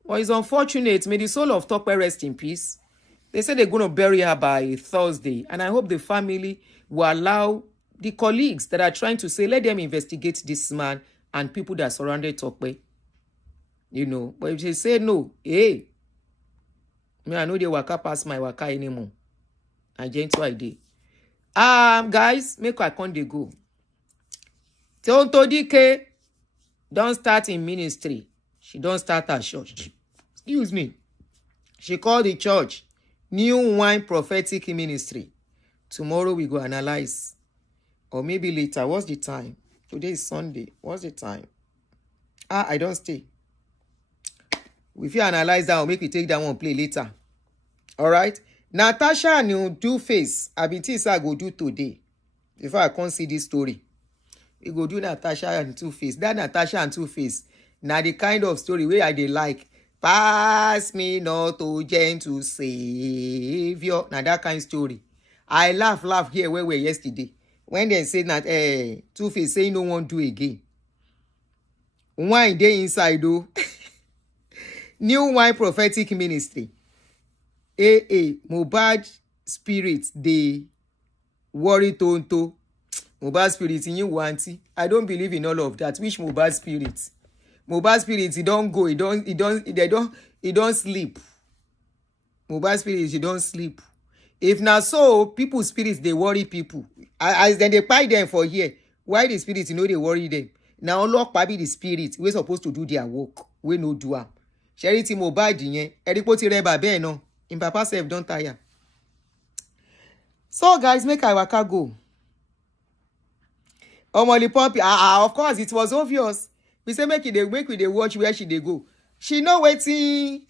Well, it's unfortunate. May the soul of Tope rest in peace. They say they're going to bury her by Thursday. And I hope the family will allow the colleagues that are trying to say, let them investigate this man and people that surrounded Tope. You know, but if they say no, hey, me, I know they waka past my waka anymore. I gentle idea. Guys, make I con dey go. Tonto Dike don't start in ministry. She don't start at church. Excuse me. She called the church New Wine Prophetic Ministry. Tomorrow we go analyze. Or maybe later. What's the time? Today is Sunday. What's the time? I don't stay. If you analyze that, or make we take that one play later. All right? Natasha and do face. Abitisa go do today. Before I can't see this story. We go do Natasha and Two-Face. That Natasha and Two-Face. Now the kind of story where I dey like. Pass me not to gentle Savior. Now that kind of story. I laugh here where we were yesterday. When they say that Two-Face say no one do again. Wine day inside though. New Wine Prophetic Ministry. Mohbad spirit they worry tonto. Mohbad spirit in you wanty. I don't believe in all of that. Which Mohbad spirit? Mohbad spirit, he don't go, he don't sleep. Mohbad spirit, he don't sleep. If now so, people spirits they worry people. As then they buy them for here. Why the spirits, they worry them? Now lock maybe the spirit, we're supposed to do their work. We no do am. Charity Mohbad yen, eripoti reba be no. In papa self don't tire. So guys, make I waka go. Omoli Poppy, of course it was obvious. We say make we dey watch where she dey go. She know wetin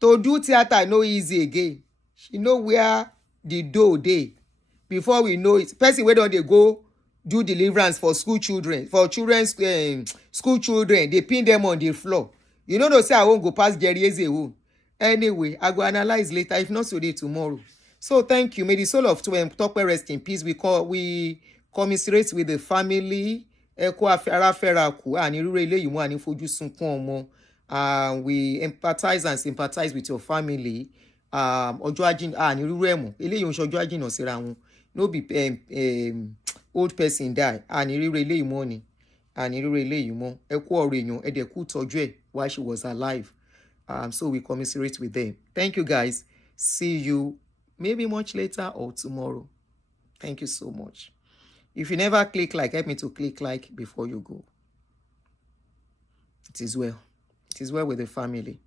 to do theater no easy again. She know where the door dey. Before we know it, person wey don dey go do deliverance for school children, school children, they pin them on the floor. You know say I won't go past Jerry Eze. Anyway, I go analyze later, if not today, tomorrow. So thank you. May the soul of Tope rest in peace. We commiserate with the family. We empathize and sympathize with your family. No be old person die while she was alive. So we commiserate with them. Thank you guys. See you maybe much later or tomorrow. Thank you so much. If you never click like, help me to click like before you go. It is well. It is well with the family.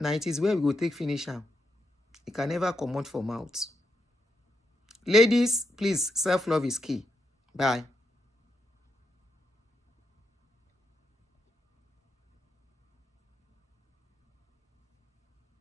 Now it is where we go take finish now. It can never come out from mouth. Ladies, please, self-love is key. Bye.